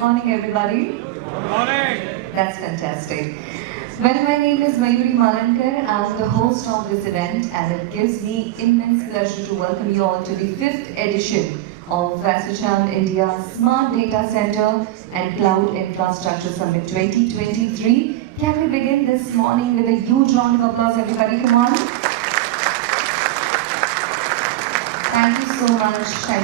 Good morning, everybody. Good morning. That's fantastic. Well, my name is Mayuri Malankar. I'm the host of this event, and it gives me immense pleasure to welcome you all to the 5th edition of ASSOCHAM India Smart Data Center and Cloud Infrastructure Summit 2023. Can we begin this morning with a huge round of applause, everybody? Come on. Thank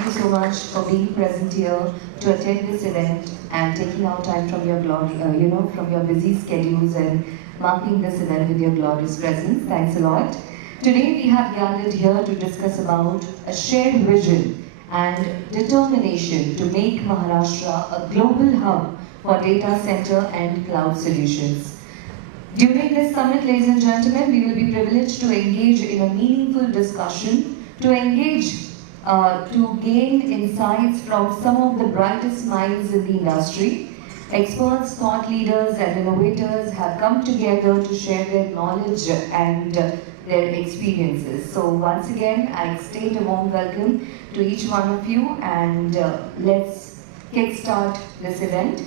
you so much for being present here to attend this event and taking out time from your from your busy schedules and marking this event with your glorious presence. Thanks a lot. Today we have gathered here to discuss about a shared vision and determination to make Maharashtra a global hub for data center and cloud solutions. During this summit, ladies and gentlemen, we will be privileged to engage in a meaningful discussion, to gain insights from some of the brightest minds in the industry. Experts, thought leaders, and innovators have come together to share their knowledge and their experiences. So once again, I extend a warm welcome to each one of you, and let's kickstart this event.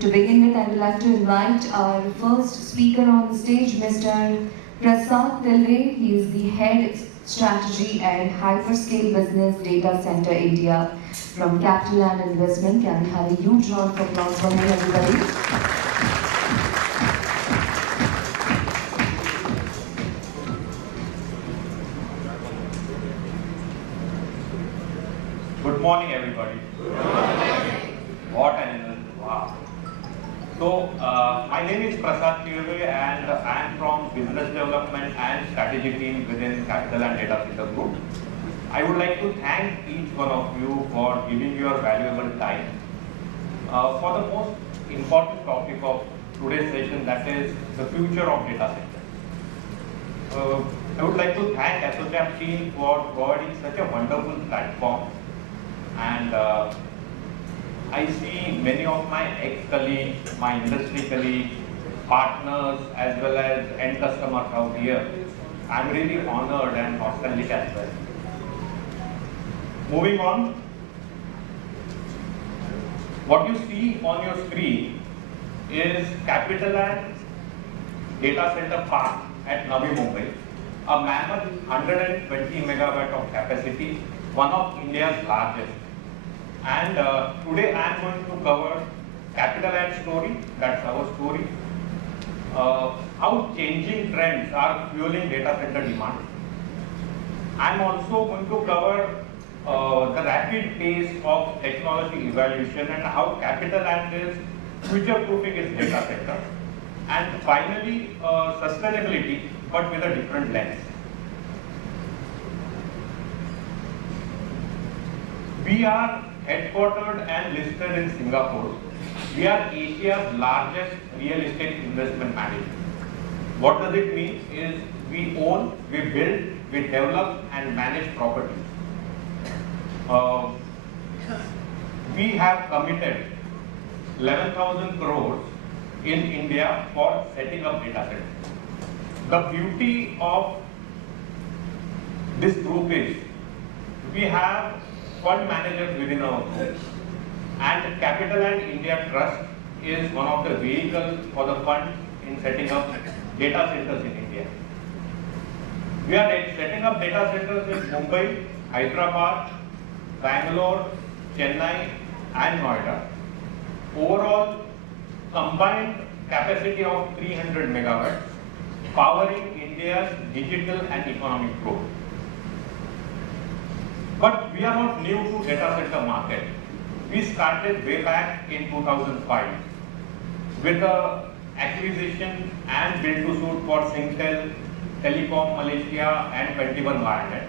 To begin with, I would like to invite our first speaker on the stage, Mr. Prasad Tilve. He is the Head Strategy and Hyperscale Business Data Center India from Capital and Investment. Can we have a huge round of applause for him, everybody? Good morning, everybody. Good morning. What an event. Wow. So, my name is Prasad Tilve and I am from Business Development and Strategy team within Capital and Data Center Group. I would like to thank each one of you for giving your valuable time for the most important topic of today's session, that is the future of data center. I would like to thank ASSOCHAM team for providing such a wonderful platform, and I see many of my ex-colleagues, my industry colleagues, partners, as well as end customers out here. I'm really honored and nostalgic as well. Moving on, what you see on your screen is Capital and Data Center Park at Navi Mumbai, a mammoth 120 megawatt of capacity, one of India's largest. And today I am going to cover Capital and story, that's our story, how changing trends are fueling data center demand. I am also going to cover the rapid pace of technology evaluation and how Capital and is future-proofing its data center. And finally, sustainability, but with a different lens. We are headquartered and listed in Singapore. We are Asia's largest real estate investment manager. What does it mean is we own, we build, we develop and manage properties. We have committed 11,000 crores in India for setting up data centers. The beauty of this group is we have fund managers within our group, and Capital and India Trust is one of the vehicles for the fund in setting up data centers in India. We are setting up data centers in Mumbai, Hyderabad, Bangalore, Chennai and Noida. Overall combined capacity of 300 megawatts, powering India's digital and economic growth. But we are not new to data center market. We started way back in 2005 with the acquisition and build to suit for Singtel, Telecom Malaysia and 21 Wirenet.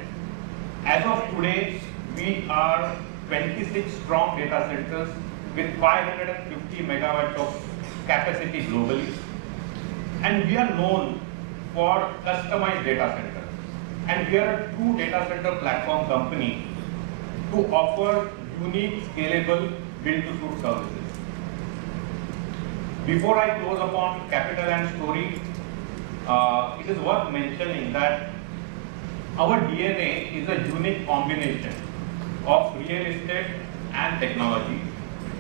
As of today, we are 26 strong data centers with 550 megawatts of capacity globally. And we are known for customized data centers. And we are a true data center platform company to offer unique, scalable, build-to-suit services. Before I close upon Capital and story, it is worth mentioning that our DNA is a unique combination of real estate and technology.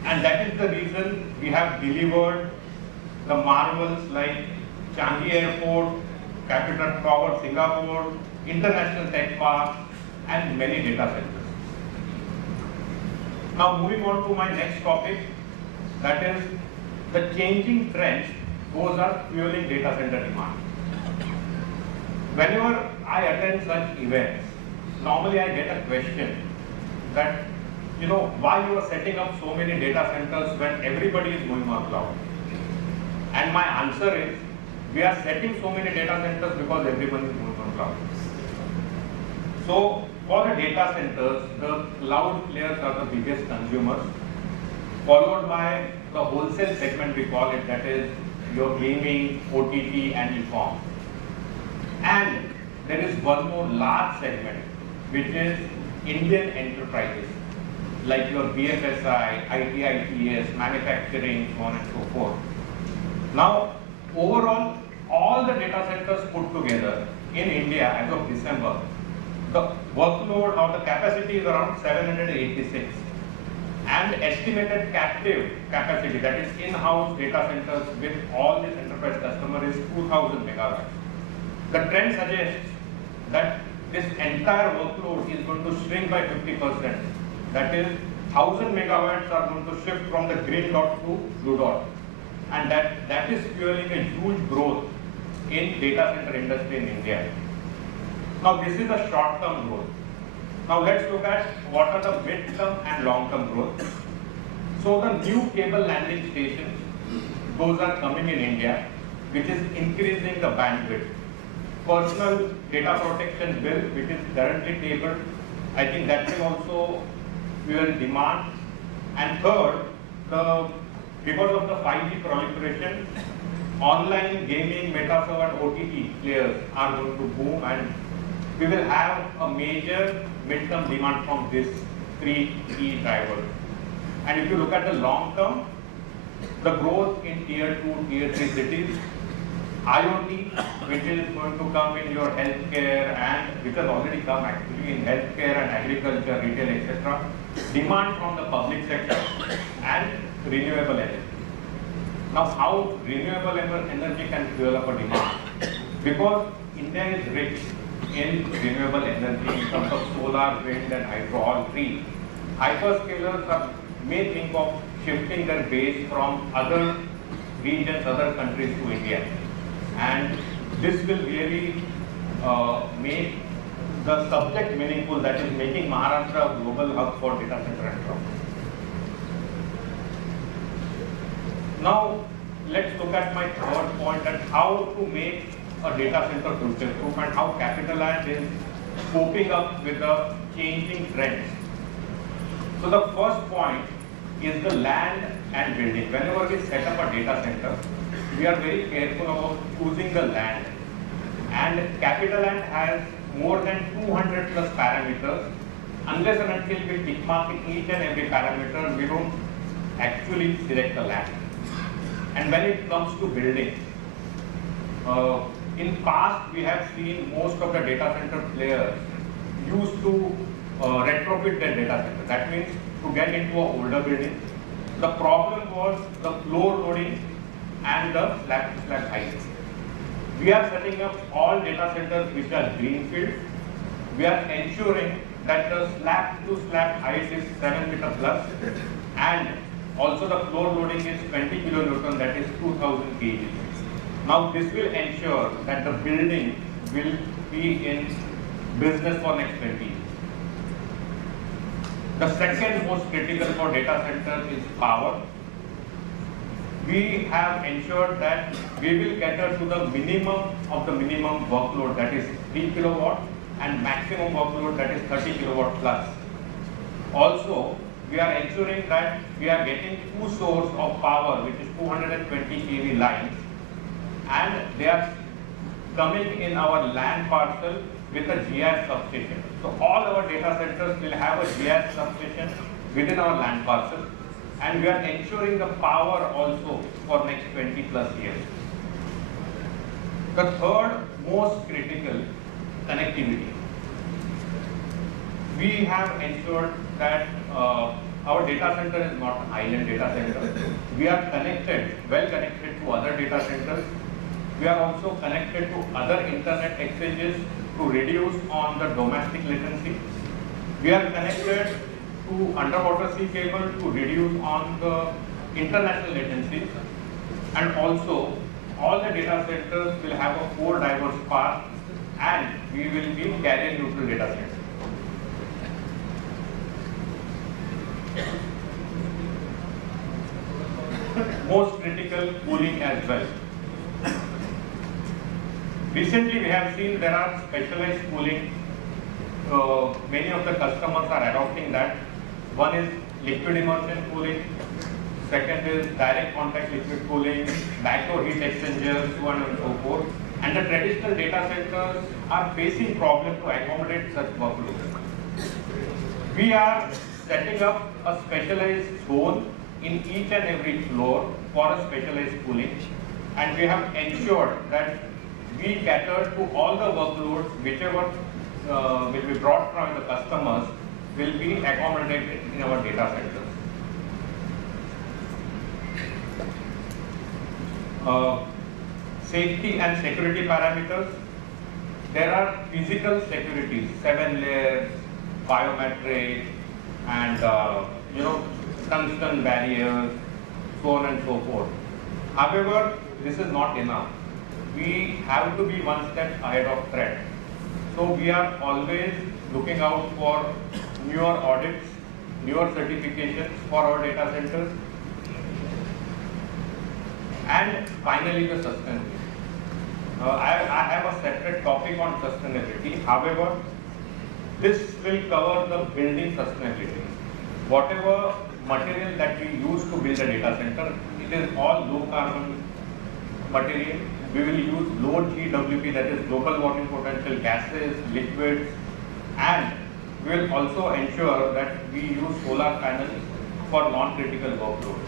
And that is the reason we have delivered the marvels like Changi Airport, Capital Tower, Singapore, International Tech Park, and many data centers. Now moving on to my next topic, that is the changing trends, those are fueling data center demand. Whenever I attend such events, normally I get a question that, why you are setting up so many data centers when everybody is going on cloud? And my answer is, we are setting so many data centers because everyone is going on cloud. So for the data centers, the cloud players are the biggest consumers, followed by the wholesale segment, we call it, that is your gaming, OTT and e-com. And there is one more large segment, which is Indian enterprises, like your BFSI, ITITS, manufacturing, so on and so forth. Now, overall, all the data centers put together in India as of December, the workload or the capacity is around 786. And estimated captive capacity, that is in-house data centers with all these enterprise customers, is 2000 megawatts. The trend suggests that this entire workload is going to shrink by 50%. That is, 1000 megawatts are going to shift from the green dot to blue dot. And that is fueling a huge growth in data center industry in India. Now this is a short-term growth. Now let's look at what are the mid-term and long-term growth. So the new cable landing stations, those are coming in India, which is increasing the bandwidth. Personal data protection bill, which is currently tabled, I think that will also fuel demand. And third, because of the 5G proliferation, online gaming, metaverse and OTT players are going to boom, and we will have a major mid-term demand from these three key drivers. And if you look at the long term, the growth in tier 2, tier 3 cities, IoT, which is going to come in your healthcare and which has already come actually in healthcare and agriculture, retail, etc. Demand from the public sector and renewable energy. Now, how renewable energy can fuel up a demand? Because India is rich in renewable energy in terms of solar, wind and hydro, all three. Hyperscalers may think of shifting their base from other regions, other countries to India. And this will really make the subject meaningful, that is making Maharashtra a global hub for data center and cloud. Now, let's look at my third point, that how to make a data center future-proof and how Capitaland is coping up with the changing trends. So the first point is the land and building. Whenever we set up a data center, we are very careful about choosing the land. And Capitaland has more than 200 plus parameters. Unless and until we tick mark each and every parameter, we don't actually select the land. And when it comes to building, in past we have seen most of the data center players used to retrofit their data center. That means to get into an older building. The problem was the floor loading and the slab height. We are setting up all data centers which are greenfield. We are ensuring that the slab to slab height is 7 meter plus, and also the floor loading is 20 kilonewton, that is 2000 kg. Now this will ensure that the building will be in business for next 20 years. The second most critical for data center is power. We have ensured that we will cater to the minimum of the minimum workload, that is 3 kilowatt, and maximum workload, that is 30 kilowatt plus. Also, we are ensuring that we are getting two sources of power, which is 220 kV lines, and they are coming in our land parcel with a GIS substation. So all our data centers will have a GIS substation within our land parcel, and we are ensuring the power also for next 20 plus years. The third most critical, connectivity. We have ensured that our data center is not an island data center. We are connected, well connected to other data centers. We are also connected to other internet exchanges to reduce on the domestic latency. We are connected to underwater sea cable to reduce on the international latency. And also, all the data centers will have a 4 diverse path, and we will be carrier neutral data center. Most critical, cooling as well. Recently we have seen there are specialized cooling. Many of the customers are adopting that. One is liquid immersion cooling. Second is direct contact liquid cooling, micro heat exchangers, so on and so forth. And the traditional data centers are facing problem to accommodate such workloads. We are setting up a specialized zone in each and every floor for a specialized cooling, and we have ensured that we cater to all the workloads whichever will be brought from the customers will be accommodated in our data centers. Safety and security parameters. There are physical securities, 7 layers, biometric, and tungsten barriers, so on and so forth. However, this is not enough. We have to be one step ahead of threat. So we are always looking out for newer audits, newer certifications for our data centers. And finally, the sustainability. I have a separate topic on sustainability. However, this will cover the building sustainability. Whatever material that we use to build a data center, it is all low carbon material. We will use low GWP, that is global warming potential gases, liquids, and we will also ensure that we use solar panels for non-critical workloads.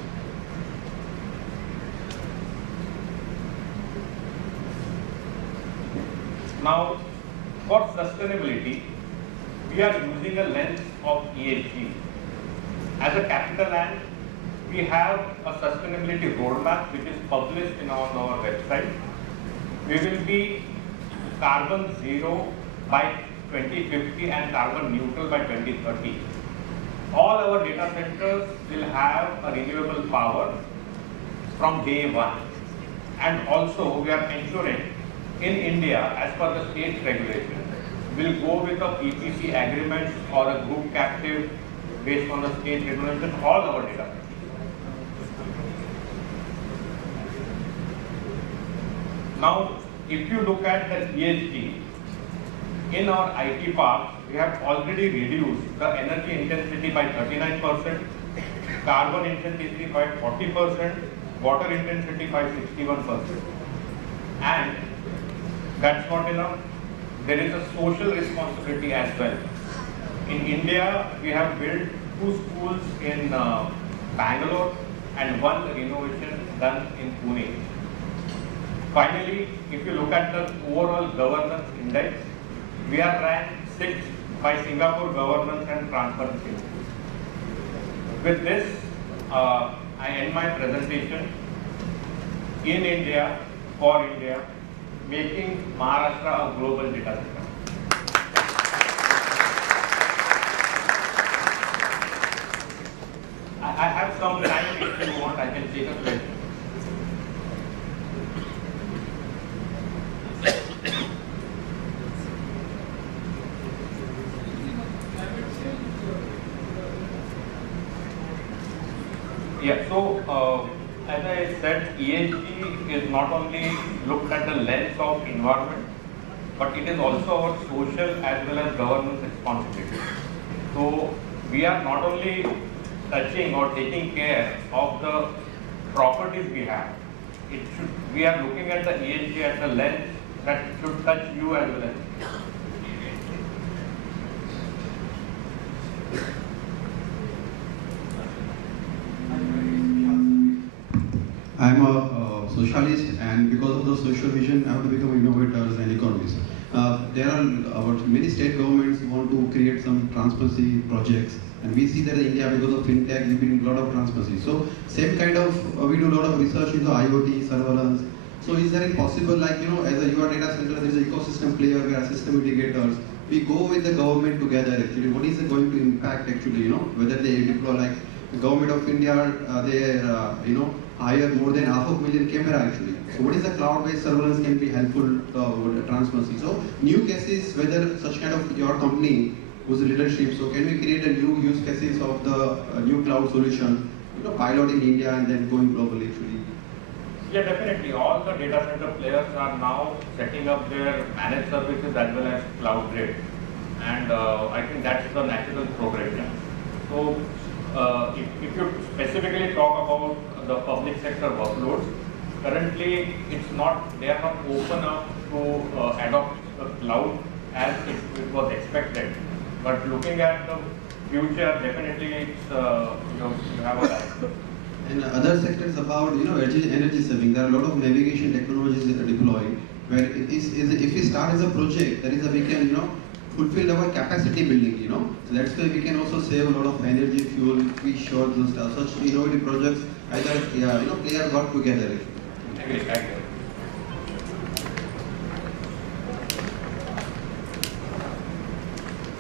Now, for sustainability, we are using a lens of ESG. As a capital ant, we have a sustainability roadmap which is published on our website. We will be carbon zero by 2050 and carbon neutral by 2030. All our data centers will have a renewable power from day one. And also we are ensuring in India, as per the state regulation, we'll go with a PPP agreement or a group captive based on the state regulation, all our data. Now, if you look at the ESG, in our IT parks, we have already reduced the energy intensity by 39%, carbon intensity by 40%, water intensity by 61%. And that's not enough. There is a social responsibility as well. In India, we have built 2 schools in Bangalore and 1 renovation done in Pune. Finally, if you look at the overall governance index, we are ranked 6th by Singapore Governance and Transparency. With this, I end my presentation. In India, for India, making Maharashtra a global data center. I have some time if you want, I can take a question. Yeah, so as I said, ESG is not only looked at the lens of environment, but it is also our social as well as governance responsibility. So we are not only touching or taking care of the properties we have. We are looking at the ESG at the lens that should touch you as well as me. I am a socialist, and because of the social vision, I have to become innovators and economists. There are many state governments who want to create some transparency projects. And we see that in India, because of fintech, we've been doing a lot of transparency. So same kind of, we do a lot of research into IoT, surveillance. So is there possible, like, as a your data center, there is an ecosystem player, we are system integrators. We go with the government together actually. What is it going to impact actually, whether they deploy, like the government of India, they, hire more than 500,000 camera actually. So what is the cloud-based surveillance can be helpful with transparency. So new cases, whether such kind of your company whose leadership, so can we create a new use cases of the new cloud solution, pilot in India and then going globally actually? Yeah, definitely. All the data center players are now setting up their managed services as well as cloud grade. And I think that's the natural progression. So if you specifically talk about the public sector workloads, currently they are not open up to adopt the cloud as it was expected. But looking at the future, definitely it's, you have a right. And other sectors about energy saving, there are a lot of navigation technologies that are deployed. Where if we start as a project, we can fulfill our capacity building. So that's why we can also save a lot of energy, fuel, fish, shorts and stuff. Such innovative projects either players work together. Agree.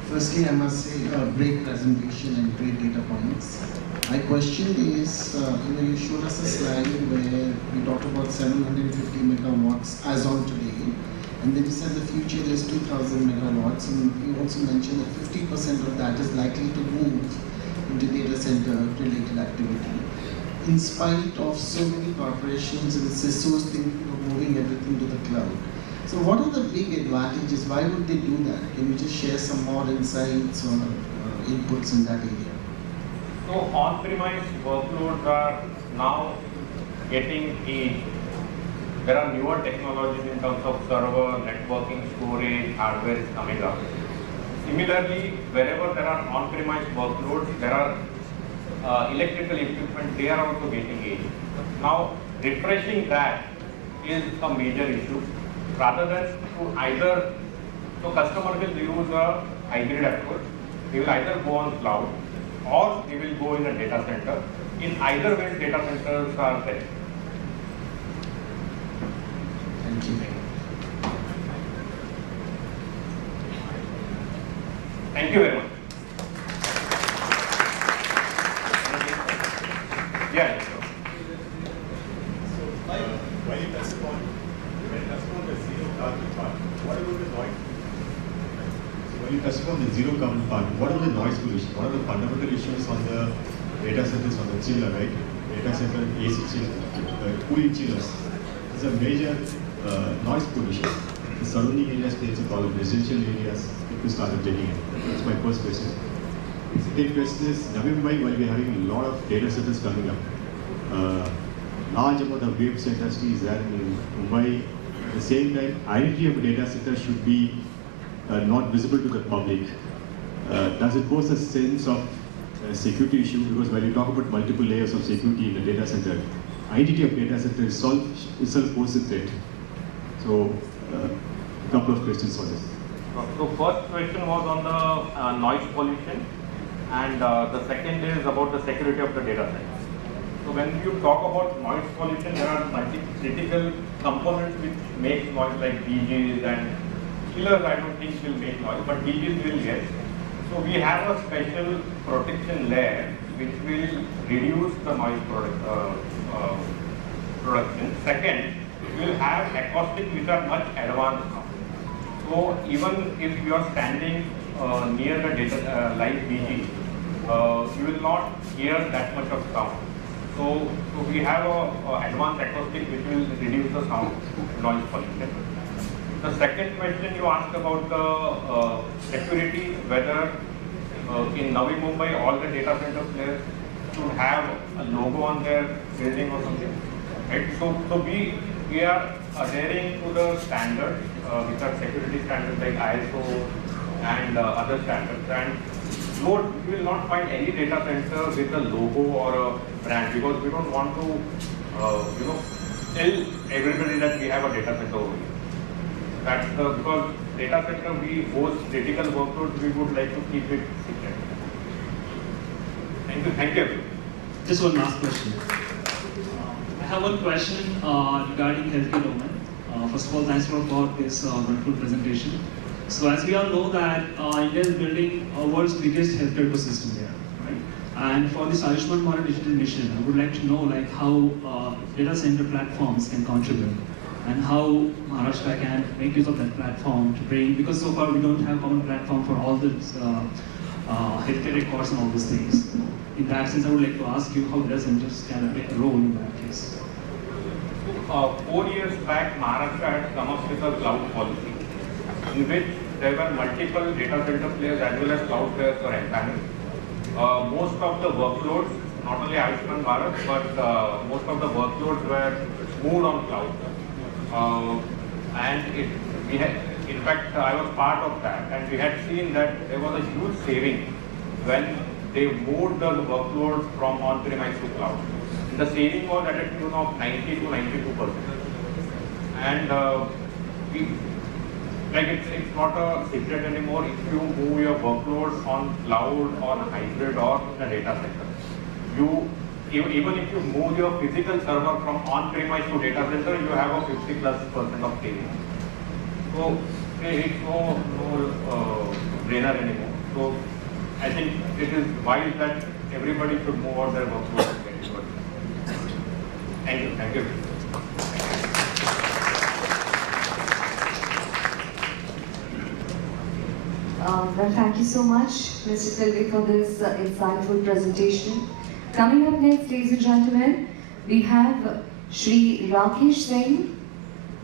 Firstly, I must say a great presentation and great data points. My question is, you showed us a slide where we talked about 750 megawatts as on today, and then you said the future is 2,000 megawatts, and you also mentioned that 50% of that is likely to move into data center related activity, in spite of so many corporations and CISOs thinking of moving everything to the cloud. So what are the big advantages? Why would they do that? Can you just share some more insights or inputs in that area? So on-premise workloads are now getting aged. There are newer technologies in terms of server, networking, storage, hardware is coming up. Similarly, wherever there are on-premise workloads, there are electrical equipment, they are also getting aged. Now, refreshing that is a major issue. Rather than so customer will use a hybrid approach. They will either go on cloud or they will go in a data center. In either way, data centers are there. Thank you. Thank you very much. Yeah. When you touch upon the zero carbon fund, what about the noise? So when you touch upon the zero carbon fund, what are the noise pollution? What are the fundamental issues on the data centers, on the chiller, right? Data center AC chiller, cooling chillers. It's a major noise pollution. The surrounding areas plays a problem. Residential areas, people started taking it. That's my first question. Second question is, Navi Mumbai, while we're having a lot of data centers coming up, large amount of waves industry is there in Mumbai. At the same time, identity of a data center should be not visible to the public. Does it pose a sense of security issue? Because when you talk about multiple layers of security in a data center, identity of data center itself poses a threat. So, a couple of questions on this. So first question was on the noise pollution, and the second is about the security of the data center. So when you talk about noise pollution, there are critical components which make noise, like DJs and chillers. I don't think will make noise, but DJs will, yes. So we have a special protection layer which will reduce the noise production. Second, we will have acoustics which are much advanced now. So even if you are standing near the data live DG, you will not hear that much of sound. So we have a advanced acoustic which will reduce the sound noise pollution. The second question you asked about the security, whether in Navi Mumbai all the data center players should have a logo on their building or something. Right? So we are adhering to the standards, which are security standards like ISO and other standards. And you will not find any data center with a logo or a brand, because we don't want to, tell everybody that we have a data center over here. That's because data center we host critical workloads, we would like to keep it secret. Thank you. Thank you. Just one last question. I have one question regarding healthcare domain. First of all, thanks for this wonderful presentation. So as we all know that India is building world's biggest healthcare ecosystem there, right? And for this Ayushman Bharat Digital Mission, I would like to know like how data center platforms can contribute and how Maharashtra can make use of that platform to bring, because so far we don't have common platform for all this healthcare records and all these things. In that sense, I would like to ask you how data centers can play a role in that case. 4 years back, Maharashtra had come up with a cloud policy in which there were multiple data center players as well as cloud players were empaneled. Most of the workloads, not only Ayushman Bharat, but most of the workloads were moved on cloud. In fact, I was part of that, and we had seen that there was a huge saving when they moved the workloads from on-premise to cloud. The saving was at a tune of 90 to 92%. And it's not a secret anymore. If you move your workloads on cloud or hybrid or in a data center, even if you move your physical server from on-premise to data center, you have a 50+% of saving. So it's no brainer anymore. So I think it is wise that everybody should move out their workloads and get it. Thank you. Thank you. Well, thank you so much, Mr. Tilvi, for this insightful presentation. Coming up next, ladies and gentlemen, we have Shri Rakesh Singh.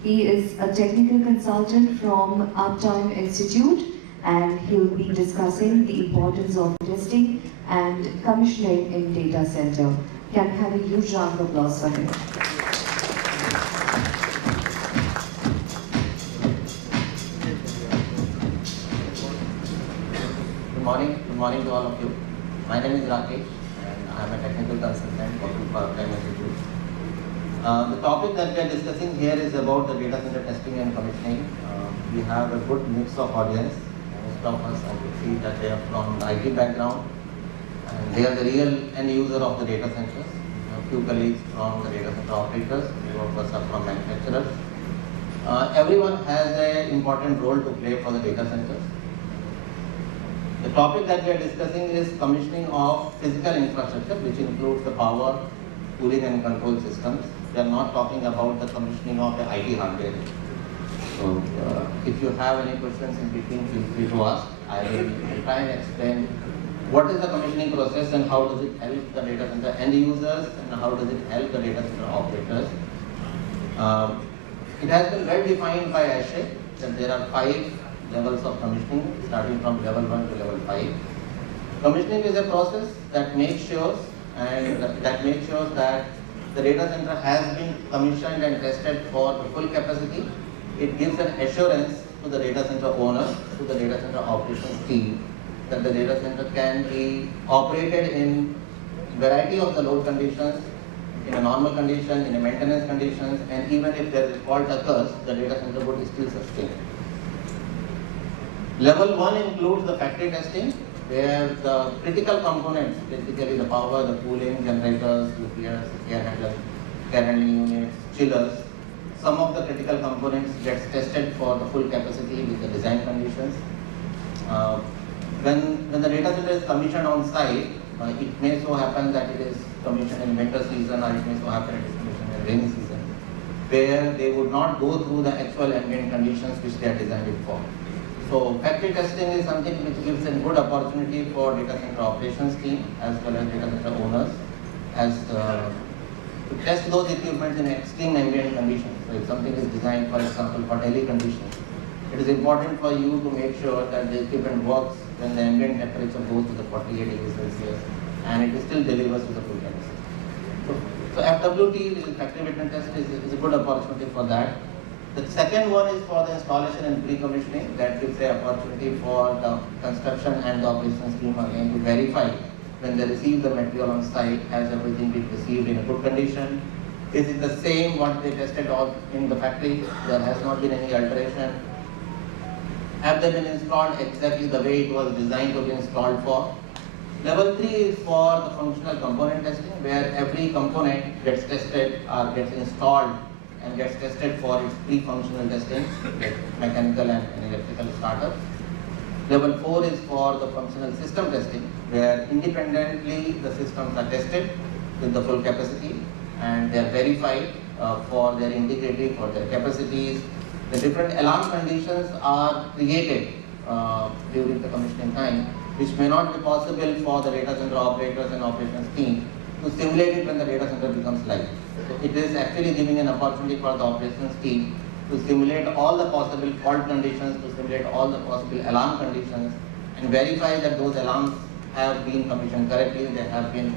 He is a technical consultant from Uptime Institute, and he'll be discussing the importance of testing and commissioning in data center. Can we have a huge round of applause for him? Good morning to all of you. My name is Rakesh and I am a technical consultant working for Uptime Institute. The topic that we are discussing here is about the data center testing and commissioning. We have a good mix of audience. Most of us, I could see that they are from the IT background and they are the real end user of the data centers. A few colleagues from the data center operators, a few of us are from manufacturers. Everyone has an important role to play for the data centers. The topic that we are discussing is commissioning of physical infrastructure, which includes the power, cooling and control systems. We are not talking about the commissioning of the IT hardware. So if you have any questions in between, feel free to ask. I will try and explain what is the commissioning process and how does it help the data center end users and how does it help the data center operators. It has been well defined by ASHE that there are 5 levels of commissioning, starting from level 1 to level 5. Commissioning is a process that makes sure that the data center has been commissioned and tested for the full capacity. It gives an assurance to the data center owner, to the data center operations team, that the data center can be operated in variety of the load conditions, in a normal condition, in a maintenance conditions, and even if there is fault occurs, the data center would still sustain. Level 1 includes the factory testing, where the critical components, basically the power, the cooling, generators, UPS, air handling units, chillers, some of the critical components gets tested for the full capacity with the design conditions. When the data center is commissioned on site, it may so happen that it is commissioned in winter season or it may so happen it is commissioned in rainy season, where they would not go through the actual ambient conditions which they are designed it for. So factory testing is something which gives a good opportunity for data center operations team as well as data center owners to test those equipments in extreme ambient conditions. So if something is designed, for example, for daily conditions, it is important for you to make sure that the equipment works when the ambient temperature goes to the 48 degrees Celsius and it still delivers to the full capacity. So FWT, which is factory witness test, is a good opportunity for that. The second one is for the installation and pre-commissioning. That gives an opportunity for the construction and the operations team again to verify when they receive the material on site, has everything been received in a good condition. Is it the same what they tested out in the factory? There has not been any alteration. Have they been installed exactly the way it was designed to be installed for? Level 3 is for the functional component testing, where every component gets tested or gets installed and gets tested for its pre-functional testing, like mechanical and electrical startup. Level 4 is for the functional system testing, where independently the systems are tested with the full capacity and they are verified for their integrity, for their capacities. The different alarm conditions are created during the commissioning time, which may not be possible for the data center operators and operations team to simulate it when the data center becomes live. So it is actually giving an opportunity for the operations team to simulate all the possible fault conditions, to simulate all the possible alarm conditions, and verify that those alarms have been commissioned correctly, they have been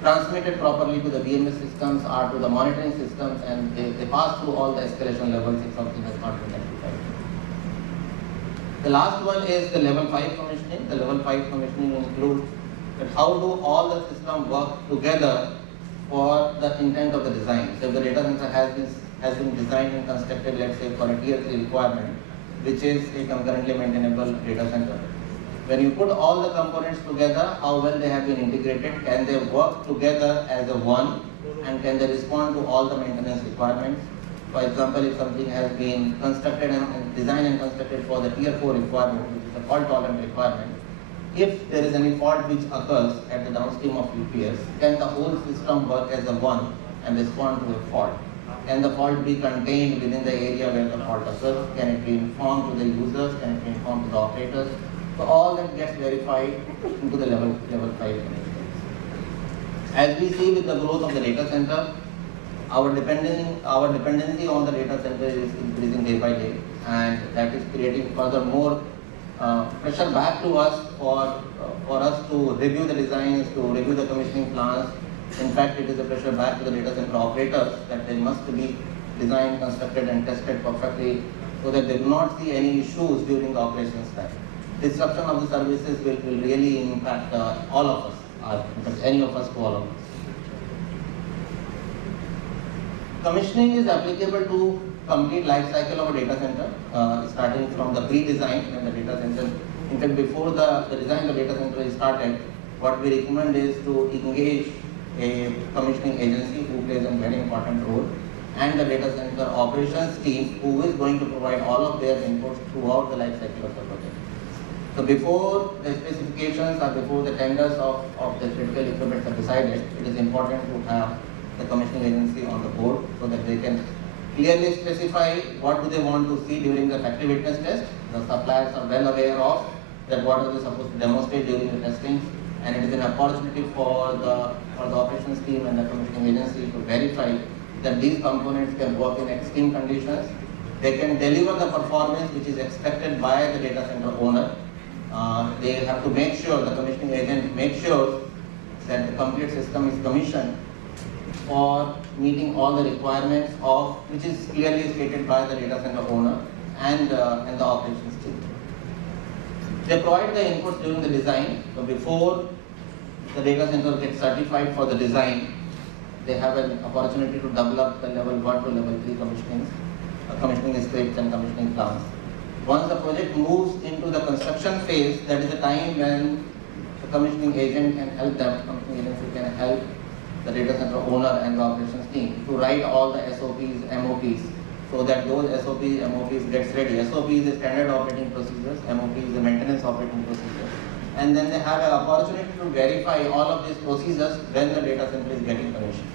transmitted properly to the BMS systems or to the monitoring systems, and they pass through all the escalation levels if something has not been rectified. The last one is the level 5 commissioning. The level 5 commissioning includes that how do all the systems work together for the intent of the design. So if the data center has been designed and constructed, let's say for a tier 3 requirement, which is a concurrently maintainable data center. When you put all the components together, how well they have been integrated, can they work together as a one, and can they respond to all the maintenance requirements? For example, if something has been constructed and designed and constructed for the tier 4 requirement, which is a fault tolerant requirement, if there is any fault which occurs at the downstream of UPS, can the whole system work as a one and respond to a fault? Can the fault be contained within the area where the fault occurs? Can it be informed to the users? Can it be informed to the operators? So all that gets verified into the level 5. As we see with the growth of the data center, our dependency on the data center is increasing day by day, and that is creating further more pressure back to us for us to review the designs, to review the commissioning plans. In fact, it is a pressure back to the data center operators that they must be designed, constructed and tested perfectly so that they do not see any issues during the operations time. Disruption of the services will really impact all of us, any of us to all of us. Commissioning is applicable to complete life cycle of a data center, starting from the pre-design when the data center, in fact before the design of the data center is started, what we recommend is to engage a commissioning agency who plays a very important role, and the data center operations team who is going to provide all of their inputs throughout the life cycle of the project. So before the specifications or before the tenders of the critical equipment are decided, it is important to have the commissioning agency on the board so that they can clearly specify what do they want to see during the factory witness test. The suppliers are well aware of that what are they supposed to demonstrate during the testing, and it is an opportunity for the operations team and the commissioning agency to verify that these components can work in extreme conditions. They can deliver the performance which is expected by the data center owner. They have to make sure, the commissioning agent makes sure that the complete system is commissioned for meeting all the requirements of which is clearly stated by the data center owner and the operations team. They provide the inputs during the design. So before the data center gets certified for the design, they have an opportunity to develop the level 1 to level 3 commissioning scripts and commissioning plans. Once the project moves into the construction phase, that is the time when the commissioning agent can help them, commissioning agency can help the data center owner and the operations team to write all the SOPs, MOPs, so that those SOPs, MOPs gets ready. SOP is the standard operating procedures, MOP is the maintenance operating procedures. And then they have an opportunity to verify all of these procedures when the data center is getting commissioned.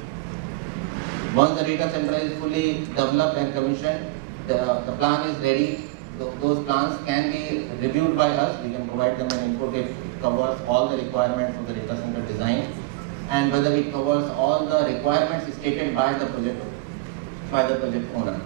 Once the data center is fully developed and commissioned, the plan is ready. Those plans can be reviewed by us. We can provide them an input if it covers all the requirements of the data center design, and whether it covers all the requirements stated by the project owner.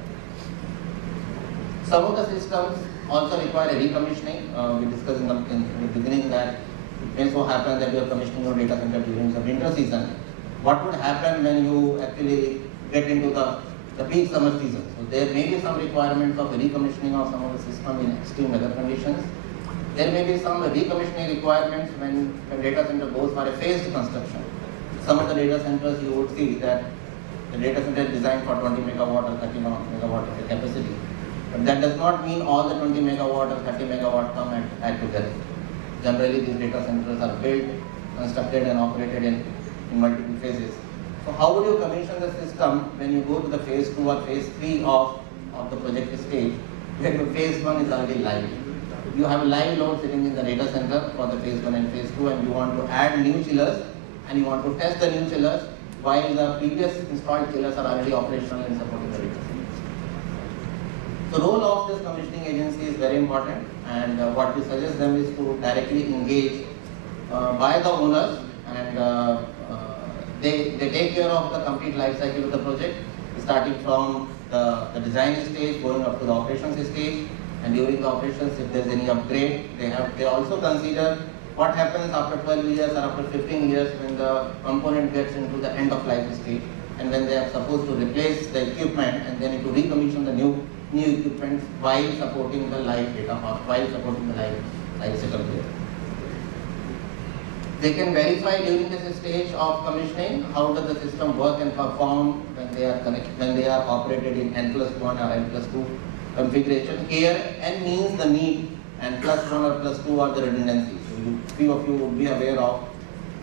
Some of the systems also require a recommissioning. We discussed in the beginning that it may so happen that you are commissioning your data center during the winter season. What would happen when you actually get into the peak summer season? So there may be some requirements of recommissioning of some of the system in extreme weather conditions. There may be some recommissioning requirements when the data center goes for a phased construction. Some of the data centers you would see that the data center is designed for 20 megawatt or 30 megawatt of the capacity. But that does not mean all the 20 megawatt or 30 megawatt come at together. Generally, these data centers are built, constructed and operated in multiple phases. So how would you commission the system when you go to the phase 2 or phase 3 of the project stage, where your phase 1 is already live? You have a live load sitting in the data center for the phase 1 and phase 2, and you want to add new chillers and you want to test the new chillers while the previous installed chillers are already operational and supporting the data center. The role of this commissioning agency is very important, and what we suggest them is to directly engage by the owners, and they take care of the complete life cycle of the project, starting from the design stage, going up to the operations stage, and during the operations, if there is any upgrade, they also consider what happens after 12 years or after 15 years when the component gets into the end of life stage, and when they are supposed to replace the equipment and they need to recommission the new equipment while supporting the live data, while supporting the live setup there. They can verify during this stage of commissioning how does the system work and perform when they are operated in N+1 or N+2 configuration. Here N means the need and +1 or +2 are the redundancy. So few of you would be aware of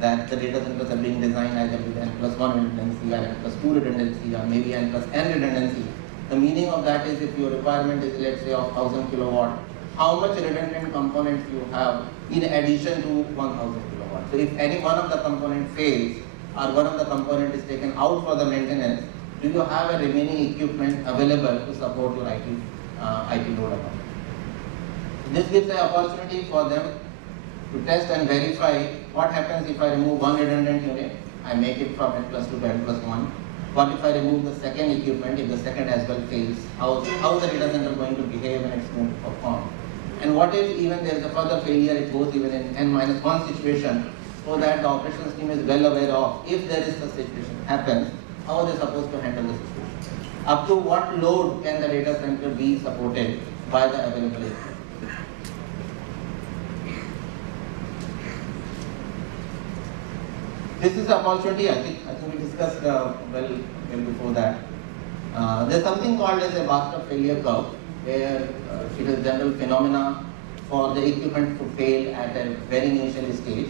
that the data centers are being designed either with N+1 redundancy or N+2 redundancy or maybe N+N redundancy. The meaning of that is if your requirement is, let's say, of 1000 kilowatt, how much redundant components you have in addition to 1000 kilowatt. So if any one of the component fails or one of the component is taken out for the maintenance, do you have a remaining equipment available to support your IT load account? This gives an opportunity for them to test and verify what happens if I remove one redundant unit, I make it from N+2 to N+1. What if I remove the second equipment, if the second as well fails? How is the data center going to behave and it's going to perform? And what if even there is a further failure, it goes even in N-1 situation, so that the operations team is well aware of if there is such situation happens, how are they supposed to handle the situation? Up to what load can the data center be supported by the available equipment? This is the opportunity, I think we discussed well before that. There's something called as a bathtub failure curve, where it is a general phenomena for the equipment to fail at a very initial stage,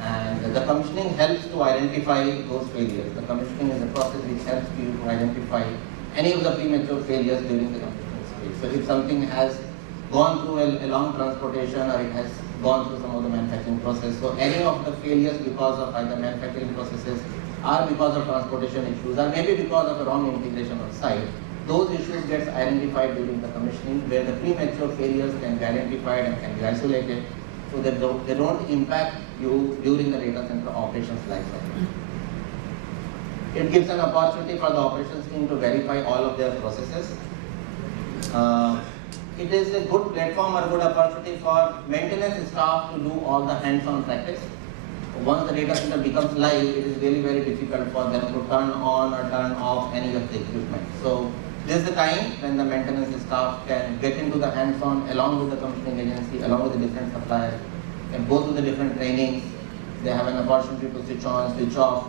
and the commissioning helps to identify those failures. The commissioning is a process which helps you to identify any of the premature failures during the commissioning stage. So if something has gone through a long transportation or it has gone through some of the manufacturing process, so any of the failures because of either manufacturing processes or because of transportation issues or maybe because of a wrong integration on site, those issues gets identified during the commissioning, where the premature failures can be identified and can be isolated so that they don't impact you during the data center operations lifecycle. It gives an opportunity for the operations team to verify all of their processes. It is a good platform or good opportunity for maintenance staff to do all the hands-on practice. Once the data center becomes live, it is really very difficult for them to turn on or turn off any of the equipment. So this is the time when the maintenance staff can get into the hands-on along with the commissioning agency, along with the different suppliers, can go through the different trainings. They have an opportunity to switch on, switch off.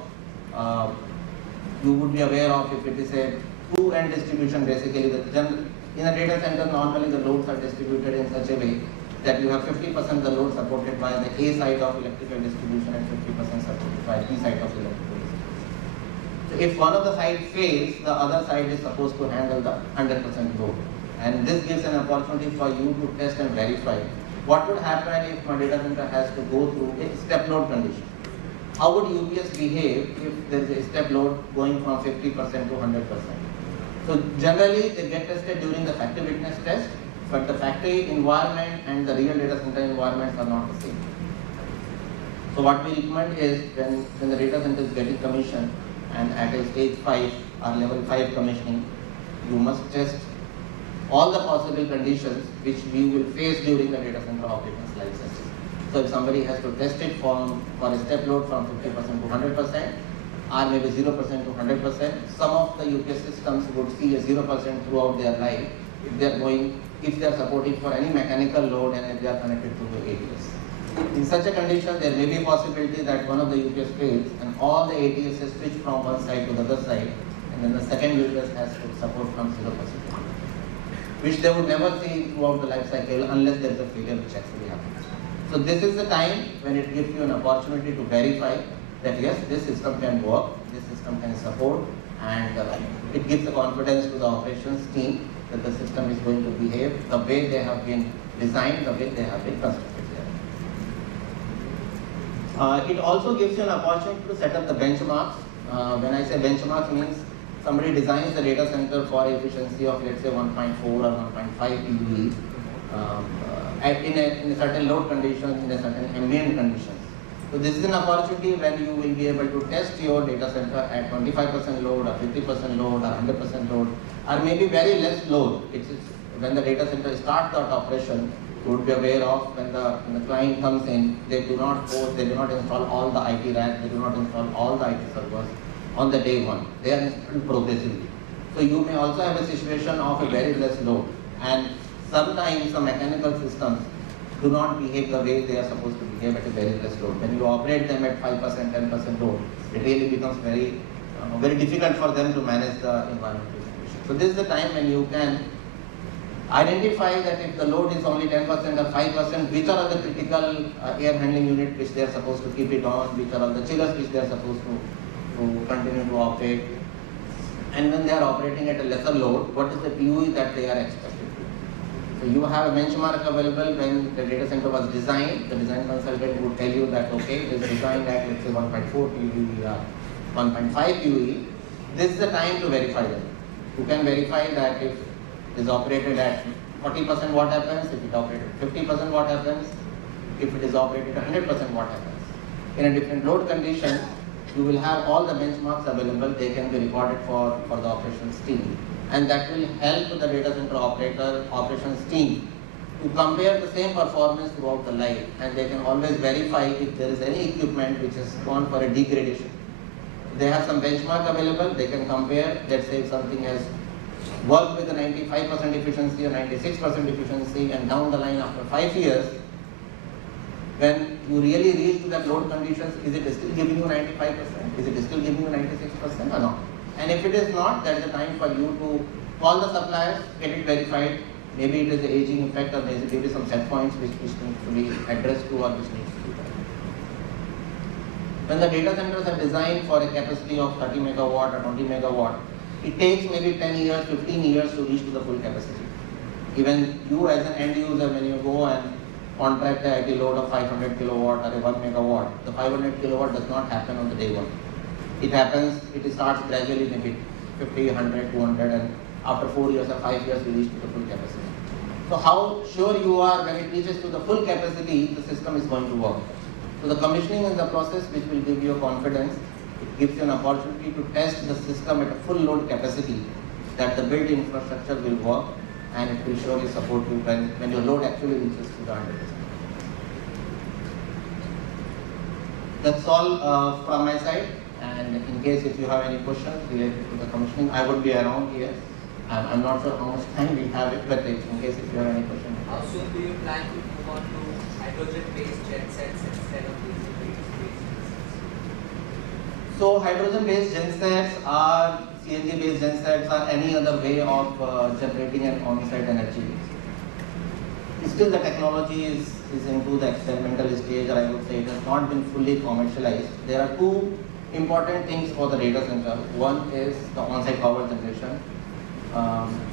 You would be aware of if it is a two-end distribution, basically in a data center, normally the loads are distributed in such a way that you have 50% the load supported by the A side of electrical distribution and 50% supported by B side of electrical distribution. So if one of the sides fails, the other side is supposed to handle the 100% load. And this gives an opportunity for you to test and verify what would happen if my data center has to go through a step load condition. How would UPS behave if there is a step load going from 50% to 100%? So generally they get tested during the factory witness test, but the factory environment and the real data center environments are not the same. So what we recommend is when the data center is getting commissioned and at a stage 5 or level 5 commissioning, you must test all the possible conditions which we will face during the data center operations life cycle. So if somebody has to test it for a step load from 50% to 100%, or maybe 0% to 100%. Some of the UPS systems would see a 0% throughout their life if they are supporting for any mechanical load and if they are connected to the ATS. In such a condition, there may be a possibility that one of the UPS fails and all the ATS is switched from one side to the other side, and then the second UPS has to support from 0%. which they would never see throughout the life cycle unless there is a failure which actually happens. So this is the time when it gives you an opportunity to verify that yes, this system can work, this system can support, and it gives the confidence to the operations team that the system is going to behave the way they have been designed, the way they have been constructed here. It also gives you an opportunity to set up the benchmarks. When I say benchmarks, means somebody designs the data center for efficiency of let's say 1.4 or 1.5 PUE in a certain load conditions, in a certain ambient conditions. So this is an opportunity when you will be able to test your data center at 25% load or 50% load or 100% load or maybe very less load. It's when the data center starts that operation, you would be aware of when the client comes in, they do not install all the IT racks, they do not install all the IT servers on the day one. They are installed progressively. So you may also have a situation of a very less load, and sometimes the mechanical systems do not behave the way they are supposed to behave at a very less load. When you operate them at 5%, 10% load, it really becomes very difficult for them to manage the environmental situation. So this is the time when you can identify that if the load is only 10% or 5%, which are the critical air handling unit which they are supposed to keep it on, which are the chillers which they are supposed to continue to operate, and when they are operating at a lesser load, what is the PUE that they are expected to. So you have a benchmark available. When the data center was designed, the design consultant would tell you that okay, it is designed at let's say 1.4 PUE or 1.5 PUE. This is the time to verify them. You can verify that if it is operated at 40% what happens, if it operated 50% what happens, if it is operated 100% what happens. In a different load condition, you will have all the benchmarks available. They can be recorded for the operations team, and that will help the data center operations team to compare the same performance throughout the life, and they can always verify if there is any equipment which has gone for a degradation. They have some benchmark available. They can compare. Let's say if something has worked with a 95% efficiency or 96% efficiency, and down the line after 5 years, when you really reach to that load conditions, is it still giving you 95%? Is it still giving you 96% or not? And if it is not, that's the time for you to call the suppliers, get it verified. Maybe it is the aging effect, or maybe some set points which needs to be addressed to, or which needs to be done. When the data centers are designed for a capacity of 30 megawatt or 20 megawatt, it takes maybe 10 years, 15 years to reach to the full capacity. Even you as an end user, when you go and contract a IT load of 500 kilowatt or a 1 megawatt, the 500 kilowatt does not happen on the day one. It happens, it starts gradually, maybe 50, 100, 200, and after 4 years or 5 years, you reach to the full capacity. So how sure you are when it reaches to the full capacity, the system is going to work. So the commissioning is the process which will give you confidence. It gives you an opportunity to test the system at a full load capacity, that the built infrastructure will work, and it will surely support you when your load actually reaches to the 100%. That's all from my side, and in case if you have any questions related to the commissioning, I would be around here. I'm not sure how much time we have it, but in case if you have any questions. How soon do you plan to move on to hydrogen-based gensets instead of diesel-based? So hydrogen-based gensets are CNG-based gensets or any other way of generating an on-site energy. Still the technology is into the experimental stage, or I would say it has not been fully commercialized. There are two important things for the data center. One is the on-site power generation.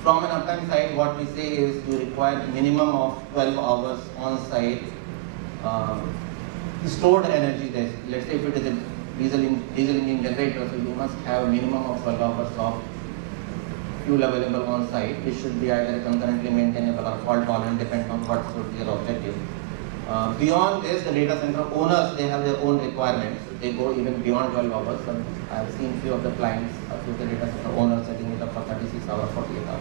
From an uptime side, what we say is you require minimum of 12 hours on-site stored energy there. Let's say if it is a diesel engine generator, so you must have a minimum of 12 hours of fuel available on site, which should be either concurrently maintainable or fault tolerant, depending on what should be their objective. Beyond this, the data center owners, they have their own requirements. They go even beyond 12 hours. And I've seen few of the clients, a few of the data center owners setting it up for 36 hours, 48 hours.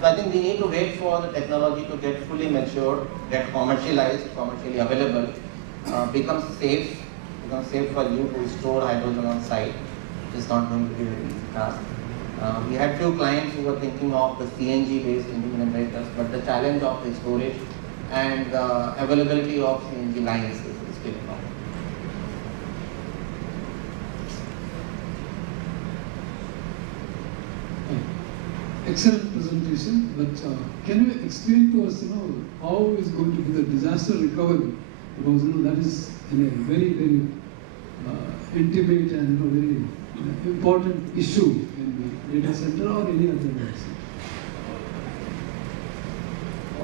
So I think we need to wait for the technology to get fully matured, get commercialized, commercially available, becomes safe for you to store hydrogen on site. It's not going to be a very easy task. We had few clients who were thinking of the CNG-based engine generators, but the challenge of the storage and the availability of CNG lines is still a problem. excellent presentation, but can you explain to us, how is going to be the disaster recovery? Because that is a very, very intimate and very important issue in the data center or any other data center.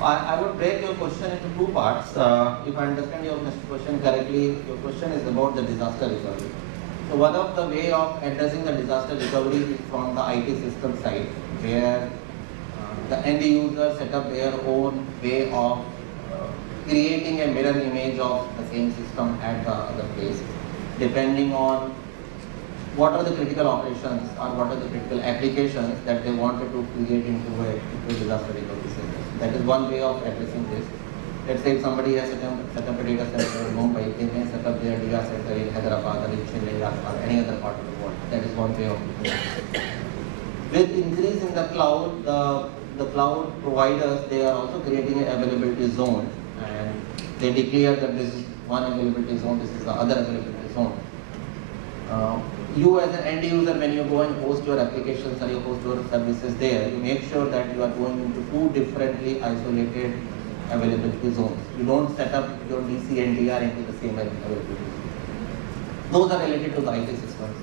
I would break your question into two parts. If I understand your question correctly, your question is about the disaster recovery. So one of the way of addressing the disaster recovery is from the IT system side, where the end user set up their own way of creating a mirror image of the same system at the other place, depending on what are the critical operations or what are the critical applications that they wanted to create into a disaster recovery system. That is one way of addressing this. Let's say if somebody has set up a data center in Mumbai, they may set up their data center in Hyderabad or in Chennai or any other part of the world. That is one way of doing it. With increase in the cloud, the cloud providers, they are also creating an availability zone, and they declare that this is one availability zone, this is the other availability zone. You as an end user, when you go and host your applications or you host your services there, you make sure that you are going into two differently isolated availability zones. You don't set up your DC and DR into the same availability zone. Those are related to the IT systems.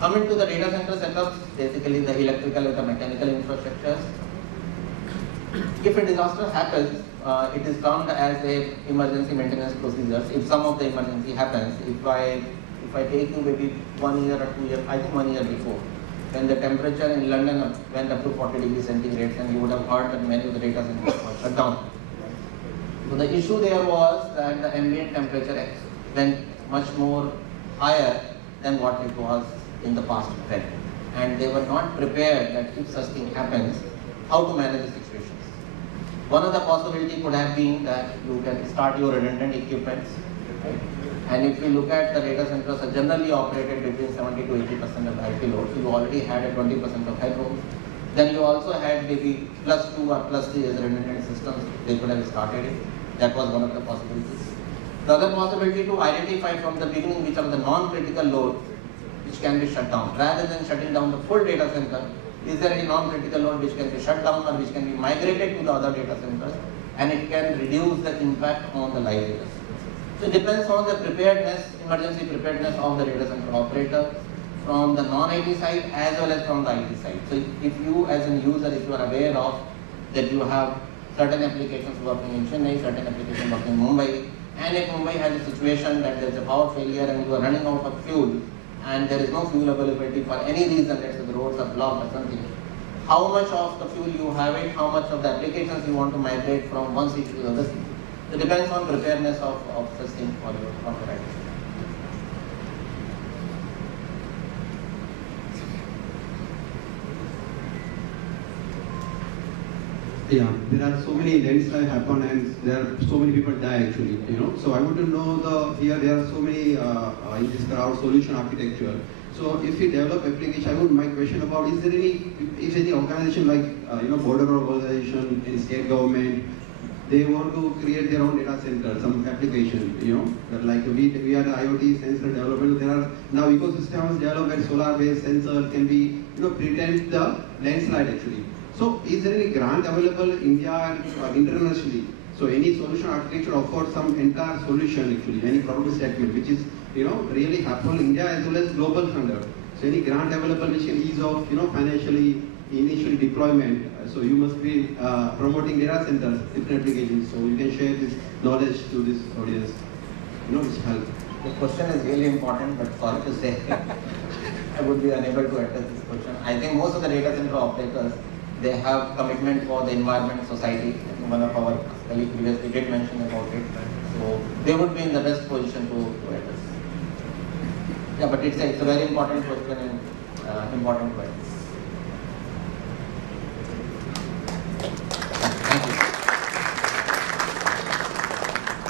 Coming to the data center setups, basically the electrical and the mechanical infrastructures. If a disaster happens, it is termed as a emergency maintenance procedures. If some of the emergency happens, if I take you maybe 1 year or 2 years, I think 1 year before, when the temperature in London went up to 40 degrees centigrade, and you would have heard that many of the data centers were shut down. So the issue there was that the ambient temperature went much more higher than what it was in the past event. And they were not prepared that if such thing happens, how to manage the situations. One of the possibilities could have been that you can start your redundant equipments. Right? And if you look at the data centers are generally operated between 70 to 80% of the IP load, so you already had a 20% of headroom. Then you also had maybe +2 or +3 as redundant systems, they could have started it. That was one of the possibilities. The other possibility to identify from the beginning which are the non-critical loads which can be shut down. Rather than shutting down the full data center, is there any non-critical load which can be shut down or which can be migrated to the other data centers, and it can reduce the impact on the live data centers. So it depends on the preparedness, emergency preparedness of the data center operator from the non-IT side as well as from the IT side. So if you as a user, if you are aware of that you have certain applications working in Chennai, certain applications working in Mumbai, and if Mumbai has a situation that there is a power failure and you are running out of fuel and there is no fuel availability for any reason, let's say the roads are blocked or something, how much of the fuel you have it, how much of the applications you want to migrate from one city to the other city. It depends on preparedness of such thing for your IT. Yeah, there are so many landslides happen and there are so many people die actually, So I want to know here there are so many in this crowd solution architecture. So if we develop application, my question about is there any organization like border organization in state government, they want to create their own data center, some application, that like we are the IoT sensor development. There are now ecosystems developed where solar-based sensor can be, pretend the landslide actually. So is there any grant available in India and internationally? So any solution architecture offers some entire solution actually, any problem statement which is, really helpful in India as well as global standard. So any grant available which can ease of, financially initial deployment. So you must be promoting data centers, different applications. So you can share this knowledge to this audience, which help. The question is really important, but sorry to say, I would be unable to address this question. I think most of the data center operators, they have commitment for the environment, society. One of our colleagues previously did mention about it. So they would be in the best position to address. Yeah, but it's a very important question and important question.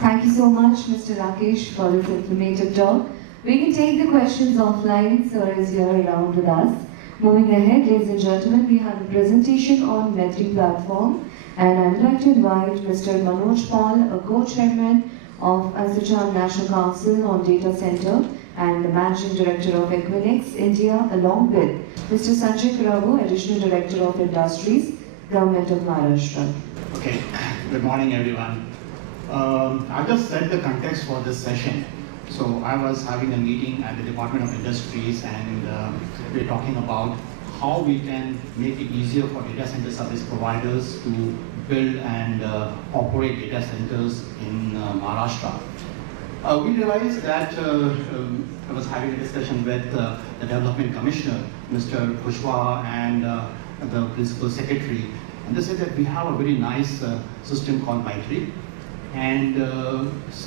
Thank you so much, Mr. Rakesh, for this informative talk. We can take the questions offline, sir is here around with us. Moving ahead, ladies and gentlemen, we have a presentation on Metri platform, and I would like to invite Mr. Manoj Paul, a co-chairman of ASSOCHAM National Council on Data Center and the Managing Director of Equinix India, along with Mr. Sanjay Karabu, Additional Director of Industries, Government of Maharashtra. Okay, good morning everyone. I'll just set the context for this session. So I was having a meeting at the Department of Industries and we're talking about how we can make it easier for data center service providers to build and operate data centers in Maharashtra. We realized that I was having a discussion with the Development Commissioner, Mr. Kushwaha, and the Principal Secretary, and they said that we have a very nice system called Maitri, and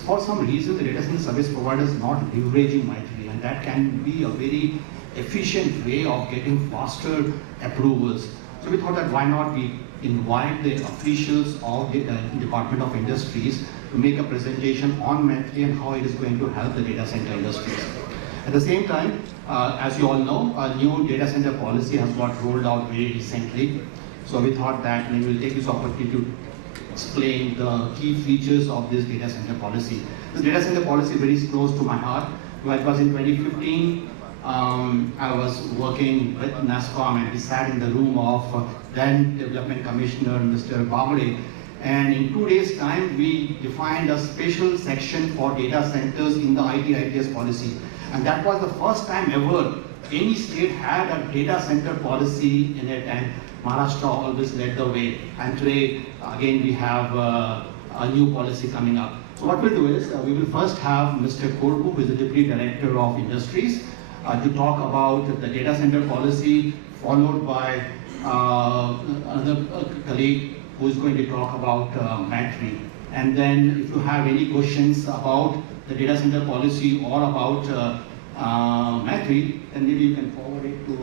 for some reason the data center service provider is not leveraging Maitri, and that can be a very efficient way of getting faster approvals. So we thought that why not we invite the officials of the Department of Industries to make a presentation on Maitri and how it is going to help the data center industries. At the same time, as you all know, a new data center policy has got rolled out very recently. So we thought that maybe we'll take this opportunity to explain the key features of this data center policy. This data center policy is very close to my heart. Well, it was in 2015. I was working with NASCOM and we sat in the room of then Development Commissioner Mr. Babade, and in 2 days' time we defined a special section for data centers in the IT/ITES policy, and that was the first time ever any state had a data center policy in it, and Maharashtra always led the way. And today again we have a new policy coming up. So what we'll do is we will first have Mr. Korbu, who is the Deputy Director of Industries, to talk about the data center policy, followed by another colleague who is going to talk about Maitri. And then if you have any questions about the data center policy or about Maitri, then maybe you can forward it to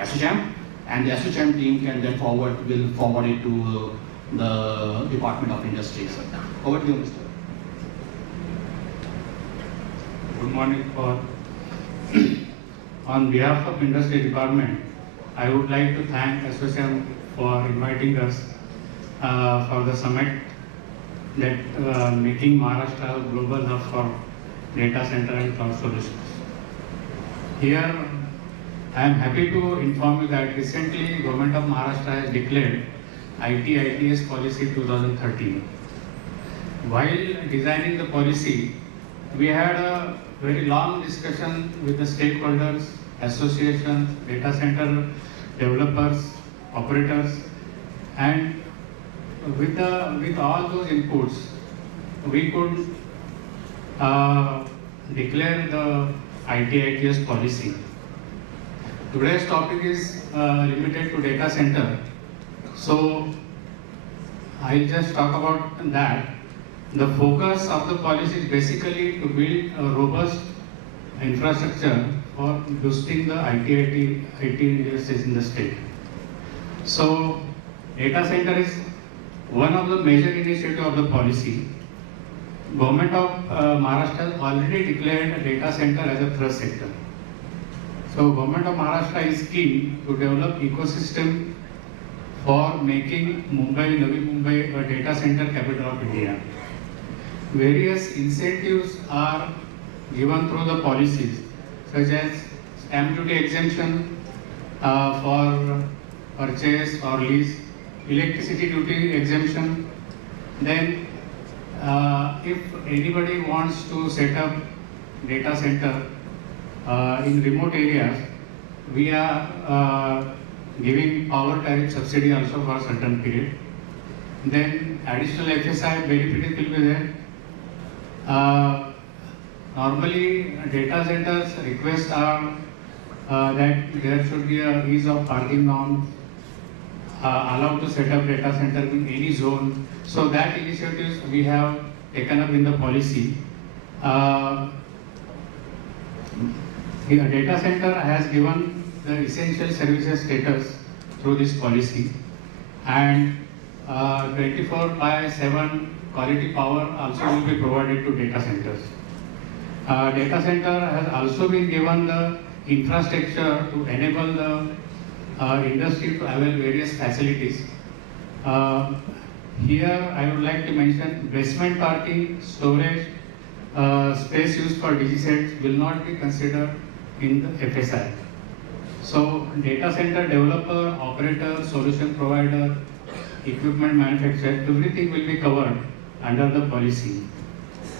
ASSOCHAM, and the ASSOCHAM team can then will forward it to the Department of Industries. Over to you, Mr. Good morning. On behalf of Industry Department, I would like to thank ASSOCHAM for inviting us for the summit that making Maharashtra a global hub for data center and cloud solutions. Here, I am happy to inform you that recently Government of Maharashtra has declared IT/ITES policy 2013. While designing the policy, we had a very long discussion with the stakeholders, associations, data center developers, operators, and with all those inputs, we could declare the IT/ITES policy. Today's topic is limited to data center, so I'll just talk about that. The focus of the policy is basically to build a robust infrastructure for boosting the IT industries in the state. So, data center is one of the major initiatives of the policy. Government of Maharashtra has already declared data center as a thrust sector. So, Government of Maharashtra is keen to develop ecosystem for making Mumbai, Navi Mumbai a data center capital of India. Various incentives are given through the policies, such as stamp duty exemption for purchase or lease, electricity duty exemption. Then, if anybody wants to set up data center in remote areas, we are giving power tariff subsidy also for a certain period. Then additional FSI benefit will be there. Normally, data centers requests are that there should be a ease of parking norms, allowed to set up data center in any zone. So that initiatives we have taken up in the policy. The data center has given the essential services status through this policy, and 24/7 quality power also will be provided to data centers. Data center has also been given the infrastructure to enable the industry to avail various facilities. here I would like to mention basement parking, storage, space used for DG will not be considered in the FSI. So data center developer, operator, solution provider, equipment manufacturer, everything will be covered under the policy.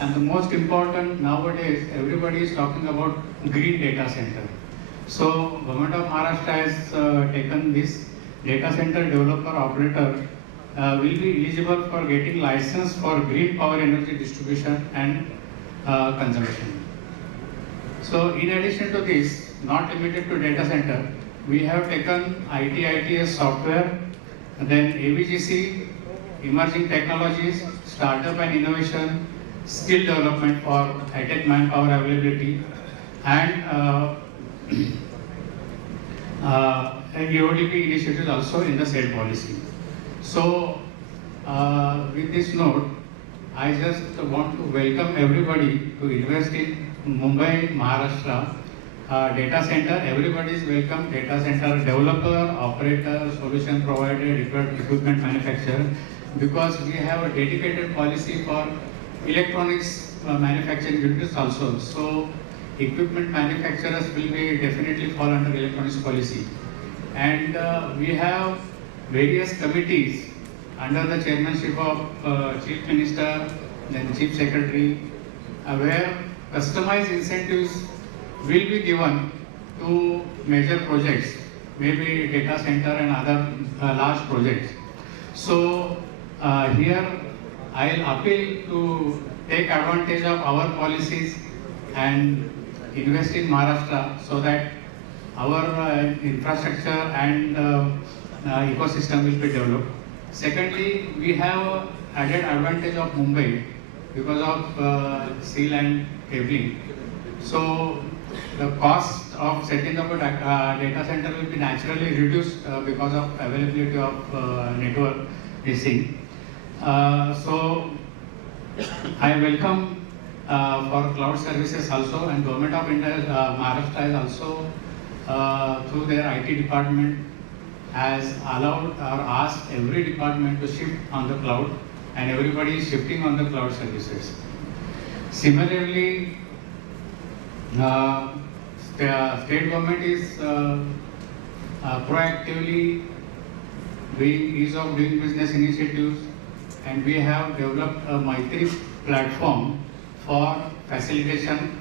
And the most important nowadays, everybody is talking about green data center. So Government of Maharashtra has taken this data center developer operator will be eligible for getting license for green power energy distribution and consumption. So in addition to this, not limited to data center, we have taken ITITS software, then ABGC, emerging technologies, startup and innovation, skill development for high-tech manpower availability, and EODP initiatives also in the same policy. So with this note, I just want to welcome everybody to invest in Mumbai, Maharashtra data center. Everybody is welcome. Data center developer, operator, solution provider, equipment manufacturer, because we have a dedicated policy for electronics manufacturing units also. So equipment manufacturers will be definitely fall under electronics policy. And we have various committees under the chairmanship of Chief Minister, then Chief Secretary, where customized incentives will be given to major projects, maybe data center and other large projects. So here I'll appeal to take advantage of our policies and invest in Maharashtra so that our infrastructure and ecosystem will be developed. Secondly, we have added advantage of Mumbai because of sea land cabling. So the cost of setting up a data center will be naturally reduced because of availability of network missing. So I welcome for cloud services also, and Government of India, Maharashtra is also through their IT department has allowed or asked every department to shift on the cloud, and everybody is shifting on the cloud services. Similarly, the state government is proactively doing ease of doing business initiatives, and we have developed a Maitri platform for facilitation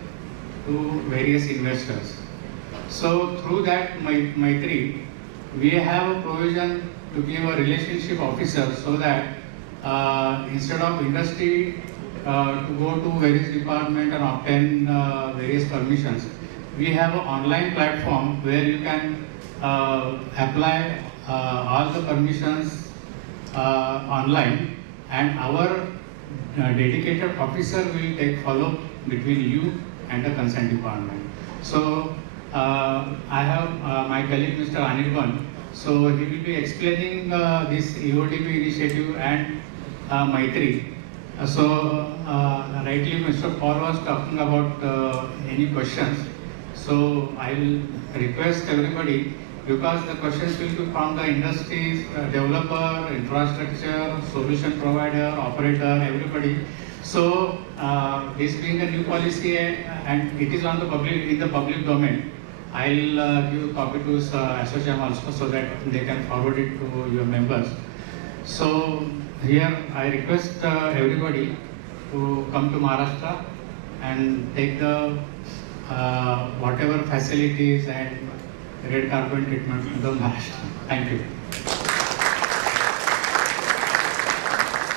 to various investors. So through that Maitri, we have a provision to give a relationship officer so that instead of industry to go to various departments and obtain various permissions, we have an online platform where you can apply all the permissions online, and our dedicated officer will take follow between you and the concerned department. So I have my colleague Mr. Anirban, so he will be explaining this EODP initiative and Maitri. So rightly Mr. Paul was talking about any questions. So I will request everybody, because the questions will be from the industries, developer, infrastructure, solution provider, operator, everybody. So this being a new policy and it is on the in the public domain, I'll give a copy to ASSOCHAM also so that they can forward it to your members. So here I request everybody to come to Maharashtra and take the whatever facilities and red carpet treatment from the Maharashtra. Thank you.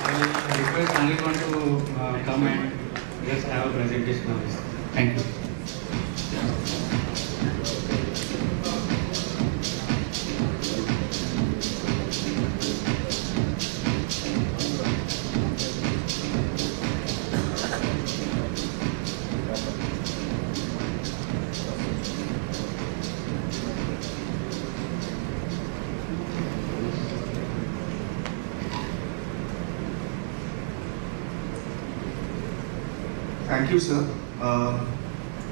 I will request anyone to come and just have a presentation of this. Thank you. Thank you, sir.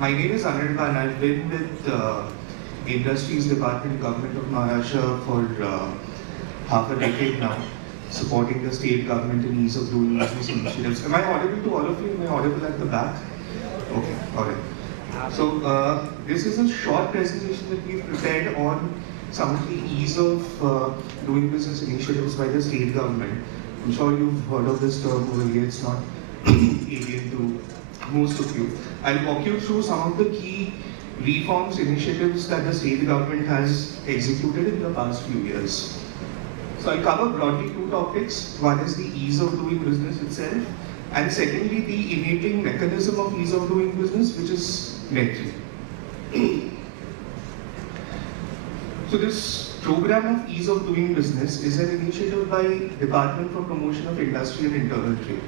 My name is Anirban and I've been with Industries Department, Government of Maharashtra for half a decade now. supporting the state government in ease of doing business initiatives. Am I audible to all of you? Am I audible at the back? Okay, all right. So this is a short presentation that we've prepared on some of the ease of doing business initiatives by the state government. I'm sure you've heard of this term earlier, it's not alien to most of you. I'll walk you through some of the key reforms initiatives that the state government has executed in the past few years. So I'll cover broadly two topics. One is the ease of doing business itself, and secondly, the enabling mechanism of ease of doing business, which is Net 3. So this program of ease of doing business is an initiative by Department for Promotion of Industry and Internal Trade.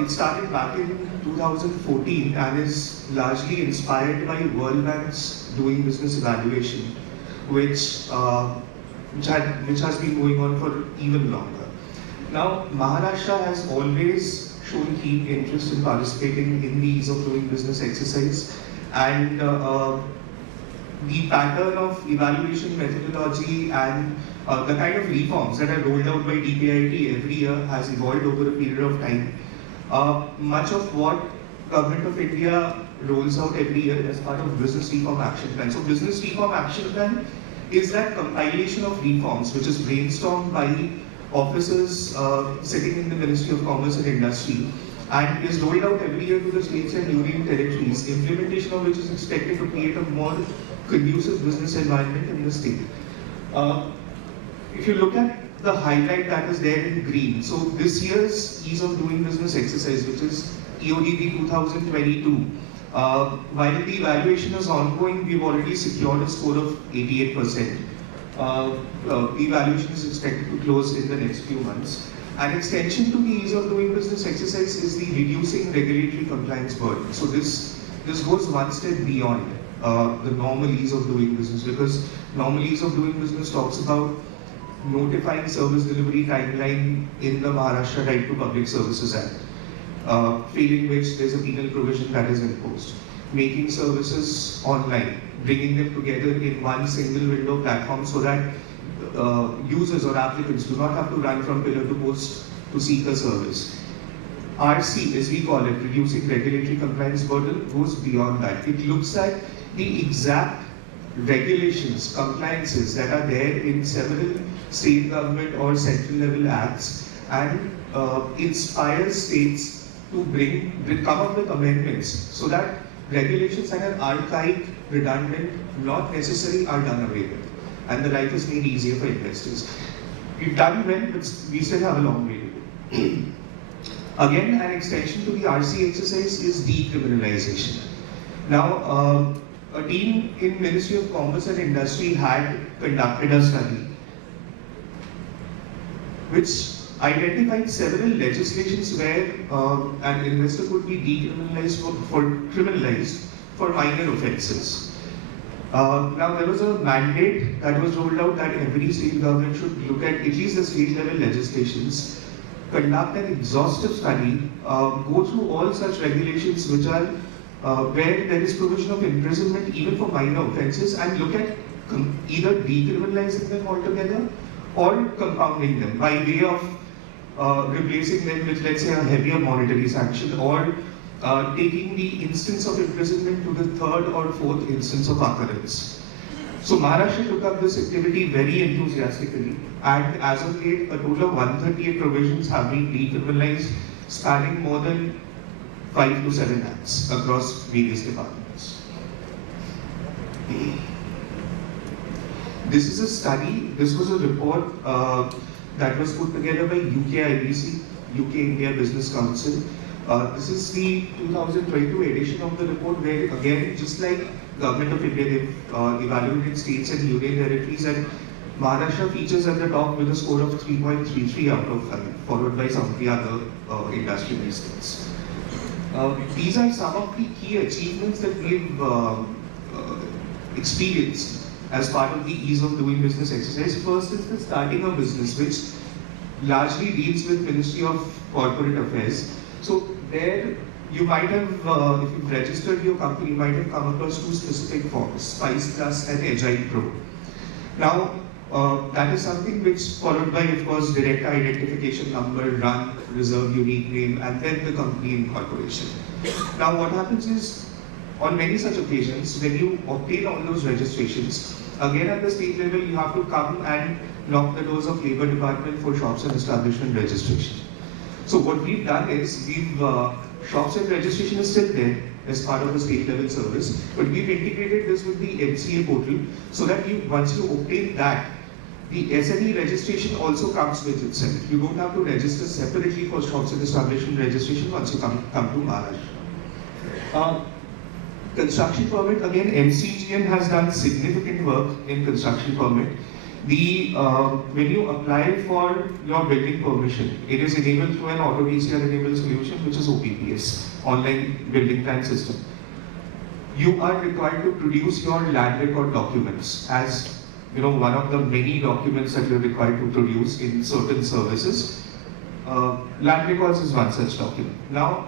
It started back in 2014 and is largely inspired by World Bank's doing business evaluation, which has been going on for even longer. Now, Maharashtra has always shown keen interest in participating in the ease of doing business exercise, and the pattern of evaluation methodology and the kind of reforms that are rolled out by DPIIT every year has evolved over a period of time. Much of what Government of India rolls out every year as part of Business Reform Action Plan. So Business Reform Action Plan is that compilation of reforms which is brainstormed by officers sitting in the Ministry of Commerce and Industry and is rolled out every year to the states and union territories, implementation of which is expected to create a more conducive business environment in the state. If you look at the highlight that is there in green, so this year's ease of doing business exercise, which is EODB 2022, while the evaluation is ongoing, we've already secured a score of 88%. The evaluation is expected to close in the next few months. An extension to the ease of doing business exercise is the reducing regulatory compliance burden. So this goes one step beyond the normal ease of doing business, because normal ease of doing business talks about notifying service delivery timeline in the Maharashtra Right to Public Services Act, failing which there's a penal provision that is imposed. Making services online, bringing them together in one single window platform so that users or applicants do not have to run from pillar to post to seek a service. RC, as we call it, reducing regulatory compliance burden, goes beyond that. It looks at the exact regulations, compliances that are there in several state government or central level acts and inspires states to come up with amendments so that regulations that are archaic, redundant, not necessary are done away with, and the life is made easier for investors. We've done well, but we still have a long way to go. Again, an extension to the RC exercise is decriminalization. Now, a team in Ministry of Commerce and Industry had conducted a study which identified several legislations where an investor could be decriminalized criminalized for minor offences. Now there was a mandate that was rolled out that every state government should look at least the state level legislations, conduct an exhaustive study, go through all such regulations which are where there is provision of imprisonment even for minor offences, and look at either decriminalizing them altogether or compounding them by way of replacing them with, let's say, a heavier monetary sanction, or taking the instance of imprisonment to the third or fourth instance of occurrence. So Maharashtra took up this activity very enthusiastically, and as of late, a total of 138 provisions have been decriminalized, spanning more than 5 to 7 acts across various departments. This is a study, this was a report that was put together by UKIBC, UK India Business Council. This is the 2022 edition of the report, where again, just like Government of India, they've evaluated states and union territories, and Maharashtra features at the top with a score of 3.33 out of 5, followed by some of the other industrial states. These are some of the key achievements that we've experienced as part of the ease of doing business exercise. First is the starting a business, which largely deals with Ministry of Corporate Affairs. So there you might have, if you've registered your company, you might have come across two specific forms, Spice Plus and Agile Pro. Now, That is something which followed by, of course, direct identification number, run, reserve unique name, and then the company incorporation. Now what happens is, on many such occasions, when you obtain all those registrations, again at the state level, you have to come and knock the doors of Labour Department for shops and establishment registration. So what we've done is, shops and registration is still there as part of the state level service, but we've integrated this with the MCA portal so that once you obtain that, the SME registration also comes with itself. You don't have to register separately for shops and establishment registration once you come to Maharashtra. Construction permit, again, MCGM has done significant work in construction permit. When you apply for your building permission, it is enabled through an auto DCR enabled solution, which is OPPS, online building plan system. You are required to produce your land record documents as one of the many documents that you're required to produce in certain services. Land records is one such document. Now,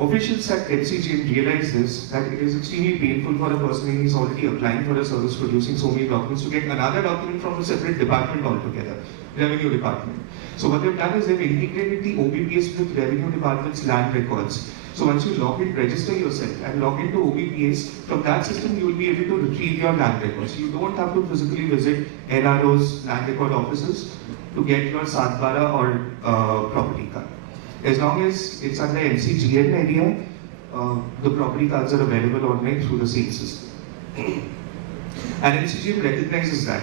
officials at MCGM realize this, that it is extremely painful for a person who is already applying for a service producing so many documents to get another document from a separate department altogether, Revenue Department. So what they've done is they've integrated the OBPS with Revenue Department's land records. So once you log in, register yourself and log into OBPS, from that system you will be able to retrieve your land records. You don't have to physically visit NRO's land record offices to get your Satbara or property card. As long as it's under MCGM area, the property cards are available online through the same system. And MCGM recognizes that.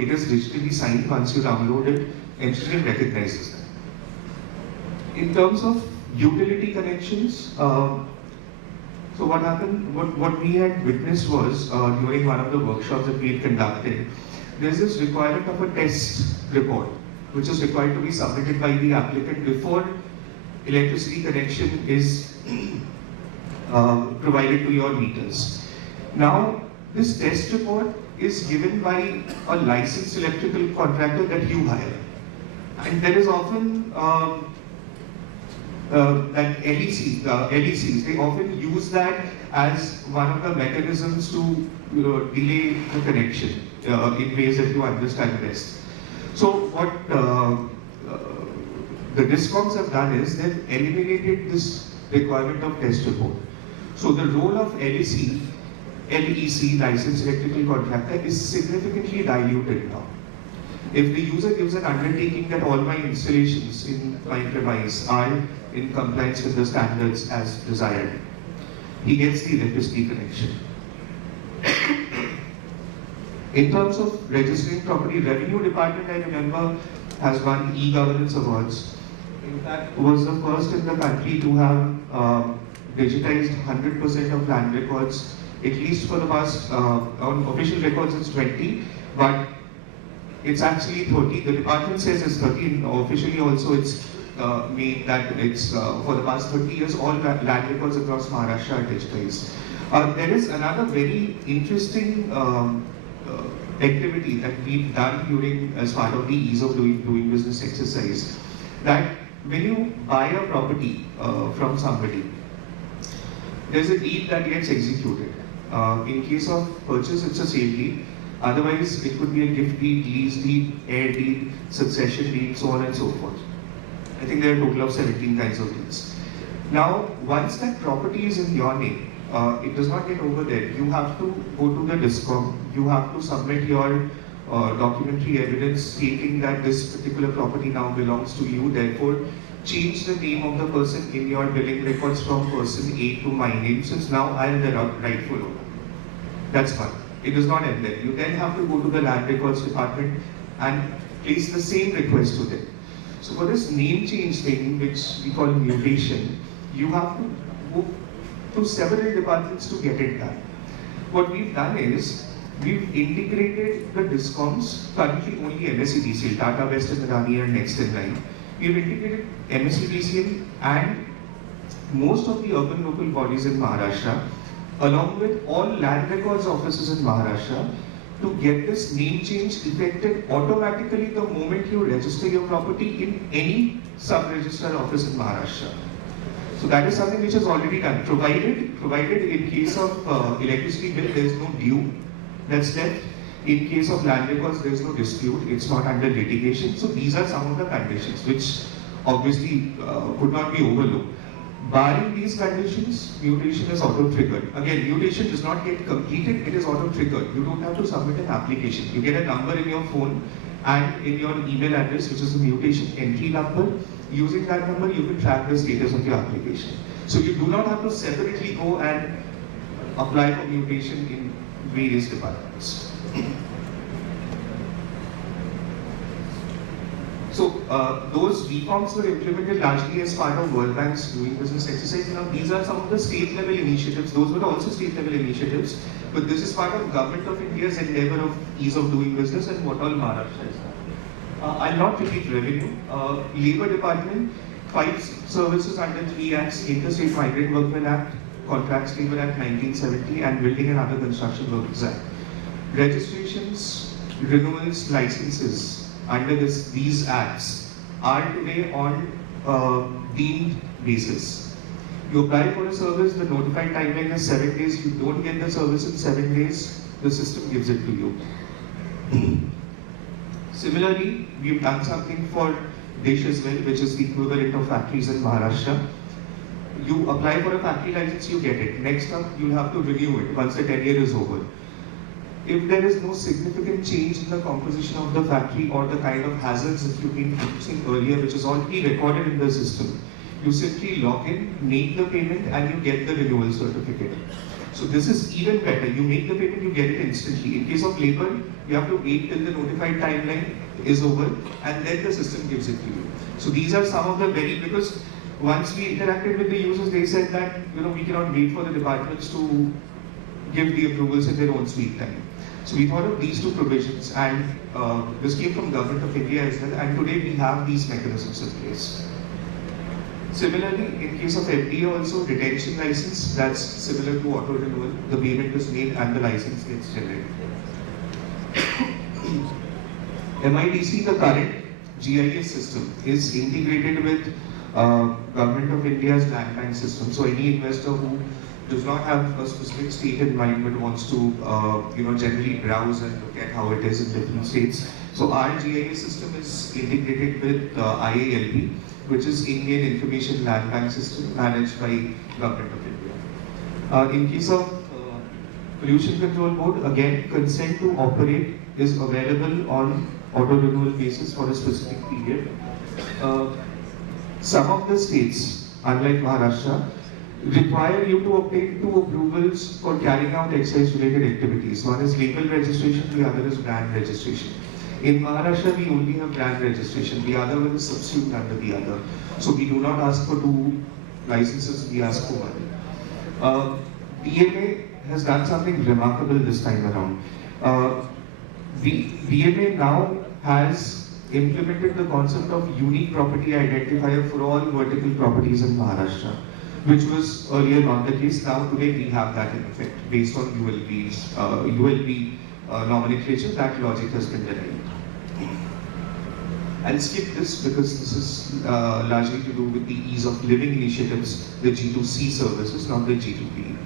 It is digitally signed once you download it. MCGM recognizes that. In terms of utility connections, so what happened, what we had witnessed was during one of the workshops that we had conducted, there's this requirement of a test report, which is required to be submitted by the applicant before electricity connection is provided to your meters. Now, this test report is given by a licensed electrical contractor that you hire. And there is often that LECs, they often use that as one of the mechanisms to delay the connection in ways that you understand best. So what the DISCOMs have done is they've eliminated this requirement of test report. So the role of LEC, licensed electrical contractor, is significantly diluted now. If the user gives an undertaking that all my installations in my premise are in compliance with the standards as desired, he gets the electricity connection. In terms of registering property, Revenue Department, I remember, has won e-governance awards. In fact, was the first in the country to have digitized 100% of land records, at least for the past, on official records it's 20, but it's actually 30. The department says it's 30, and officially also it's made that it's for the past 30 years all land records across Maharashtra are digitized. There is another very interesting activity that we've done as part of the ease of doing business exercise, that when you buy a property from somebody, there's a deed that gets executed. In case of purchase, it's a sale deed. Otherwise, it could be a gift deed, lease deed, heir deed, succession deed, so on and so forth. I think there are a total of 17 kinds of deeds. Now, once that property is in your name, it does not get over there. You have to go to the DISCOM, you have to submit your documentary evidence stating that this particular property now belongs to you, therefore change the name of the person in your billing records from person A to my name, since now I am the rightful owner. That's one. It does not end there. You then have to go to the land records department and place the same request to them. So for this name change thing, which we call mutation, you have to go to several departments to get it done. What we've done is, we've integrated the DISCOMs, currently only MSEDCL, Tata, West and Adani are next in line. We've integrated MSEDCL and most of the urban local bodies in Maharashtra, along with all land records offices in Maharashtra, to get this name change effected automatically the moment you register your property in any sub-registrar office in Maharashtra. So that is something which is already done, provided in case of electricity bill, there is no due that's left. In case of land records, there is no dispute, it's not under litigation. So these are some of the conditions which obviously could not be overlooked. Barring these conditions, mutation is auto-triggered. Again, mutation does not get completed, it is auto-triggered. You don't have to submit an application. You get a number in your phone and in your email address, which is a mutation entry number. Using that number, you can track the status of your application. So you do not have to separately go and apply for mutation in various departments. So those reforms were implemented largely as part of World Bank's doing business exercise. Now these are some of the state level initiatives. Those were also state level initiatives, but this is part of Government of India's endeavor of ease of doing business and what all Maharashtra has done. I'll not repeat revenue. Labour Department, 5 services under 3 acts: Interstate Migrant Workmen Act, Contracts Labour Act 1970, and Building and Other Construction Workers Act. Registrations, renewals, licenses under these acts are today on deemed basis. You apply for a service, the notified timeline is 7 days. You don't get the service in 7 days, the system gives it to you. Similarly, we've done something for DISH as well, which is the equivalent of factories in Maharashtra. You apply for a factory license, you get it. Next up, you'll have to renew it once the tenure is over. If there is no significant change in the composition of the factory or the kind of hazards that you've been producing earlier, which is already recorded in the system, you simply log in, make the payment, and you get the renewal certificate. So this is even better. You make the payment, you get it instantly. In case of labor, you have to wait till the notified timeline is over, and then the system gives it to you. So these are some of the because once we interacted with the users, they said that we cannot wait for the departments to give the approvals in their own sweet time. So we thought of these 2 provisions, and this came from Government of India as well, and today we have these mechanisms in place. Similarly, in case of FDA also, retention license, that's similar to auto renewal. The payment is made and the license gets generated. MIDC, the current GIS system, is integrated with Government of India's land bank system. So any investor who does not have a specific state in mind but wants to generally browse and look at how it is in different states. So our GIS system is integrated with IALB, which is Indian Information Land Bank System managed by Government of India. In case of Pollution Control Board, again, consent to operate is available on auto renewal basis for a specific period. Some of the states, unlike Maharashtra, require you to obtain 2 approvals for carrying out excise-related activities. One is label registration, the other is brand registration. In Maharashtra, we only have brand registration. The other one is subsumed under the other. So we do not ask for 2 licenses, we ask for 1. DMA has done something remarkable this time around. The DMA now has implemented the concept of unique property identifier for all vertical properties in Maharashtra, which was earlier not the case. Now today we have that in effect based on ULB nomenclature. That logic has been derived. I'll skip this because this is largely to do with the ease of living initiatives, the G2C services, not the G2B.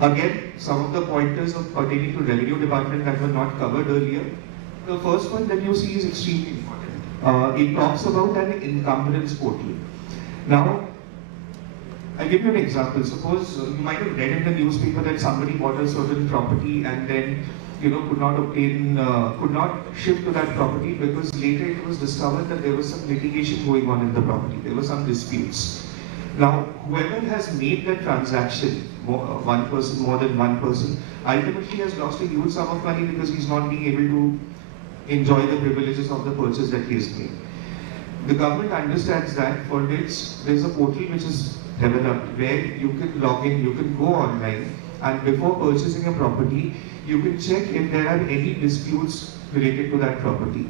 Again, some of the pointers pertaining to revenue department that were not covered earlier. The first one that you see is extremely important. It talks about an encumbrance portal. Now, I'll give you an example. Suppose you might have read in the newspaper that somebody bought a certain property and then could not shift to that property because later it was discovered that there was some litigation going on in the property. There were some disputes. Now, whoever has made that transaction, one person, more than one person, ultimately has lost a huge sum of money because he's not being able to enjoy the privileges of the purchase that he has made. The government understands that, for which there is a portal which is developed where you can log in, you can go online, and before purchasing a property, you can check if there are any disputes related to that property.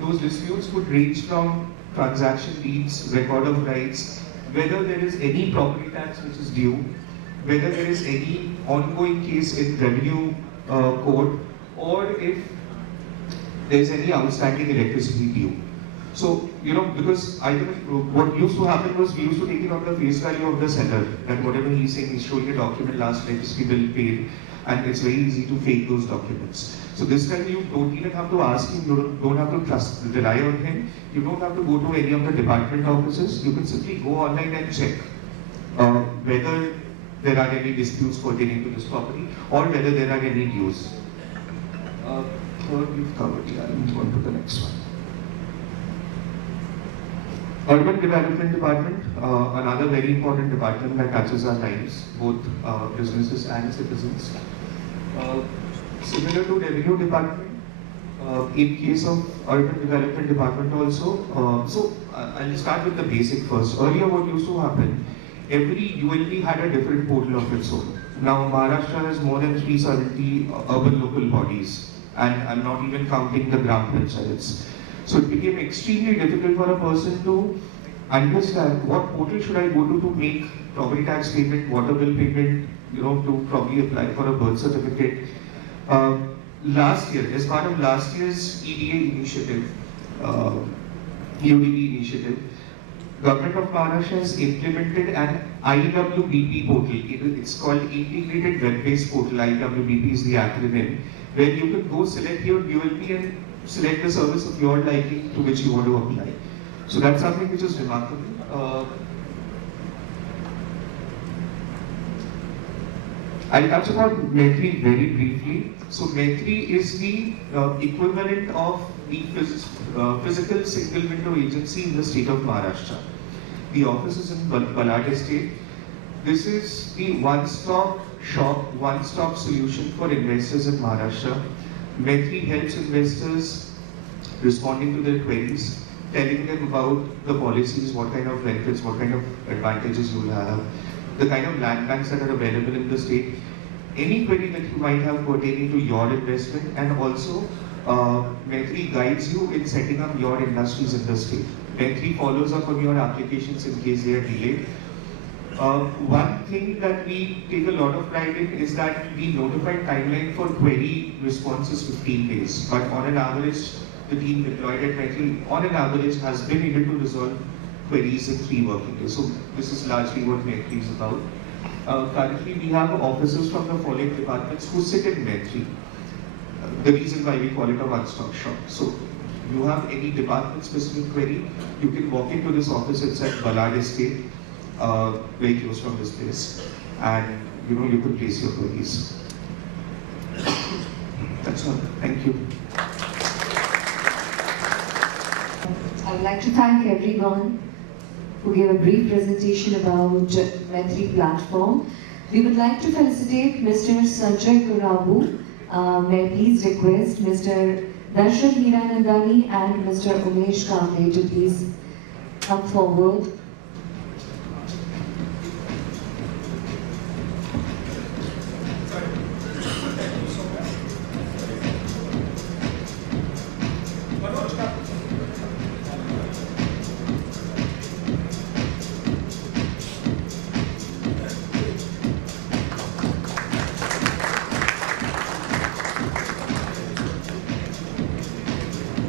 Those disputes could range from transaction deeds, record of rights, whether there is any property tax which is due, whether there is any ongoing case in revenue court, or if there is any outstanding electricity due. So, because I think what used to happen was we used to take it on the face value of the seller, that whatever he's saying, he's showing a document last electricity bill paid, and it's very easy to fake those documents. So this time you don't even have to ask him, you don't have to rely on him, you don't have to go to any of the department offices, you can simply go online and check whether there are any disputes pertaining to this property or whether there are any dues. Third we've covered, yeah, let's go on to the next one. Urban Development Department, another very important department that touches our lives, both businesses and citizens. Similar to Revenue Department, in case of Urban Development Department also, I'll start with the basic first. Earlier what used to happen, every ULP had a different portal of its own. Now Maharashtra has more than 370 urban local bodies, and I'm not even counting the Gram Panchayats. So it became extremely difficult for a person to understand what portal should I go to make property tax payment, water bill payment, to probably apply for a birth certificate. Last year, as part of last year's EDA initiative, EODB initiative, Government of Maharashtra has implemented an IWBP portal. It's called Integrated Web-Based Portal. IWBP is the acronym, where you can go select your ULP and select the service of your liking to which you want to apply. So that's something which is remarkable. I'll touch about Maitri very briefly. So Maitri is the equivalent of the physical single window agency in the state of Maharashtra. The office is in Balad Estate. This is the one-stop shop, one-stop solution for investors in Maharashtra. Maitri helps investors responding to their queries, telling them about the policies, what kind of benefits, what kind of advantages you will have, the kind of land banks that are available in the state, any query that you might have pertaining to your investment, and also Maitri guides you in setting up your industries in the state. Maitri follows up on your applications in case they are delayed. One thing that we take a lot of pride in is that the notified timeline for query response is 15 days, but on an average, the team deployed at Maitri, on an average, has been able to resolve queries in 3 working days. So this is largely what Maitri is about. Currently, we have officers from the following departments who sit in Maitri. The reason why we call it a one-stop shop. So you have any department-specific query, you can walk into this office inside Balad Estate, very close from this place, and you can place your queries. That's all. Thank you. I would like to thank everyone who gave a brief presentation about Maitri platform. We would like to felicitate Mr. Sanjay Kurabu. May I please request Mr. Darshan Hiranandani and Mr. Umesh Kamble to please come forward.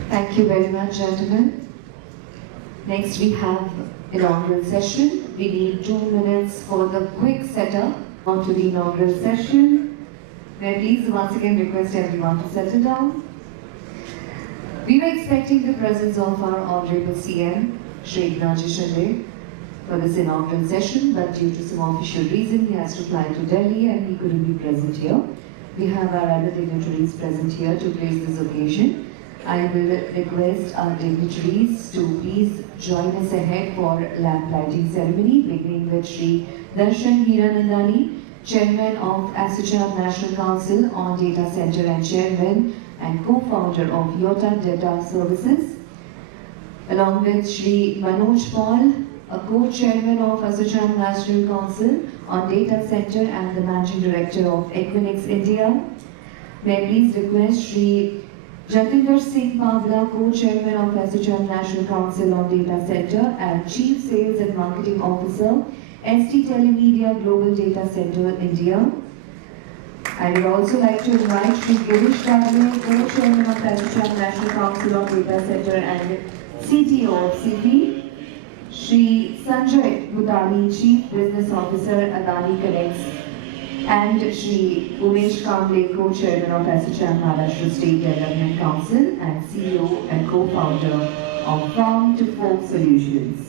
Thank you very much, gentlemen. Next, we have inaugural session. We need 2 minutes for the quick setup onto the inaugural session. May I please once again request everyone to settle down. We were expecting the presence of our Honorable CM, Shri Eknath Shinde, for this inaugural session, but due to some official reason, he has to fly to Delhi and he couldn't be present here. We have our other dignitaries present here to grace this occasion. I will request our dignitaries to please join us ahead for lamp lighting ceremony, beginning with Shri Darshan Hiranandani, Chairman of ASSOCHAM National Council on Data Center and Chairman and co-founder of Yota Data Services, along with Shri Manoj Paul, a co-chairman of ASSOCHAM National Council on Data Center and the Managing Director of Equinix India. May I please request Shri Jatinder Singh Pavla, co-chairman of ASSOCHAM National Council on Data Center and Chief Sales and Marketing Officer, ST Telemedia Global Data Center India. I would also like to invite Shri Girish Kavle, co-chairman of ASSOCHAM National Council on Data Center and CTO of CP, Shri Sanjay Budani, Chief Business Officer, Adani Connects, and Shri Umesh Kamble, Co-Chairman of ASSOCHAM Maharashtra State Development Council and CEO and co-founder of Farm to Fork Solutions.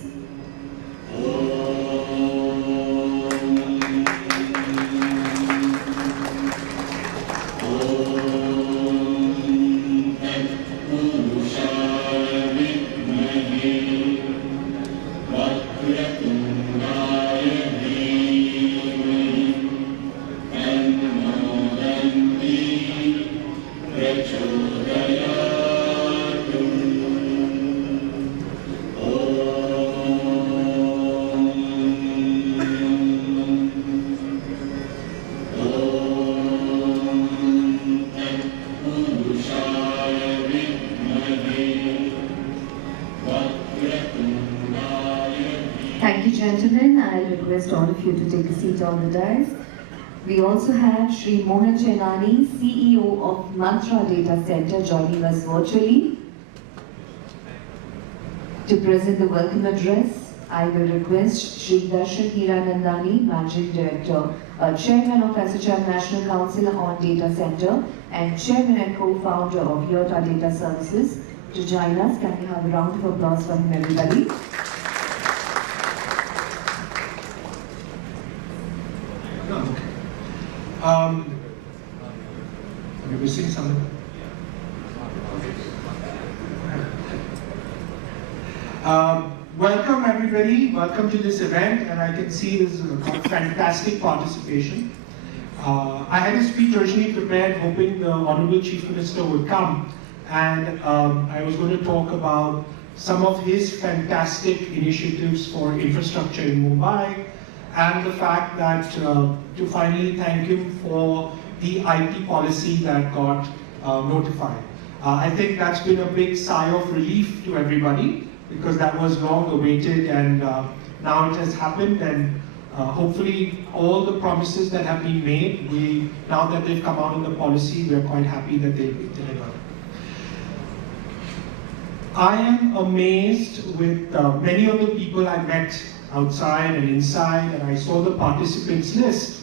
Thank you, gentlemen. I request all of you to take a seat on the dais. We also have Shri Mohan Chenani, CEO of Mantra Data Center, joining us virtually. To present the welcome address, I will request Shri Darshan Hiranandani, Managing Director, Chairman of ASSOCHAM National Council on Data Center and Chairman and Co-founder of Yota Data Services, to join us. Can we have a round of applause for him, everybody? Are you missing something? Welcome everybody, welcome to this event, and I can see this is a fantastic participation. I had a speech originally prepared hoping the Honorable Chief Minister would come, and I was going to talk about some of his fantastic initiatives for infrastructure in Mumbai, and the fact that to finally thank him for the IT policy that got notified. I think that's been a big sigh of relief to everybody, because that was long awaited, and now it has happened, and hopefully all the promises that have been made, now that they've come out in the policy, we're quite happy that they'll be delivered. I am amazed with many of the people I met outside and inside, and I saw the participants list,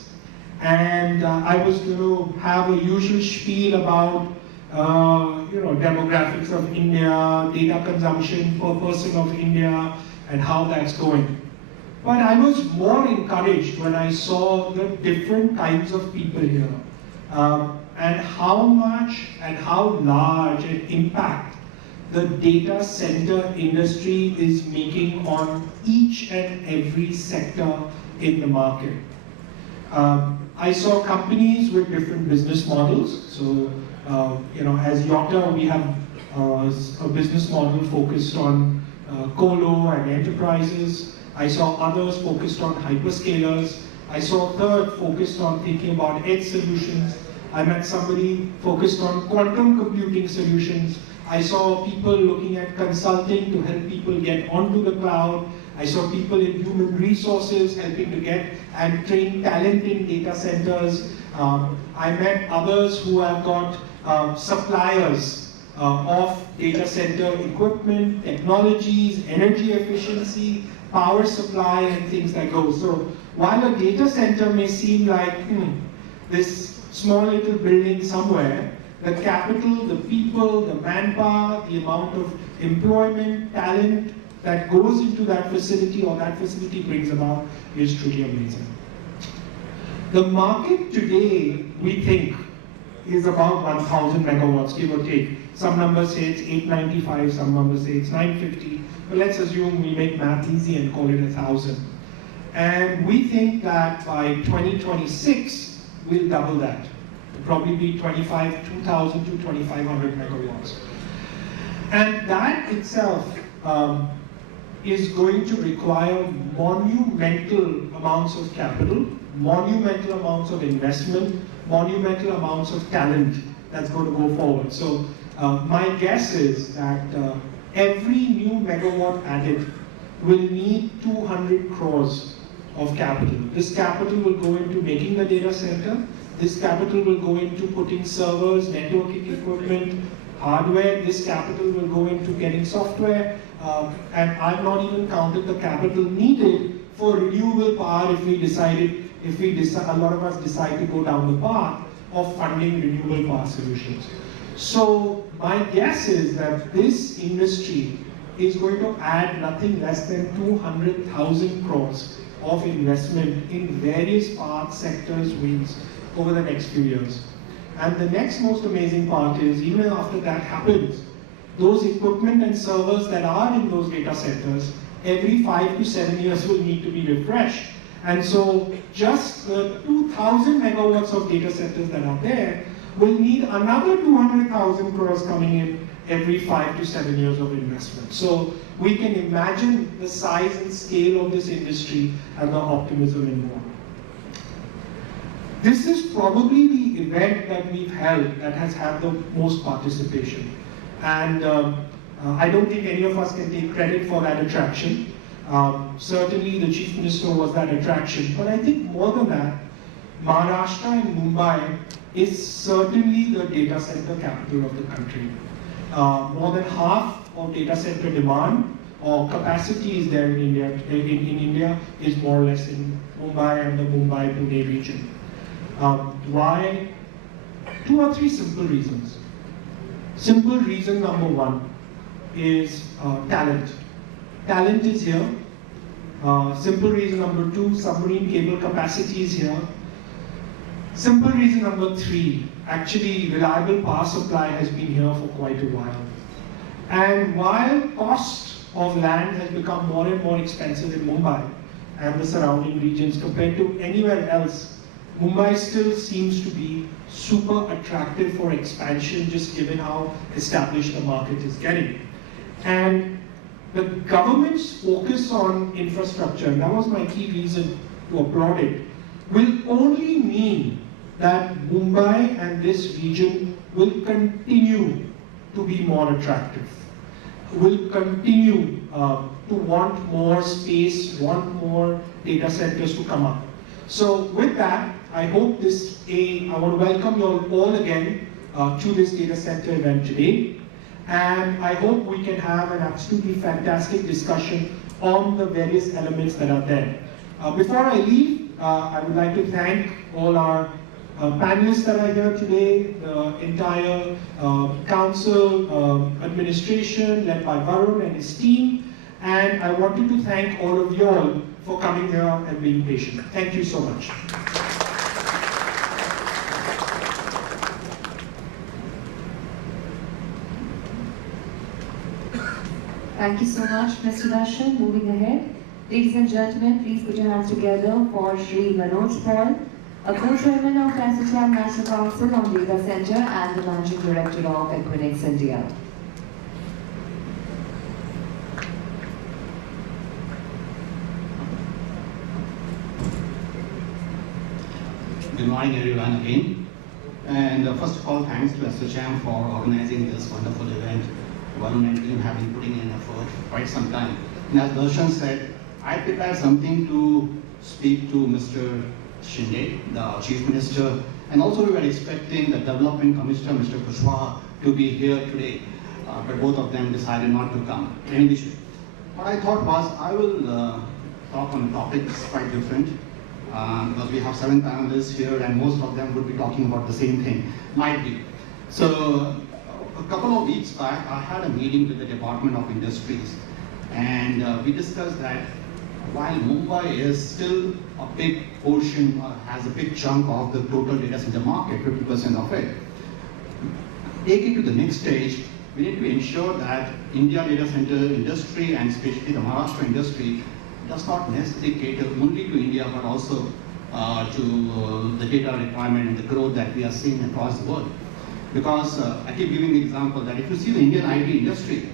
and I was going to have a usual spiel about demographics of India, data consumption per person of India, and how that's going. But I was more encouraged when I saw the different kinds of people here, and how much and how large an impact the data center industry is making on each and every sector in the market. I saw companies with different business models. So, as Yota, we have a business model focused on colo and enterprises. I saw others focused on hyperscalers. I saw a third focused on thinking about edge solutions. I met somebody focused on quantum computing solutions. I saw people looking at consulting to help people get onto the cloud. I saw people in human resources helping to get and train talent in data centers. I met others who have got suppliers of data center equipment, technologies, energy efficiency, power supply, and things that go. So while a data center may seem like this small little building somewhere, the capital, the people, the manpower, the amount of employment, talent that goes into that facility or that facility brings about is truly amazing. The market today, we think, is about 1,000 megawatts, give or take. Some numbers say it's 895, some numbers say it's 950, but let's assume we make math easy and call it 1,000. And we think that by 2026, we'll double that. It'll probably be 2,000 to 2,500 megawatts. And that itself is going to require monumental amounts of capital, monumental amounts of investment, monumental amounts of talent that's going to go forward. So my guess is that every new megawatt added will need 200 crores of capital. This capital will go into making the data center. This capital will go into putting servers, networking equipment, hardware. This capital will go into getting software and I've not even counted the capital needed for renewable power if a lot of us decide to go down the path of funding renewable power solutions. So my guess is that this industry is going to add nothing less than 200,000 crores of investment in various parts, sectors, wings over the next few years. And the next most amazing part is, even after that happens, those equipment and servers that are in those data centers, every 5 to 7 years will need to be refreshed. And so just the 2,000 megawatts of data centers that are there will need another 200,000 crores coming in every 5 to 7 years of investment. So we can imagine the size and scale of this industry and the optimism involved. This is probably the event that we've held that has had the most participation. And I don't think any of us can take credit for that attraction. Certainly the Chief Minister was that attraction, but I think more than that, Maharashtra and Mumbai is certainly the data center capital of the country. More than half of data center demand or capacity is there in India is more or less in Mumbai and the Mumbai-Pune region. Why? 2 or 3 simple reasons. Simple reason number 1 is talent. Talent is here. Simple reason number 2, submarine cable capacity is here. Simple reason number 3, actually reliable power supply has been here for quite a while. And while cost of land has become more and more expensive in Mumbai and the surrounding regions compared to anywhere else, Mumbai still seems to be super attractive for expansion, just given how established the market is getting. And the government's focus on infrastructure, and that was my key reason to applaud it, will only mean that Mumbai and this region will continue to be more attractive, will continue to want more space, want more data centers to come up. So with that, I hope I want to welcome you all again to this data center event today. And I hope we can have an absolutely fantastic discussion on the various elements that are there. Before I leave, I would like to thank all our panelists that are here today, the entire council, administration led by Varun and his team. And I wanted to thank all of you all for coming here and being patient. Thank you so much. Thank you so much, Mr. Darshan. Moving ahead, ladies and gentlemen, please put your hands together for Shri Manoj Paul, a co-chairman of ASSOCHAM National Council on Data Center and the Managing Director of Equinix India. Good morning everyone again. And first of all, thanks to ASSOCHAM for organizing this wonderful event. Varun and team have been putting in effort for quite some time. And as Darshan said, I prepared something to speak to Mr. Shinde, the Chief Minister, and also we were expecting the Development Commissioner, Mr. Kushwaha, to be here today, but both of them decided not to come. Anyway, what I thought was I will talk on a topic that's quite different, because we have 7 panelists here and most of them would be talking about the same thing, might be. So, a couple of weeks back, I had a meeting with the Department of Industries, and we discussed that while Mumbai is still a big portion, has a big chunk of the total data center market, 50% of it, take it to the next stage, we need to ensure that India data center industry and especially the Maharashtra industry does not necessarily cater only to India but also to the data requirement and the growth that we are seeing across the world. Because I keep giving the example that if you see the Indian IT industry,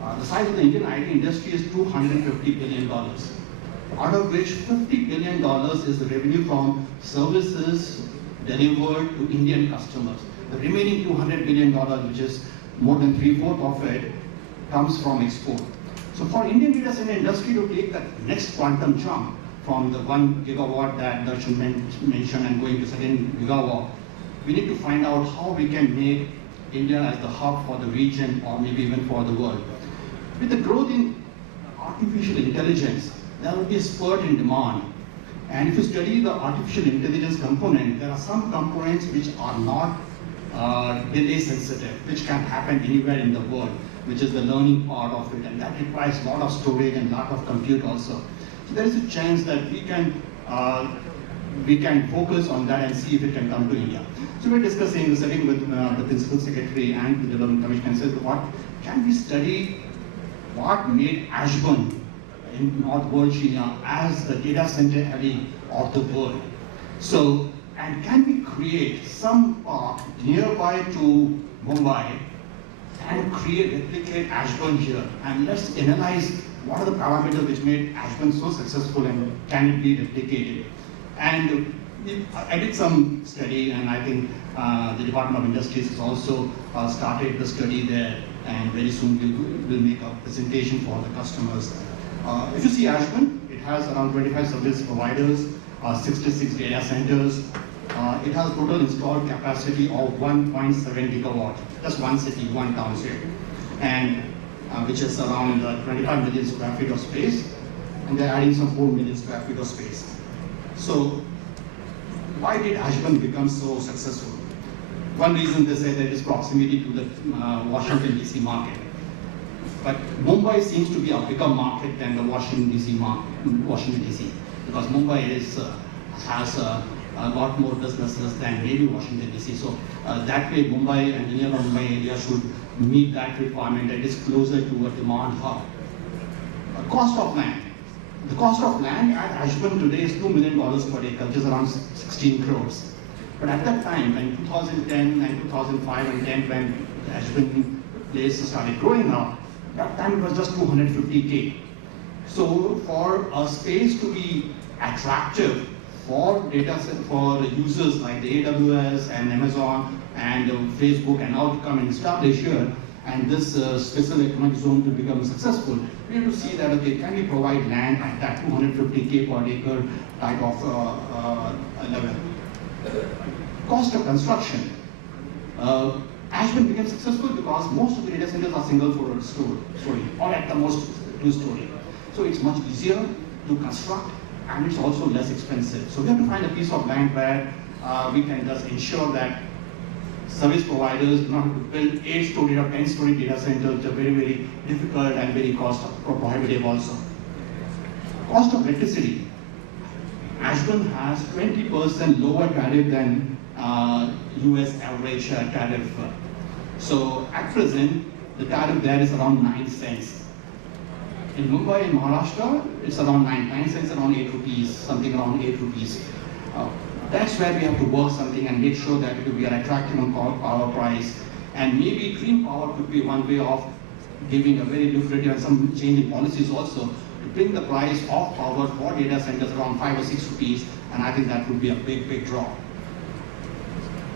the size of the Indian IT industry is $250 billion, out of which $50 billion is the revenue from services delivered to Indian customers. The remaining $200 billion, which is more than 3/4 of it, comes from export. So for Indian data center industry to take that next quantum jump from the 1 gigawatt that Darshan mentioned and going to 2 gigawatt, we need to find out how we can make India as the hub for the region or maybe even for the world. With the growth in artificial intelligence, there will be a spurt in demand. And if you study the artificial intelligence component, there are some components which are not delay sensitive, which can happen anywhere in the world, which is the learning part of it, and that requires a lot of storage and a lot of compute also. So there is a chance that we can focus on that and see if it can come to India. So we're discussing, sitting with the Principal Secretary and the Development Commission, and said, what can we study what made Ashburn in North Virginia as the data center alley of the world. So, and can we create some park nearby to Mumbai and replicate Ashburn here? And let's analyze what are the parameters which made Ashburn so successful and can it be replicated? And I did some study, and I think the Department of Industries has also started the study there, and very soon we'll make a presentation for the customers. If you see Ashburn, it has around 25 service providers, 66 data centers. It has a total installed capacity of 1.7 gigawatt. Just one city, one township, and which is around 25 million square feet of space, and they're adding some 4 million square feet of space. So, why did Ashburn become so successful? One reason they say that is proximity to the Washington DC market. But Mumbai seems to be a bigger market than the Washington DC market, because Mumbai has a lot more businesses than maybe Washington DC. So that way Mumbai and the nearby Mumbai area should meet that requirement that is closer to a demand hub. Cost of land. The cost of land at Ashburn today is $2 million per acre, which is around 16 crores. But at that time, in 2010 and 2005 and 10, when the Ashburn place started growing up, that time it was just 250K. So for a space to be attractive for for users like the AWS and Amazon and Facebook and all to come and establish here, and this special economic zone to become successful, we have to see that, okay, can we provide land at that 250K per acre type of level. Cost of construction. Ashburn became successful because most of the data centers are single story, or at the most 2-story. So it's much easier to construct, and it's also less expensive. So we have to find a piece of land where we can just ensure that service providers do not have to build 8-story or 10-story data centers, which are very, very difficult and very cost prohibitive also. Cost of electricity. Ashburn has 20% lower tariff than US average tariff. So at present, the tariff there is around 9 cents. In Mumbai, in Maharashtra, it's around 9 cents, around 8 rupees, something around 8 rupees. That's where we have to work something and make sure that we are attractive on power price. And maybe green power could be one way of giving a very lucrative and some change in policies also to bring the price of power for data centers around 5 or 6 rupees. And I think that would be a big, big draw.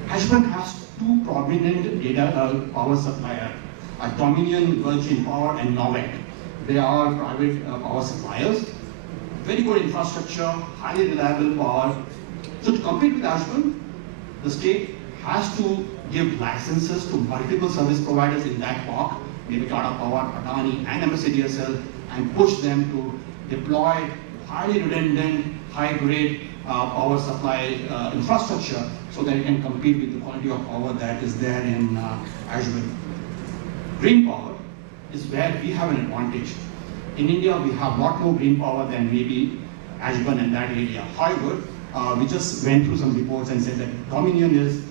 Ashburn has 2 prominent data power suppliers, Dominion, Virgin Power, and Novec. They are private power suppliers. Very good infrastructure, highly reliable power. So to compete with Ashburn, the state has to give licenses to multiple service providers in that park, maybe Tata Power, Adani, and MSCDSL, and push them to deploy highly redundant, high-grade power supply infrastructure so that it can compete with the quality of power that is there in Ashburn. Green power is where we have an advantage. In India, we have a lot more green power than maybe Ashburn and that area. However, we just went through some reports and said that Dominion is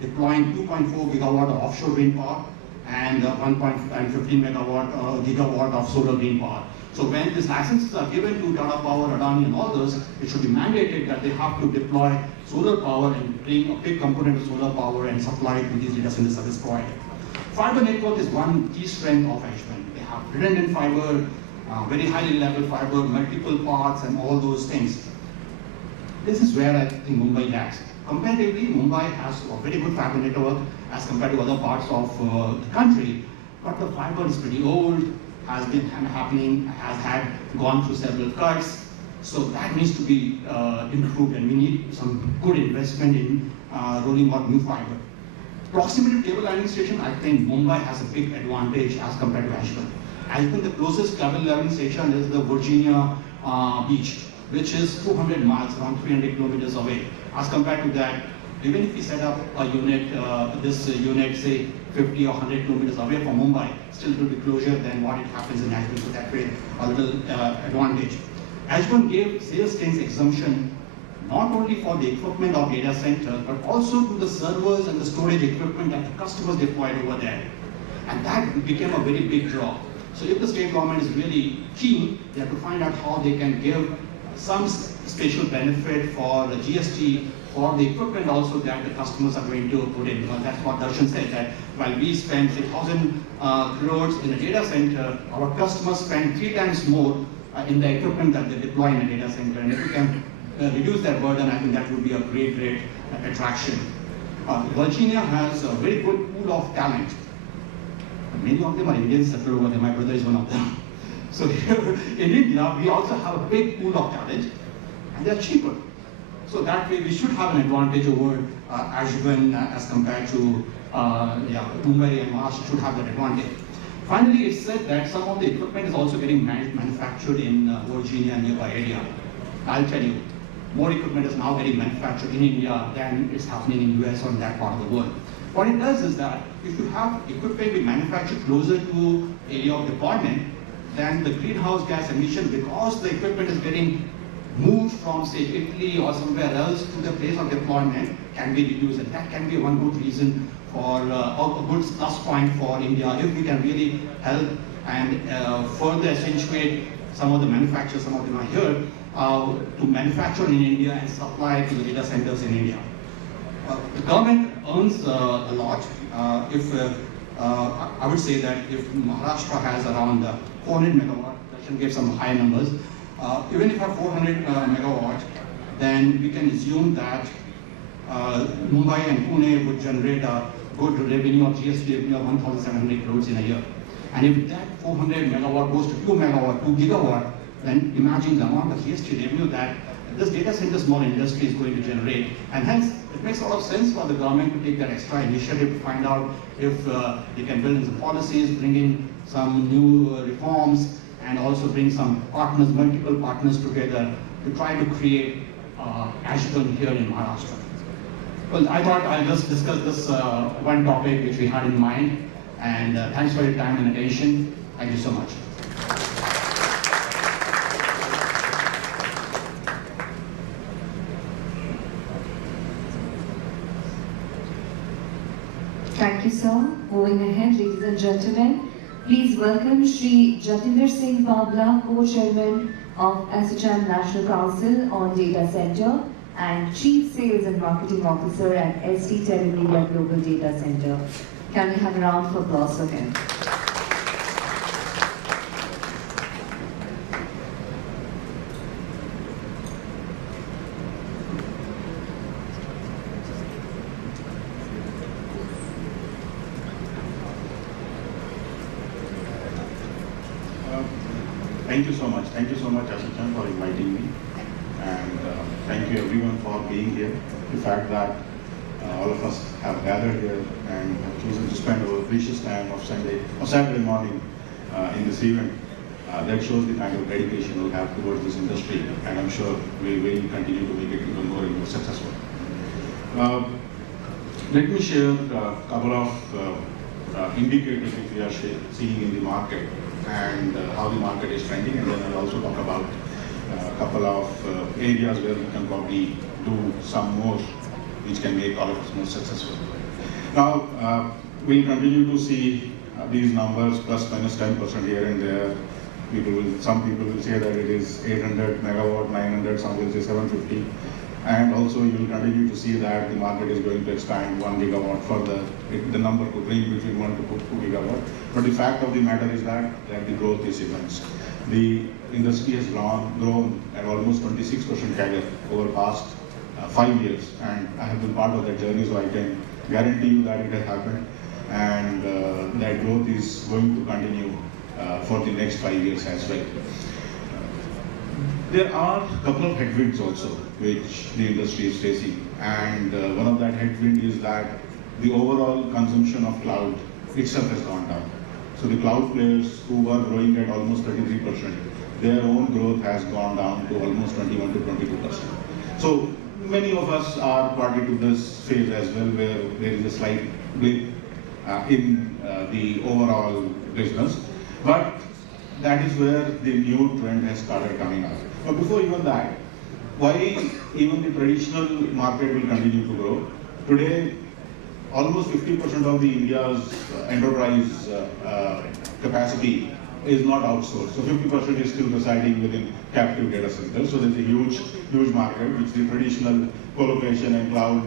deploying 2.4 gigawatt of offshore wind power and 1.15 gigawatt of solar green power. So when these licenses are given to Tata Power, Adani, and all those, it should be mandated that they have to deploy solar power and bring a big component of solar power and supply it to these data center service providers. Fiber network is one key strength of Ashburn. They have redundant fiber, very highly reliable fiber, multiple paths, and all those things. This is where I think Mumbai lacks. Comparatively, Mumbai has a very good fiber network as compared to other parts of the country, but the fiber is pretty old, has been happening, has gone through several cuts, so that needs to be improved, and we need some good investment in rolling out new fiber. Proximity to cable landing station, I think Mumbai has a big advantage as compared to Ashburn. I think the closest travel level station is the Virginia Beach, which is 200 miles, around 300 kilometers away. As compared to that, even if we set up a unit, this unit, say 50 or 100 kilometers away from Mumbai, still to be closer than what it happens in Ashburn, so that way a little advantage. Ashburn gave sales tax exemption not only for the equipment of data center, but also to the servers and the storage equipment that the customers deployed over there. And that became a very big draw. So if the state government is really keen, they have to find out how they can give some special benefit for the GST for the equipment also that the customers are going to put in. Because that's what Darshan said, that while we spend 1,000 crores in a data center, our customers spend 3 times more in the equipment that they deploy in a data center. And if we can reduce that burden, I think that would be a great attraction. Virginia has a very good pool of talent. Many of them are Indians settled over there. My brother is one of them. So here in India, we also have a big pool of talent, and they are cheaper. So that way, we should have an advantage over Ashburn as compared to Mumbai and Maharashtra should have that advantage. Finally, it's said that some of the equipment is also getting manufactured in Virginia and nearby area. I'll tell you, more equipment is now getting manufactured in India than it's happening in US or in that part of the world. What it does is that if you have equipment being manufactured closer to area of deployment, then the greenhouse gas emission, because the equipment is getting moved from, say, Italy or somewhere else to the place of deployment, can be reduced. And that can be one good reason for a good plus point for India if we can really help and further accentuate some of the manufacturers, some of them are here, to manufacture in India and supply to the data centers in India. The government earns a lot. I would say that if Maharashtra has around 400 megawatt, that should give some high numbers. Even if you have 400 megawatt, then we can assume that Mumbai and Pune would generate a good revenue of GST revenue of 1,700 crores in a year. And if that 400 megawatt goes to 2 megawatt, 2 gigawatt, then imagine the amount of GST revenue that this data center small industry is going to generate. And hence, it makes a lot of sense for the government to take that extra initiative to find out if they can build in some policies, bring in some new reforms, and also bring some partners, multiple partners together to try to create Ashburn here in Maharashtra. Well, I thought I'll just discuss this one topic which we had in mind, and thanks for your time and attention. Thank you so much. Thank you, sir. Moving ahead, ladies and gentlemen, please welcome Shri Jatinder Singh Babla, Co-Chairman of ASSOCHAM National Council on Data Center and Chief Sales and Marketing Officer at SD Telemedia Global Data Center. Can we have a round of applause for him? Thank you so much. Thank you so much, ASSOCHAM, for inviting me. And thank you everyone for being here. The fact that all of us have gathered here and have chosen to spend our precious time of Saturday morning in this event, that shows the kind of dedication we have towards this industry. And I'm sure we will continue to make it even more and more successful. Let me share a couple of indicators which we are seeing in the market and how the market is trending, and then I'll also talk about a couple of areas where we can probably do some more which can make all of us more successful. Now, we'll continue to see these numbers plus minus 10% here and there. Some people will say that it is 800 megawatt, 900, some will say 750. And also you will continue to see that the market is going to expand 1 gigawatt further. The number could range between 1 to 2 gigawatt. But the fact of the matter is that the growth is immense. The industry has grown at almost 26% CAGR over the past 5 years. And I have been part of that journey, so I can guarantee you that it has happened. And that growth is going to continue for the next 5 years as well. There are a couple of headwinds also which the industry is facing, and one of that headwind is that the overall consumption of cloud itself has gone down. So the cloud players who were growing at almost 33%, their own growth has gone down to almost 21 to 22%. So many of us are party to this phase as well, where there is a slight blip in the overall business. But that is where the new trend has started coming up. But before even that, why even the traditional market will continue to grow? Today, almost 50% of the India's enterprise capacity is not outsourced. So 50% is still residing within captive data centers. So there's a huge market which the traditional co-location and cloud,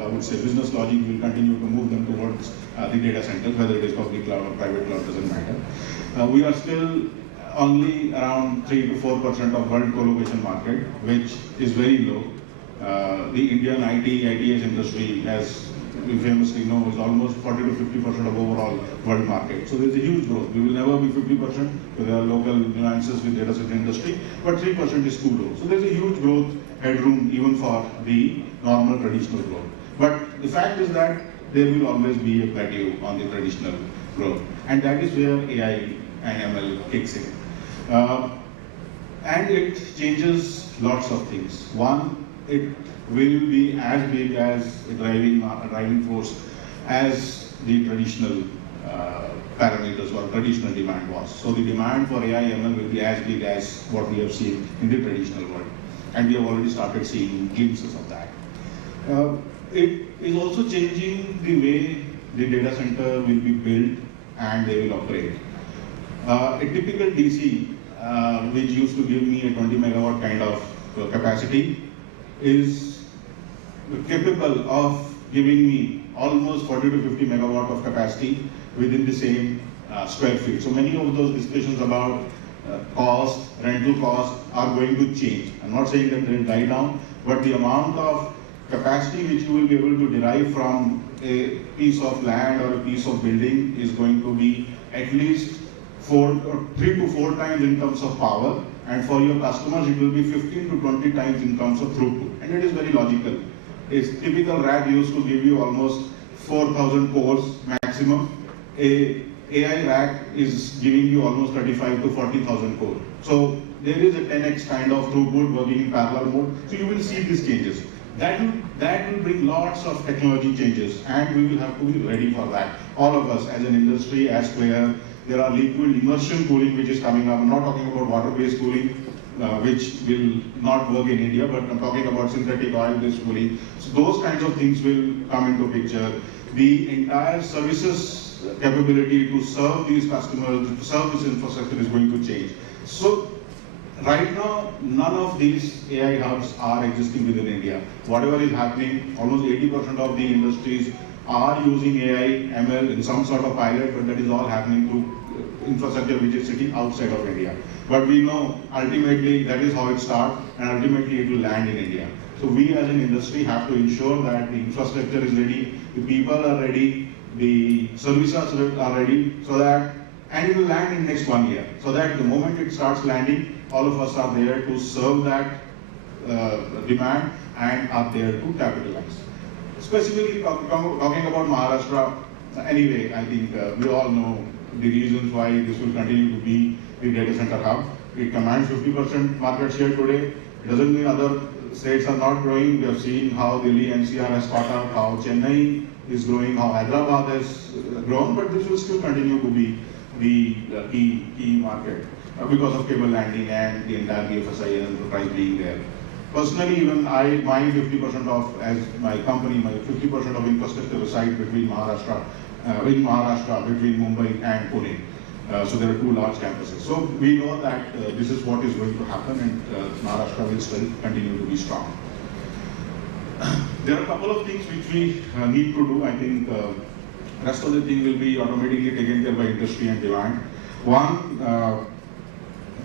I would say, business logic will continue to move them towards the data centers, whether it is public cloud or private cloud, doesn't matter. We are still only around 3 to 4% of world co-location market, which is very low. The Indian ITS industry, as we famously know, is almost 40 to 50% of overall world market. So there's a huge growth. We will never be 50%, because there are local nuances with data center industry, but 3% is too low. So there's a huge growth headroom even for the normal traditional growth. But the fact is that there will always be a plateau on the traditional growth. And that is where AI and ML kicks in. And it changes lots of things. One, it will be as big as a driving force as the traditional parameters or traditional demand was. So the demand for AI ML will be as big as what we have seen in the traditional world. And we have already started seeing glimpses of that. It is also changing the way the data center will be built and they will operate. A typical DC, which used to give me a 20 megawatt kind of capacity, is capable of giving me almost 40 to 50 megawatt of capacity within the same square feet. So many of those discussions about cost, rental cost are going to change. I'm not saying that they will die down, but the amount of capacity which you will be able to derive from a piece of land or a piece of building is going to be at least 3 to 4 times in terms of power, and for your customers it will be 15 to 20 times in terms of throughput. And it is very logical. A typical rack used to give you almost 4,000 cores maximum. A AI rack is giving you almost 35 to 40,000 cores. So there is a 10x kind of throughput working in parallel mode. So you will see these changes. That will bring lots of technology changes, and we will have to be ready for that. All of us as an industry, as players. There are liquid immersion cooling which is coming up. I'm not talking about water-based cooling, which will not work in India, but I'm talking about synthetic oil-based cooling. So those kinds of things will come into picture. The entire services capability to serve these customers, to serve this infrastructure is going to change. So right now, none of these AI hubs are existing within India. Whatever is happening, almost 80% of the industries are using AI, ML in some sort of pilot, but that is all happening through infrastructure which is sitting outside of India. But we know ultimately that is how it starts, and ultimately it will land in India. So we as an industry have to ensure that the infrastructure is ready, the people are ready, the services are ready, so that, and it will land in next 1 year. So that the moment it starts landing, all of us are there to serve that demand and are there to capitalize. Specifically talking about Maharashtra, anyway, I think we all know the reasons why this will continue to be the data center hub. It commands 50% market share today. It doesn't mean other states are not growing. We have seen how Delhi NCR has caught up, how Chennai is growing, how Hyderabad has grown, but this will still continue to be the key market because of cable landing and the entire BFSI and enterprise being there. Personally, even my 50% of, as my company, my 50% of infrastructure resides between Maharashtra, between Mumbai and Pune. So there are 2 large campuses. So we know that this is what is going to happen, and Maharashtra will still continue to be strong. There are a couple of things which we need to do. I think rest of the thing will be automatically taken care by industry and demand. One,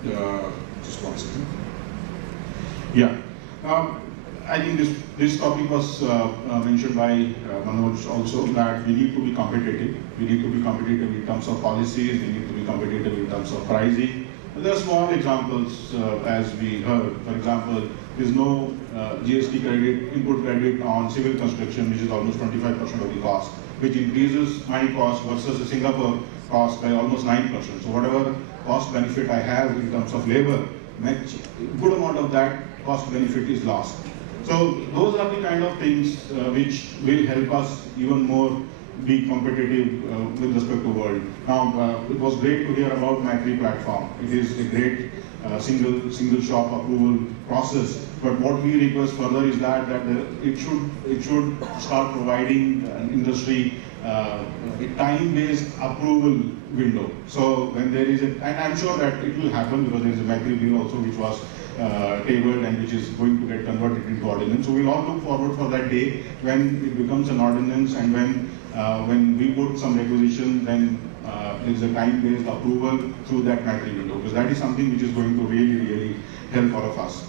just 1 second. Yeah. I think this topic was mentioned by Manoj also, that we need to be competitive. We need to be competitive in terms of policies, we need to be competitive in terms of pricing. And there are small examples as we heard. For example, There's no GST credit, input credit on civil construction, which is almost 25% of the cost, which increases my cost versus the Singapore cost by almost 9%. So whatever cost benefit I have in terms of labor, good amount of that cost benefit is lost. So those are the kind of things which will help us even more be competitive with respect to world. Now, it was great to hear about Maitri platform. It is a great single shop approval process. But what we request further is that it should start providing an industry a time-based approval window. So when there is and I'm sure that it will happen because there is a Maitri bill also which was tabled and which is going to get converted into ordinance. So we'll all look forward for that day when it becomes an ordinance, and when we put some requisition, then there is a time-based approval through that Maitri window, because that is something which is going to really help all of us.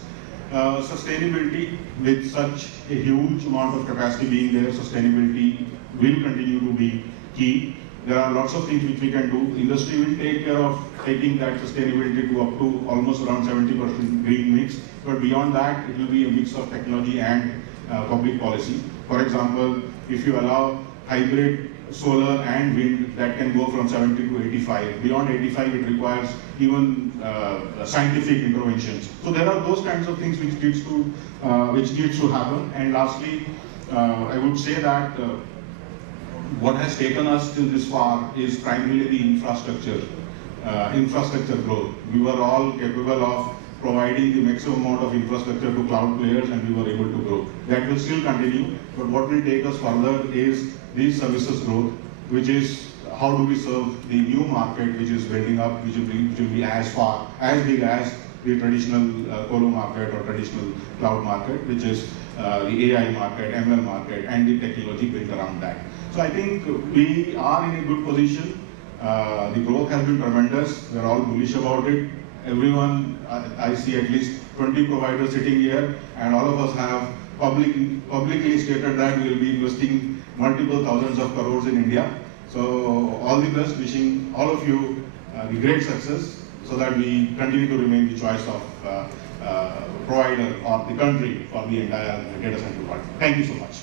Sustainability, with such a huge amount of capacity being there, sustainability will continue to be key. There are lots of things which we can do. Industry will take care of taking that sustainability to up to almost around 70% green mix. But beyond that, it will be a mix of technology and public policy. For example, if you allow hybrid solar and wind, that can go from 70 to 85. Beyond 85, it requires even scientific interventions. So there are those kinds of things which needs to happen. And lastly, I would say that what has taken us till this far is primarily the infrastructure growth. We were all capable of providing the maximum amount of infrastructure to cloud players, and we were able to grow. That will still continue, but what will take us further is the services growth, which is how do we serve the new market which is building up, which will be as big as the traditional colo market or traditional cloud market, which is the AI market, ML market, and the technology built around that. So I think we are in a good position. The growth has been tremendous. We're all bullish about it. Everyone, I see at least 20 providers sitting here, and all of us have publicly stated that we will be investing multiple thousands of crores in India. So all the best, wishing all of you the great success, so that we continue to remain the choice of provider or the country for the entire data center world. Thank you so much.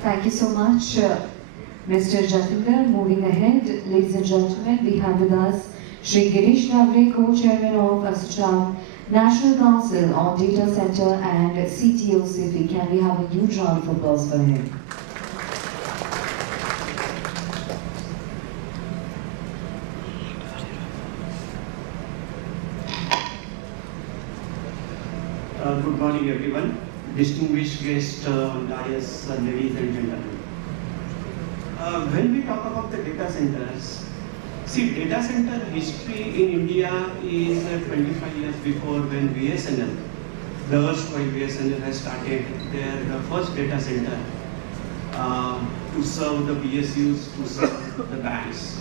Thank you so much, Mr. Jatinder. Moving ahead, ladies and gentlemen, we have with us Shri Girish Navre, Co-Chairman of ASSOCHAM, National Council on Data Center and CTO CIFI. Can we have a huge round of applause for him? Good morning, everyone. Distinguished guests, dais, ladies and gentlemen. When we talk about the data centers, see, data center history in India is 25 years before when BSNL, the erstwhile BSNL, has started their first data center to serve the PSUs, to serve the banks.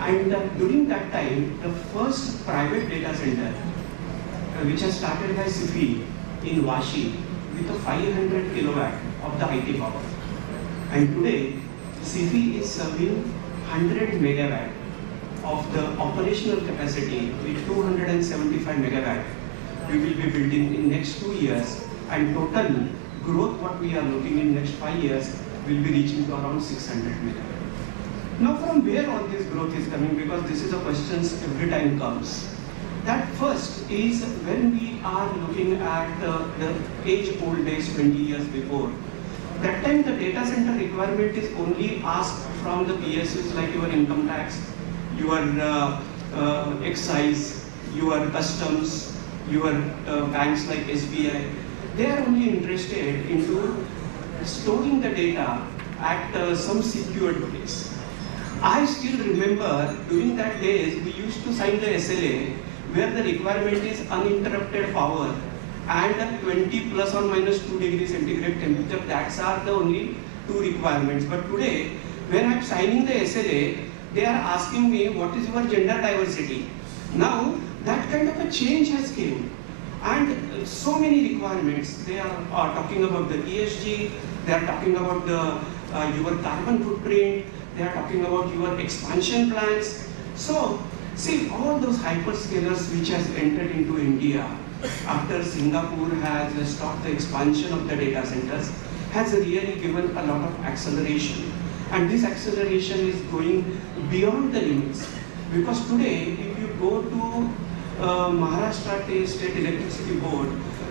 And during that time, the first private data center, which has started by CIFI in Vashi with a 500 kilowatt of the IT power. And today, CIFI is serving 100 megawatt of the operational capacity with 275 megawatt we will be building in next 2 years, and total growth what we are looking in next 5 years will be reaching to around 600 megawatt. Now from where all this growth is coming, because this is a question every time comes. That first is when we are looking at the age-old days 20 years before. That time the data center requirement is only asked from the PSUs like your income tax, your excise, your customs, your banks like SBI. They are only interested into storing the data at some secured place. I still remember during that days we used to sign the SLA where the requirement is uninterrupted power and 20 plus or minus 2 degrees centigrade temperature. That's are the only two requirements. But today, when I'm signing the SLA, they are asking me what is your gender diversity. Now, that kind of a change has came. And so many requirements. They are talking about the ESG, they are talking about the your carbon footprint, they are talking about your expansion plans. So, See, all those hyperscalers which has entered into India after Singapore has stopped the expansion of the data centers has really given a lot of acceleration. And this acceleration is going beyond the limits. Because today, if you go to Maharashtra State Electricity Board,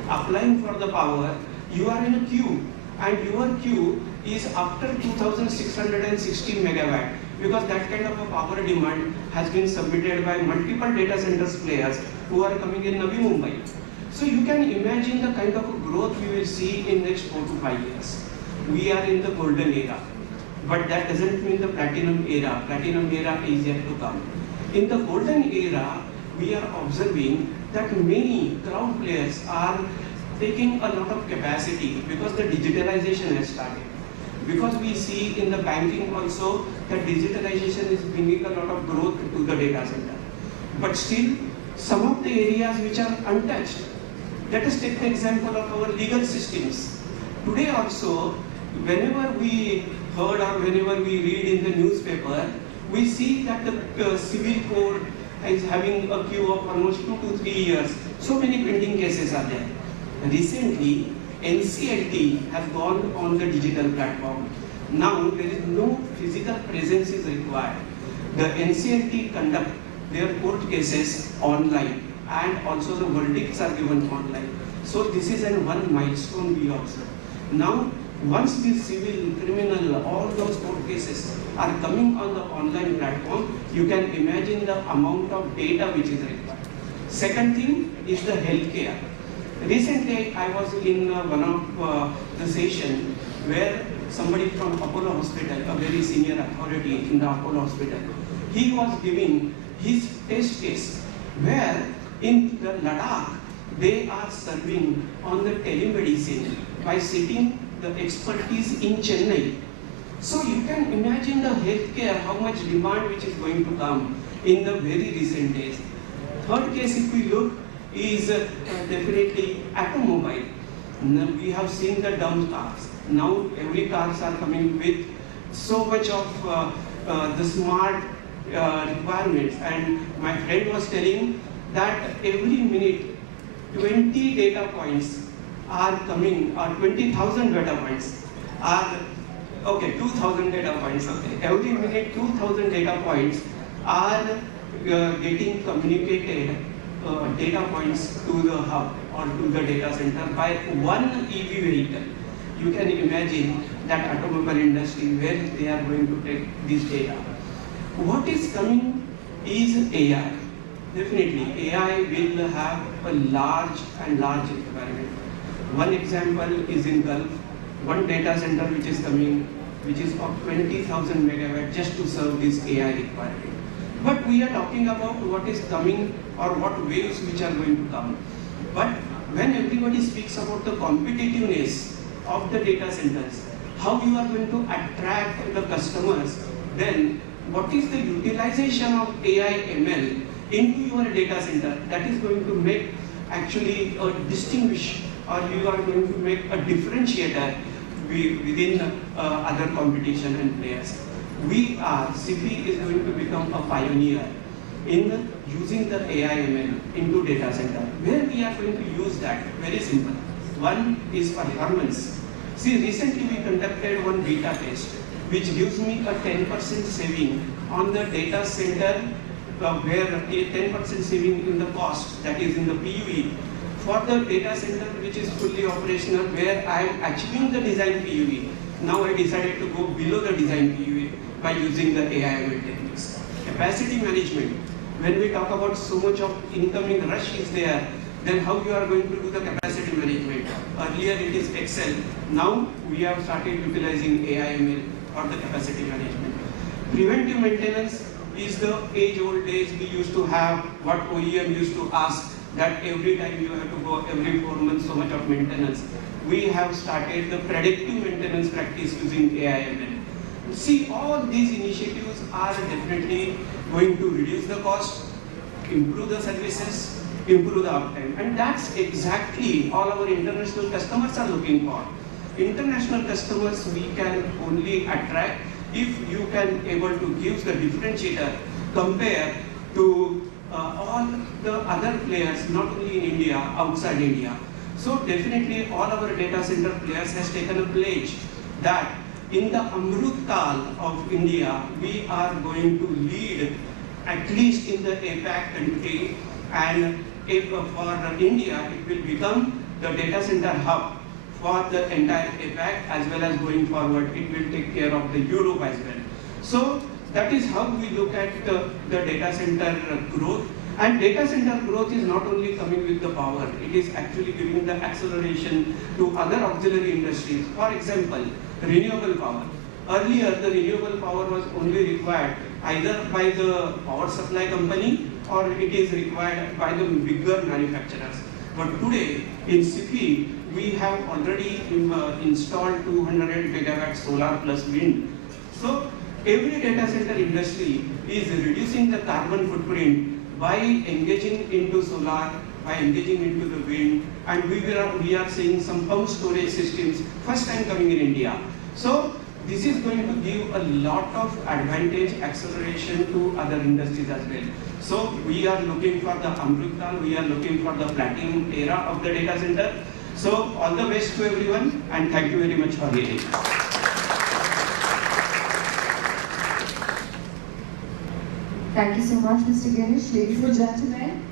applying for the power, you are in a queue. And your queue is after 2660 megawatt, because that kind of a power demand has been submitted by multiple data centers players who are coming in Navi Mumbai. So you can imagine the kind of growth we will see in next 4 to 5 years. We are in the golden era, but that doesn't mean the platinum era. Platinum era is yet to come. In the golden era, we are observing that many cloud players are taking a lot of capacity because the digitalization has started. Because we see in the banking also that digitalization is bringing a lot of growth to the data center. But still, some of the areas which are untouched. Let us take the example of our legal systems. Today also, whenever we heard or whenever we read in the newspaper, we see that the civil code is having a queue of almost 2 to 3 years. So many pending cases are there. Recently, NCLT has gone on the digital platform. Now there is no physical presence is required. The NCLT conduct their court cases online and also the verdicts are given online. So this is one milestone we observe. Now once the civil, criminal, all those court cases are coming on the online platform, you can imagine the amount of data which is required. Second thing is the healthcare. Recently, I was in one of the session where somebody from Apollo Hospital, a very senior authority in the Apollo Hospital, he was giving his test case where in the Ladakh, they are serving on the telemedicine by sitting the expertise in Chennai. So you can imagine the healthcare, how much demand which is going to come in the very recent days. Third case, if we look, is definitely automobile. Now, we have seen the dumb cars. Now every cars are coming with so much of the smart requirements. And my friend was telling that every minute 20 data points are coming, or 20,000 data points are, okay, 2,000 data points, okay. Every minute 2,000 data points are getting communicated data points to the hub or to the data center by one EV vehicle. You can imagine that automobile industry where they are going to take this data. What is coming is AI. Definitely, AI will have a large requirement. One example is in Gulf, one data center which is coming, which is of 20,000 megawatt just to serve this AI requirement. But we are talking about what is coming or what waves which are going to come. But when everybody speaks about the competitiveness of the data centers, how you are going to attract the customers, then what is the utilization of AI ML into your data center that is going to make actually a distinguish, or you are going to make a differentiator within other competition and players. CP is going to become a pioneer in using the AI ML into data center. Where we are going to use that? Very simple. One is performance. See, recently we conducted one beta test, which gives me a 10% saving on the data center, where a 10% saving in the cost, that is in the PUE, for the data center which is fully operational, where I am achieving the design PUE. Now I decided to go below the design PUE by using the AI ML techniques. Capacity management. When we talk about so much of incoming rush is there, then how you are going to do the capacity management? Earlier it is Excel. Now we have started utilizing AI ML for the capacity management. Preventive maintenance is the age-old days we used to have, what OEM used to ask, that every time you have to go every 4 months so much of maintenance. We have started the predictive maintenance practice using AI ML. See, all these initiatives are definitely going to reduce the cost, improve the services, improve the uptime. And that's exactly all our international customers are looking for. International customers we can only attract if you can able to give the differentiator, compare to all the other players, not only in India, outside India. So definitely all our data center players has taken a pledge that in the Amrut Kal of India, we are going to lead at least in the APAC country, and if for India, it will become the data center hub for the entire APAC, as well as going forward, it will take care of the Europe as well. So that is how we look at the data center growth. And data center growth is not only coming with the power, it is actually giving the acceleration to other auxiliary industries. For example, renewable power. Earlier, the renewable power was only required either by the power supply company or it is required by the bigger manufacturers. But today, in SIFI, we have already installed 200 megawatt solar plus wind. So every data center industry is reducing the carbon footprint by engaging into solar, by engaging into the wind, and we are seeing some pump storage systems first time coming in India. So this is going to give a lot of advantage, acceleration to other industries as well. So we are looking for the Amrut Kal, we are looking for the platinum era of the data center. So all the best to everyone, and thank you very much for hearing. Thank you so much, Mr. Girish. Ladies and gentlemen,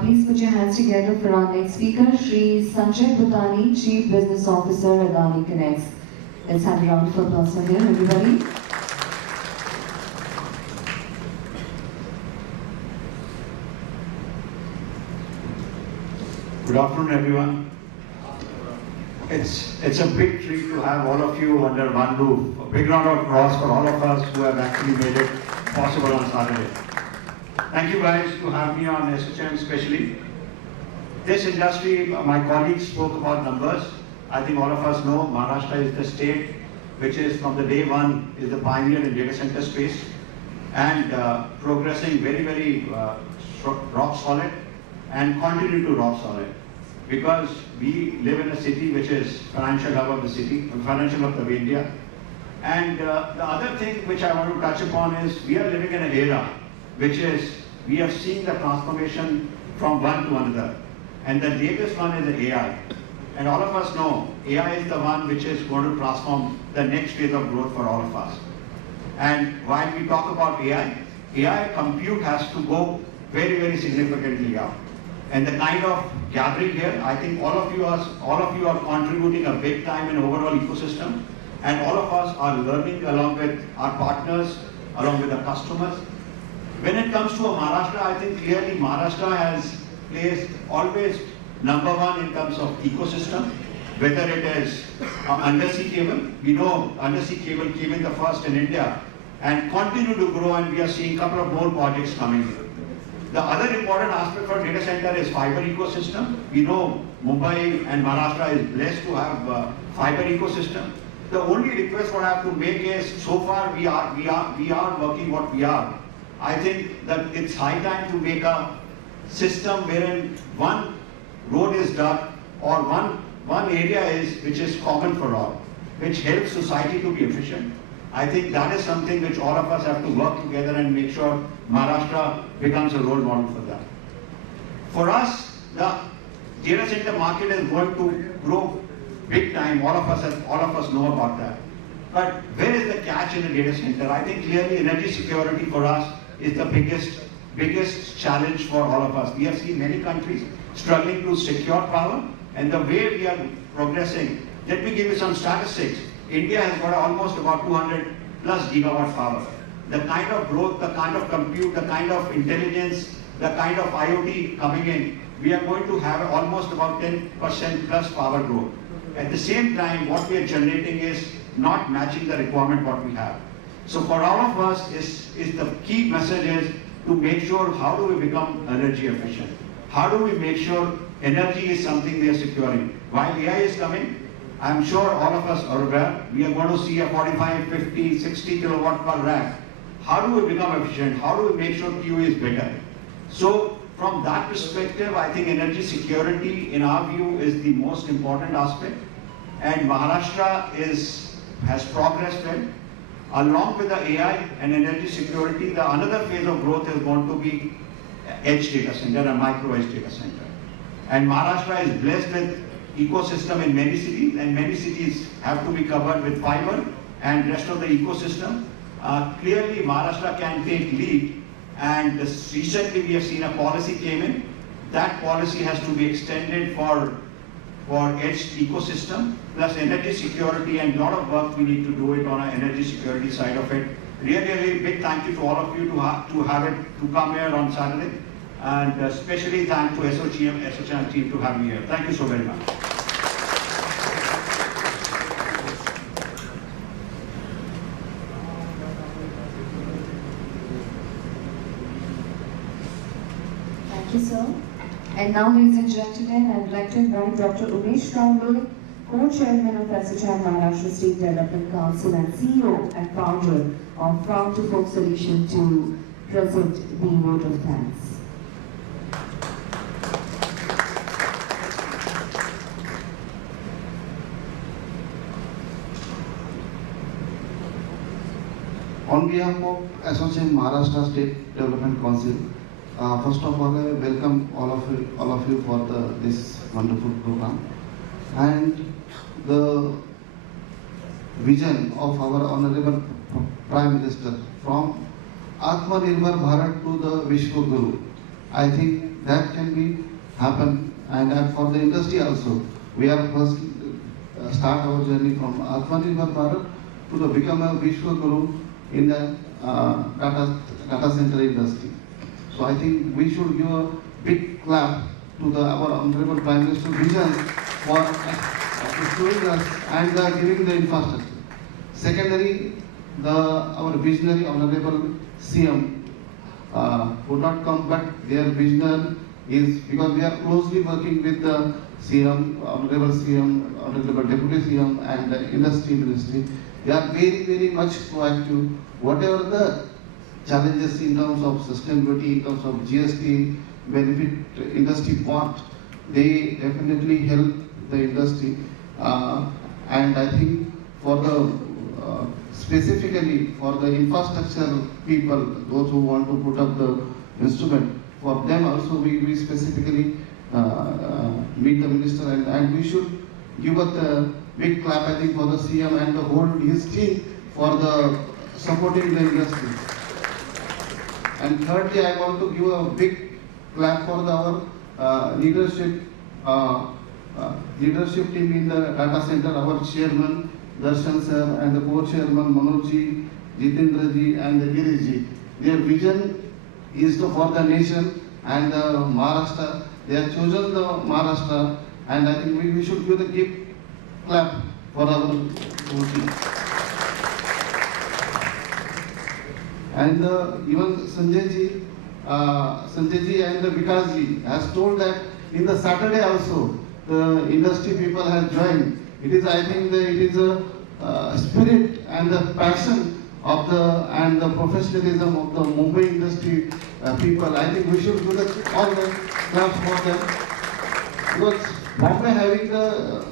please put your hands together for our next speaker, Shri Sanjay Bhutani, Chief Business Officer, Adani Connects. Let's have a round of applause for him, everybody. Good afternoon, everyone. It's a big treat to have all of you under one roof. A big round of applause for all of us who have actually made it possible on Saturday. Thank you guys to have me on ASSOCHAM especially. This industry, my colleagues spoke about numbers. I think all of us know Maharashtra is the state which is from the day one is the pioneer in data center space and progressing very, very rock solid and continue to rock solid. Because we live in a city which is financial hub of the city, financial hub of India. And the other thing which I want to touch upon is we are living in an era which is, we have seen the transformation from one to another. And the latest one is the AI. And all of us know AI is the one which is going to transform the next phase of growth for all of us. And while we talk about AI compute has to go very, very significantly up. And the kind of gathering here, I think all of you are contributing a big time in overall ecosystem, and all of us are learning along with our partners, along with our customers. When it comes to Maharashtra, I think clearly Maharashtra has placed always number one in terms of ecosystem, whether it is undersea cable. We know undersea cable came in the first in India and continue to grow, and we are seeing a couple of more projects coming in. The other important aspect for data center is fiber ecosystem. We know Mumbai and Maharashtra is blessed to have fiber ecosystem. The only request what I have to make is, so far we are working what we are. I think that it's high time to make a system wherein one road is dug or one area is which is common for all, which helps society to be efficient. I think that is something which all of us have to work together and make sure Maharashtra becomes a role model for that. For us, the data center market is going to grow big time. All of us know about that. But where is the catch in the data center? I think clearly energy security for us is the biggest challenge for all of us. We have seen many countries struggling to secure power, and the way we are progressing, let me give you some statistics. India has got almost about 200 plus gigawatt power. The kind of growth, the kind of compute, the kind of intelligence, the kind of IoT coming in, we are going to have almost about 10% plus power growth. At the same time, what we are generating is not matching the requirement what we have. So for all of us, is the key message is to make sure how do we become energy efficient? How do we make sure energy is something we are securing? While AI is coming, I'm sure all of us are aware, we are going to see a 45, 50, 60 kilowatt per rack. How do we become efficient? How do we make sure QE is better? So from that perspective, I think energy security in our view is the most important aspect. And Maharashtra has progressed well. Along with the AI and energy security, the another phase of growth is going to be edge data center and micro edge data center. And Maharashtra is blessed with ecosystem in many cities, and many cities have to be covered with fiber and rest of the ecosystem. Clearly, Maharashtra can take lead, and recently we have seen a policy came in. That policy has to be extended for edge ecosystem, plus energy security, and a lot of work we need to do it on our energy security side of it. Really big thank you to all of you to come here on Saturday, and especially thank to ASSOCHAM team to have me here. Thank you so very much. Thank you, sir. And now, ladies and gentlemen, I would like to invite Dr. Umesh Kamble, Co-Chairman of ASSOCHAM Maharashtra State Development Council and CEO and founder of Farm to Fork Solution, to present the vote of thanks. On behalf of ASSOCHAM Maharashtra State Development Council, first of all, I welcome all of you for this wonderful program. And the vision of our Honorable Prime Minister, from Atmanirbhar Bharat to the Vishwa Guru, I think that can be happen. And for the industry also, we are first start our journey from Atmanirbhar Bharat to the become a Vishwa Guru in the data center industry. So I think we should give a big clap to our Honorable Prime Minister's vision for showing us and giving the infrastructure. Secondly, our visionary Honorable CM would not come, but their vision is, because we are closely working with the CM, Honorable CM, Honorable Deputy CM and the Industry Ministry. They are very much proactive. Whatever the challenges in terms of sustainability, in terms of GST, benefit industry want, they definitely help the industry. And I think for the specifically for the infrastructure people, those who want to put up the instrument, for them also we specifically meet the minister, and we should give a big clap, I think, for the CM and the whole his team for the supporting the industry. And thirdly, I want to give a big clap for our leadership team in the data center, our chairman Darshan sir and the co-chairman Manoj ji, Jitendra ji and Girish ji. Their vision is for the nation and Maharashtra. They have chosen the Maharashtra, and I think we should give the big clap for our team. And even Sanjay ji and Vikas ji has told that in the Saturday also the industry people have joined. It is, I think, it is a spirit and the passion of the professionalism of the Mumbai industry people. I think we should do all the claps for them, because Bombay having a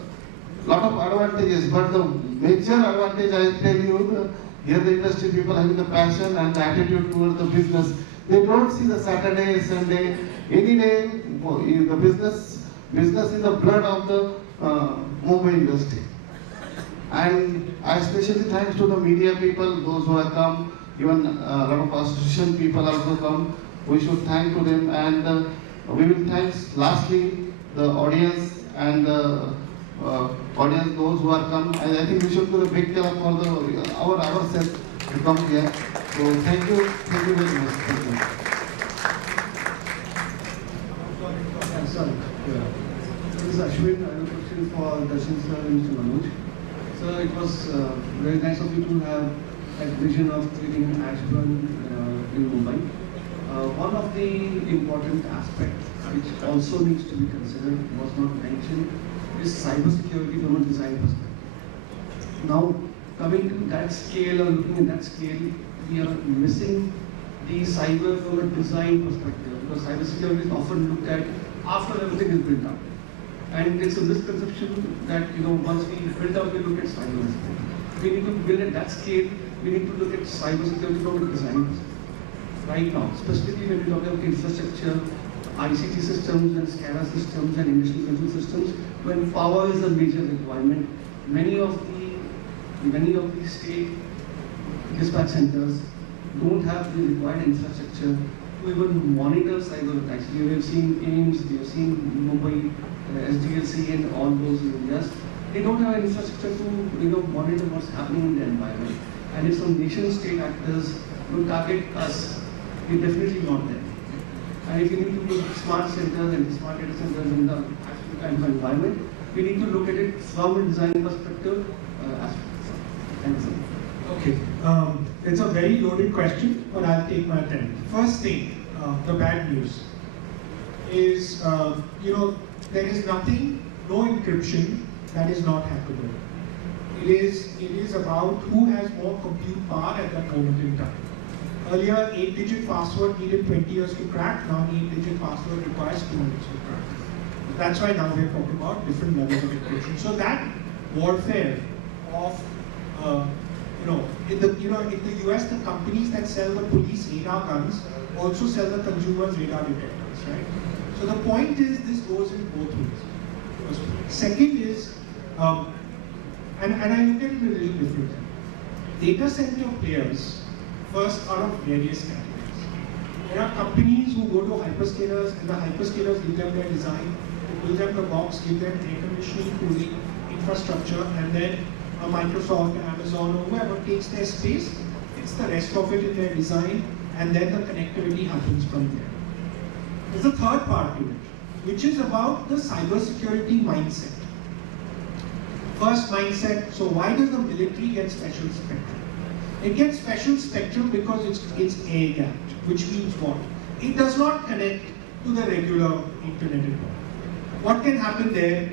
lot of advantages, but the major advantage, I tell you, here the industry people having the passion and the attitude towards the business. They don't see the Saturday, Sunday, any day. The business is the blood of the Mumbai industry. And I especially thanks to the media people, those who have come, even a lot of association people also come. We should thank to them, and we will thank lastly the audience and audience, those who are come. And I think we should do a big clap for ourselves to come here. So thank you very much. Thank you. Sorry. This is Ashwin. I have a question for Darshan sir and Mr. Manoj. So it was very nice of you to have a vision of creating an ash burn in Mumbai. One of the important aspects which also needs to be considered, was not mentioned, is cybersecurity from a design perspective. Now, coming to that scale or looking at that scale, we are missing the cyber from a design perspective, because cybersecurity is often looked at after everything is built up. And it's a misconception that, once we build up, we look at cyber. we need to build at that scale, we need to look at cybersecurity from a design perspective. Right now, specifically when we talk about infrastructure, ICT systems and SCADA systems and industrial control systems, when power is a major requirement, many of the state dispatch centers don't have the required infrastructure to even monitor cyber attacks. We have seen AIMS, we have seen Mumbai, SDLC and all those areas. They don't have an infrastructure to monitor what's happening in the environment. And if some nation-state actors will target us, we're definitely not there. And if you need to build smart centers and smart data centers in the kind of environment, we need to look at it from a design perspective. Thanks. Okay, it's a very loaded question, but I'll take my attempt. First thing, the bad news is, there is nothing, no encryption that is not hackable. It is about who has more compute power at that moment in time. Earlier, 8-digit password needed 20 years to crack. Now, 8-digit password requires 2 minutes to crack. That's why now we're talking about different levels of encryption. So that warfare of in the US, the companies that sell the police radar guns also sell the consumers radar detectors, right? So the point is, this goes in both ways. Second is, and I look at it a little differently. Data center players first are of various categories. There are companies who go to hyperscalers, and the hyperscalers give them their design, build them the box, give them air conditioning, cooling, infrastructure, and then Microsoft, Amazon, or whoever takes their space, fits the rest of it in their design, and then the connectivity happens from there. There's a third part to it, which is about the cybersecurity mindset. First mindset, so why does the military get special spectrum? It gets special spectrum because it's air-gapped, which means what? It does not connect to the regular internet at all. What can happen there?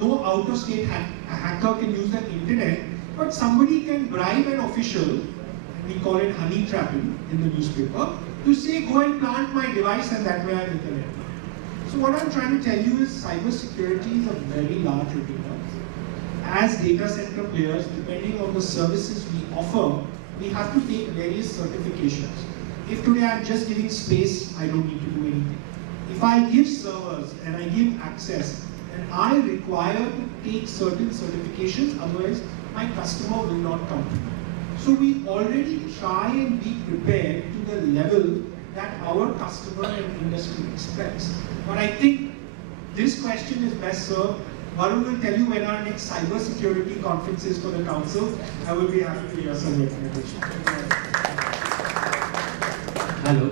No out-of-state hacker can use the internet, but somebody can bribe an official, and we call it honey trapping in the newspaper, to say, go and plant my device and that way I get the network. So what I'm trying to tell you is cybersecurity is a very large arena. As data center players, depending on the services we offer, we have to take various certifications. If today I'm just giving space, I don't need to do anything. If I give servers and I give access, then I require to take certain certifications, otherwise my customer will not come to me. So we already try and be prepared to the level that our customer and industry expects. But I think this question is best served. Varun will tell you when our next cyber security conference is for the council. I will be happy to hear some recommendation. Hello.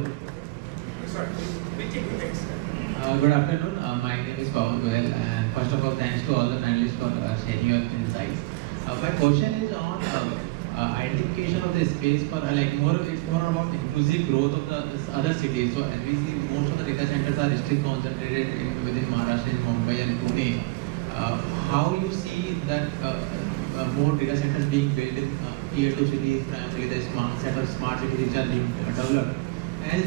Good afternoon. My name is Pawan Goel, and first of all, thanks to all the panelists for sharing your insights. My question is on identification of the space for it's more about inclusive growth of the other cities. So as we see, most of the data centers are still concentrated within Maharashtra, in Mumbai and Pune. How you see that more data centers being built in tier 2 cities, primarily the smart cities which are being developed, and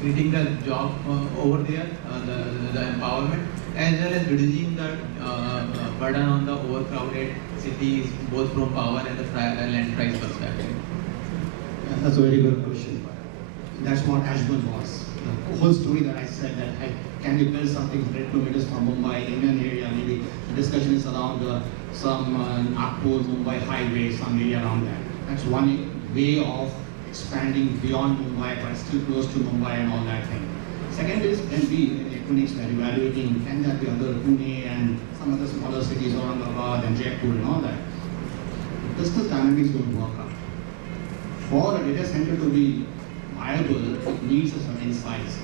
creating the job over there, the empowerment, as well as reducing the burden on the overcrowded cities, both from power and the land price perspective? Yeah, that's a very good question. That's what Ashburn was. The whole story that I said that can you build something 100 kilometers from Mumbai, Indian area, maybe the discussion is around some Nagpur, Mumbai highway, some area around that. That's one way of expanding beyond Mumbai, but still close to Mumbai and all that thing. Second is when we in electronics were evaluating, can there be other Pune and some other smaller cities, Aurangabad and Jaipur and all that. Business dynamics don't work out. For a data center to be viable, it needs a certain size.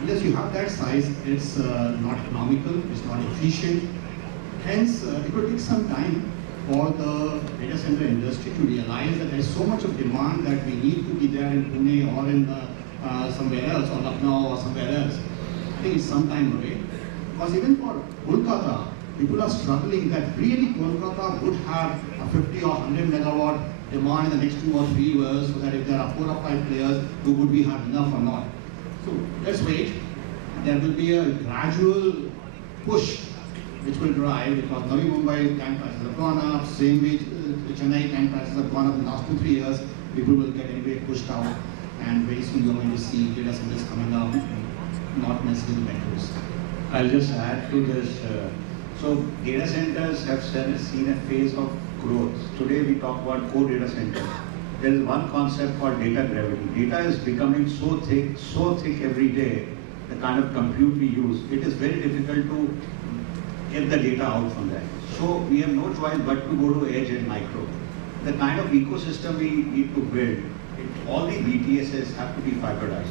Unless you have that size, it's not economical, it's not efficient. Hence, it will take some time for the data center industry to realize that there is so much of demand that we need to be there in Pune or in somewhere else, or Lucknow or somewhere else. I think it's some time away. Because even for Kolkata, people are struggling that really Kolkata would have a 50 or 100 megawatt demand in the next 2 or 3 years, so that if there are 4 or 5 players, who would we have enough or not? So let's wait. There will be a gradual push which will drive, because Navi Mumbai tank prices have gone up, same way Chennai tank prices have gone up in the last 2-3 years. People will get anyway pushed out, and very soon you're going to see data centers coming up, not necessarily metros. I'll just add to this. So data centers have seen a phase of growth. Today we talk about core data centers. There is one concept called data gravity. Data is becoming so thick every day, the kind of compute we use, it is very difficult to get the data out from that. So we have no choice but to go to edge and micro. The kind of ecosystem we need to build, all the BTSs have to be fiberized.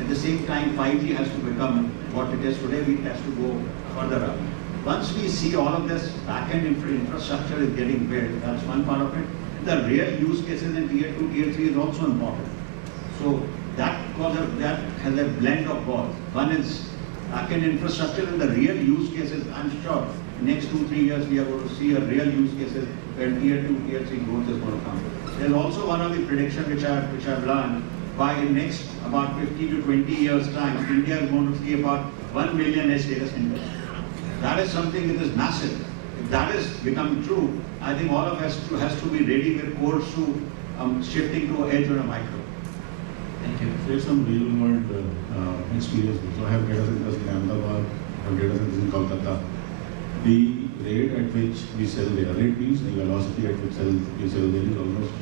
At the same time, 5G has to become what it is today, it has to go further up. Once we see all of this back-end infrastructure is getting built, that's one part of it. The real use cases in tier 2, tier 3 is also important. So that has a blend of both. One is back-end infrastructure and the real use cases. I'm sure in the next 2-3 years we are going to see a real use cases where tier 2, tier 3 growth is going to come. There's also one of the predictions which I've learned, by in next about 50 to 20 years time, India is going to see about 1 million edge data centers. That is something that is massive. If that is become true, I think all of us has to be ready with codes to shifting to edge or a micro. Thank you. There's some real world experience. So I have data centers in Ahmedabad, I have data centers in Kolkata. The rate at which we sell there, rate means the velocity at which we sell there is almost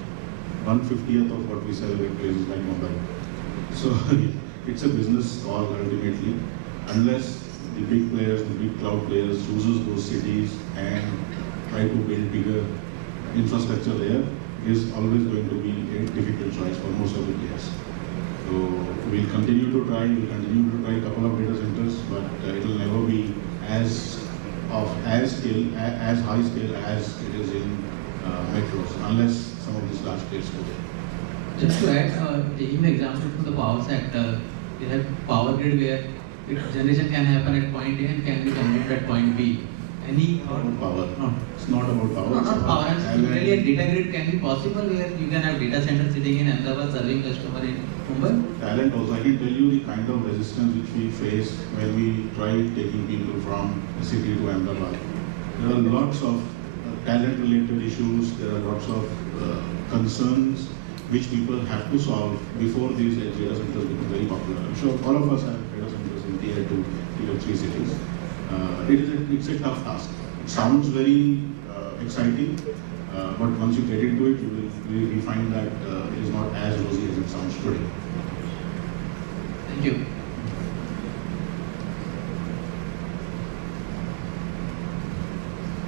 1/50th of what we sell in places like Mumbai. So it's a business call ultimately, unless the big players, the big cloud players chooses those cities and try to build bigger infrastructure there, is always going to be a difficult choice for most of the players. So we'll continue to try a couple of data centers, but it will never be as high scale as it is in metros, unless some of these large players go there. Just to add, taking the example from the power sector, we have power grid where generation can happen at point A and can be consumed at point B. Any power? No, it's not about power. No, not power. Similarly, a data grid can be possible where you can have data center sitting in Ahmedabad serving customer in Mumbai. Talent also. I can tell you the kind of resistance which we face when we try taking people from the city to Ahmedabad. There are lots of talent-related issues. There are lots of concerns which people have to solve before these data centers become very popular. I'm sure all of us have data centers in tier 2, tier 3 cities. It's a tough task. It sounds very exciting, but once you get into it, you will find that it is not as rosy as it sounds today. Thank you.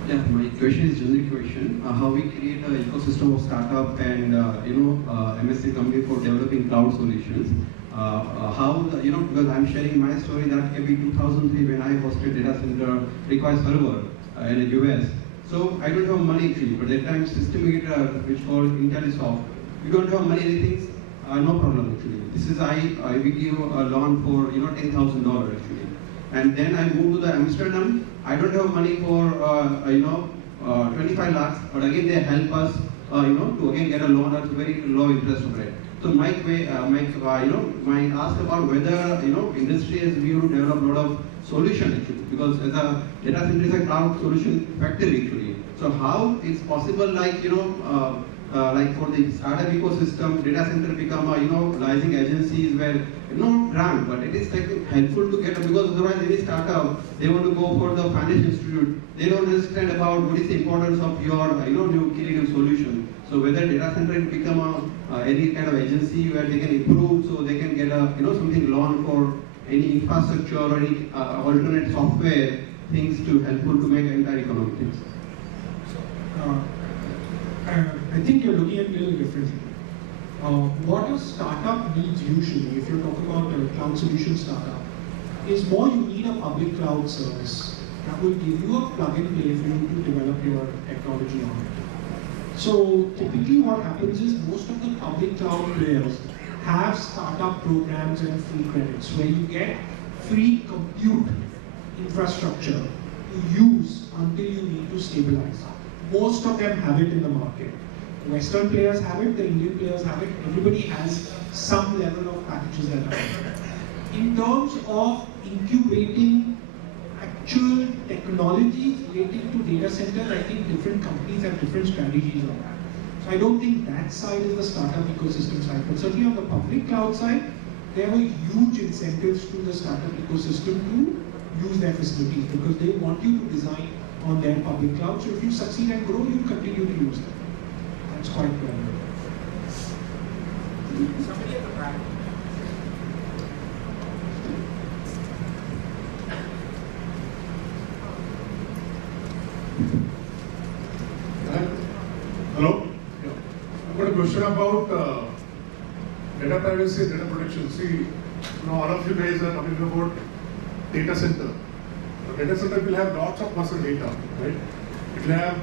Yeah, my question is generic question. How we create an ecosystem of startup and MSC company for developing cloud solutions. Because I'm sharing my story that maybe 2003 when I hosted data center requires server in the US. So I don't have money actually, but that time system integrator which called IntelliSoft, you don't have money, anything, no problem actually. This is we give a loan for $10,000 actually. And then I moved to the Amsterdam. I don't have money for 25 lakhs, but again they help us to again get a loan at very low interest rate. So my ask about whether industry has view to develop a lot of solution actually, because as a data center is a cloud solution factory actually. So how it's possible like like for the startup ecosystem, data center become a licensing agencies where grant, but it is helpful to get because otherwise any startup they want to go for the financial institute, they don't understand about what is the importance of your new creative solution. So whether data center become any kind of agency where they can improve, so they can get a something loan for any infrastructure or any alternate software things to helpful to make entire economic things. I think you're looking at it a little differently. What a startup needs usually, if you're talking about a cloud solution startup, is more you need a public cloud service that will give you a plug and play for you to develop your technology on it. So typically what happens is most of the public cloud players have startup programs and free credits where you get free compute infrastructure to use until you need to stabilize. Most of them have it in the market. Western players have it, the Indian players have it, everybody has some level of packages that are. In terms of incubating actual technologies relating to data centers, I think different companies have different strategies on that. So I don't think that side is the startup ecosystem side, but certainly on the public cloud side, there are huge incentives to the startup ecosystem to use their facilities because they want you to design on their public cloud. So if you succeed and grow, you continue to use them. That's quite common. Somebody at the back. Hello? Yeah. I've got a question about data privacy, data protection. See, all of you guys are talking about data center. A data center will have lots of personal data, right? It will have,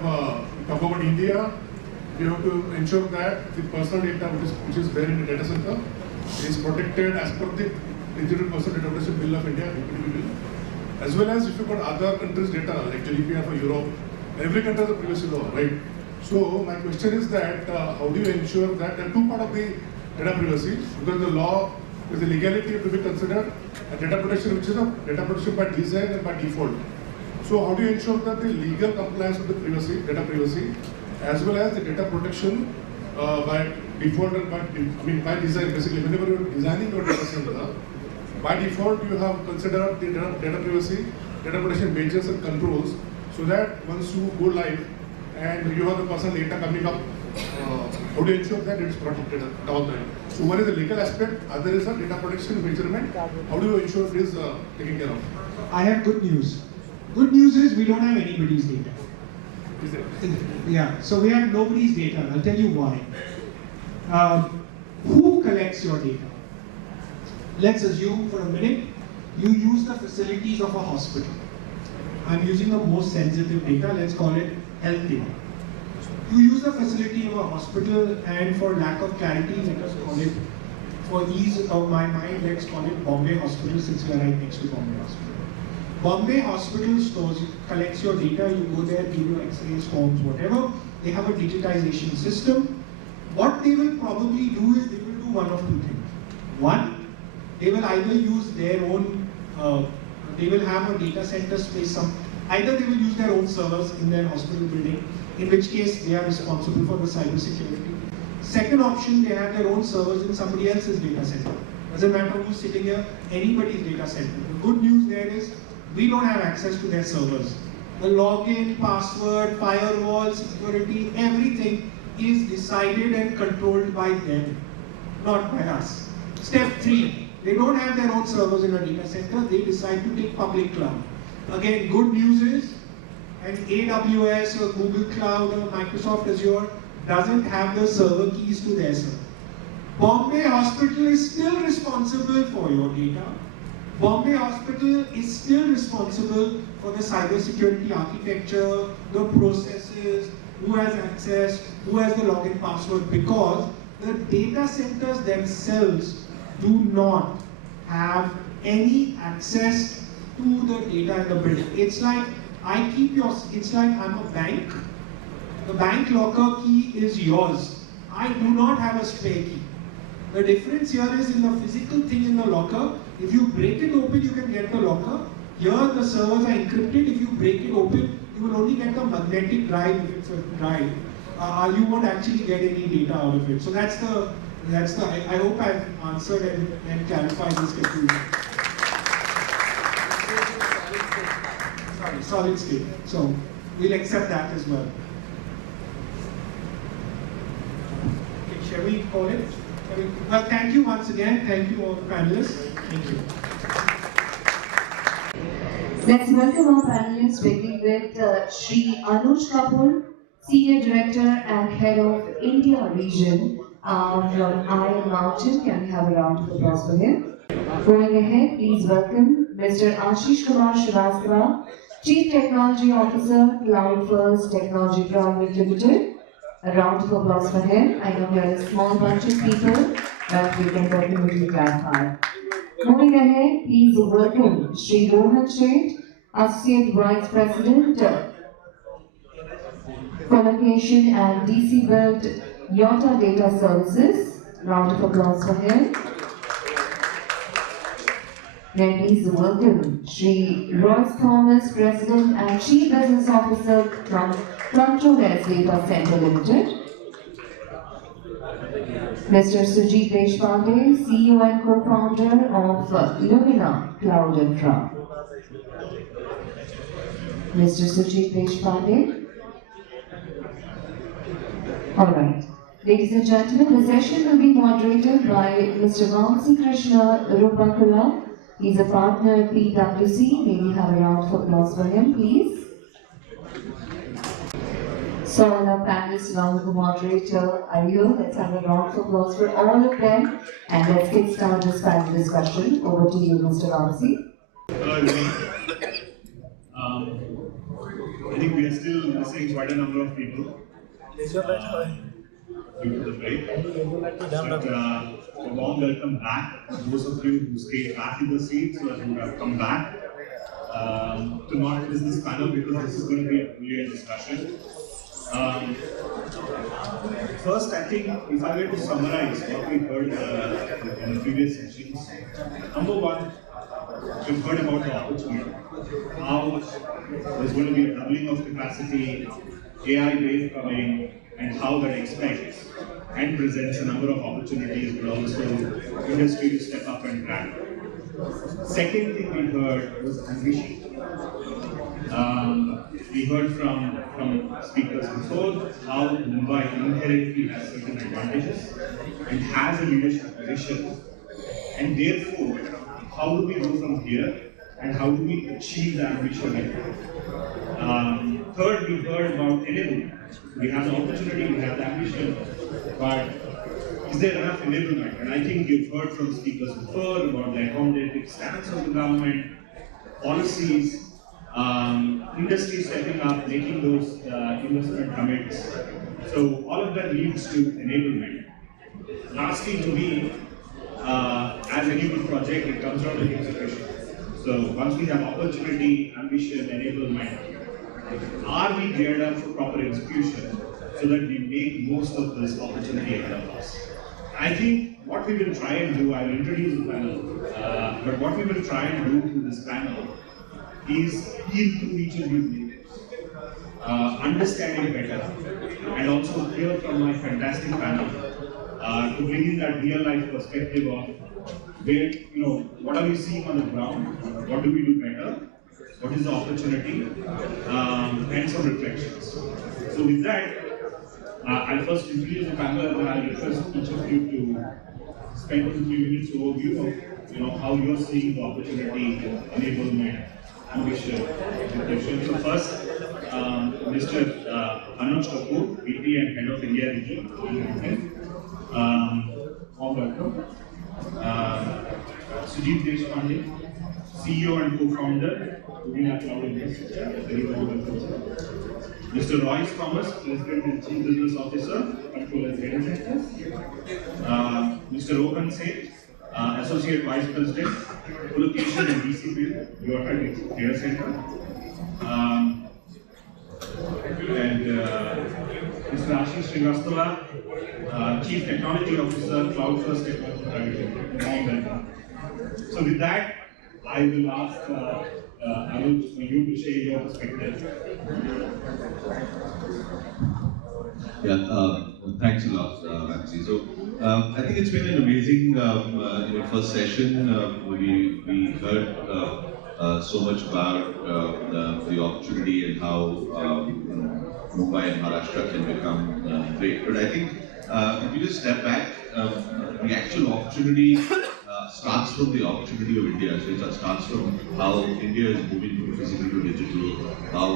talk about India, we have to ensure that the personal data which is there in the data center is protected as per the Digital Personal Data Protection Bill of India, DPDP bill. As well as if you got other countries' data like GDPR for Europe, every country has a privacy law, right? So my question is that how do you ensure that there are two parts of the data privacy, because the law is the legality to be considered a data protection which is a data protection by design and by default. So how do you ensure that the legal compliance with the privacy, data privacy, as well as the data protection by default and by design, basically whenever you are designing your data center, by default you have considered the data privacy, data protection measures and controls, so that once you go live and you have the personal data coming up, how do you ensure that it's protected at all time? So one is the legal aspect, other is the data protection measurement. How do you ensure it is taken care of? I have good news. Good news is we don't have anybody's data. Is it? Yeah, so we have nobody's data. I'll tell you why. Who collects your data? Let's assume for a minute you use the facilities of a hospital. I'm using the most sensitive data, let's call it health data. You use the facility of a hospital, and for lack of clarity, let us call it, for ease of my mind, let's call it Bombay Hospital, since we are right next to Bombay Hospital. Bombay Hospital stores, collects your data, you go there, give your x-rays, forms, whatever. They have a digitization system. What they will probably do is they will do one of two things. One, they will either use their own, they will have a data center space, either they will use their own servers in their hospital building, in which case they are responsible for the cyber security. Second option, they have their own servers in somebody else's data center. Doesn't matter who's sitting here, anybody's data center. The good news there is, we don't have access to their servers. The login, password, firewall, security, everything is decided and controlled by them, not by us. Step 3, they don't have their own servers in a data center, they decide to take public cloud. Again, good news is, an AWS or Google Cloud or Microsoft Azure doesn't have the server keys to their server. Bombay Hospital is still responsible for your data. Bombay Hospital is still responsible for the cybersecurity architecture, the processes, who has access, who has the login password, because the data centers themselves do not have any access to the data in the building. It's like it's like I'm a bank. The bank locker key is yours. I do not have a spare key. The difference here is in the physical thing in the locker. If you break it open, you can get the locker. Here the servers are encrypted. If you break it open, you will only get the magnetic drive if it's a drive. You won't actually get any data out of it. So that's the. I hope I've answered and clarified this confusion. Sorry, solid state. So we'll accept that as well. Okay, shall we call it? Well, thank you once again. Thank you all the panelists. Thank you. Let's welcome our panelists, beginning with Shri Anuj Kapoor, Senior Director and Head of India Region from Iron Mountain. Can we have a round of applause for him? Going ahead, please welcome Mr. Ashish Srivastava, Chief Technology Officer, CloudFirst Technology Private Limited. A round of applause for him. I know we are a small bunch of people, but we can definitely clap hard. Moving ahead, please welcome Shri Rohan Sheth, Associate Vice President, Collocation and DC Build Yota Data Services. Round of applause for him. May I please welcome Shri Royce Thomas, President and Chief Business Officer from CloudFirst Datacenter Limited. Mr. Sujit Deshpande, CEO and co-founder of Lumina Cloud Infra. Mr. Sujit Deshpande. Alright. Ladies and gentlemen, the session will be moderated by Mr. Vamsi Krishna Rupakula. He's a partner at PwC. May we have a round of applause for him, please. So all our panelists along with the moderator are here. Let's have a round of applause for all of them. And let's get started this panel discussion. Over to you, Mr. Vamsi. Hello everyone. I think we are still missing quite a number of people due to the break. But a warm welcome back to those of you who stayed back in the seats or who have come back to not miss this panel, because this is going to be a brilliant discussion. First, I think if I were to summarize what we heard in the previous sessions, number one, we've heard about the opportunity, how there's going to be a doubling of capacity, AI wave coming, and how that expects and presents a number of opportunities, but also industry to step up and grab. Second thing we heard was ambition. We heard from speakers before how Mumbai inherently has certain advantages and has a leadership position, and therefore, how do we go from here and how do we achieve the ambition? Third, we heard about enablement. We have the opportunity, we have the ambition, but is there enough enablement? And I think you've heard from speakers before about the accommodative stance of the government, policies, industry stepping up, making those investment commits. So all of that leads to enablement. Lastly, to me, as any good project, it comes down to execution. So once we have opportunity, ambition, enablement, are we geared up for proper execution so that we make most of this opportunity ahead of us? I think what we will try and do, I will introduce the panel, but what we will try and do through this panel is heal to each of these leaders, understand it better, and also hear from my fantastic panel to bring in that real life perspective of where, what are we seeing on the ground, what do we do better, what is the opportunity, and some reflections. So with that, I'll first introduce the panel and I'll request each of you to spend 2-3 minutes overview of, how you're seeing the opportunity, enablement, ambition, reflection. So first, Mr. Anuj Kapoor, VP and Head of India Region. Warm welcome. Sujit Deshpande, CEO and co-founder, Lumina Cloud Infra. Very welcome. Mr. Royce Thomas, President and Chief Business Officer, Controller Datacenter. Mr. Rohan Seth, Associate Vice President, Co-location and DCP, Yorka Data Center. And Mr. Ashish Srivastava, Chief Technology Officer, CloudFirst Technology Private Limited. So with that, I will ask Anuj for you to share your perspective. Yeah, thanks a lot, Vamsi. So I think it's been an amazing first session. We heard so much about the opportunity and how Mumbai and Maharashtra can become great. But I think if you just step back, the actual opportunity starts from the opportunity of India. So it starts from how India is moving from physical to digital, how,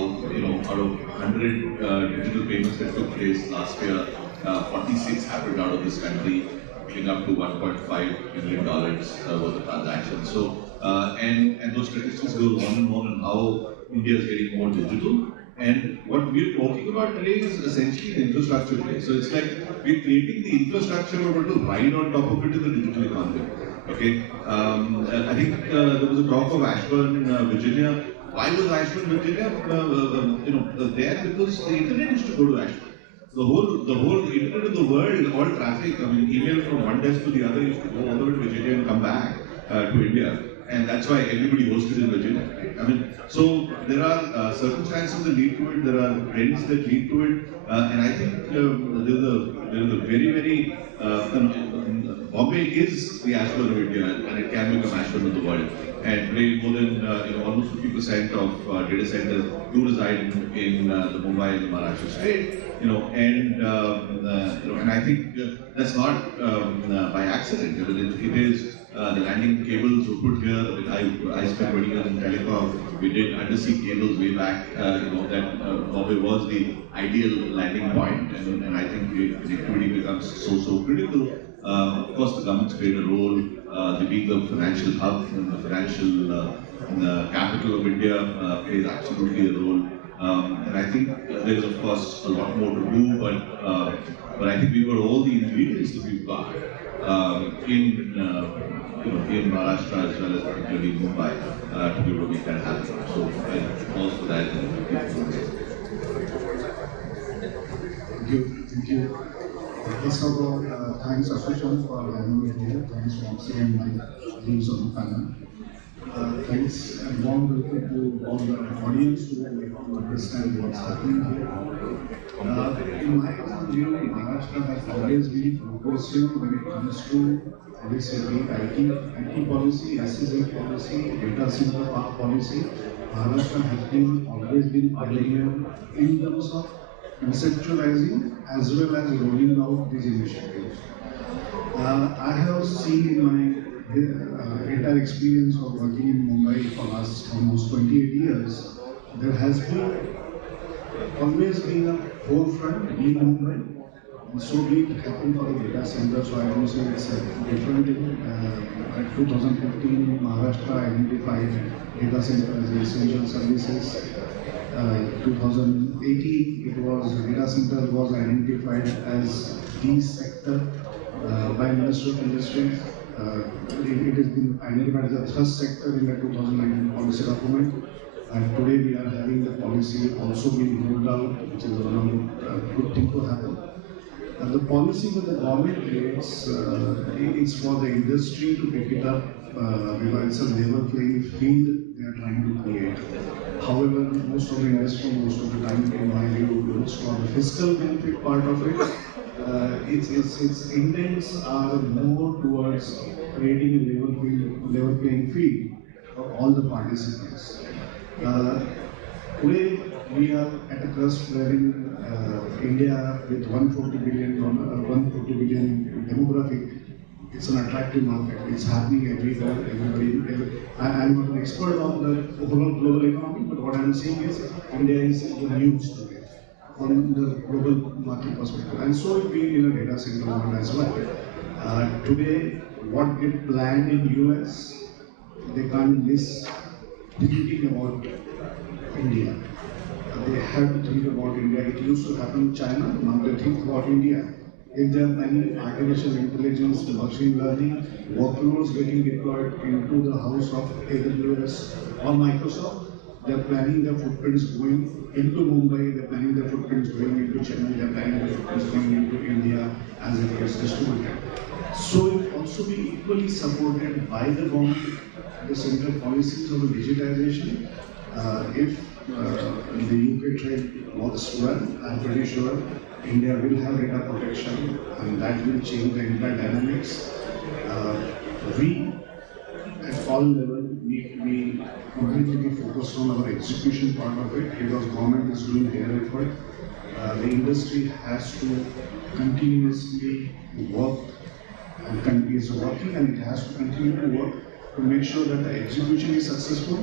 out of 100 digital payments that took place last year, 46 happened out of this country, bringing up to $1.5 billion worth of transactions. So, and those statistics go on how India is getting more digital. And what we're talking about today is essentially the infrastructure play. So it's like we're creating the infrastructure in order to ride on top of it in the digital economy. Okay, I think there was a talk of Ashburn, Virginia. Why was Ashburn, Virginia, there? Because the internet used to go to Ashburn. The whole internet of the world, all traffic, email from one desk to the other used to go all the way to Virginia and come back to India. and that's why everybody hosted in Virginia. Right? I mean, so there are circumstances that lead to it, there are trends that lead to it, and I think there is a very, very Bombay is the Ashburn of India, and it can become Ashburn of the world. And today, more than almost 50% of data centers do reside in the Mumbai and the Maharashtra state. And I think that's not by accident. It is the landing cables were put here. I spent 20 years in telecom. We did undersea cables way back. That Bombay was the ideal landing point, and I think the connectivity becomes so critical. Of course, the government's played a role. The being the financial hub and the financial capital of India plays absolutely a role. And I think there is, of course, a lot more to do, but I think we've got all the ingredients that we've got in Maharashtra as well as particularly in Mumbai to be able to make that happen. So I pause for that. Thank you. First of all, thanks ASSOCHAM for having me here. Thanks for answering my views on the panel. Thanks and warm welcome to all the audience who would like to understand what's happening here. In my view, Maharashtra has always been progressive when it comes to, obviously, IT policy, SSL policy, data center park policy. Maharashtra has always been pioneer in terms of conceptualizing as well as rolling out these initiatives. I have seen in my entire experience of working in Mumbai for last almost 28 years, there has always been a forefront in Mumbai, and so did happen for the data center. So I don't say it's a different thing. In 2015, Maharashtra identified data center as essential services. 2018, it was data center was identified as the sector by Ministry of Industries. It has been identified as a thrust sector in the 2019 policy document. And today we are having the policy also being rolled out, which is one of the good thing to happen. And the policy that the government creates, it's for the industry to pick it up because it's a level playing field they are trying to create. However, most of the industry, most of the time, in my view, looks for the fiscal benefit part of it. Its intents are more towards creating a level playing field for all the participants. Today, we are at a cusp wherein India, with 140 billion demographic, it's an attractive market. It's happening everywhere. I'm not an expert on the overall global economy, but what I'm saying is India is the news today from the global market perspective, and so it being in a data center world as well. Today, what get planned in US, they can't miss thinking about India. They have to think about India. It used to happen in China, now they think about India. If they are planning artificial intelligence, machine learning, workloads getting deployed into the house of AWS or Microsoft, they are planning their footprints going into Mumbai, they are planning their footprints going into Chennai, they are planning their footprints going into India as it gets distributed. So it also be equally supported by the government, the central policies of the digitization. If the UK trade works well, I'm pretty sure India will have data protection and that will change the entire dynamics. We, at all levels, need to be completely focused on our execution part of it because government is doing their effort. The industry has to continuously work and is working and it has to continue to work to make sure that the execution is successful,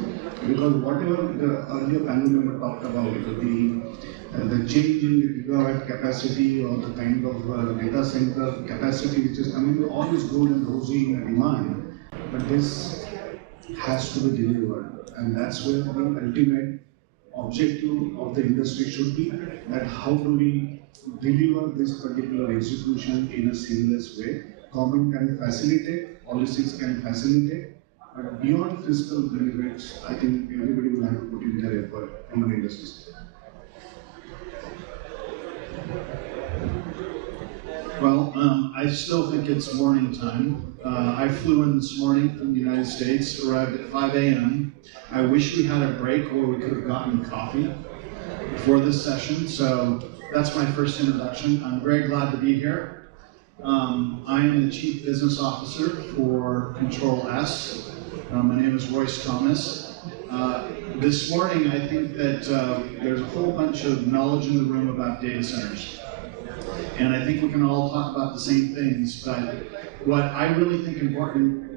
because whatever the earlier panel member talked about, the change in the gigawatt capacity or the kind of data center capacity which is coming, all is good and rosy in demand, but this has to be delivered, and that's where the ultimate objective of the industry should be, that how do we deliver this particular execution in a seamless way. Government can facilitate, policies can facilitate, but beyond fiscal benefits, I think everybody will have to put in their effort from an industry side. Well, I I still think it's morning time. I flew in this morning from the United States, arrived at 5 a.m. I wish we had a break where we could have gotten coffee before this session, so that's my first introduction. I'm very glad to be here. I am the Chief Business Officer for Control S. My name is Royce Thomas. This morning, I think that there's a whole bunch of knowledge in the room about data centers. And I think we can all talk about the same things, but what I really think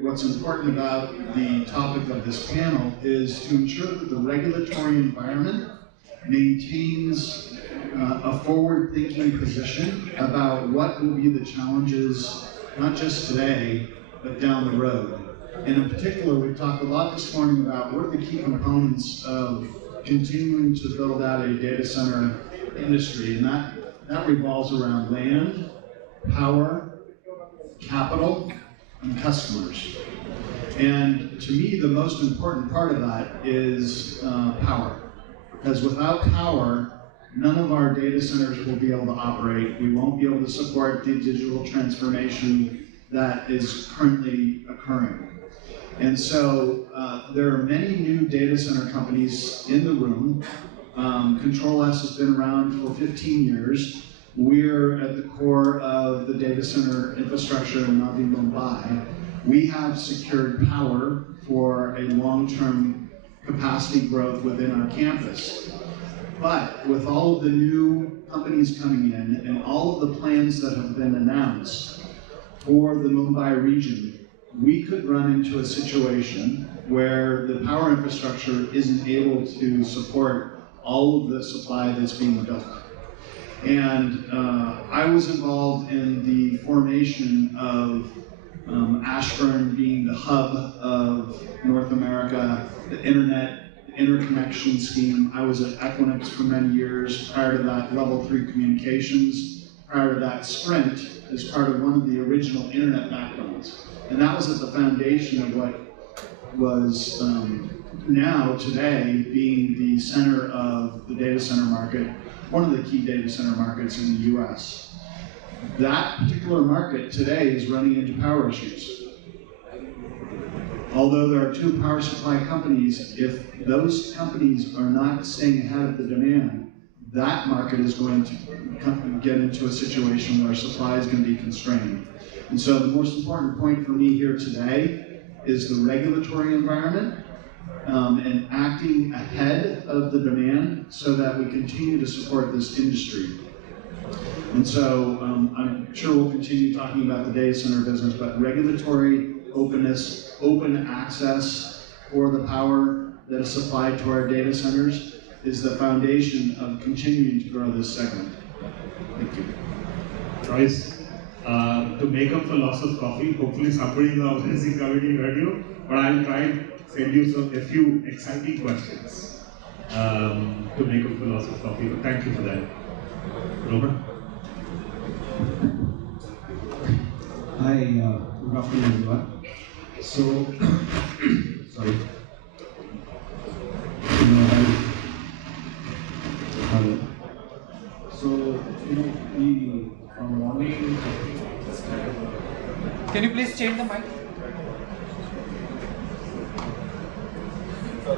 what's important about the topic of this panel is to ensure that the regulatory environment maintains a forward-thinking position about what will be the challenges, not just today, but down the road. And in particular, we've talked a lot this morning about what are the key components of continuing to build out a data center industry, and that revolves around land, power, capital, and customers. And to me, the most important part of that is power. Because without power, none of our data centers will be able to operate. We won't be able to support the digital transformation that is currently occurring. And so there are many new data center companies in the room. Control S has been around for 15 years. We're at the core of the data center infrastructure in Navi Mumbai. We have secured power for a long-term capacity growth within our campus. But with all of the new companies coming in and all of the plans that have been announced for the Mumbai region, we could run into a situation where the power infrastructure isn't able to support all of the supply that's being built. And I was involved in the formation of Ashburn being the hub of North America, the interconnection scheme. I was at Equinix for many years. Prior to that, Level 3 Communications. Prior to that, Sprint as part of one of the original internet backbones. And that was at the foundation of what was now, today, being the center of the data center market, one of the key data center markets in the US. That particular market today is running into power issues. Although there are two power supply companies, if those companies are not staying ahead of the demand, that market is going to get into a situation where supply is going to be constrained. And so the most important point for me here today is the regulatory environment and acting ahead of the demand so that we continue to support this industry. And so I'm sure we'll continue talking about the data center business, but regulatory openness, open access for the power that is supplied to our data centers is the foundation of continuing to grow this segment. Thank you. Royce, to make up for loss of coffee, hopefully somebody in the organizing committee heard you, but I'll try and send you a few exciting questions to make up for loss of coffee. But thank you for that. Roman? Hi, good afternoon everyone. So, sorry. So, we from morning. Can you please change the mic? I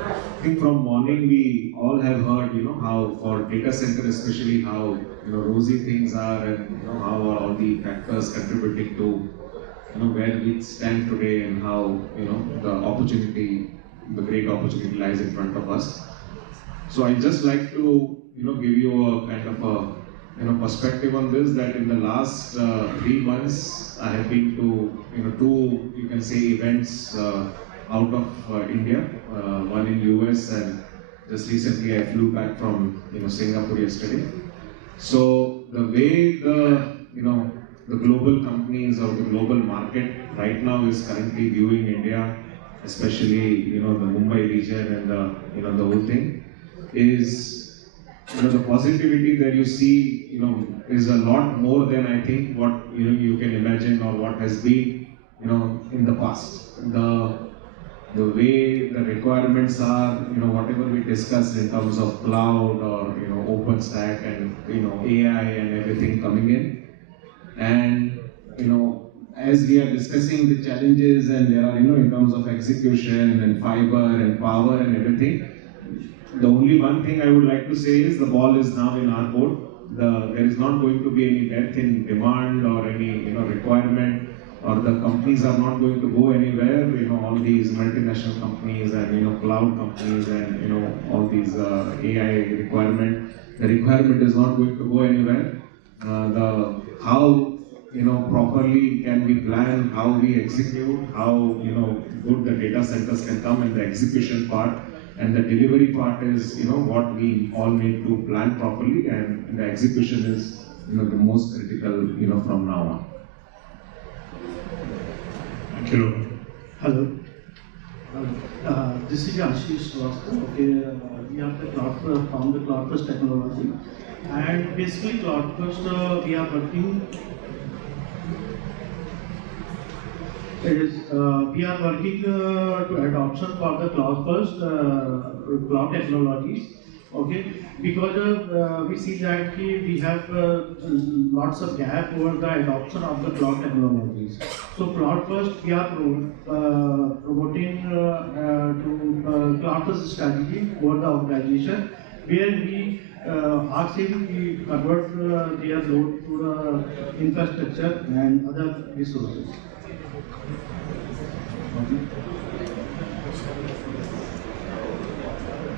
think from morning we all have heard, how for data center especially how, rosy things are and, how are all the factors contributing to, where we stand today and how, the great opportunity lies in front of us. So I'd just like to, give you a kind of a, perspective on this, that in the last 3 months I have been to, two, you can say, events out of India, one in US, and just recently I flew back from Singapore yesterday. So the way the global companies or the global market right now is currently viewing India, especially the Mumbai region and the whole thing, is the positivity that you see is a lot more than I think what you can imagine or what has been in the past. The way the requirements are, whatever we discussed in terms of cloud or OpenStack and AI and everything coming in, and as we are discussing the challenges and there are, in terms of execution and fiber and power and everything, the only one thing I would like to say is the ball is now in our court. There is not going to be any depth in demand or any, requirement, or the companies are not going to go anywhere. All these multinational companies and, cloud companies and, all these AI requirement. The requirement is not going to go anywhere. How properly can we plan, how we execute, how good the data centers can come, and the execution part and the delivery part is what we all need to plan properly, and the execution is the most critical from now on. Thank you. Hello. This is Ashish Srivastava. Okay, we are from the CloudFirst technology, and basically CloudFirst we are working. We are working to adoption for the CloudFirst cloud technologies. Okay, because we see that we have lots of gap over the adoption of the cloud technologies. So CloudFirst we are promoting to CloudFirst strategy for the organization, where we are saying we convert their load to the infrastructure and other resources.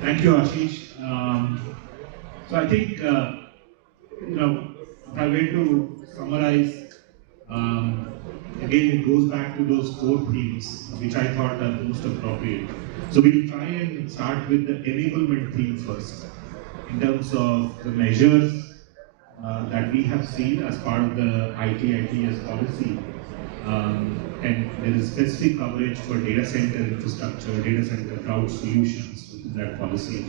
Thank you, Ashish. So I think, if I were to summarize, again it goes back to those core themes which I thought are most appropriate. So we'll try and start with the enablement theme first, in terms of the measures that we have seen as part of the IT/ITES policy. And there is specific coverage for data center infrastructure, data center cloud solutions within that policy.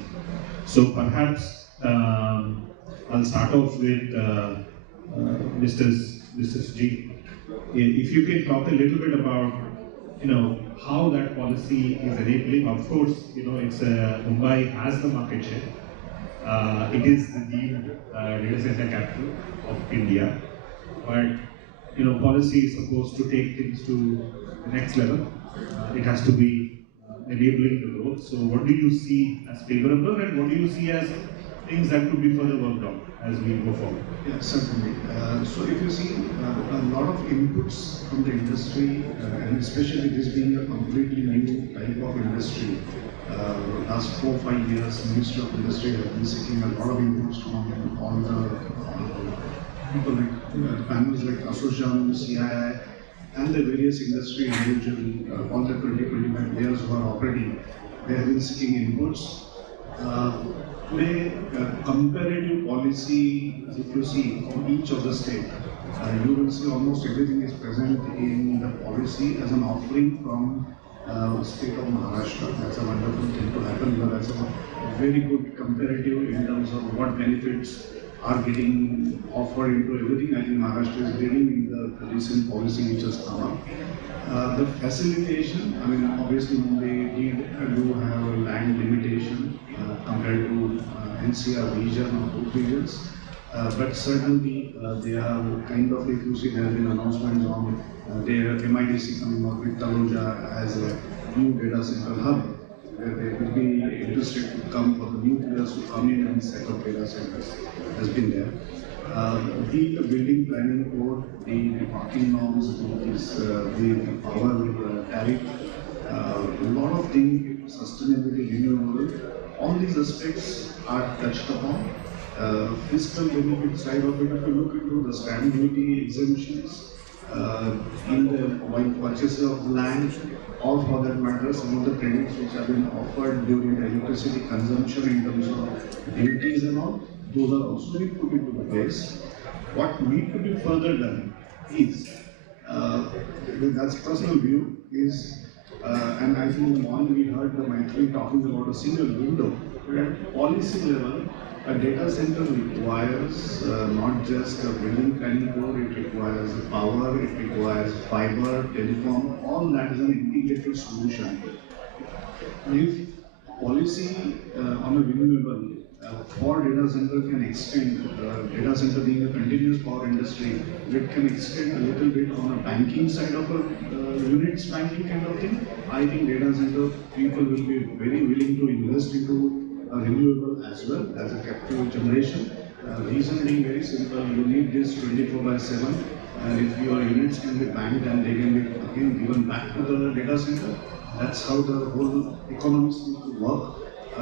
So perhaps I'll start off with Mr. G. If you can talk a little bit about how that policy is enabling. Of course, it's Mumbai has the market share. It is the deemed data center capital of India, but policy is supposed to take things to the next level. It has to be enabling the growth. So what do you see as favorable, and what do you see as things that could be further worked on as we go forward? Yeah, certainly. So if you see a lot of inputs from the industry, and especially this being a completely new type of industry, last 4-5 years, Ministry of Industry has been seeking a lot of inputs from all the people like panels like ASSOCHAM, CII, and the various industry individuals, all the 20-25 players who are operating. They have been seeking inputs. Today, comparative policy, if you see from each of the state, you will see almost everything is present in the policy as an offering from state of Maharashtra. That's a wonderful thing to happen, but that's a very good comparative in terms of what benefits are getting offered into everything. I think Maharashtra is leading in the recent policy which has come up. The facilitation, I mean, obviously Mumbai do have a land limitation compared to NCR region or both regions. But certainly they are kind of, if you see, there have been announcements on their MIDC coming up with Taloja as a new data center hub, where they will be interested to come for the new players to come in and set up data centers, has been there. The building planning code, the parking norms, the power tariff, a lot of things, sustainability, renewable, all these aspects are touched upon. Fiscal benefit side of it, if you look into the stamp duty exemptions, in the while purchase of land, or for that matter, some of the credits which have been offered during the electricity consumption in terms of duties and all, those are also being put into place. What need to be further done is, that's personal view, is, and I think in the morning we heard the Maitri talking about a single window. At policy level, a data center requires not just a building planning code, it requires power, it requires fiber, telecom, all that is an integrated solution. If policy on a renewable for data center can extend, data center being a continuous power industry, it can extend a little bit on a banking side of a units banking kind of thing. I think data center people will be very willing to invest into renewable as well as a capital generation. Reason being very simple, you need this 24/7. If your units can be banked and they can be again given back to the data center, that's how the whole economics need to work.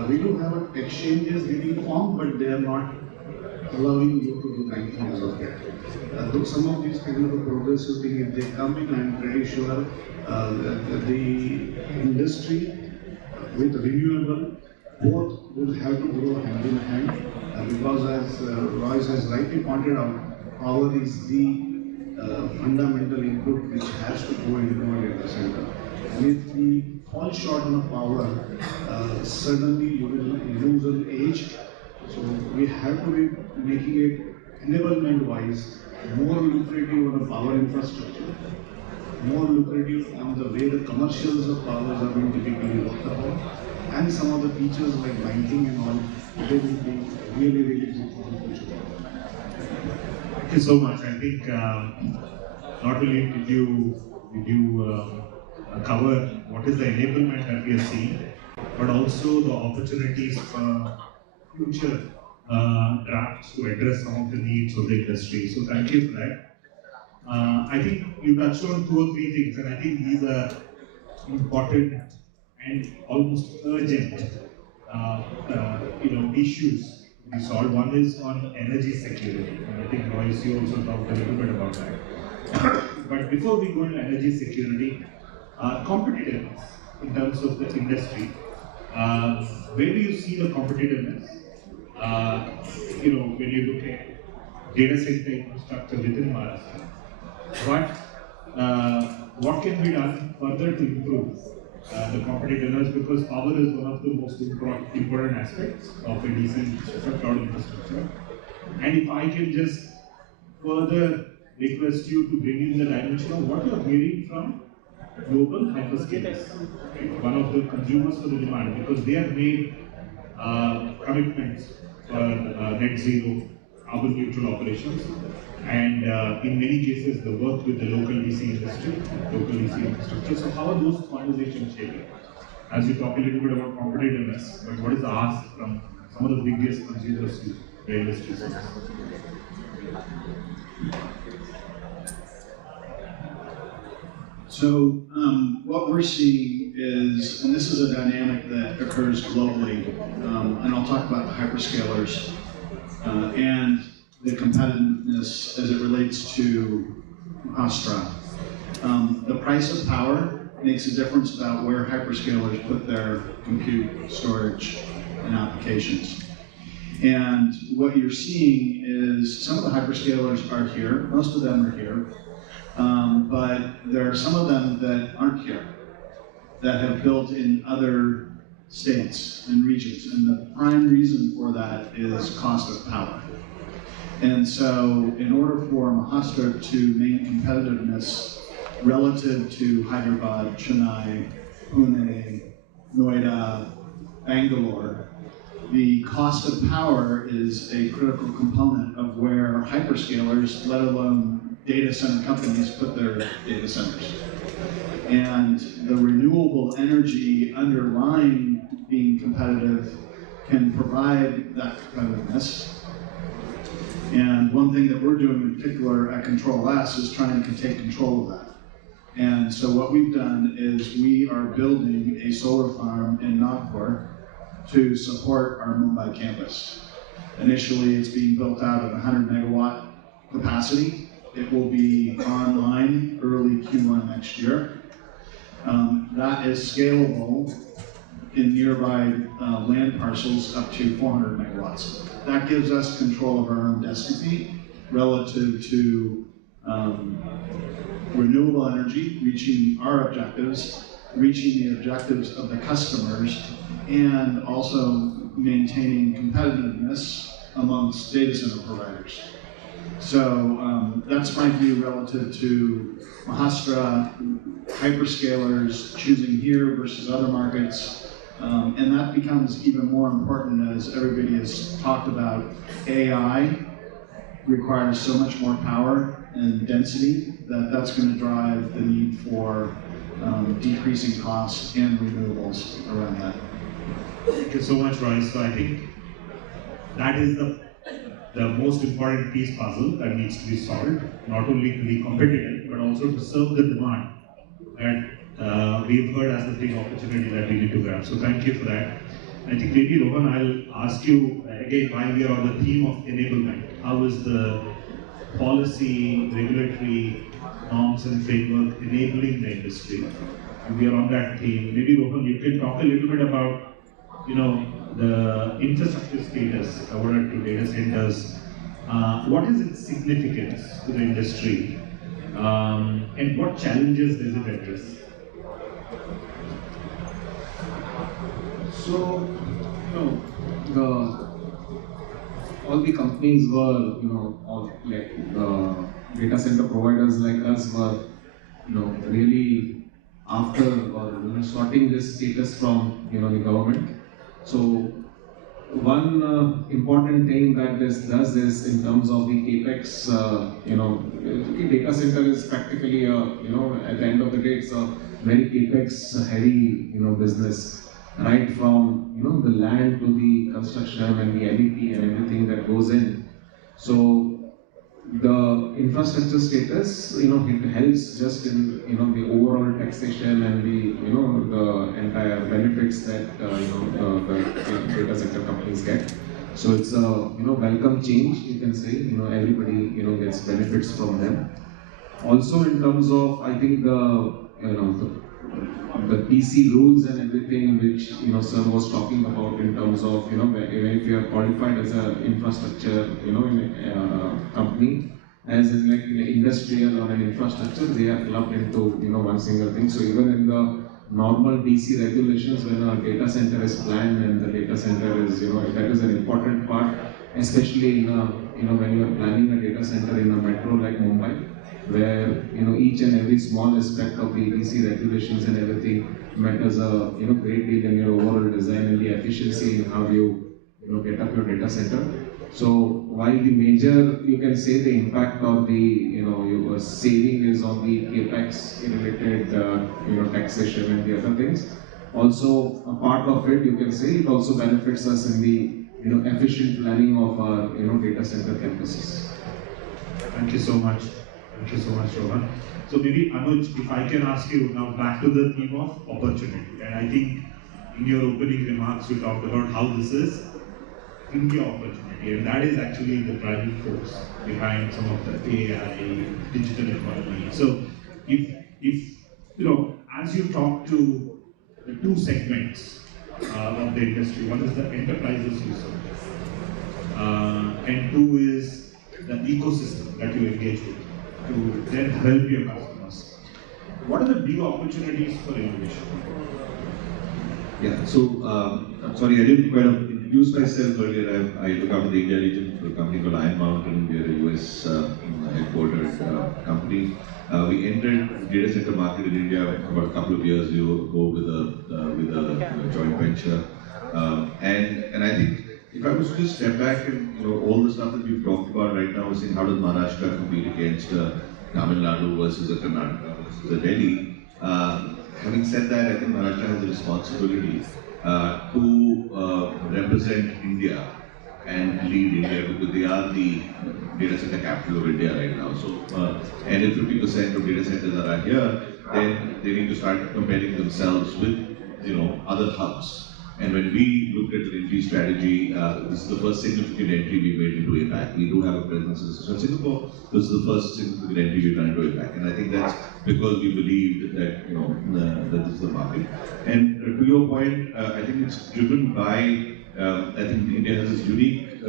We do have exchanges getting formed, but they are not allowing you to do banking as of yet. Though some of these kind of a progressive thing, if they come in, I'm pretty sure the industry with renewable both will have to grow hand in hand, because as Royce has rightly pointed out, power is the fundamental input which has to go into a data center. And if we fall short on power, suddenly you will lose an edge. So we have to be making it enablement wise more lucrative on the power infrastructure, more lucrative on the way the commercials of powers are being typically worked upon, and some of the features like banking and all, they will be really, really good for the future. Thank you so much. I think not only did you cover what is the enablement that we are seeing, but also the opportunities for future drafts to address some of the needs of the industry. So thank you for that. I think you touched on 2 or 3 things, and I think these are important and almost urgent issues to be solved. One is on energy security, and I think Royce, you also talked a little bit about that. But before we go into energy security, competitiveness in terms of the industry, where do you see the competitiveness? When you look at data center infrastructure within Maharashtra, what can be done further to improve the competitiveness, because power is one of the most important aspects of a DC cloud infrastructure. And if I can just further request you to bring in the dimension of what you are hearing from global hyperscalers, right? One of the consumers for the demand, because they have made commitments for net zero, carbon neutral operations, and in many cases the work with the local DC industry, local DC infrastructure. So how are those conversations shaping? As you talk a little bit about competitiveness, but what is the ask from some of the biggest consumers to the industry? So what we're seeing is, and this is a dynamic that occurs globally, and I'll talk about the hyperscalers and the competitiveness as it relates to Maharashtra. The price of power makes a difference about where hyperscalers put their compute, storage, and applications. And what you're seeing is some of the hyperscalers are here, most of them are here, but there are some of them that aren't here, that have built in other states and regions. And the prime reason for that is cost of power. And so in order for Maharashtra to maintain competitiveness relative to Hyderabad, Chennai, Pune, Noida, Bangalore, the cost of power is a critical component of where hyperscalers, let alone data center companies, put their data centers. And the renewable energy underlying being competitive can provide that competitiveness. And one thing that we're doing in particular at Control S is trying to take control of that. And so what we've done is we are building a solar farm in Nagpur to support our Mumbai campus. Initially, it's being built out at 100 megawatt capacity. It will be online early Q1 next year. That is scalable in nearby land parcels up to 400 megawatts. That gives us control of our own destiny relative to renewable energy, reaching our objectives, reaching the objectives of the customers, and also maintaining competitiveness amongst data center providers. So that's my view relative to Maharashtra, hyperscalers choosing here versus other markets. And that becomes even more important as everybody has talked about. AI requires so much more power and density that that's going to drive the need for decreasing costs and renewables around that. Thank you so much, Roy. So I think that is the most important piece puzzle that needs to be solved, not only to be competitive, but also to serve the demand that we've heard as the big opportunity that we need to grab. So thank you for that. I think maybe Rohan, I'll ask you again, while we are on the theme of enablement, how is the policy, regulatory norms and framework enabling the industry? And we are on that theme. Maybe Rohan, you can talk a little bit about, the infrastructure status awarded to data centers. What is its significance to the industry, and what challenges does it address? So, all the companies were, all like data center providers like us were, really after or sorting this status from, the government. So, one important thing that this does is in terms of the capex, data center is practically, at the end of the day, it's a very capex heavy, business. Right from the land to the construction and the MEP and everything that goes in. So the infrastructure status, it helps just in the overall taxation and the entire benefits that the data center companies get. So it's a welcome change, you can say. Everybody gets benefits from them. Also in terms of, I think the PC rules and everything which sir was talking about in terms of even if you are qualified as an infrastructure company, as in like in an industrial or an infrastructure, they are clubbed into one single thing. So even in the normal DC regulations, when a data center is planned and the data center is that is an important part, especially in a, when you are planning a data center in a metro like Mumbai, where each and every small aspect of the DC regulations and everything matters a great deal in your overall design and the efficiency in how you get up your data center. So while the major, you can say the impact or the your saving is on the capex related taxation and the other things, also a part of it you can say it also benefits us in the efficient planning of our data center campuses. Thank you so much. Thank you so much, Rohan. So maybe Anuj, if I can ask you now back to the theme of opportunity. And I think in your opening remarks you talked about how this is India opportunity, and that is actually the driving force behind some of the AI, digital economy. So if as you talk to the two segments of the industry, one is the enterprises you serve, and two is the ecosystem that you engage with to then help your customers. What are the big opportunities for innovation? Yeah, so I'm sorry, I didn't quite introduce myself earlier. I look after the India region for a company called Iron Mountain. We are a US headquartered company. We entered the data center market in India about a couple of years ago with a joint venture. And I think if I was to just step back and all the stuff that we've talked about right now, saying how does Maharashtra compete against Tamil Nadu versus a Karnataka versus a Delhi. Having said that, I think Maharashtra has a responsibility to represent India and lead India because they are the data center capital of India right now. So, and if 50% of data centers are here, then they need to start comparing themselves with other hubs. And when we looked at the entry strategy, this is the first significant entry we made into APAC. We do have a presence in Singapore. This is the first significant entry we've done into APAC. And I think that's because we believed that that this is the market. And to your point, I think it's driven by, I think India has this unique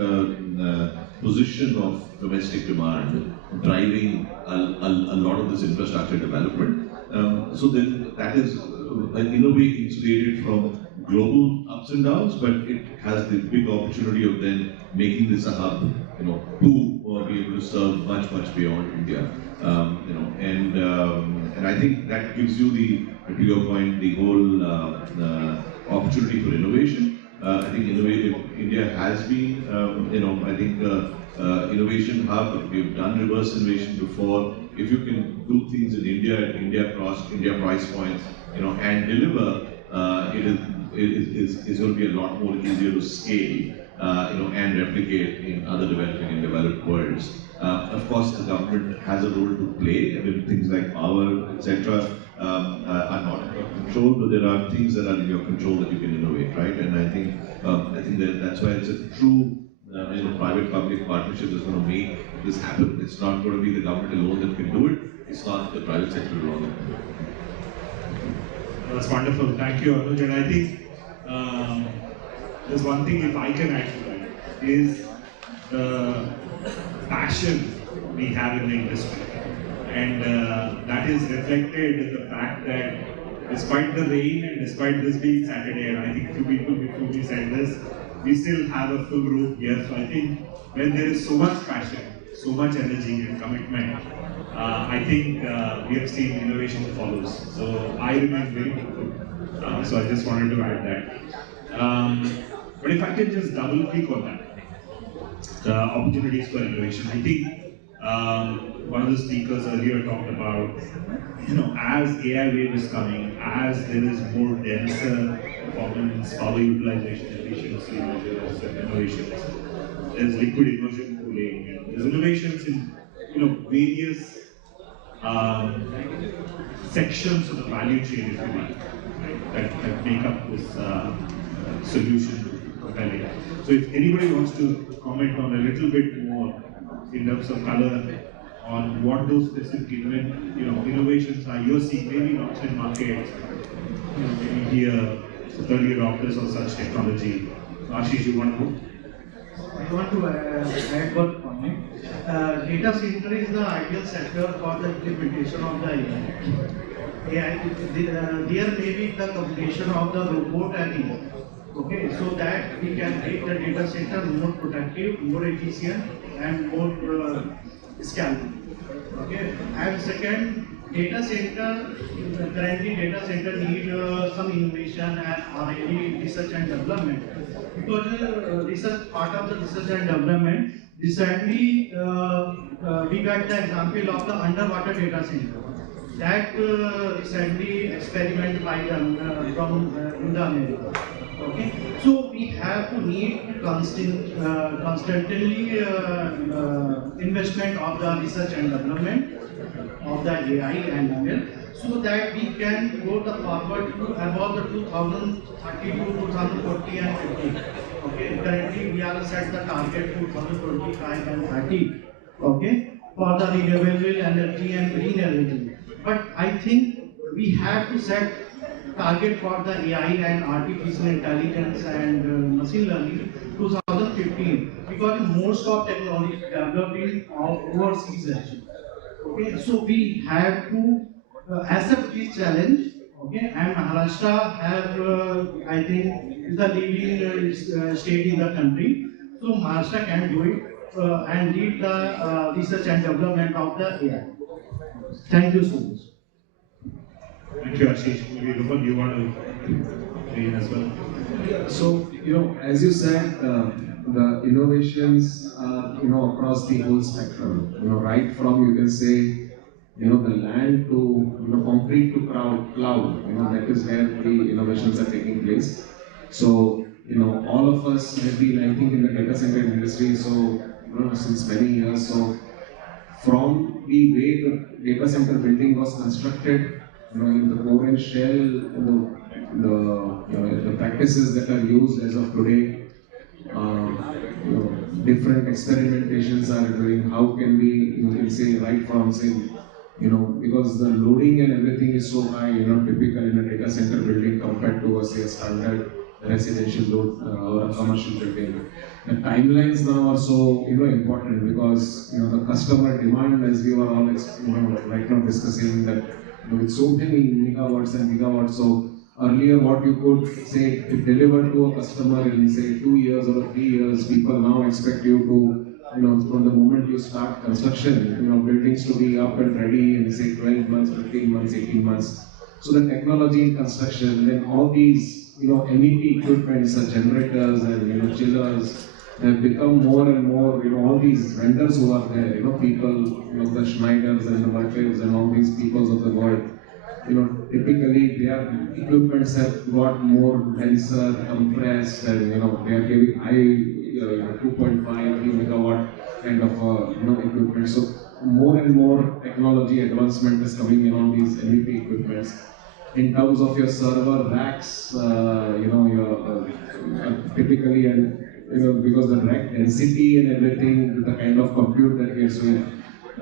position of domestic demand driving a lot of this infrastructure development. So then that is in a way insulated from global ups and downs, but it has the big opportunity of then making this a hub, to be able to serve much beyond India, and I think that gives you to your point, the whole opportunity for innovation. I think India has been, I think innovation hub. We've done reverse innovation before. If you can do things in India at India price points, and deliver, it's going to be a lot more easier to scale, and replicate in other developing and developed worlds. Of course, the government has a role to play. I mean, things like power, etc., are not in your control, but there are things that are in your control that you can innovate, right? And I think that's why it's a true private-public partnership that's going to make this happen. It's not going to be the government alone that can do it. It's not the private sector alone that can do it. That's wonderful. Thank you, Anuj. And I think there's one thing, if I can add to that, is the passion we have in the industry. And that is reflected in the fact that despite the rain and despite this being Saturday, and I think few people before me said this, we still have a full room here. So I think when there is so much passion, so much energy and commitment, I think we have seen innovation follows. So I remain very hopeful. So I just wanted to add that. But if I can just double click on that, opportunities for innovation. I think one of the speakers earlier talked about, as AI wave is coming, as there is more denser performance, power utilization, efficiency measures and innovations, there's liquid immersion cooling, and there's innovations in various sections of the value chain, if you like, right, that make up this solution compelling. So if anybody wants to comment on a little bit more in terms of color on what those specific innovations are you're seeing, maybe in outside markets, maybe here, early adopters of such technology. Ashish, you want to? I want to add one point. Data center is the ideal sector for the implementation of the AI. There may be the combination of the robot and AI. Okay, so that we can make the data center more productive, more efficient, and more scalable. Okay, and second, currently data center need some innovation and R&D, research and development. Because part of the research and development, recently we got the example of the underwater data center. That recently experiment by them from in the America. Okay, so we have to need constantly investment of the research and development of the AI and ML, so that we can go the forward to about the 2030 to 2040 and 50. Okay, currently we are set the target 2025 and 30. Okay, for the renewable energy and green energy. But I think we have to set target for the AI and artificial intelligence and machine learning 2015, because most of technology developed in overseas actually. Okay, so we have to accept this challenge. Okay, and Maharashtra have I think the leading state in the country, so Maharashtra can do it and lead the research and development of the AI. Thank you so much. Thank you, Ashish. Maybe Rupan, you want to weigh in as well? So, as you said, the innovations are, across the whole spectrum. Right from, you can say, the land to, concrete to cloud. That is where the innovations are taking place. So, all of us have been, I think, in the data center industry, so, since many years. So, from the way the data center building was constructed, in the core and shell, the practices that are used as of today, different experimentations are doing. How can we, you can say, right from saying, because the loading and everything is so high, typical in a data center building compared to a standard residential load or a commercial building. The timelines now are so important, because the customer demand, as we were all right now discussing, that with so many megawatts and gigawatts. So earlier, what you could say deliver to a customer in say 2 years or 3 years, people now expect you to, from the moment you start construction, buildings to be up and ready in say 12 months, 15 months, 18 months. So the technology in construction, then all these MEP equipments, generators and chillers have become more and more, all these vendors who are there, people, the Schneiders and the Mertels and all these peoples of the world, typically their equipments have got more denser, compressed, and they are giving high 2.5, 3 megawatt kind of equipment. So more and more technology advancement is coming in on these MEP equipments. In terms of your server racks, your typically, and because the rack density and everything, the kind of compute that gets doing.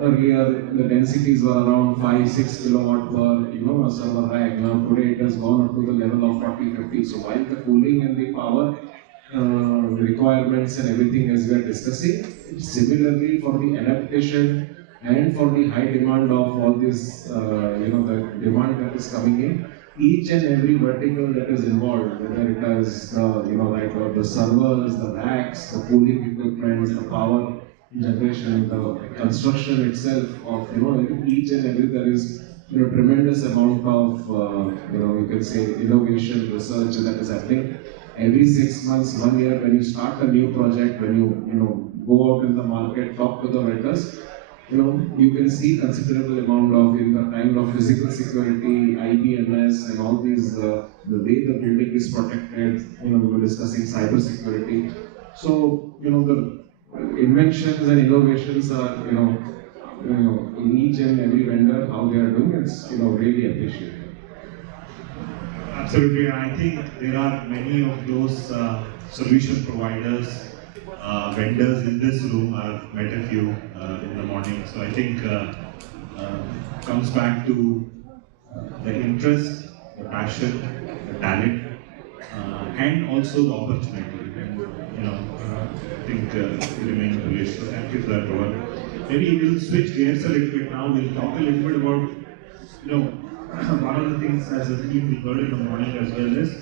Earlier, the densities were around 5-6 kilowatt per a server rack. Now today it has gone up to the level of 40-50. So while the cooling and the power requirements and everything as we are discussing, similarly for the adaptation and for the high demand of all this, the demand that is coming in, each and every vertical that is involved, whether it is the servers, the racks, the cooling equipment, the power generation, the construction itself of each and every, there is tremendous amount of you can say innovation, research that is happening. Every 6 months, 1 year, when you start a new project, when you go out in the market, talk to the vendors, you can see considerable amount of, in the kind of physical security, IBMS, and all these, the way the building is protected. We were discussing cyber security. So the inventions and innovations are in each and every vendor how they are doing. It's really appreciated. Absolutely, and I think there are many of those solution providers, vendors in this room. I've met a few in the morning, so I think comes back to the interest, the passion, the talent, and also the opportunity. And I think we remain bullish. So thank you for that, Rohan. Maybe we'll switch gears a little bit now. We'll talk a little bit about one of the things as a theme we heard in the morning as well is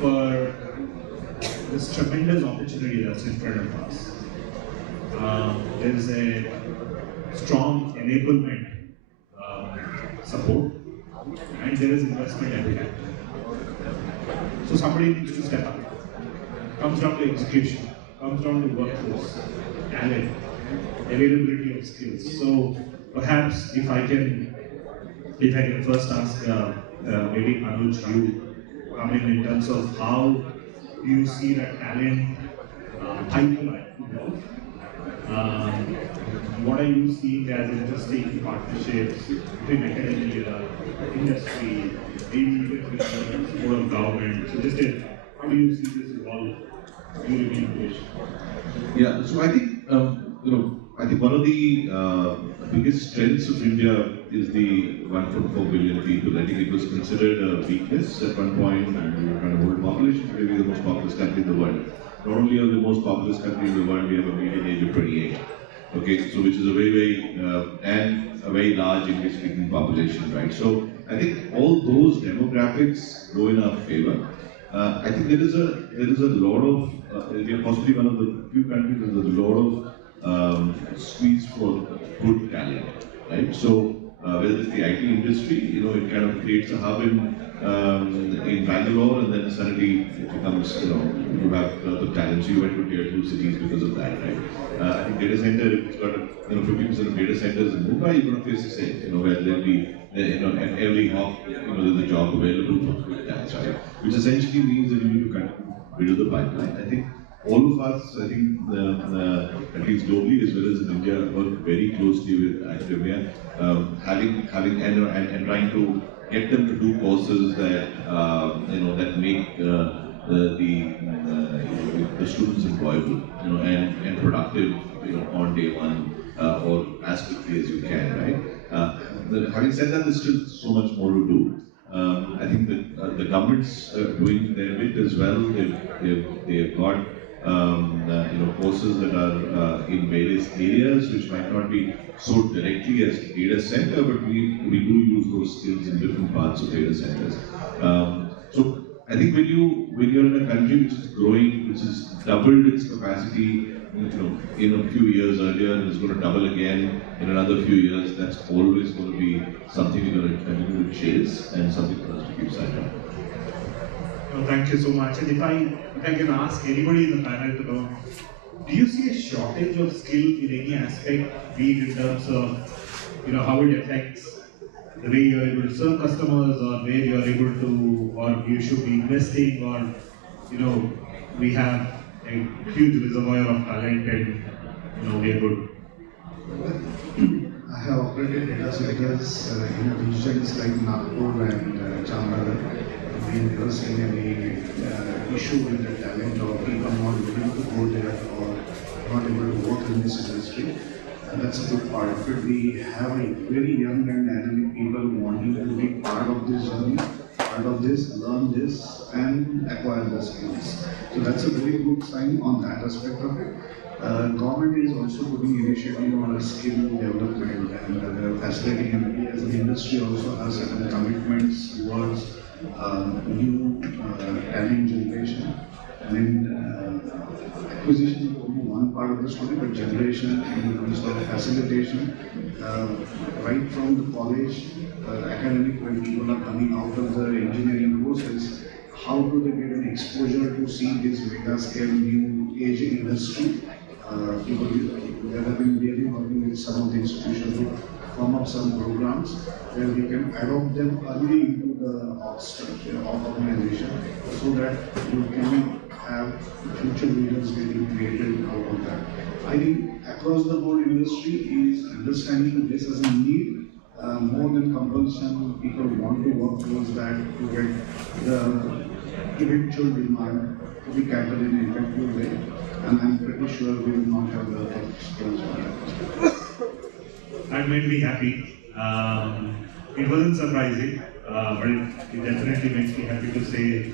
for this tremendous opportunity that's in front of us. There is a strong enablement support, and there is investment appetite. So somebody needs to step up. Comes down to execution, comes down to workforce, talent, availability of skills. So perhaps if I can first ask maybe Anuj, you come in terms of how do you see that talent pipeline evolve? What are you seeing as interesting partnerships between academia, industry, maybe with the support of government? So just how do you see this evolve during innovation? Yeah, so I think I think one of the biggest strengths of India is the 1.4 billion people. I think it was considered a weakness at one point, and we were trying to hold population. Today we are the most populous country in the world. Not only are we the most populous country in the world, we have a median age of 28. Okay, so which is a very, and a very large English-speaking population, right? So I think all those demographics go in our favor. I think there is a lot of, we are possibly one of the few countries where there's a lot of squeeze for good talent, right? So whether it's the IT industry, it kind of creates a hub in Bangalore, and then suddenly it becomes, you have the talents. You went to tier 2 cities because of that, right? I think data center, if it's got 50% of data centers in Mumbai, you're going to face the same, where there'll be, at every hop, there's a job available for good talents, right? Which essentially means that you need to kind of build the pipeline. I think all of us, I think, at least globally as well as in India, work very closely with academia, having and trying to get them to do courses that that make the students employable, and productive, on day one, or as quickly as you can, right? Having said that, there's still so much more to do. I think that the government's doing their bit as well. They've got courses that are in various areas which might not be so directly as data center, but we do use those skills in different parts of data centers. So I think when you're in a country which is growing, which has doubled its capacity, in a few years earlier, and is going to double again in another few years, that's always going to be something we're going to continue to chase and something for us to keep sight of. No, thank you so much. And if I can ask anybody in the panel to know, do you see a shortage of skill in any aspect, be it in terms of how it affects the way you are able to serve customers, or where you are able to, or you should be investing, or we have a huge reservoir of talent and we are good. I have operated data centers in regions like Nagpur and Jamnagar. We never seen any issue with the talent or people not willing to go there or not able to work in this industry. And that's a good part of it. We have a very young and dynamic people wanting to be part of this journey, part of this, learn this, and acquire the skills. So that's a very good sign on that aspect of it. Government is also putting initiative on skill development and facilitating, and we as an industry also has certain commitments towards new talent generation. I mean, acquisition is only one part of the story, but generation in terms of facilitation, right from the college, academic, when people are coming out of the engineering courses, how do they get an exposure to see this mega scale new age industry? People have been really working with some of the institutions to form up some programs where we can adopt them early into the org structure of organization so that you can have future leaders getting created out of that. I think across the board industry is understanding this as a need more than compulsion. People want to work towards that to get the eventual demand to be catered in an effective way, and I'm pretty sure we will not have the skills for that. That made me happy. It wasn't surprising, but it definitely makes me happy to say,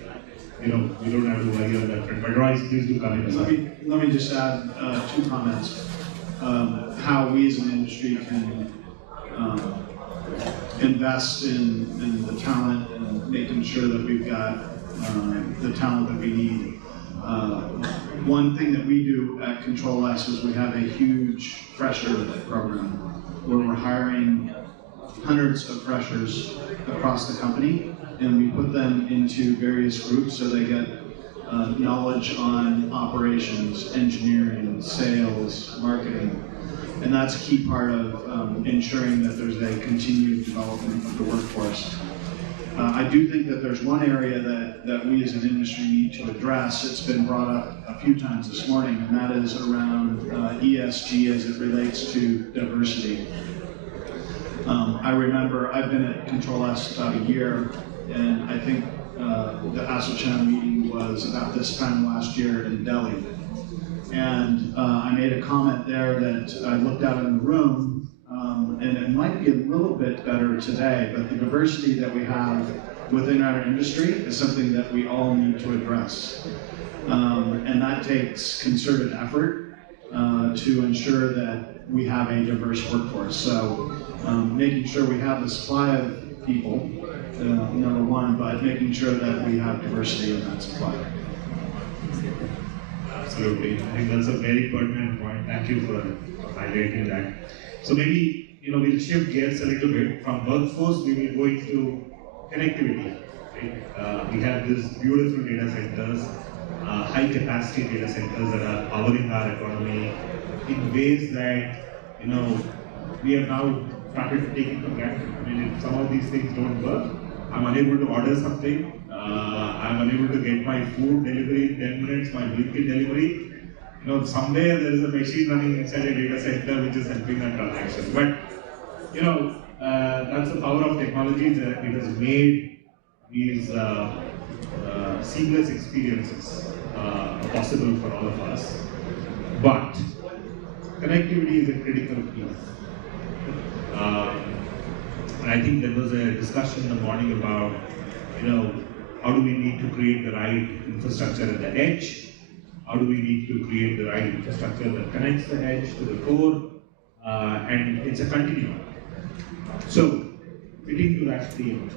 we don't have to worry on that front. But Royce, please do come in. Let me just add two comments. How we as an industry can invest in the talent and making sure that we've got the talent that we need. One thing that we do at Control S is we have a huge fresher program where we're hiring hundreds of freshers across the company, and we put them into various groups so they get knowledge on operations, engineering, sales, marketing. And that's a key part of ensuring that there's a continued development of the workforce. I do think that there's one area that we as an industry need to address. It's been brought up a few times this morning, and that is around ESG as it relates to diversity. I remember I've been at Control S about a year, and I think the ASSOCHAM meeting was about this time last year in Delhi. And I made a comment there that I looked out in the room, and it might be a little bit better today, but the diversity that we have within our industry is something that we all need to address. And that takes concerted effort to ensure that we have a diverse workforce. So making sure we have the supply of people, number one, but making sure that we have diversity in that supply. Absolutely. I think that's a very pertinent point. Thank you for highlighting that. So maybe we'll shift gears a little bit. From workforce, we will go into connectivity. Right? We have these beautiful data centers, high capacity data centers that are powering our economy in ways that we have now started to take it for granted. I mean, if some of these things don't work, I'm unable to order something. I'm unable to get my food delivery in 10 minutes, my Blinkit delivery. Somewhere there is a machine running inside a data center which is helping that transaction. But, that's the power of technology. That it has made these seamless experiences possible for all of us. But connectivity is a critical piece. And I think there was a discussion in the morning about, how do we need to create the right infrastructure at the edge? How do we need to create the right infrastructure that connects the edge to the core? And it's a continuum. So, fitting to that theme,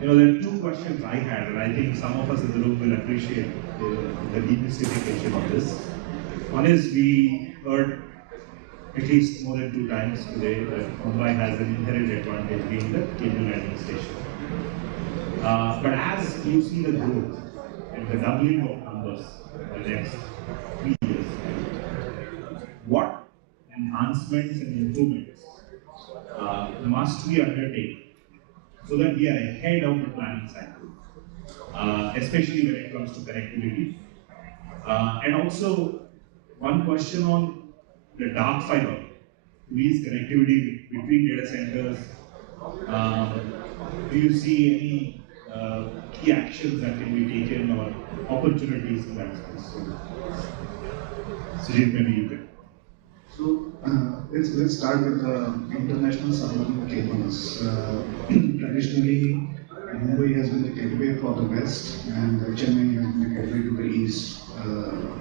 there are two questions I had, and I think some of us in the room will appreciate the demystification of this. One is we heard at least more than 2 times today that Mumbai has an inherent advantage being the cable landing station. But as you see the growth and the doubling of numbers in the next 3 years, what enhancements and improvements must be undertaken so that we are ahead of the planning cycle, especially when it comes to connectivity. And also, one question on the dark fiber, least connectivity between data centers. Do you see any key actions that can be taken or opportunities in that space? Sujit, maybe you can. So let's start with the international submarine cables. Traditionally, Mumbai has been the gateway for the west, and Chennai has been the gateway to the east.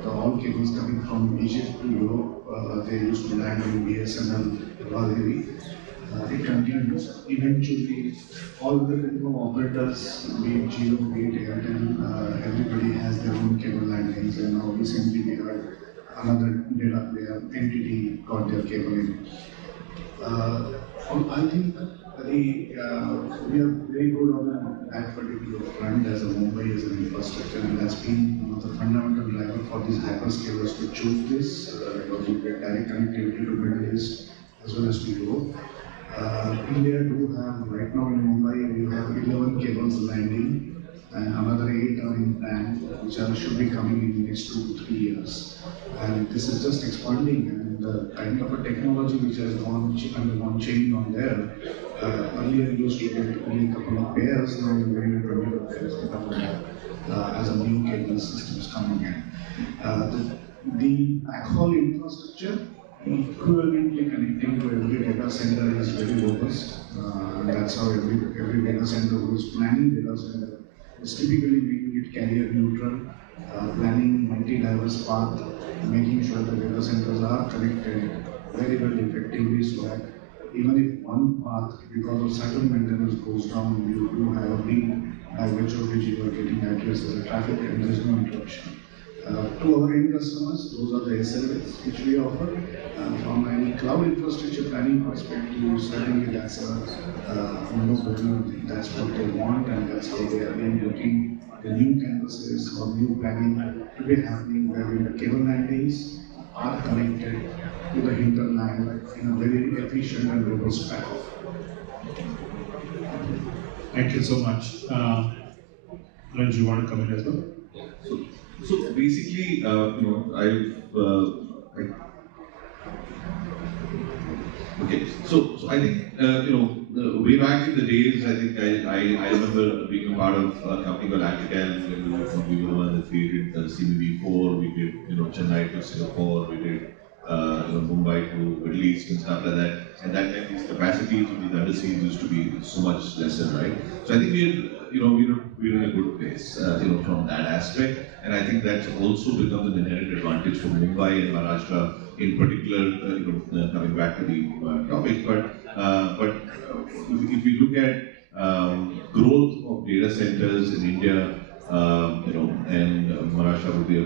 All cables coming from Egypt to Europe, they used to land in BSNL, Valhevi. It continues. Eventually, all the telecom operators, be it Jio, be it Airtel, everybody has their own cable landings, and now recently we heard another data player entity got their cable in. I think we are very good on that particular front as a Mumbai as an infrastructure, and that's been one of the fundamental drivers for these hyperscalers to choose this because you get direct connectivity to Middle East as well as to Europe. India do have right now in Mumbai we have 11 cables landing and another 8 are in plan, which should be coming in the next 2 to 3 years. And this is just expanding, and the kind of a technology which has undergone change on there. Earlier you used to get only a couple of pairs, now you're getting 20 pairs as a new cable systems coming in. The backhaul infrastructure equivalently connecting to every data center is very robust. That's how every data center who is planning data center is typically making it carrier neutral, planning multi-diverse path, making sure the data centers are connected very well effectively so that even if one path because of certain maintenance goes down, you do have a link by virtue of which you are getting addressed as a traffic and there is no interruption. To our end customers, those are the SLAs which we offer. From any cloud infrastructure planning perspective, certainly that's that's what they want, and that's how they are being looking the new campuses or new planning to be happening where the cable landings are connected to the hinterland in a very efficient and robust path. Thank you so much. Ranj, you want to come in as well? So basically, okay. So I think way back in the days, I think I remember being a part of a company called Alcatel. We were the one that created CBB4. We did Chennai to Singapore. We did Mumbai to Middle East and stuff like that. And that time these capacities of these underseas used to be so much lesser, right? So I think we're in a good place, from that aspect. And I think that also becomes an inherent advantage for Mumbai and Maharashtra in particular, coming back to the topic. But if we look at growth of data centers in India, and Maharashtra would be a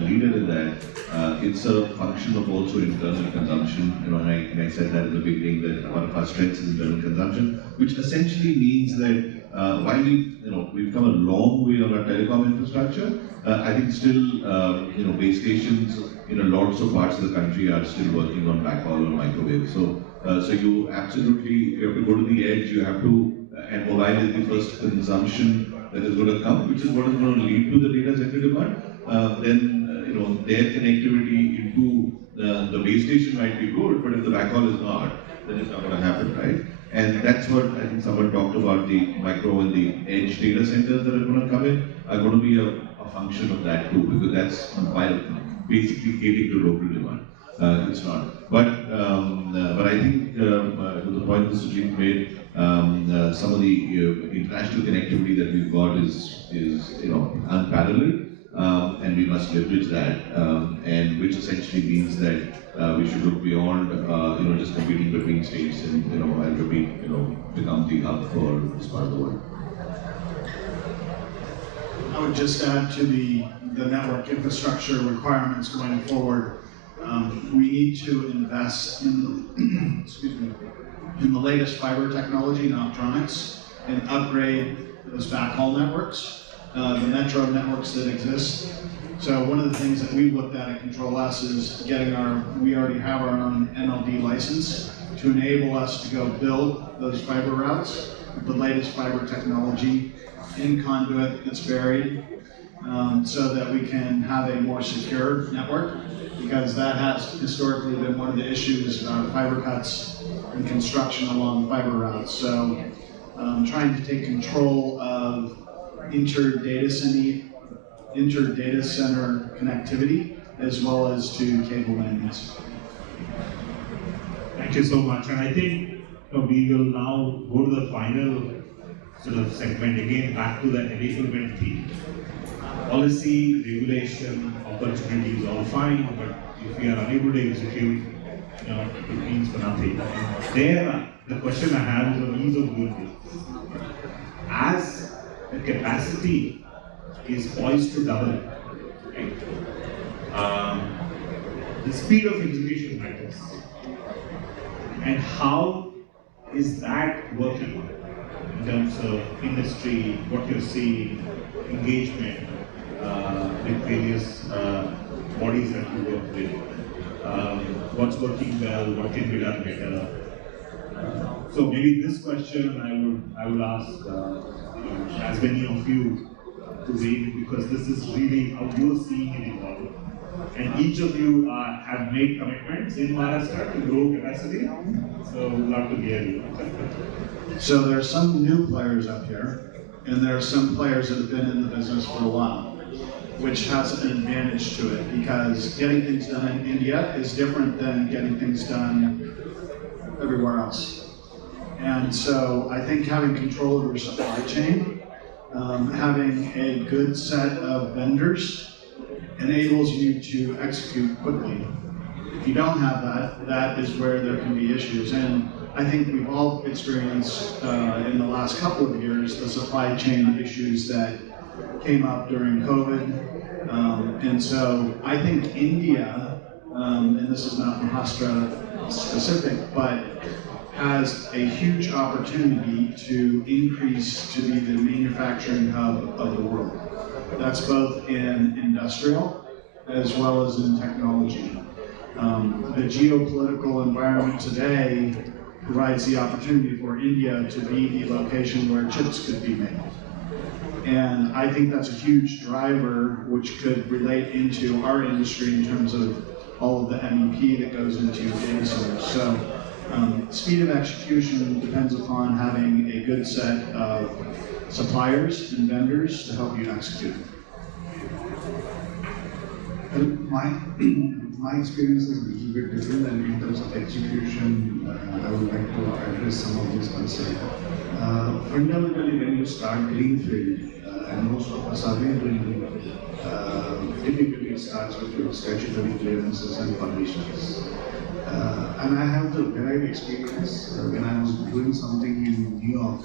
leader in that. It's a function of also internal consumption. And I said that in the beginning that one of our strengths is internal consumption, which essentially means that while we've come a long way on our telecom infrastructure, I think still base stations in lots of parts of the country are still working on backhaul or microwave. So you have to go to the edge. You have to, and mobile is the first consumption that is going to come, which is what is going to lead to the data center demand. Then their connectivity into the base station might be good, but if the backhaul is not, then it's not going to happen, right? And that's what I think someone talked about, the micro and the edge data centers that are going to come in are going to be a function of that too, because that's basically catering to local demand. It's not. But I think to the point that Sujit made, some of the international connectivity that we've got is unparalleled, and we must leverage that, and which essentially means that we should look beyond just competing between states and become the hub for this part of the world. I would just add to the network infrastructure requirements going forward. We need to invest in, excuse me, in the latest fiber technology and electronics and upgrade those backhaul networks, the metro networks that exist. So one of the things that we've looked at Control S is getting we already have our own NLD license to enable us to go build those fiber routes with the latest fiber technology in conduit that's buried, so that we can have a more secure network, because that has historically been one of the issues about fiber cuts and construction along fiber routes. So trying to take control of inter-data center connectivity as well as to cable lanes. Thank you so much. And I think we will now go to the final sort of segment, again back to the enablement theme. Policy, regulation, opportunities, all fine, but if we are unable to execute, it means for nothing. There, the question I have is on ease of doing business. As the capacity is poised to double, right? The speed of execution matters. And how is that working in terms of industry, what you're seeing, engagement with various bodies that you work with? What's working well, what can be done better? So maybe this question I would ask as many of you to weigh in, because this is really how you're seeing it evolve. And each of you have made commitments in Maharashtra to grow capacity, so we'd love to hear you. So there are some new players up here, and there are some players that have been in the business for a while, which has an advantage to it, because getting things done in India is different than getting things done everywhere else. And so I think having control over your supply chain, having a good set of vendors, enables you to execute quickly. If you don't have that, that is where there can be issues. And I think we've all experienced in the last couple of years the supply chain issues that came up during COVID. And so I think India, and this is not Maharashtra specific, but has a huge opportunity to increase to be the manufacturing hub of the world. That's both in industrial as well as in technology. The geopolitical environment today provides the opportunity for India to be the location where chips could be made. And I think that's a huge driver which could relate into our industry in terms of all of the MEP that goes into data centers. So speed of execution depends upon having a good set of suppliers and vendors to help you execute. Well, my experience is a little bit different, and in terms of execution, I would like to address some of these concerns. Fundamentally, when you start greenfield, and most of us are doing typically it starts with your statutory clearances and permissions. And I have the varied experience. When I was doing something in New York,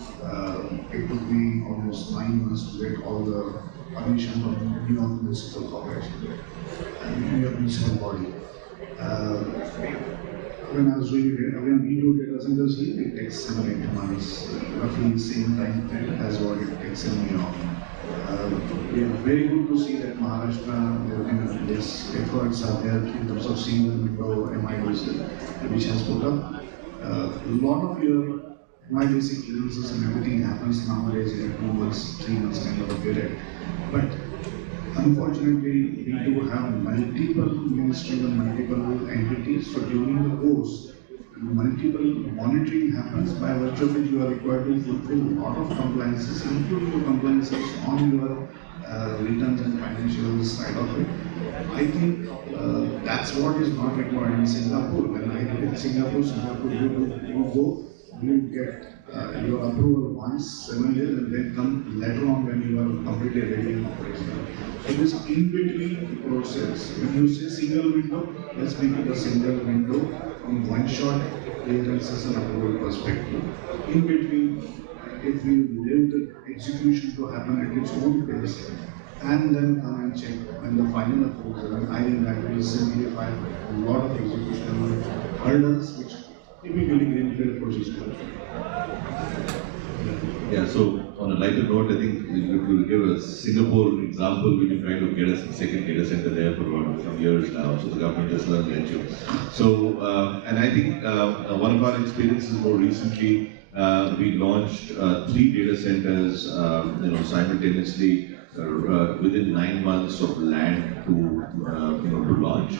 it took me almost 9 months to get all the permission from New York Municipal Corporation, New York Municipal Body. When I was doing when we do data centers here, it takes 7 to 8 months, roughly the same time frame as what it takes in New York. We are very good to see that Maharashtra, these efforts are there in terms of single window MIDC, which has put up a lot of your MIDC clearances and everything happens nowadays in 2 months, 3 months kind of a period. But unfortunately, we do have multiple ministries and multiple entities, so during the course, multiple monitoring happens by virtue of which you are required to fulfill a lot of compliances, including the compliances on your returns and financial side of it. I think that's what is not required in Singapore. When I did in Singapore, you get your approval once, 7 years, and then come later on when you are completely ready and operational. So this in-between process, when you say single window, let's make it a single window from one shot clearances and approval perspective. In between, if we leave the execution to happen at its own pace, and then come and check when the final approval, I think that will simplify a lot of execution hurdles which typically greenfield projects do. Yeah, so on a lighter note, I think if you give a Singapore example, we've been trying to get a second data center there for about some years now, so the government just learned that too. So, and I think one of our experiences more recently, we launched 3 data centers, simultaneously within 9 months of land to launch.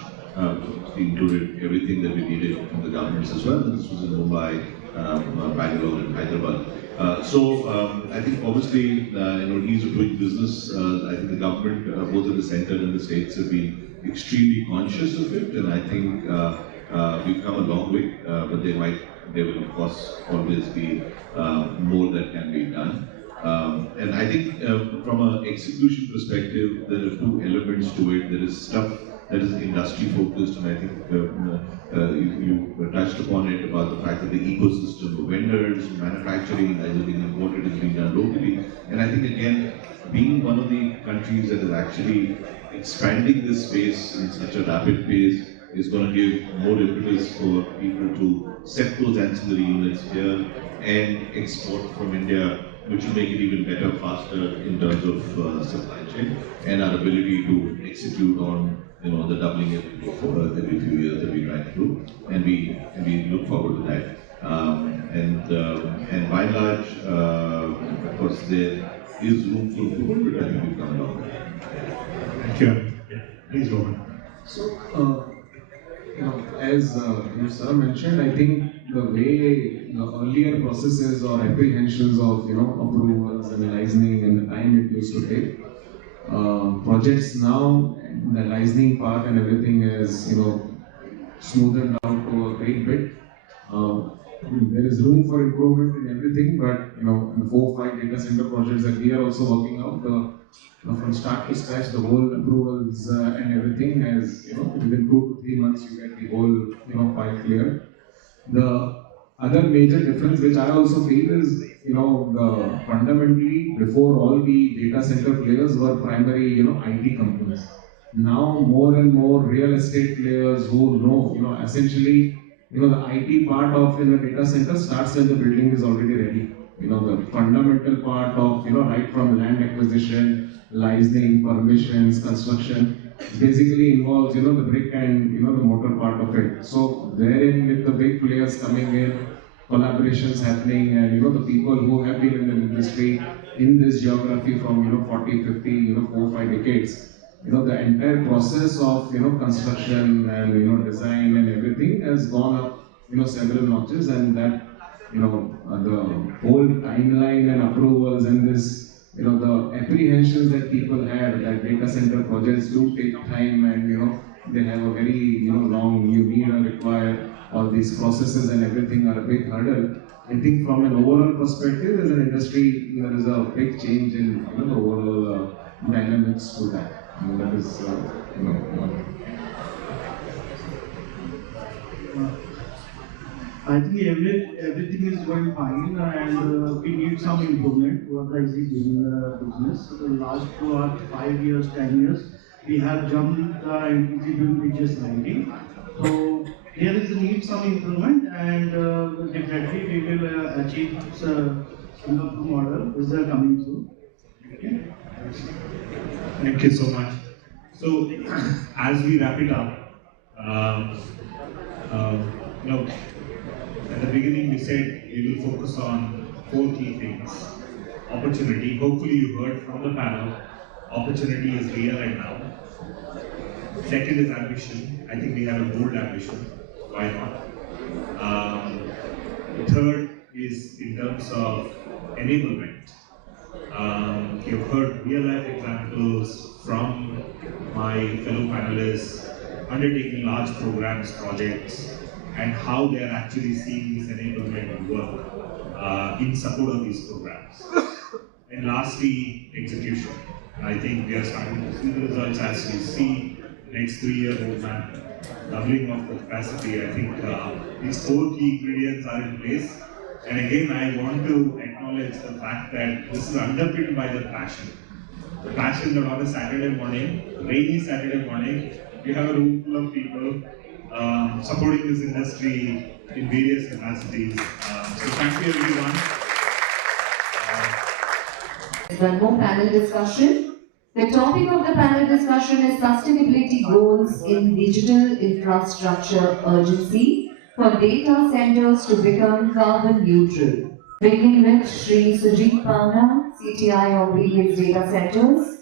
We included everything that we needed from the governments as well. This was in Mumbai, Bangalore, and Hyderabad. I think obviously, ease of doing business. I think the government, both in the center and the states, have been extremely conscious of it, and I think we've come a long way. But there will of course always be more that can be done. And I think from an execution perspective, there are 2 elements to it. There is stuff that is industry focused, and I think you touched upon it about the fact that the ecosystem of vendors, manufacturing, either being imported is being done locally. And I think again, being one of the countries that is actually expanding this space in such a rapid pace is going to give more impetus for people to set those ancillary units here and export from India, which will make it even better, faster in terms of supply chain and our ability to execute on the doubling every few years that we try to do, and we look forward to that. And by and large, of course, there is room for improvement, but I think we've come along. Thank you. Yeah. Please, Rohan. So, as sir mentioned, I think the way the earlier processes or apprehensions of approvals and licensing and the time it used to take, projects now, the licensing part and everything is smoothened out to a great bit. There is room for improvement in everything, but in 4 or 5 data center projects that we are also working out, from start to scratch, the whole approvals and everything has within 2 to 3 months you get the whole file cleared. The other major difference which I also feel is the fundamentally before all the data center players were primary IT companies. Now more and more real estate players who know essentially the IT part of a data center starts when the building is already ready. The fundamental part of right from land acquisition, licensing, permissions, construction basically involves the brick and the mortar part of it. So therein with the big players coming in, collaborations happening, and the people who have been in the industry in this geography from 40, 50, 4 or 5 decades. The entire process of construction and design and everything has gone up several notches, and that the whole timeline and approvals and this the apprehensions that people had that data center projects do take time and they have a very long, you need to require all these processes and everything are a big hurdle. I think from an overall perspective as an industry there is a big change in the overall dynamics to that. That is I think everything is going fine, and we need some improvement. What I see in business, the last 2 or 5 years, 10 years, we have jumped and doing just 90. So there is a need some improvement, and definitely we will achieve Singapore model is coming through. Okay. Thank you so much. So, as we wrap it up, at the beginning we said we will focus on 4 key things. Opportunity, hopefully you heard from the panel, opportunity is real right now. Second is ambition. I think we have a bold ambition. Why not? Third is in terms of enablement. You've heard real life examples from my fellow panelists undertaking large programs, projects, and how they are actually seeing this enablement work in support of these programs. And lastly, execution. I think we are starting to see the results as we see next 3-year roadmap, doubling of the capacity. I think these 4 key ingredients are in place. And again, I want to acknowledge the fact that this is underpinned by the passion. The passion that on a Saturday morning, rainy Saturday morning, you have a room full of people supporting this industry in various capacities. So thank you everyone. One more panel discussion. The topic of the panel discussion is sustainability goals in digital infrastructure urgency for data centers to become carbon neutral. Beginning with Shri Sujit Panda, CTI of various data centers.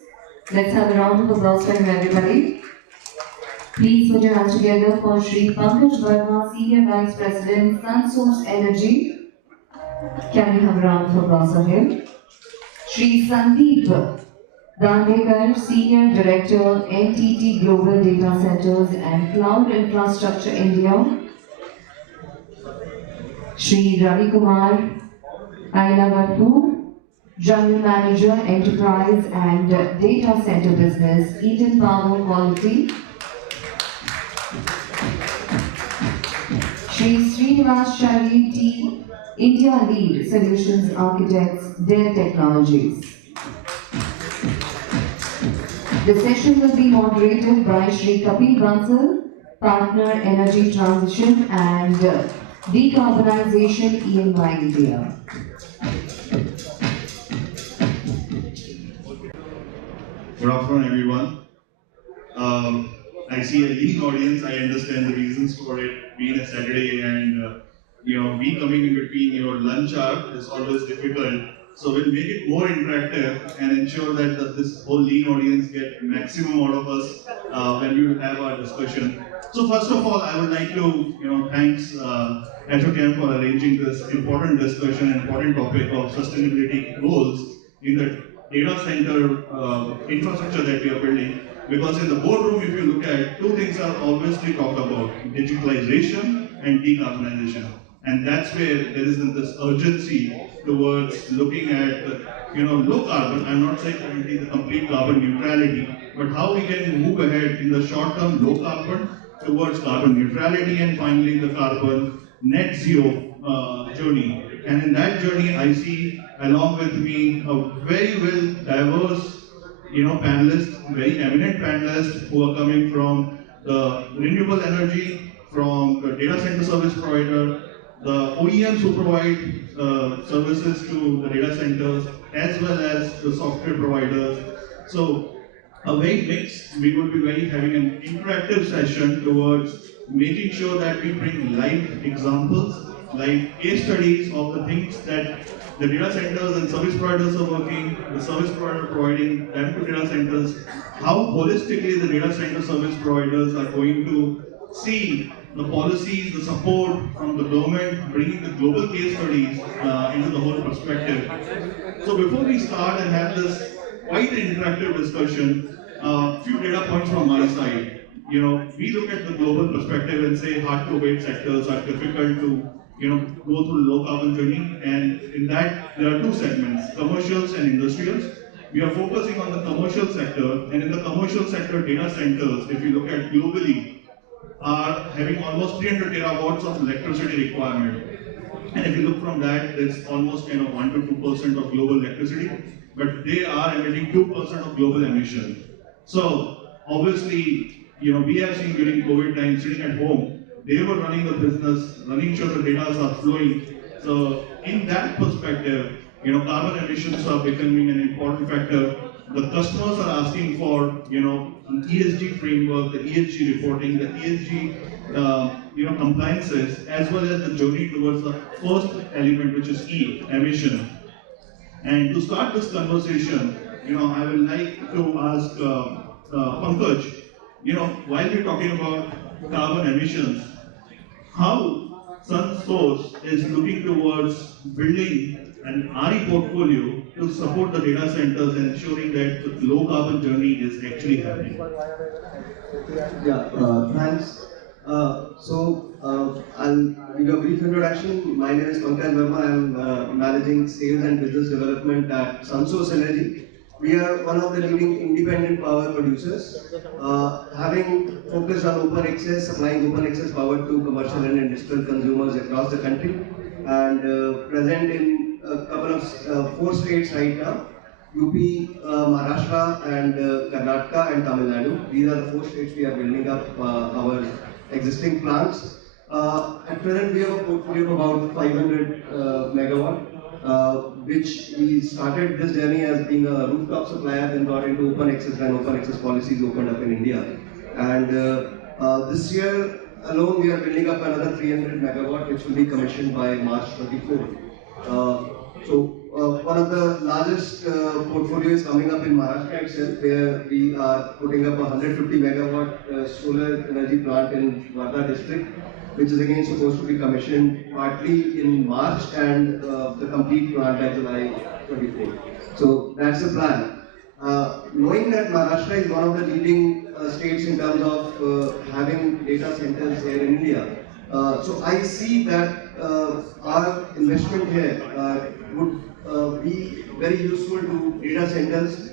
Let's have a round of applause from everybody. Please put your hands together for Shri Pankaj Verma, Senior Vice President, SunSource Energy. Can we have a round of applause for him? Shri Sandeep Dandekar, Senior Director, NTT Global Data Centers and Cloud Infrastructure India. Shri Ravi Kumar Ailavathu, General Manager, Enterprise and Data Center Business, Eden Power Quality. Shri Srinivas Sharif T, India Lead Solutions Architects, Dell Technologies. The session will be moderated by Shri Kapil Bansal, Partner Energy Transition and Decarbonization EY India. Good afternoon, everyone. I see a lean audience. I understand the reasons for it being a Saturday, and we coming in between your lunch hour is always difficult. So we'll make it more interactive and ensure that this whole lean audience get maximum out of us when we have our discussion. So first of all, I would like to thanks ASSOCHAM for arranging this important discussion, important topic of sustainability goals in the data center infrastructure that we are building. Because in the boardroom, if you look at, two things are obviously talked about: digitalization and decarbonization. And that's where there is this urgency towards looking at low carbon. I'm not saying currently the complete carbon neutrality, but how we can move ahead in the short term low carbon towards carbon neutrality, and finally the carbon net zero journey. And in that journey, I see along with me a very well diverse panelists, very eminent panelists who are coming from the renewable energy, from the data center service provider, the OEMs who provide services to the data centers, as well as the software providers. So a very mixed, we would be having an interactive session towards making sure that we bring live examples, like case studies of the things that the data centers and service providers are working, the service provider providing them to data centers, how holistically the data center service providers are going to see the policies, the support from the government, bringing the global case studies into the whole perspective. So before we start and have this quite interactive discussion, few data points from my side. We look at the global perspective and say hard to abate sectors are difficult to go through low carbon journey, and in that there are two segments, commercials and industrials. We are focusing on the commercial sector, and in the commercial sector, data centers, if you look at globally, are having almost 300 terawatts of electricity requirement. And if you look from that, it's almost 1 to 2% of global electricity, but they are emitting 2% of global emission. So obviously, we have seen during COVID time, sitting at home, they were running the business, running sure the data are flowing. So in that perspective, carbon emissions are becoming an important factor. The customers are asking for, an ESG framework, the ESG reporting, the ESG, compliances, as well as the journey towards the first element, which is E, emission. And to start this conversation, I would like to ask Pankaj, while we're talking about carbon emissions, how SunSource is looking towards building an RE portfolio to support the data centers and ensuring that the low carbon journey is actually happening. Yeah, thanks. I'll give you a brief introduction. My name is Pankaj Verma. I am managing sales and business development at SunSource Energy. We are one of the leading independent power producers, having focused on open access, supplying open access power to commercial and industrial consumers across the country. and present in a couple of 4 states right now. UP, Maharashtra and Karnataka and Tamil Nadu. These are the 4 states we are building up our existing plants. At present we have a portfolio of about 500 megawatt, which we started this journey as being a rooftop supplier, then got into open access, and open access policies opened up in India. And this year alone we are building up another 300 megawatt, which will be commissioned by March 24. One of the largest portfolios coming up in Maharashtra itself, where we are putting up a 150 megawatt solar energy plant in Wardha district, which is again supposed to be commissioned partly in March and the complete plant by July 24. So that's the plan. Knowing that Maharashtra is one of the leading states in terms of having data centers here in India, so I see that our investment here would be very useful to data centers.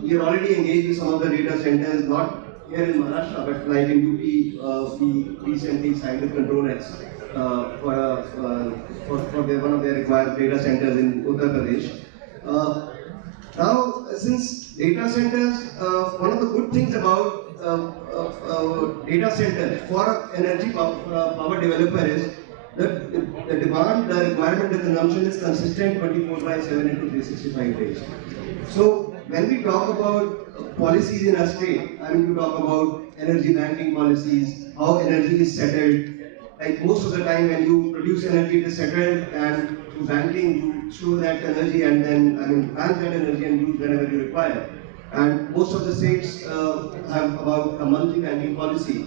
We are already engaged with some of the data centers, not here in Maharashtra, but like in UP, we recently signed a control X for one of their required data centers in Uttar Pradesh. Now, since data centers, one of the good things about data centers for energy power developer is that the demand, the requirement, the consumption is consistent 24/7 into 365 days. So when we talk about policies in a state, I mean, we talk about energy banking policies, how energy is settled. Like most of the time when you produce energy, it is settled, and through banking you store that energy and then bank that energy and use whenever you require. And most of the states have about a monthly banking policy.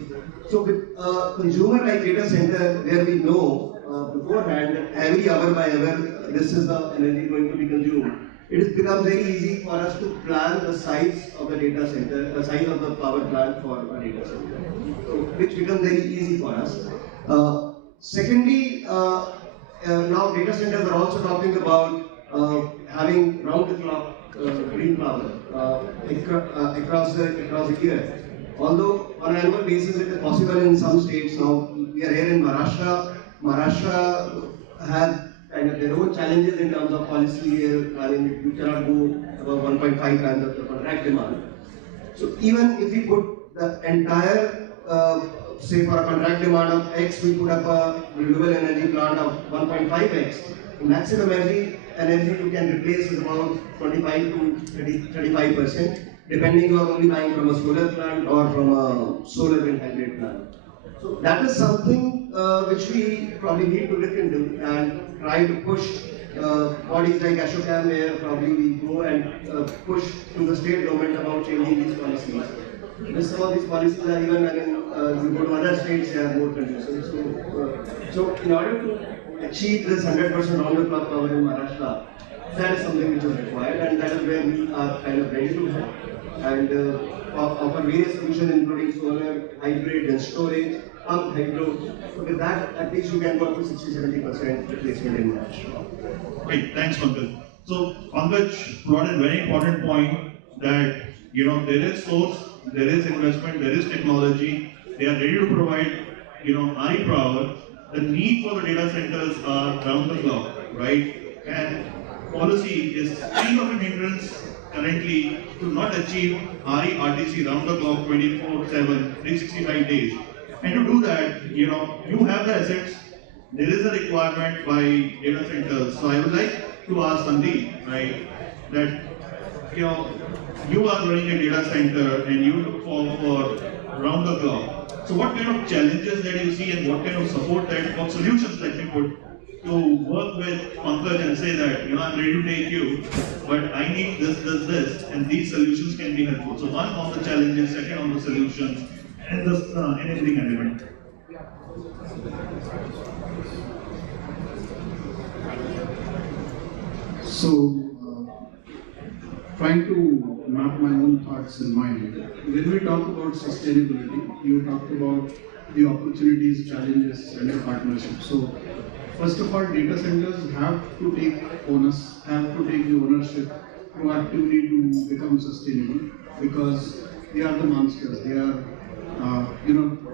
So with a consumer like data center, where we know beforehand that every hour by hour this is the energy going to be consumed, it becomes very easy for us to plan the size of the data center, the size of the power plant for a data center, so, which becomes very easy for us. Secondly, now data centers are also talking about having round-the-clock green power across the year. Although on an annual basis it is possible in some states. Now we are here in Maharashtra. Maharashtra has kind of their own challenges in terms of policy here. I mean, you cannot go above 1.5 times of the contract demand. So even if we put the entire, say for a contract demand of X, we put up a renewable energy plant of 1.5x, the maximum energy you can replace is about 25 to 35%, depending on only buying from a solar plant or from a solar wind hybrid plant. So that is something which we probably need to look into and try to push bodies like ASSOCHAM, where probably we go and push to the state government about changing these policies. Because some of these policies are even, you go to other states, they are more conducive. So in order to achieve this 100% round-the-clock power in Maharashtra, that is something which is required, and that is where we are kind of ready to help and offer various solutions, including solar, hybrid, and storage, pump hydro. So with that, at least you can go up to 60-70% replacement in Maharashtra. Great, thanks, Pankaj. So Pankaj brought a very important point that there is source, there is investment, there is technology. They are ready to provide high power. The need for the data centers are round the clock, right? And policy is kind of an hindrance currently to not achieve RE/RTC round the clock 24/7, 365 days. And to do that, you have the assets. There is a requirement by data centers. So I would like to ask Sandeep, right, that you are running a data center and you look for round the clock. So what kind of challenges that you see and what kind of support what solutions that you put to work with Pankaj and say that, I'm ready to take you, but I need this, and these solutions can be helpful. So one on the challenges, second on the solutions, and anything relevant. So, trying to map my own thoughts in mind. When we talk about sustainability, you talked about the opportunities, challenges, and the partnership. So, first of all, data centers have to take onus, have to take the ownership proactively to become sustainable, because they are the monsters. They are,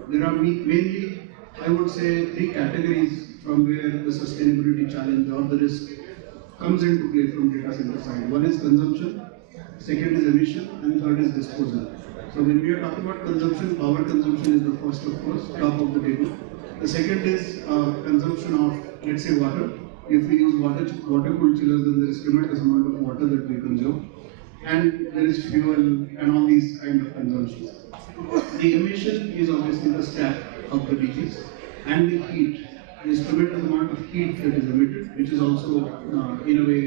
there are mainly, I would say, three categories from where the sustainability challenge or the risk comes into play from data center side. One is consumption, second is emission, and third is disposal. So when we are talking about consumption, power consumption is the first, of course, top of the table. The second is consumption of, let's say, water. If we use water-cooled chillers, then there is tremendous amount of water that we consume. And there is fuel and all these kind of consumptions. The emission is obviously the stack of the DGs, and the heat. There is tremendous amount of heat that is emitted, which is also in a way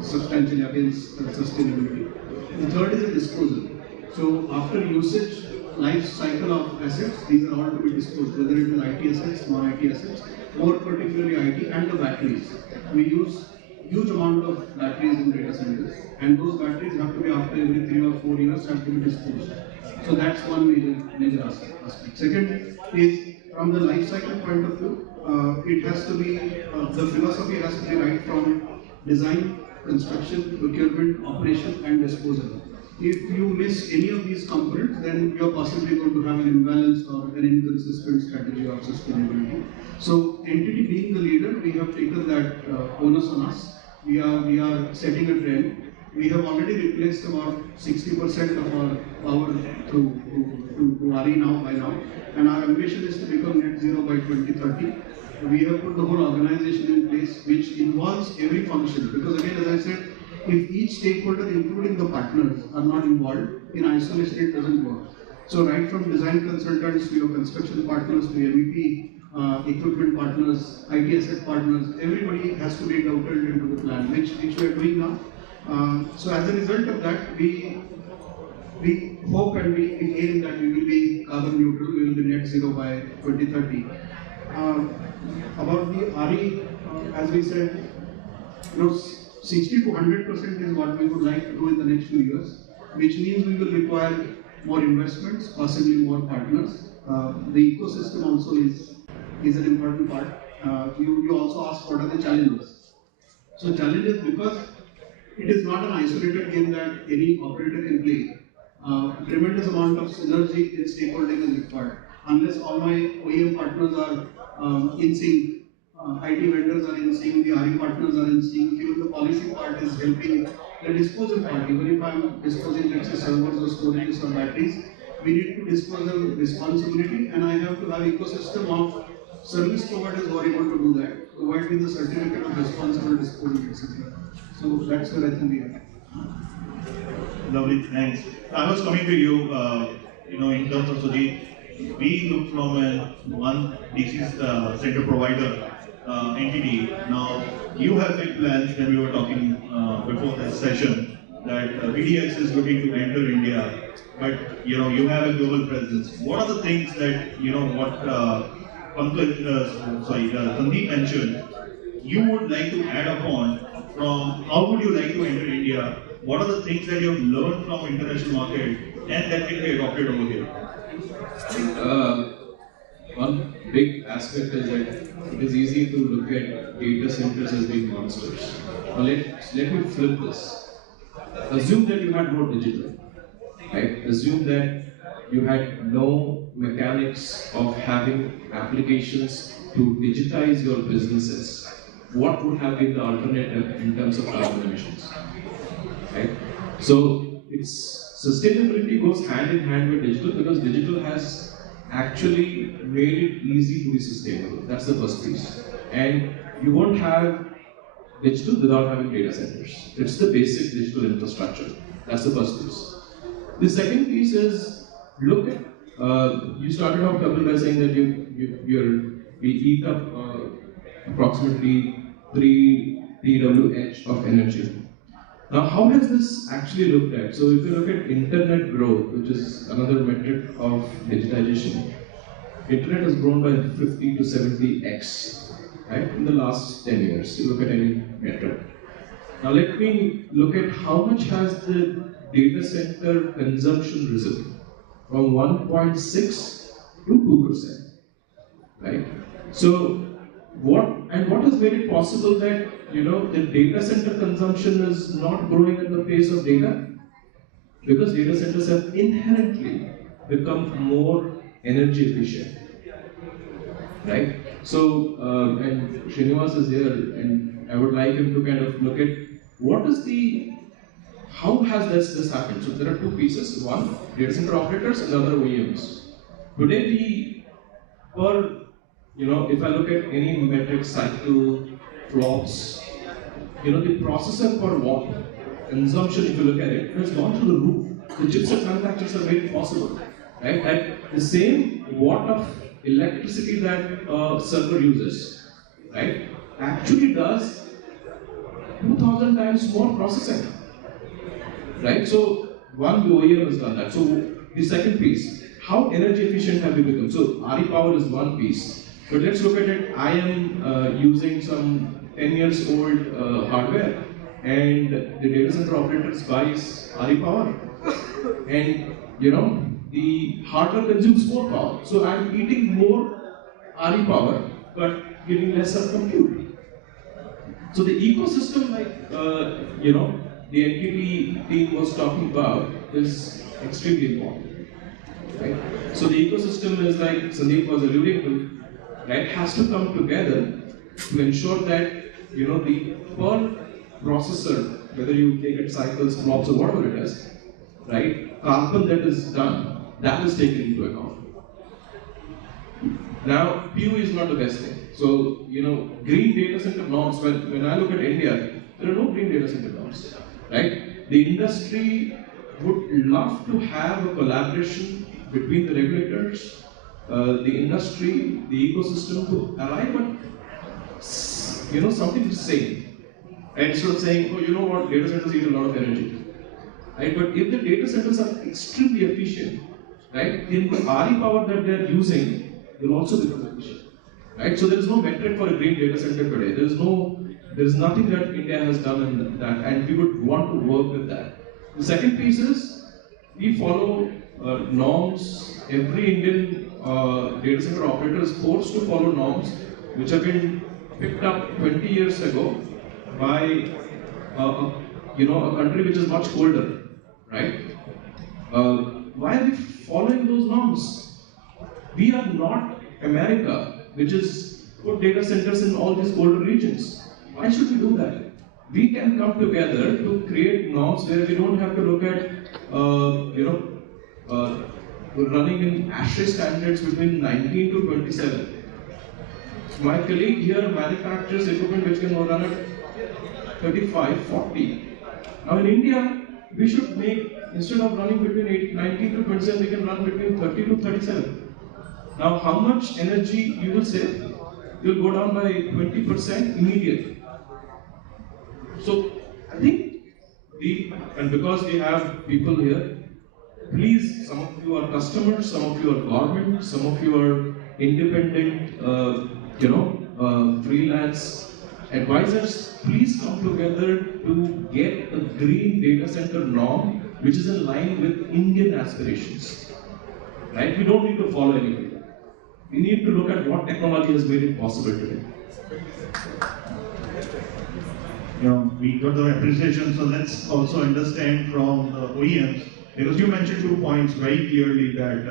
substantially against sustainability. The third is the disposal. So after usage, life cycle of assets, these are all to be disposed, whether it is IT assets, non-IT assets, more particularly IT and the batteries. We use huge amount of batteries in data centers, and those batteries have to be, after every 3 or 4 years, have to be disposed. So that's one major aspect. Second is, from the life cycle point of view, it has to be, the philosophy has to be right from design, construction, procurement, operation and disposal. If you miss any of these components, then you're possibly going to have an imbalance or an inconsistent strategy of sustainability. So, entity being the leader, we have taken that onus on us. We are setting a trend. We have already replaced about 60% of our power to RE now by now, and our ambition is to become net zero by 2030. We have put the whole organization in place, which involves every function, because again, as I said, if each stakeholder, including the partners, are not involved, in isolation it doesn't work. So right from design consultants to your construction partners to MEP, equipment partners, IT asset partners, everybody has to be dovetailed into the plan, which we are doing now. So as a result of that, we hope and we aim that we will be carbon neutral, we will be net zero by 2030. About the RE, as we said, 60 to 100% is what we would like to do in the next few years, which means we will require more investments, possibly more partners. The ecosystem also is an important part. You also asked what are the challenges. So challenges, because it is not an isolated game that any operator can play. Tremendous amount of synergy in stakeholding is required. Unless all my OEM partners are in sync, IT vendors are in sync, the RE partners are in sync, even the policy part is helping the disposal part. Even if I am disposing, let's say, servers or storages or batteries, we need to dispose them responsibility, and I have to have ecosystem of service providers who are able to do that, provide me the certificate of responsible disposal, etc. So that's where I think we are. Lovely, thanks. I was coming to you, in terms of Sujit, we look from one DC center provider entity. Now, you have big plans when we were talking before this session that VDX is looking to enter India, but you have a global presence. What are the things that Sandeep mentioned you would like to add upon from how would you like to enter India? What are the things that you have learned from international market and that can be adopted over here? One big aspect is that it is easy to look at data centers as being monsters. Now let me flip this. Assume that you had no digital, right? Assume that you had no mechanics of having applications to digitize your businesses. What would have been the alternative in terms of carbon emissions, right? So sustainability goes hand in hand with digital, because digital has actually made it easy to be sustainable. That's the first piece. And you won't have digital without having data centers. It's the basic digital infrastructure. That's the first piece. The second piece is, look at, you started off, Kapil, by saying that we eat up approximately 3 TWh of energy. Now, how has this actually looked at? So, if you look at internet growth, which is another metric of digitization, internet has grown by 50 to 70x, right, in the last 10 years. You look at any metric. Now, let me look at how much has the data center consumption risen from 1.6 to 2%, right? So, what has made it possible that the data center consumption is not growing at the pace of data? Because data centers have inherently become more energy efficient. right? So, and Srinivas is here, and I would like him to kind of look at what is the, how has this happened? So there are two pieces, one data center operators and the other OEMs. Today we, per, if I look at any metric cycle, flops, the processor per watt consumption, if you look at it, has gone through the roof. The chipset manufacturers have made it possible, right? At the same watt of electricity that a server uses, right, actually does 2000 times more processing, right? So one, the OEM has done that. So the second piece, how energy efficient have we become? So RE power is one piece, but let's look at it. I am using some 10 years old hardware, and the data center operators buys RE power, and the hardware consumes more power. So I'm eating more RE power, but giving lesser compute. So the ecosystem, like the NTT team was talking about, is extremely important, right? So the ecosystem is, like Sandeep was alluding to, right, has to come together to ensure that the per processor, whether you take it cycles, flops, or whatever it is, right, carbon that is done, that is taken into account. Now, PU is not the best thing. So, green data center norms, when I look at India, there are no green data center norms, right? The industry would love to have a collaboration between the regulators, the industry, the ecosystem to arrive at, something to say. And instead of saying, oh, you know what, data centers eat a lot of energy, right? But if the data centers are extremely efficient, right, then the RE power that they're using will also become efficient, right? So there is no metric for a green data center today. There is nothing that India has done in that, and we would want to work with that. The second piece is we follow norms. Every Indian data center operator is forced to follow norms which have been picked up 20 years ago by a country which is much colder, right? Why are we following those norms? We are not America, which is put data centers in all these colder regions. Why should we do that? We can come together to create norms where we don't have to look at, running in ASHRAE standards between 19 to 27. My colleague here manufactures equipment which can run at 35, 40. Now in India, we should make, instead of running between 19 to 27, we can run between 30 to 37. Now how much energy you will save? You will go down by 20% immediately. So I think and because we have people here, please, some of you are customers, some of you are government, some of you are independent, freelance advisors, please come together to get a green data center norm which is in line with Indian aspirations. Right? We don't need to follow anything. We need to look at what technology has made it possible today. We got the appreciation, so let's also understand from the OEMs, because you mentioned 2 points very clearly that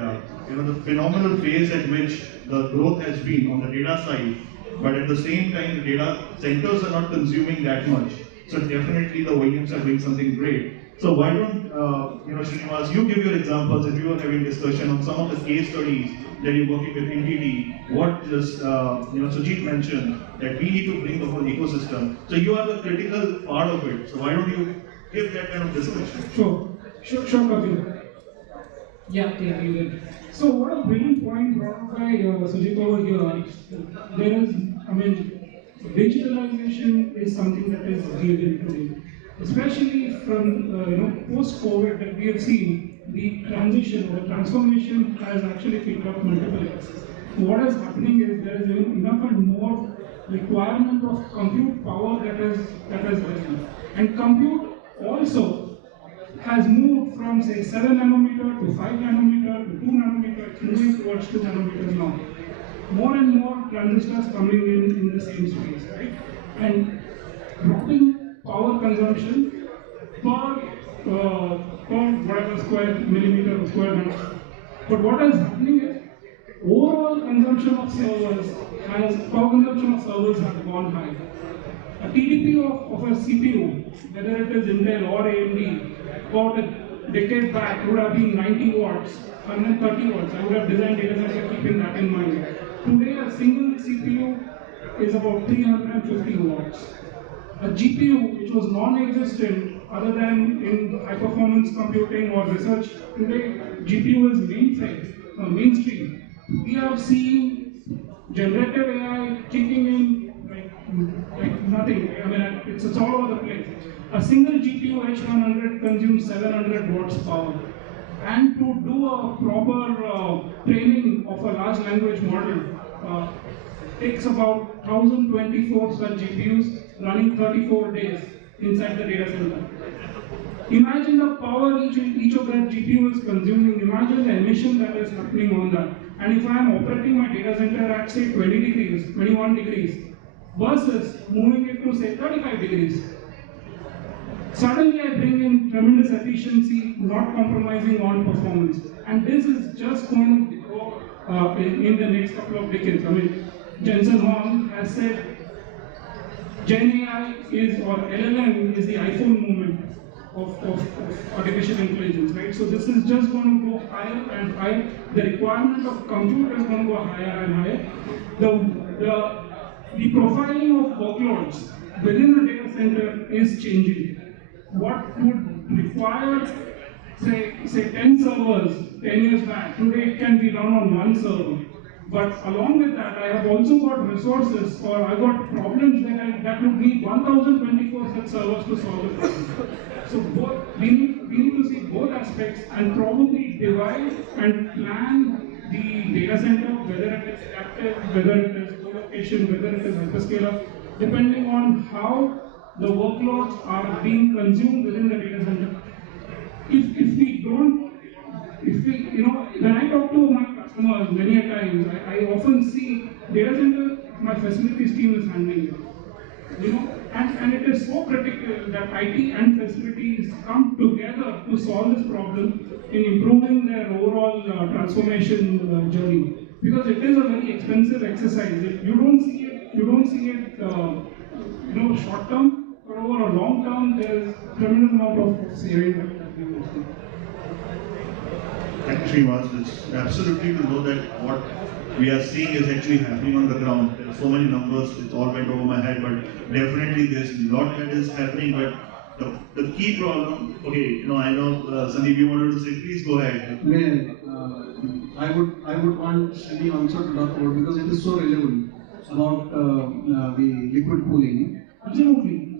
the phenomenal phase at which the growth has been on the data side, but at the same time the data centers are not consuming that much. So definitely the OEMs are doing something great. So why don't Srinivas, you give your examples, if you were having discussion on some of the case studies that you're working with NTT, what just Sujit mentioned, that we need to bring the whole ecosystem. So you are the critical part of it. So why don't you give that kind of discussion? Sure, Kapil. Yeah, you did. So what a brilliant point brought up by Sujit over here. There is, digitalization is something that is given today. Especially from post-COVID that we have seen, the transition or the transformation has actually picked up multiple years. What is happening is there is enough and more requirement of compute power that has risen. And compute also has moved from say 7 nanometer to 5 nanometer to 2 nanometer, it's moving towards 2 nanometers now. More and more transistors coming in the same space, right? And dropping power consumption per whatever square millimeter or square meter. But what is happening is overall consumption consumption of servers has gone high. A TDP of a CPU, whether it is Intel or AMD, about a decade back would have been 90 watts, 130 watts. I would have designed data center keeping that in mind. Today, a single CPU is about 350 watts. A GPU, which was non-existent other than in high-performance computing or research, today GPU is mainstream. We are seeing generative AI kicking in like nothing. I mean, it's all over the place. A single GPU H100 consumes 700 watts power. And to do a proper training of a large language model takes about 1024 such GPUs running 34 days inside the data center. Imagine the power each of that GPU is consuming. Imagine the emission that is happening on that. And if I am operating my data center at say 20 degrees, 21 degrees, versus moving it to say 35 degrees, suddenly I bring in tremendous efficiency, not compromising on performance. And this is just going to grow in the next couple of decades. I mean, Jensen Huang has said Gen AI is, or LLM is the iPhone movement of artificial intelligence, right? So this is just going to go higher and higher. The requirement of compute is going to go higher and higher. The profiling of workloads within the data center is changing. What would require, say 10 servers 10 years back, today it can be run on one server. But along with that, I have also got resources, or I got problems that would need 1024 such servers to solve the problem. So we need to see both aspects and probably divide and plan the data center, whether it is active, whether it is co-location, whether it is hyperscaler, depending on how the workloads are being consumed within the data center. When I talk to my customers many a times, I often see data center, my facilities team is handling it. And it is so critical that IT and facilities come together to solve this problem in improving their overall transformation journey. Because it is a very expensive exercise. You don't see it short term, but over a long term, there is tremendous amount of saving that we will see. Thank you, Srivas. It's absolutely to know that what we are seeing is actually happening on the ground. There are so many numbers, it all went over my head, but definitely there's a lot that is happening. But the key problem, okay, I know Sandeep, you wanted to say, please go ahead. I would want Srini also to talk about, because it is so relevant, about the liquid cooling. Absolutely.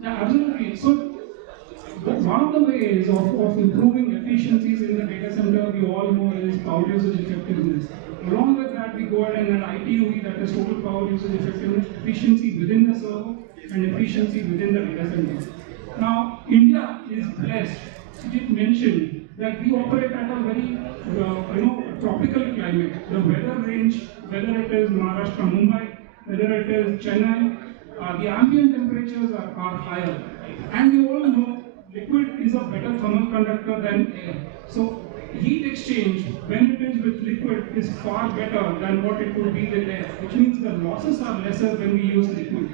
Yeah, absolutely. So one of the ways of improving efficiencies in the data center, we all know, is power usage effectiveness. Along with that, we go ahead and an ITUE, that is total power usage effectiveness, efficiency within the server and efficiency within the data center. Now, India is blessed. It mentioned that we operate at a very tropical climate. The weather range, whether it is Maharashtra, Mumbai, whether it is Chennai, the ambient temperatures are higher. And we all know liquid is a better thermal conductor than air. So heat exchange, when it is with liquid, is far better than what it would be with air, which means the losses are lesser when we use liquid.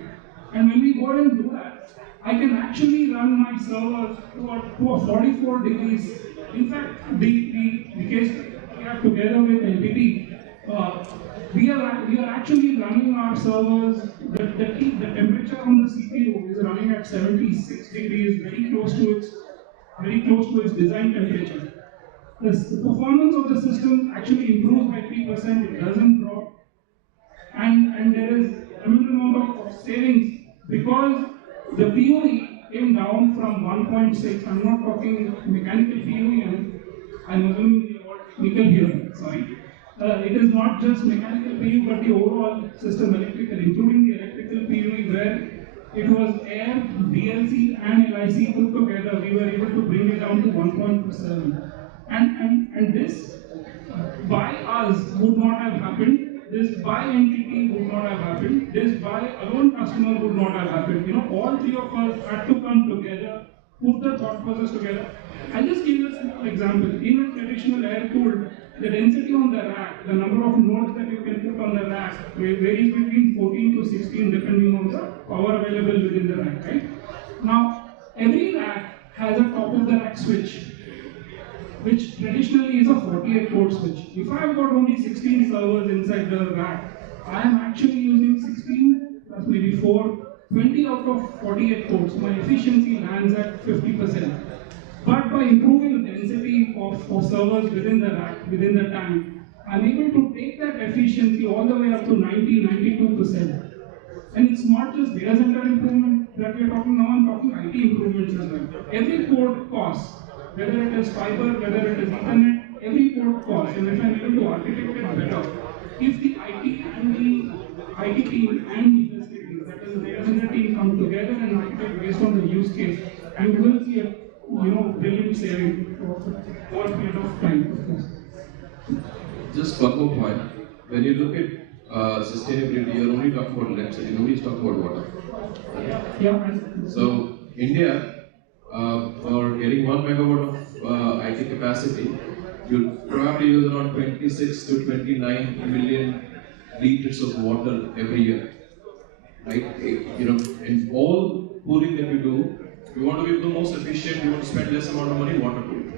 And when we go ahead and do that, I can actually run my server to a 44 degrees. In fact, the case we have together with LTT, we are actually running our servers, the temperature on the CPU is running at 76 degrees, very close to its design temperature. The performance of the system actually improves by 3%, it doesn't drop. And there is a tremendous amount of savings because the PUE came down from 1.6. I'm not talking mechanical PUE, I'm assuming the word nickel here, sorry. It is not just mechanical PUE, but the overall system electrical, including the electrical PUE, where it was air, DLC, and LIC put together. We were able to bring it down to 1.27. And this by us would not have happened. This by entity would not have happened. This by alone customer would not have happened. All three of us had to come together, put the thought process together. I'll just give you a simple example. In a traditional air-cooled the density on the rack, the number of nodes that you can put on the rack varies between 14 to 16 depending on the power available within the rack, right? Now, every rack has a top of the rack switch, which traditionally is a 48 port switch. If I have got only 16 servers inside the rack, I am actually using 16 plus maybe 20 out of 48 ports. My efficiency lands at 50%. But by improving the density of servers within the rack, within the tank, I'm able to take that efficiency all the way up to 92%. And it's not just data center improvement that we are talking now, I'm talking IT improvements as well. Every port costs, whether it is fiber, whether it is Ethernet, every port costs. And if I'm able to architect it better, if the IT team and the facilities, that is the data center team, come together and architect based on the use case, you will see a brilliant saving for a period of time, of course. Just one more point. When you look at sustainability, you're only talking about electricity, nobody's talking about water. Yeah. So, India, for getting 1 megawatt of IT capacity, you probably use around 26 to 29 million liters of water every year. Right? In all cooling that you do, you want to be the most efficient, you want to spend less amount of money, water cooling.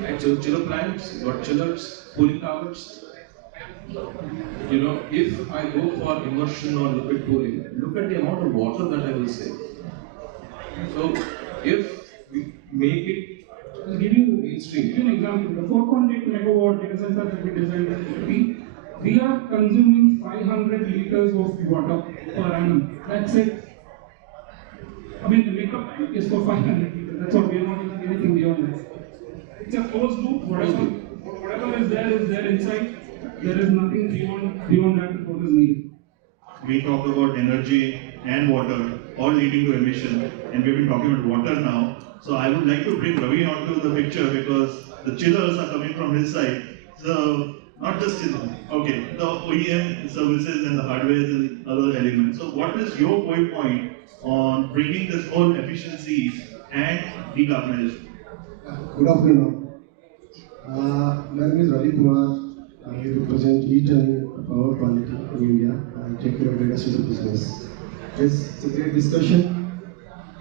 Right? So chiller plants, you got chillers, cooling towers. If I go for immersion or liquid cooling, look at the amount of water that I will save. So if we make it I'll give you mainstream. An example. The 4.8 megawatt data center that we designed at City, we are consuming 500 liters of water per annum. That's it. I mean, the makeup tank is for 500 liters. That's all. We are not using anything beyond that. It's a closed loop. Whatever is there inside. There is nothing beyond that what is needed. We talk about energy and water, all leading to emission, and we've been talking about water now. So I would like to bring Ravi onto the picture because the chillers are coming from his side. So not just chillers, okay, the OEM services and the hardware and other elements. So what is your point on bringing this whole efficiencies and decarbonization? Good afternoon. My name is Ravi Kumar. I represent Eaton Power Quality in India. I take care of data center business. It's a great discussion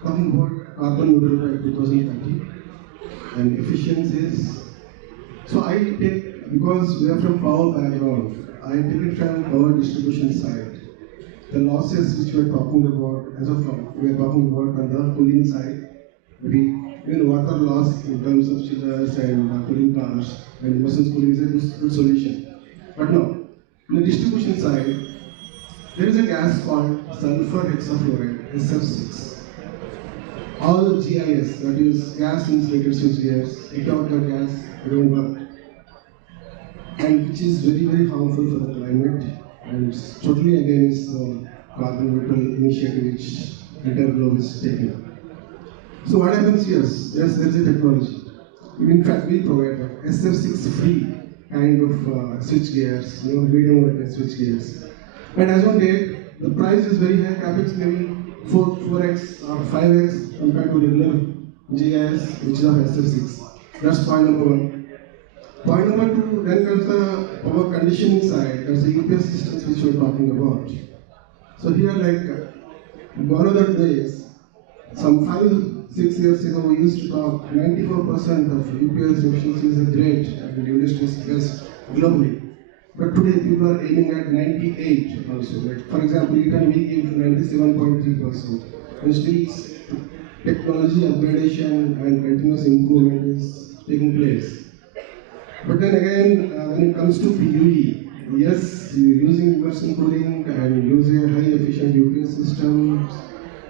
talking about carbon neutral by 2030 and efficiencies. So I take, because we are from power background, I take it from power distribution side. The losses which we are talking about, as of now, we are talking about on the cooling side. Maybe water loss in terms of chillers and cooling towers and immersion cooling is a good solution. But no, on the distribution side, there is a gas called sulfur hexafluoride, SF6. All GIS, that is gas insulated switchgears, without the gas, they don't work. And which is very, very harmful for the climate and it's totally against the carbon neutral initiative which entire globe is taking. So what happens here? Yes, there is a technology. In fact, we provide SF6 free kind of switch gears, medium voltage switch gears. But as on date, the price is very high. Capex maybe 4x or 5x compared to regular GIS, which is of SF6. That's point number one. Point number two, then comes the power conditioning side. That's the UPS systems which we're talking about. So here, like one of the days, some 5-6 years ago, we used to talk 94% of UPS efficiency is great and the industry is best globally. But today people are aiming at 98 also. Like for example, even we give 97.3%. And still technology upgradation and continuous improvement is taking place. But then again, when it comes to PUE, yes, you're using immersion cooling and using a high efficient UPS system.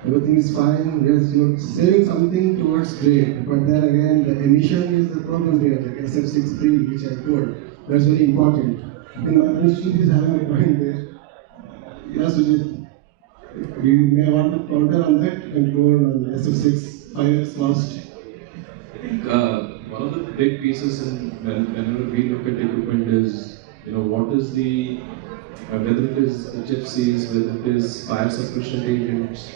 Everything is fine, yes, you're saving something towards grade, but then again, the emission is the problem here, like SF6 free, which I told. That's very important. Our institute is having a point there. Yes, Sujit, you may want to counter on that and go on SF6, 5x cost. I think one of the big pieces whenever we look at equipment is, what is the, whether it is HFCs, whether it is fire suppression agents,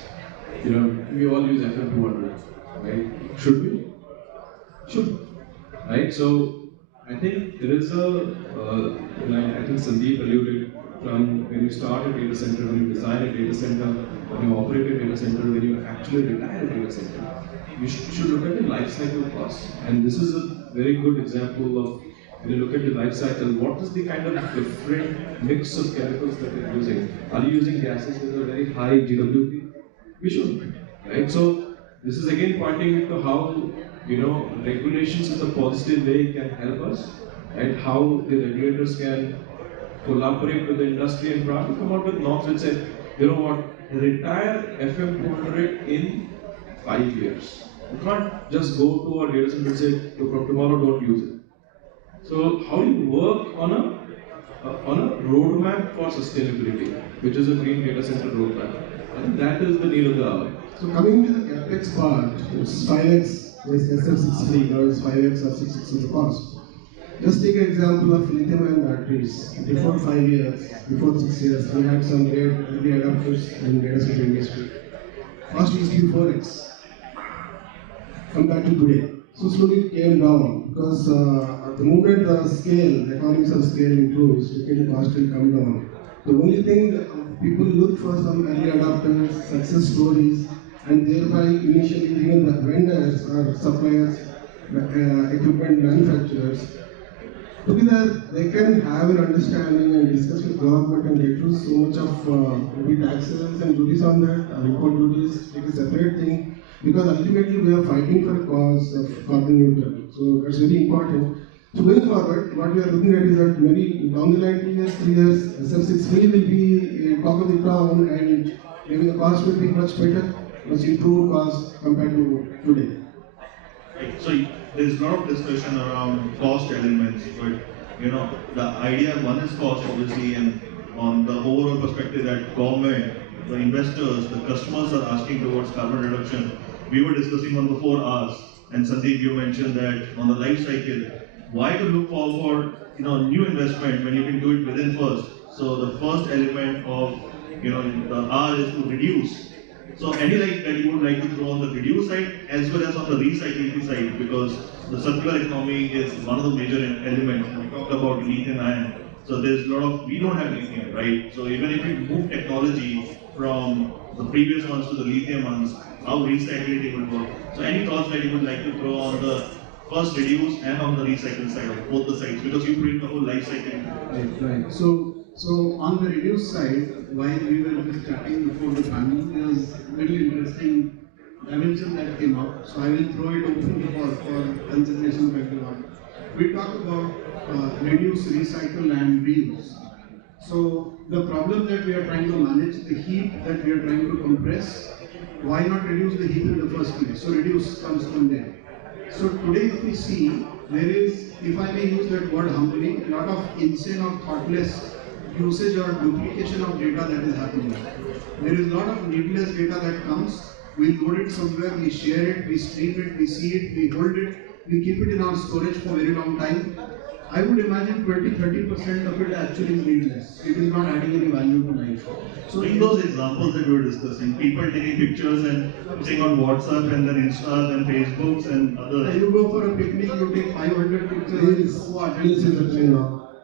we all use FM200, right? Should we? Should. Right? So, I think there is a, I think Sandeep alluded from when you start a data center, when you design a data center, when you operate a data center, when you actually retire a data center, you should look at the life cycle cost. And this is a very good example of, when you look at the life cycle, what is the kind of different mix of chemicals that you're using? Are you using gases with a very high GWP? We shouldn't, right? So this is again pointing to how, regulations in a positive way can help us, and how the regulators can collaborate with the industry and probably come out with norms which say, you know what, retire FM 200 in 5 years. You can't just go to a data center and say, from tomorrow don't use it. So how do you work on a roadmap for sustainability, which is a green data center roadmap? I think that is the need of the hour. So coming to the capex part, it's 5x is SF6 now is 5x or 6x of the cost. Just take an example of lithium-ion batteries. Before 5 years, before 6 years, we had some great early adopters in data center industry. Cost used to be 4x compared to today. So slowly it came down because the moment the scale, the economies of scale improves, the cost will come down. The only thing people look for some early adopters, success stories, and thereby initially even the vendors or suppliers, equipment manufacturers, together they can have an understanding and discuss with government and reduce so much of maybe taxes and duties on that, import duties, take a separate thing, because ultimately we are fighting for a cause of carbon neutral. So that's very important. So going forward, what we are looking at is that maybe down the line 2 years, 3 years, SF6 will be talk of the town, and maybe the cost will be much better, much improved cost compared to today. Right. So there's a lot of discussion around cost elements, but the idea, one is cost obviously, and on the overall perspective that government, the investors, the customers are asking towards carbon reduction. We were discussing on the 4 hours, and Sandeep, you mentioned that on the life cycle, why to look forward, new investment when you can do it within first. So the first element of, the R is to reduce. So any light that you would like to throw on the reduce side as well as on the recycling side, because the circular economy is one of the major elements. We talked about lithium ion. So there's a lot of, we don't have lithium, right? So even if we move technology from the previous ones to the lithium ones, how recycling will work. So any thoughts that you would like to throw on the first reduce and on the recycle side of both the sides, because you bring the whole life cycle. Right. So on the reduce side, while we were just chatting before the panel, there was very interesting dimension that came up. So I will throw it open for consideration of everyone. We talk about reduce, recycle, and reuse. So the problem that we are trying to manage, the heat that we are trying to compress, why not reduce the heat in the first place? So reduce comes from there. So today if we see, there is, if I may use that word humbly, a lot of insane or thoughtless usage or duplication of data that is happening. There is a lot of needless data that comes, we load it somewhere, we share it, we stream it, we see it, we hold it, we keep it in our storage for a very long time. I would imagine 20-30% of it actually is needless. It is not adding any value to life. So in those examples that we were discussing, people taking pictures and putting on WhatsApp and then Insta, then Facebooks and others. You go for a picnic, you take 500 pictures.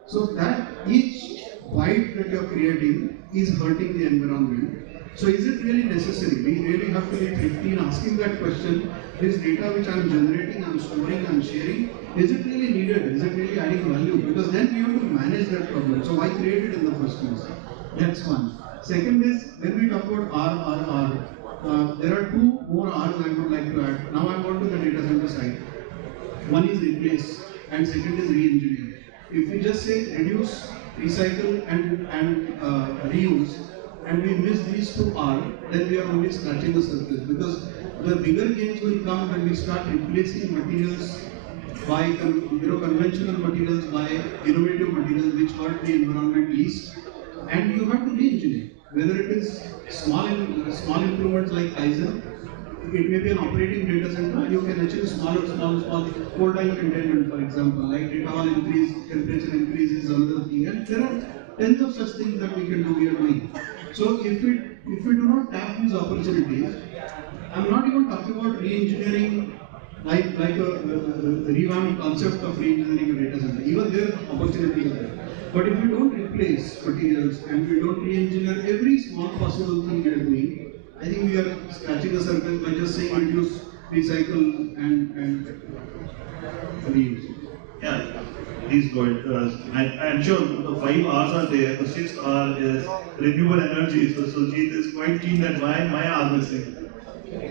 So that each bite that you are creating is hurting the environment. So is it really necessary? We really have to be thrifty in asking that question. This data which I am generating, I am storing, I am sharing, is it really needed? Is it really adding value? Because then we have to manage that problem. So why create it in the first place? That's one. Second is, when we talk about R, there are 2 more R's I would like to add. Now I'm on to the data center side. One is replace and second is re-engineer. If we just say reduce, recycle and reuse, and we miss these 2 R, then we are only scratching the surface, because the bigger gains will come when we start replacing materials by conventional materials by innovative materials which hurt the environment least, and you have to re-engineer. Whether it is small improvements like Kaizen, it may be an operating data center, you can achieve small cold time containment, for example, like data hall increase, temperature increase is another thing, and there are tens of such things that we can do, we are doing. So if we do not tap these opportunities, I'm not even talking about re-engineering like a revamped concept of re-engineering a data center. Even there, opportunity is there. But if we don't replace materials and we don't re-engineer every small possible thing we are doing, I think we are scratching the surface by just saying reduce, recycle, and reuse. Yeah, please go ahead. I'm sure the 5 R's are there. The 6th R is renewable energy. So Sujit is quite keen that why am I R missing?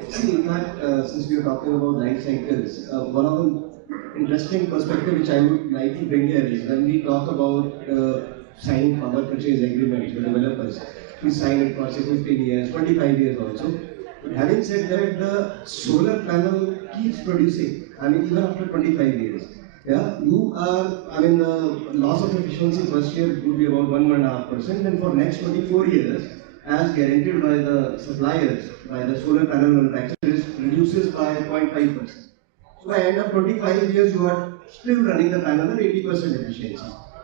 See, in fact, since we are talking about life cycles, one of the interesting perspective which I would like to bring here is when we talk about signing power purchase agreements with developers, we sign it for say 15 years, 25 years also. But having said that, the solar panel keeps producing, I mean even after 25 years. Yeah, you are, I mean the loss of efficiency first year would be about 1.5%, and for next 24 years, as guaranteed by the suppliers, by the solar panel manufacturers, reduces by 0.5%. So by end of 25 years, you are still running the panel at 80% efficiency.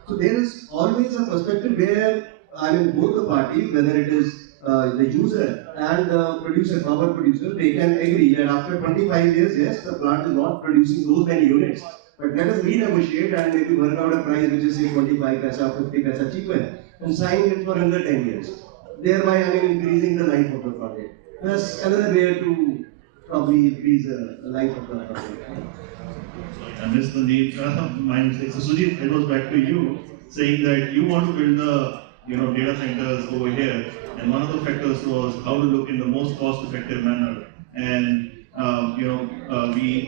So there is always a perspective where, I mean, both the parties, whether it is the user and the producer, power producer, they can agree that after 25 years, yes, the plant is not producing those many units, but let us renegotiate and maybe work out a price which is say 25 paisa, 50 paisa cheaper, and sign it for another 10 years. Thereby, I mean, increasing the life of the project. That's another way to probably increase the life of the project. I missed the name. My mistake. So Sujit, it was back to you saying that you want to build the data centers over here, and one of the factors was how to look in the most cost-effective manner. And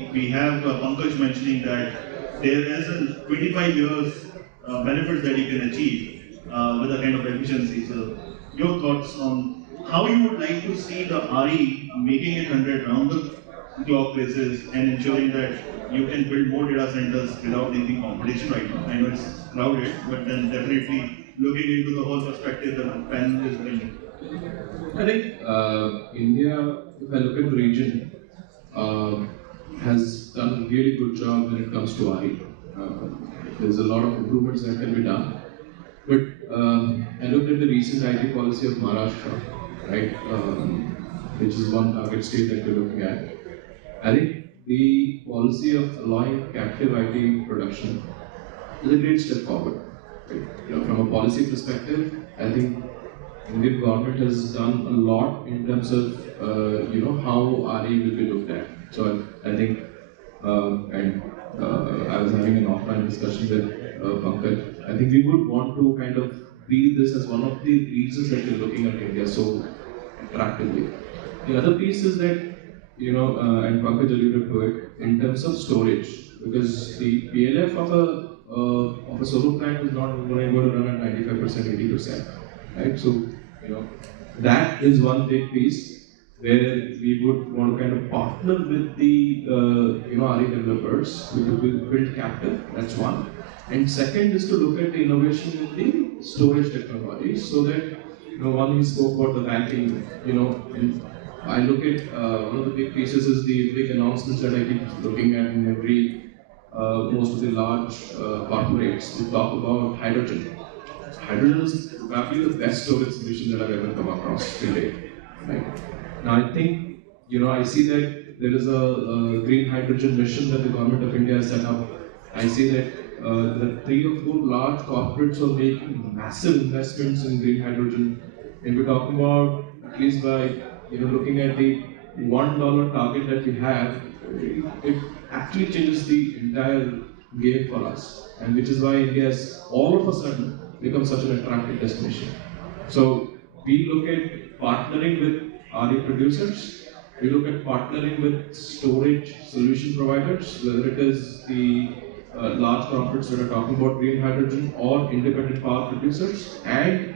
we have Pankaj mentioning that there is a 25 years benefits that you can achieve with a kind of efficiency. So your thoughts on how you would like to see the RE making it 100 round the clock basis and ensuring that you can build more data centers without any competition right now. I know it's crowded, but then definitely looking into the whole perspective that the panel is bringing. I think India, if I look at the region, has done a really good job when it comes to RE. There's a lot of improvements that can be done. But I looked at the recent IT policy of Maharashtra, right, which is one target state that we're looking at. I think the policy of allowing captive IT production is a great step forward. Right? From a policy perspective, I think Indian government has done a lot in terms of how RE will be looked at. So I think, and I was having an offline discussion with Pankaj. I think we would want to kind of be this as one of the reasons that we're looking at India so attractively. The other piece is that, and Pankaj alluded to it, in terms of storage, because the PLF of a solar plant is not going to run at 95%, 80%, right? So, that is one big piece where we would want to kind of partner with the RE developers who will build captive. That's one. And second is to look at the innovation in the storage technology, so that one we spoke about the banking. And I look at one of the big pieces is the big announcements that I keep looking at in every most of the large corporates to talk about hydrogen. Hydrogen is probably the best storage solution that I've ever come across to date. Right? Now I think, I see that there is a green hydrogen mission that the government of India has set up. I see that there are 3 or 4 large corporates are making massive investments in green hydrogen. And we're talking about, at least by looking at the $1 target that we have, it actually changes the entire game for us. And which is why India has all of a sudden become such an attractive destination. So we look at partnering with RE producers, we look at partnering with storage solution providers, whether it is the large corporates that are talking about green hydrogen or independent power producers, and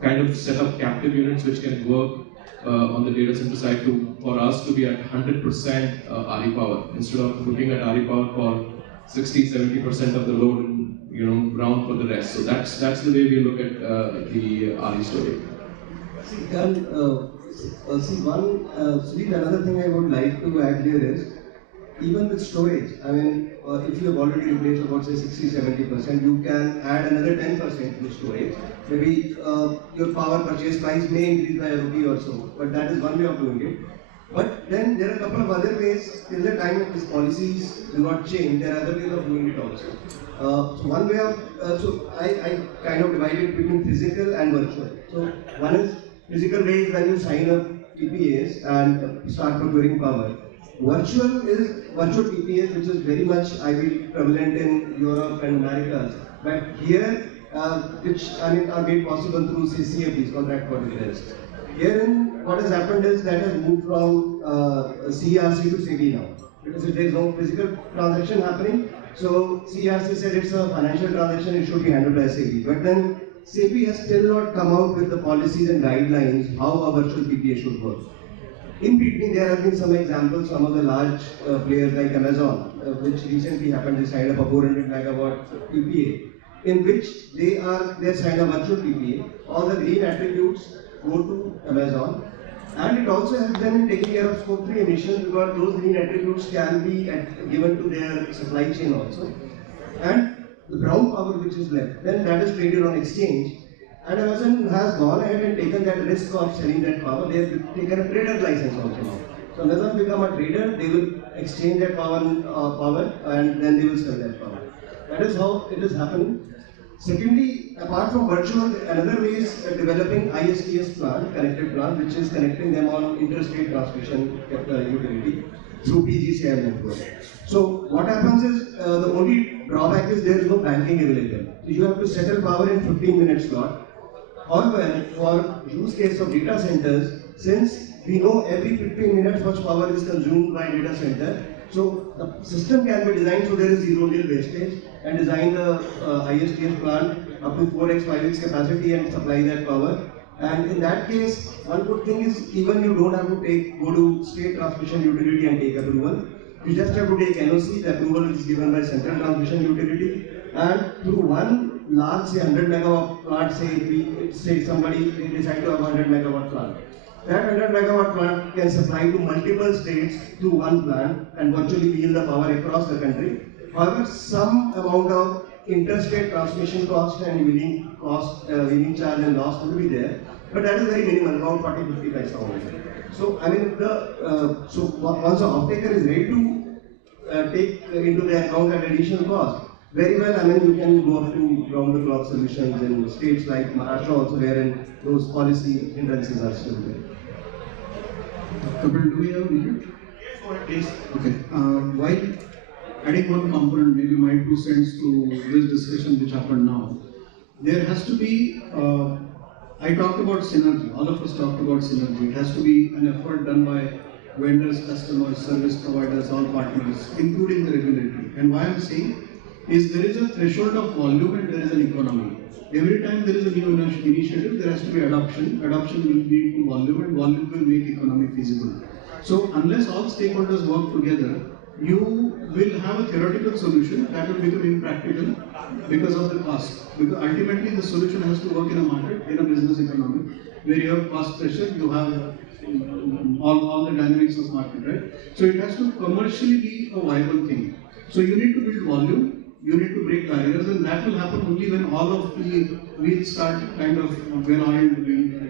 kind of set up captive units which can work on the data center side for us to be at 100% RE power instead of looking at RE power for 60-70% of the load and ground for the rest. So that's the way we look at the RE story. Another thing I would like to add here is, even with storage, I mean, if you have already replaced about say 60-70%, you can add another 10% to storage. Maybe your power purchase price may increase by a rupee or so, but that is one way of doing it. But then there are a couple of other ways, till the time these policies do not change, there are other ways of doing it also. So one way of, so I kind of divide it between physical and virtual. So one is physical way is when you sign up PPAs and start procuring power. Virtual is virtual PPAs, which is very much, I feel, prevalent in Europe and Americas. But here, which are made possible through CFDs, contract for difference. Here, what has happened is that has moved from CRC to SEBI now. Because if there is no physical transaction happening, so CRC said it's a financial transaction, it should be handled by SEBI. But then SEBI has still not come out with the policies and guidelines how a virtual PPA should work. In between, there have been some examples, some of the large players like Amazon, which recently happened, they signed up a 400 megawatt PPA, in which they signed a virtual PPA. All the green attributes go to Amazon, and it also helps them in taking care of scope 3 emissions, because those green attributes can be given to their supply chain also. And the brown power which is left, then that is traded on exchange. And Amazon has gone ahead and taken that risk of selling that power. They have taken a trader license also now. So Amazon become a trader, they will exchange that power and then they will sell that power. That is how it is happening. Secondly, apart from virtual, another way is developing ISTS plant, connected plant, which is connecting them on interstate transmission utility through PGCI network. So what happens is, the only drawback is there is no banking available. So you have to settle power in 15 minutes slot. However, for use case of data centers, since we know every 15 minutes much power is consumed by data center, so the system can be designed so there is zero real wastage, and design the ISTS plant up to 4x, 5x capacity and supply that power. And in that case, one good thing is even you don't have to go to state transmission utility and take approval. You just have to take NOC, the approval is given by central transmission utility, and through one large, say 100 megawatt plant, say somebody they decide to have 100 megawatt plant. That 100 megawatt plant can supply to multiple states through one plant and virtually wheel the power across the country. However, some amount of interstate transmission cost and wheeling cost, wheeling charge and loss will be there, but that is very minimal, about 40-50 paisa only. So, I mean, so once the off-taker is ready to take into the account that additional cost, very well, I mean, you can go up to round-the-clock solutions in states like Maharashtra also, wherein those policy hindrances are still there. Kapil, do we have a minute? Yes, go ahead, please. Okay. While adding one component, maybe my 2 cents to this discussion which happened now, there has to be, I talked about synergy, all of us talked about synergy. It has to be an effort done by vendors, customers, service providers, all partners, including the regulatory. And why I'm saying is there is a threshold of volume and there is an economy. Every time there is a new initiative, there has to be adoption. Adoption will lead to volume, and volume will make economy feasible. So unless all stakeholders work together, you will have a theoretical solution that will become impractical because of the cost. Because ultimately the solution has to work in a market, in a business economy, where you have cost pressure, you have all the dynamics of market, right? So it has to commercially be a viable thing. So you need to build volume, you need to break barriers, and that will happen only when all of the wheels start kind of well-oiled,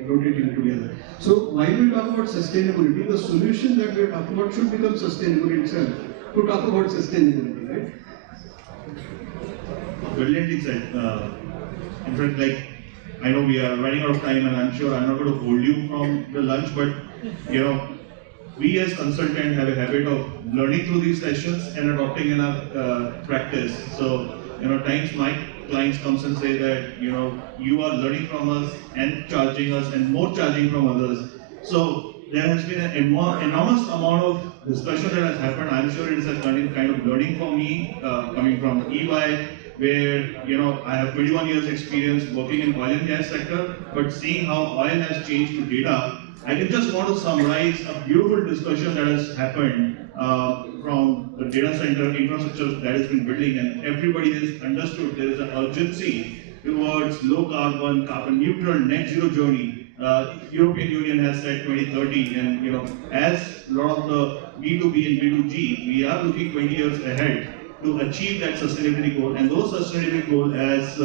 rotating together. So while we talk about sustainability, the solution that we are talking about should become sustainable itself. To talk about sustainability, right? Brilliantly said. In fact, like, I know we are running out of time, and I'm sure I'm not going to hold you from the lunch, but you know, we as consultants have a habit of learning through these sessions and adopting in our practice. So, you know, times my clients comes and say that, you know, you are learning from us and charging us and more charging from others. So there has been an enormous amount of discussion that has happened. I'm sure it is a kind of learning for me, coming from EY, where, you know, I have 21 years experience working in oil and gas sector, but seeing how oil has changed to data, I can just want to summarize a beautiful discussion that has happened from the data center infrastructure that has been building, and everybody has understood there is an urgency towards low carbon, carbon neutral, net zero journey. European Union has said 2030, and you know, as a lot of the B2B and B2G, we are looking 20 years ahead to achieve that sustainability goal, and those sustainability goals, as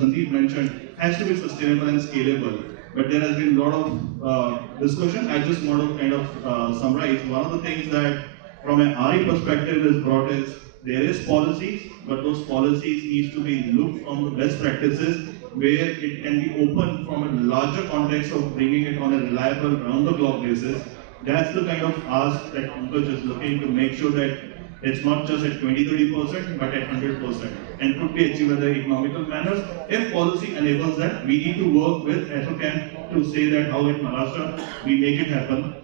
Sandeep mentioned, has to be sustainable and scalable. but there has been a lot of discussion. I just want to kind of summarize. One of the things that from an RE perspective is brought is there is policies, but those policies need to be looked from the best practices where it can be open from a larger context of bringing it on a reliable round-the-clock basis. That's the kind of ask that Pankaj is looking to make sure that it's not just at 20-30%, but at 100%, and could be achieved in the economical manners. If policy enables that, we need to work with ASSOCHAM to say that how in Maharashtra we make it happen.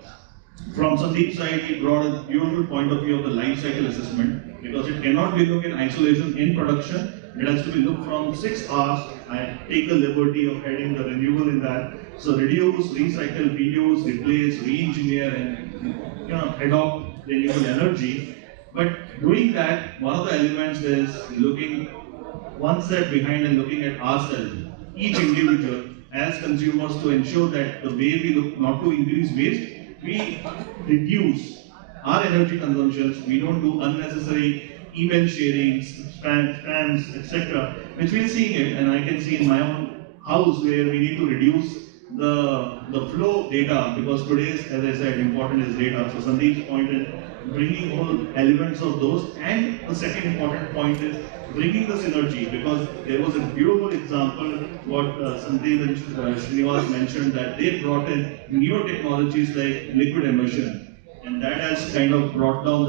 From Sandeep's side, he brought a beautiful point of view of the life cycle assessment, because it cannot be looked in isolation in production. It has to be looked from 6 hours. I take the liberty of adding the renewable in that. So reduce, recycle, reuse, replace, re-engineer, and adopt renewable energy. But doing that, one of the elements is looking one step behind and looking at ourselves, each individual as consumers, to ensure that the way we look not to increase waste, we reduce our energy consumptions, we don't do unnecessary email sharings, spams, etc. Which we're seeing it, and I can see in my own house where we need to reduce the flow data, because today's, as I said, important is data. So Sandeep's point is bringing all elements of those, and the second important point is bringing the synergy, because there was a beautiful example what Sandeep and Srinivas mentioned, that they brought in newer technologies like liquid immersion, and that has kind of brought down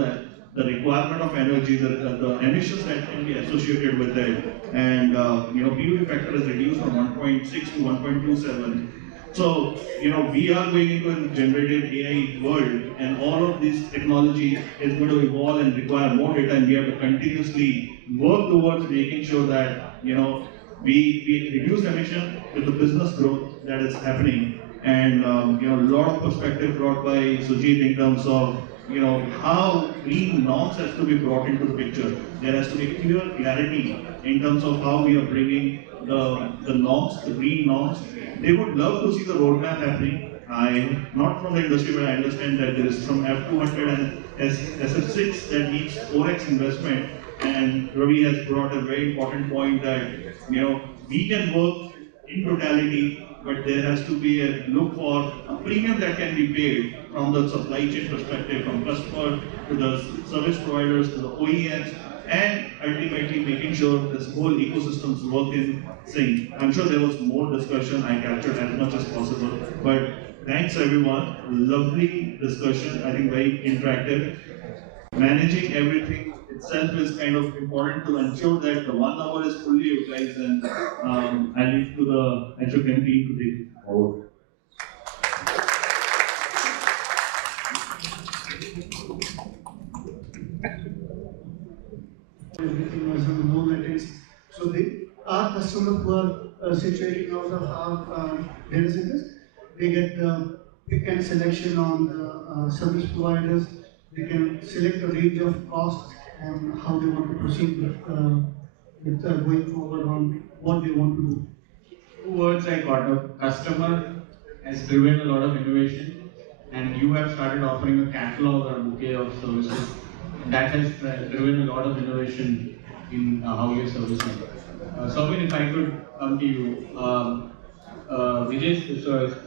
the requirement of energy, the emissions that can be associated with it, and PUE factor is reduced from 1.6 to 1.27. So, we are going into a generative AI world, and all of this technology is going to evolve and require more data, and we have to continuously work towards making sure that, we reduce emission with the business growth that is happening. And, a lot of perspective brought by Sujit in terms of, how green norms has to be brought into the picture. There has to be clear clarity in terms of how we are bringing the norms, the green norms. They would love to see the roadmap happening. Not from the industry, but I understand that there is some F200 and SF6 that needs 4x investment. And Ravi has brought a very important point that, we can work in totality, but there has to be a look for a premium that can be paid from the supply chain perspective, from customer to the service providers to the OEMs, and ultimately making sure this whole ecosystems work in sync. I'm sure there was more discussion, I captured as much as possible, but thanks everyone, lovely discussion, I think very interactive. Managing everything itself is kind of important to ensure that the 1 hour is fully utilized, and I leave to the ASSOCHAM team to take it forward. Everything was on the more latest. So our customers who are situated out of our data centers, they get the pick and selection on the service providers. They can select a range of costs and how they want to proceed with going forward on what they want to do. 2 words I got up. Customer has driven a lot of innovation, and you have started offering a catalog or a bouquet of services. That has driven a lot of innovation in how you're servicing. Somin, if I could come to you. Vijay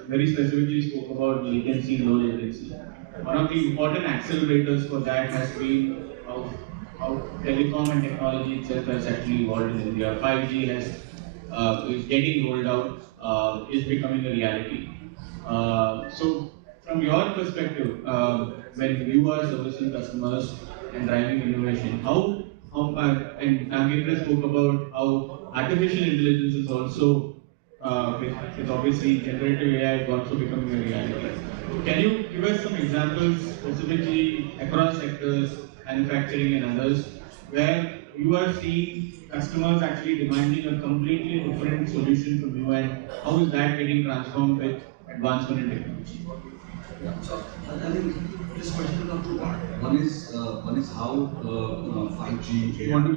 very specifically spoke about latency and low latency. One of the important accelerators for that has been how telecom and technology itself has actually evolved in India. 5G is getting rolled out, is becoming a reality. So, from your perspective, when you are servicing customers and driving innovation, and Nagendra spoke about how artificial intelligence is also, with obviously generative AI also becoming a reality. Can you give us some examples specifically across sectors, manufacturing and others, where you are seeing customers actually demanding a completely different solution from you, and how is that getting transformed with advancement in technology? Yeah, so I think this question is on 2 parts. One is how 5G AI,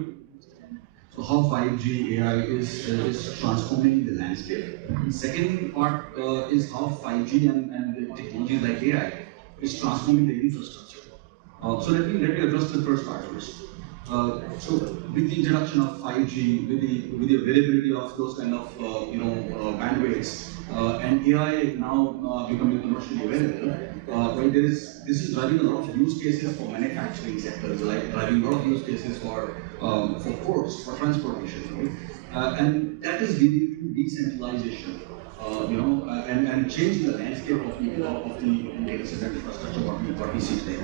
so how 5G AI is transforming the landscape. Second part is how 5G and the technologies like AI is transforming the infrastructure. So let me address the first part first. So with the introduction of 5G, with the availability of those kind of bandwidth, based, and AI now becoming commercially available, right, this is driving a lot of use cases for manufacturing sectors, like driving a lot of use cases for ports, for transportation, right? And that is leading to decentralization, and changing the landscape of the data center infrastructure what we see today.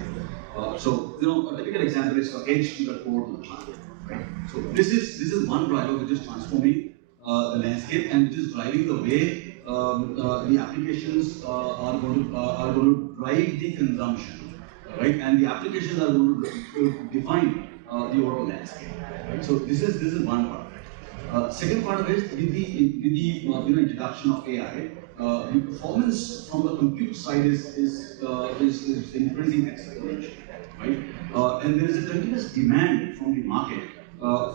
So, a typical example is for edge to the core to the cloud, right? So this is one driver which is transforming the landscape and which is driving the way the applications are going to drive the consumption, right? And the applications are going to define the overall landscape, right? So this is one part. Second part of it, with the introduction of AI, the performance from the compute side is increasing exponentially, right? And there is a continuous demand from the market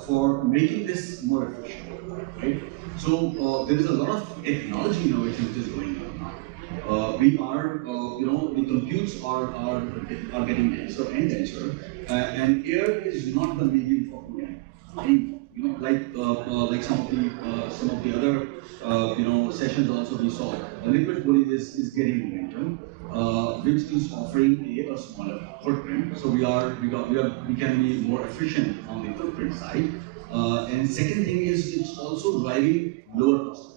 for making this more efficient, right? So there is a lot of technology innovation which is going on now. The computes are getting denser and denser, and air is not the medium for cooling anymore. Like some of the other sessions also we saw, the liquid cooling is getting momentum, which is offering a smaller footprint. So we can be more efficient on the footprint side. And second thing is it's also driving lower cost,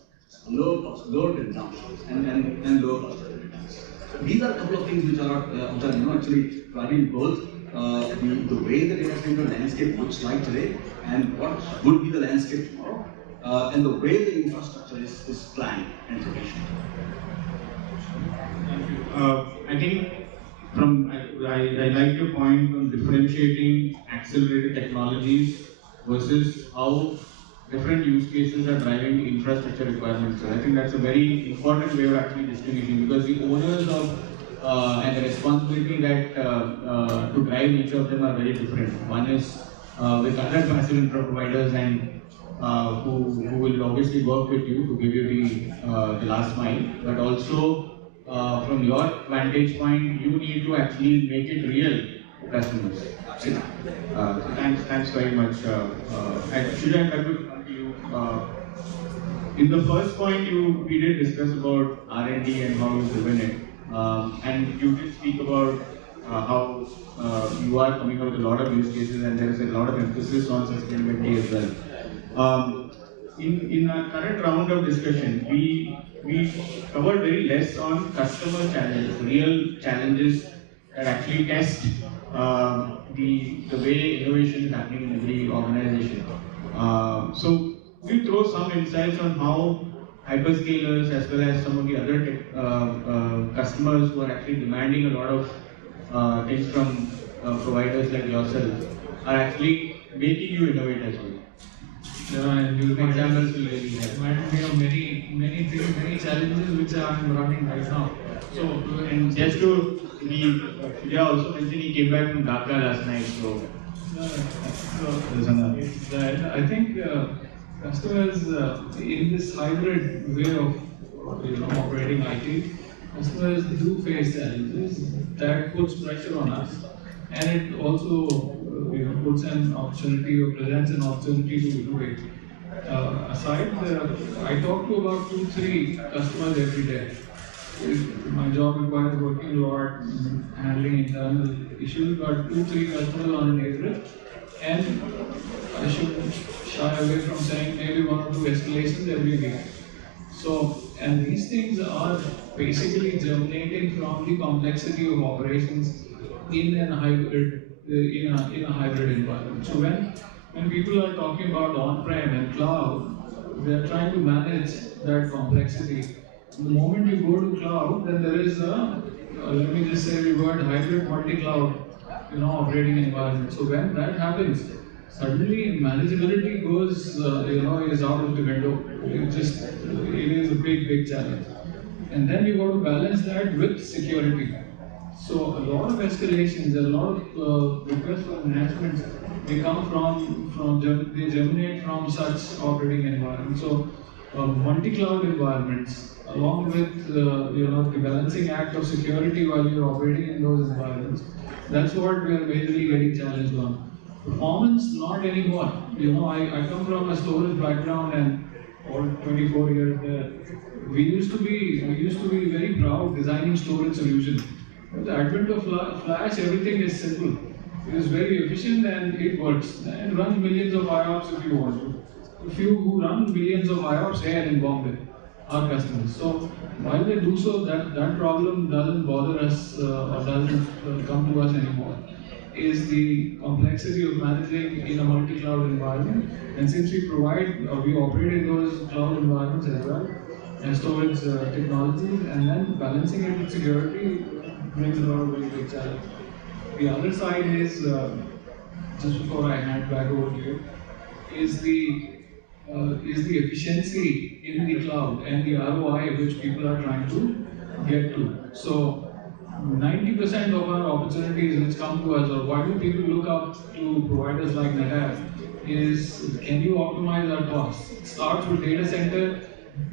lower consumptions, and lower cost activities. These are a couple of things which are actually driving both the way the data center landscape looks like today and what would be the landscape tomorrow, and the way the infrastructure is planned and provisioned. I think I like your point on differentiating accelerated technologies versus how different use cases are driving infrastructure requirements. So I think that's a very important way of actually distinguishing, because the owners of and the responsibility that to drive each of them are very different. One is with other passive infra providers and who will obviously work with you to give you the last mile, but also from your vantage point, you need to actually make it real to customers. Thanks very much. Should I come to you? In the first point, we did discuss about R&D and how you've driven it, and you did speak about how you are coming up with a lot of use cases, and there is a lot of emphasis on sustainability as well. In our current round of discussion, we covered very less on customer challenges, real challenges that actually test the way innovation is happening in every organization. So we throw some insights on how hyperscalers as well as some of the other customers who are actually demanding a lot of things from providers like yourself are actually making you innovate as well. And examples will really help. Remind me of many things, many challenges which I am running right now. So, and just to also mentioned he came back from Dhaka last night. So, I think customers in this hybrid way of operating IT, customers do face challenges that puts pressure on us, and it also puts an opportunity or presents an opportunity to innovate. I talk to about 2-3 customers every day. My job requires working a lot, handling internal issues, but 2-3 customers on an average, and I should shy away from saying maybe 1 or 2 escalations every week. So, and these things are basically germinating from the complexity of operations in a hybrid environment. So when people are talking about on-prem and cloud, they are trying to manage that complexity. The moment you go to cloud, then there is let me just say the word hybrid multi-cloud, operating environment. So when that happens, suddenly manageability goes, is out of the window. It is a big challenge. And then you got to balance that with security. So a lot of escalations, a lot of requests for enhancements, they come they germinate from such operating environments. So multi-cloud environments, along with the balancing act of security while you're operating in those environments, that's what we are majorly getting challenged on. Performance, not anymore. I come from a storage background and all 24 years there. we used to be very proud designing storage solutions. With the advent of Flash, everything is simple. It is very efficient and it works. And runs millions of IOPS if you want to. A few who run millions of IOPS here in Bombay are customers. So while they do so, that problem doesn't bother us or doesn't come to us anymore. Is the complexity of managing in a multi-cloud environment. And since we operate in those cloud environments as well, and storage technologies, and then balancing it with security brings about a very big challenge. The other side is, just before I hand back over to you, is the efficiency in the cloud and the ROI which people are trying to get to. So 90% of our opportunities which come to us, or why do people look up to providers like NetApp, is can you optimize our costs? It starts with data center.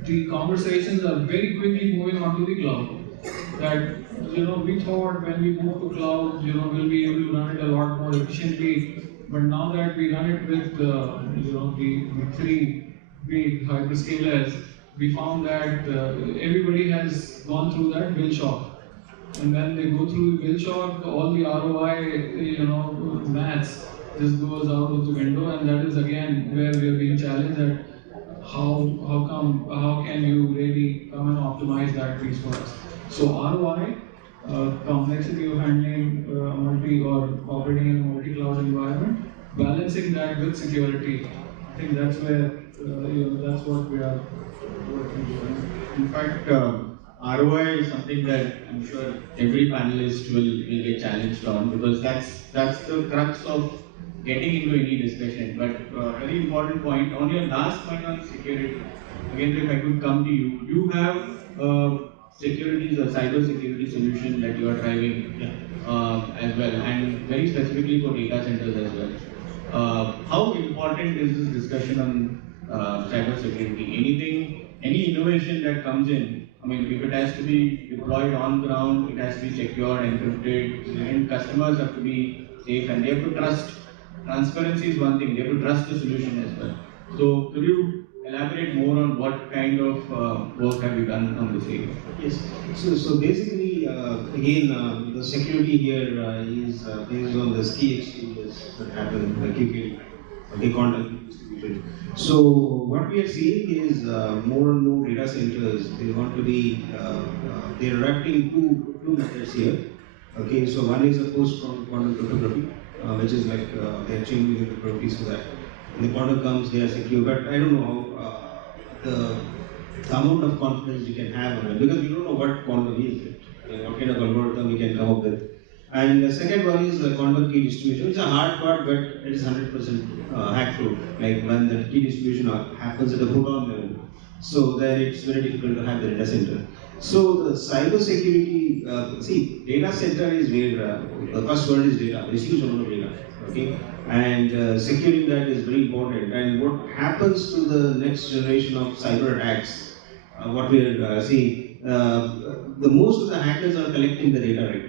The conversations are very quickly moving onto the cloud. That we thought when we move to cloud, we'll be able to run it a lot more efficiently. But now that we run it with the three big hyperscalers, we found that everybody has gone through that bill shock. And when they go through the bill shock, all the ROI, maths just goes out of the window, and that is again where we are being challenged at how can you really come and optimize that piece for us. So ROI, complexity of handling operating in a multi-cloud environment, balancing that with security. I think that's where that's what we are working on. In fact, ROI is something that I'm sure every panelist will get challenged on, because that's the crux of getting into any discussion. But very important point on your last point on security. Again, if I could come to you, you have security, a cyber security solution that you are driving as well, and very specifically for data centers as well. How important is this discussion on cyber security? Any innovation that comes in, I mean, if it has to be deployed on ground, it has to be secured, encrypted, and customers have to be safe, and they have to trust. Transparency is one thing, they have to trust the solution as well. So could you elaborate more on what kind of work have you done on this area? Yes. So basically, again, the security here is based on the key exchanges that happen, the QKD, the quantum distribution. So what we are seeing is more and more data centers, they want to be, they're adapting two methods here. Okay, so one is a post-quantum cryptography, which is like they're changing the cryptography so that when the quantum comes, they are secure. But I don't know how the amount of confidence you can have on it, because we don't know what quantum is, what kind of algorithm we can come up with. And the second one is the quantum key distribution. It's a hard part, but it is 100% hack-proof. Like when the key distribution happens at the photon level, so then it's very difficult to have the data center. So the cyber security, see, data center is where the first word is data. There's huge amount of data, okay? And securing that is very important. And what happens to the next generation of cyber attacks, what we are seeing, the most of the hackers are collecting the data right now.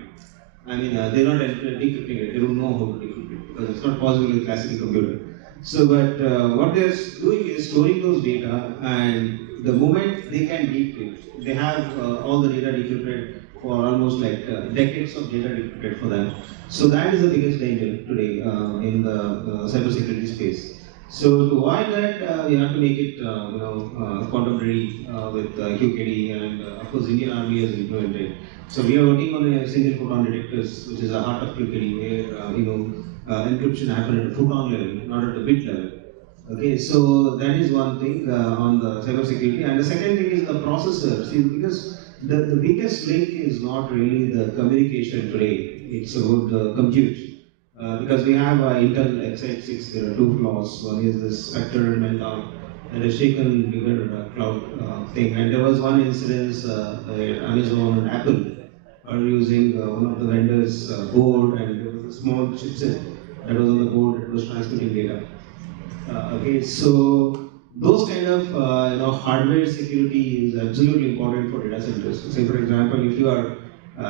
I mean, they're not decrypting it. They don't know how to decrypt it because it's not possible with classical computer. So, but what they're doing is storing those data, and the moment they can decrypt, they have all the data decrypted for almost like decades of data decrypted for them. So that is the biggest danger today in the cybersecurity space. So to avoid that, we have to make it, quantum ready with QKD, and of course, Indian Army has implemented. So we are working on a single photon detectors, which is the heart of QKD, where encryption happens at the photon level, not at the bit level. Okay, so that is one thing on the cyber security, and the second thing is the processor. See, because the biggest link is not really the communication today; it's about the compute. Because we have Intel x86, there are two flaws. One is this Spectre meltdown that has shaken bigger cloud thing. And there was one incident where Amazon and Apple are using one of the vendors' board, and there was a small chipset that was on the board that was transmitting data. Okay, so those kind of hardware security is absolutely important for data centers. Say for example, if you are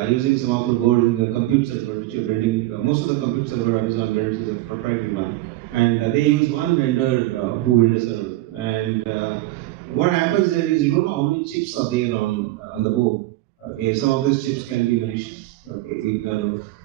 using some of the board in the compute server which you're building, most of the compute server Amazon builds is a proprietary one, and they use one vendor who builds a server, and what happens there is you don't know how many chips are there on the board. Okay, some of those chips can be malicious. Okay,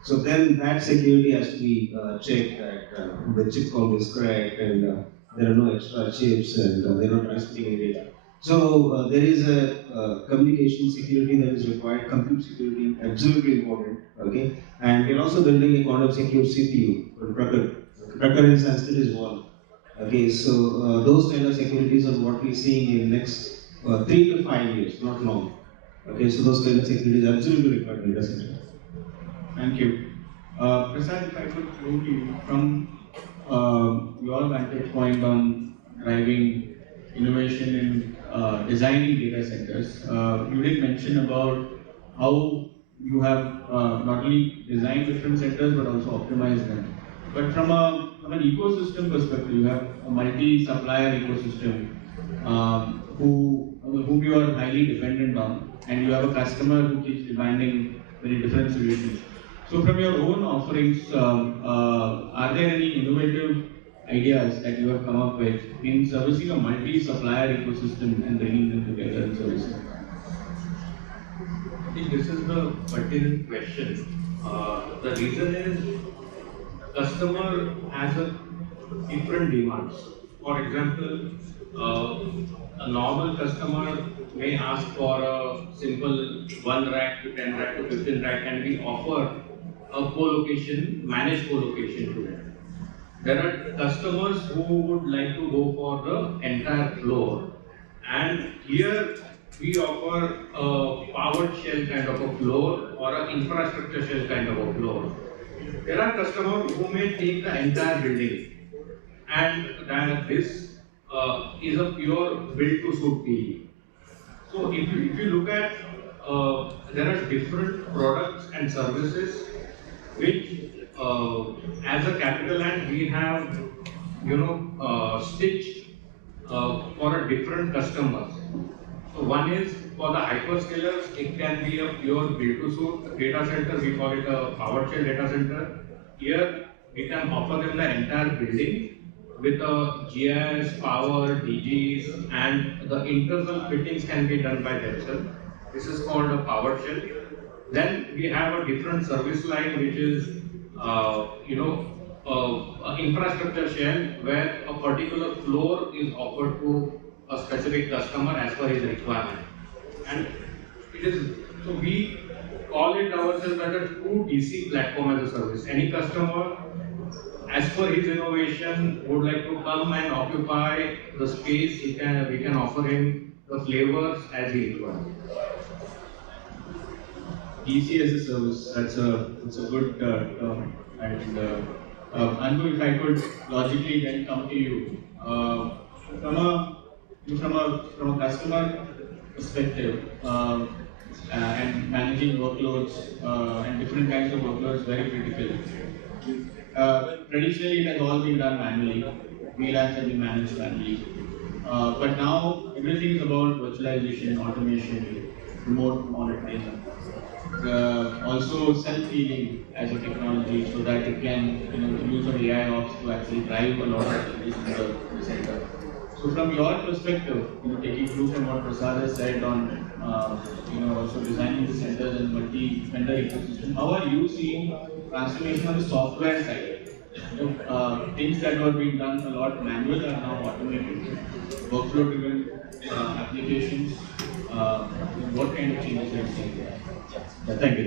so then that security has to be checked that the chip count is correct and there are no extra chips and they're not transmitting any data. So there is a communication security that is required, compute security, absolutely important. Okay, and we're also building a quantum secure CPU, Prakhar in Sanskrit is one. Okay, so those kind of securities are what we're seeing in next 3 to 5 years, not long. Okay, so those kind of securities are absolutely required in data center. Thank you. Prasad, if I could move you from your vantage point on driving innovation in designing data centers, you did mention about how you have not only designed different centers but also optimized them. But from an ecosystem perspective, you have a multi-supplier ecosystem whom you are highly dependent on, and you have a customer who keeps demanding very different solutions. So from your own offerings, are there any innovative ideas that you have come up with in servicing a multi-supplier ecosystem and bringing them together in servicing? I think this is the pertinent question. The reason is customer has a different demands. For example, a normal customer may ask for a simple 1 rack to 10 rack to 15 rack, and we offer a co-location, managed co-location to them. There are customers who would like to go for the entire floor, and here we offer a powered shell kind of a floor or an infrastructure shell kind of a floor. There are customers who may take the entire building, and this is a pure build-to-suit PE. So if you look at, there are different products and services which, as a capital land, we have, stitched for a different customers. So one is for the hyperscalers, it can be a pure build-to-suit data center. We call it a powered shell data center. Here we can offer them the entire building with a GIS, power, DGs, and the internal fittings can be done by themselves. This is called a powered shell. Then we have a different service line which is, an infrastructure shell where a particular floor is offered to a specific customer as per his requirement. And it is, so we call it ourselves as a true DC platform as a service. Any customer, as per his innovation, would like to come and occupy the space, we can offer him the flavors as he requires. DC as a service, that's a good term. And Anu, if I could logically then come to you, from a customer perspective, and managing workloads and different kinds of workloads very critical. Traditionally, it has all been done manually. VLANs have been managed manually. But now everything is about virtualization, automation, remote monitoring, also self-healing as a technology, so that it can, the use of AI ops to actually drive a lot of changes in the center. So from your perspective, taking through from what Prasad has said on, also designing the centers and multi-vendor ecosystem, how are you seeing transformation on the software side? Things that were being done a lot manual are now automated, workflow-driven applications. What kind of changes are you seeing there? Thank you.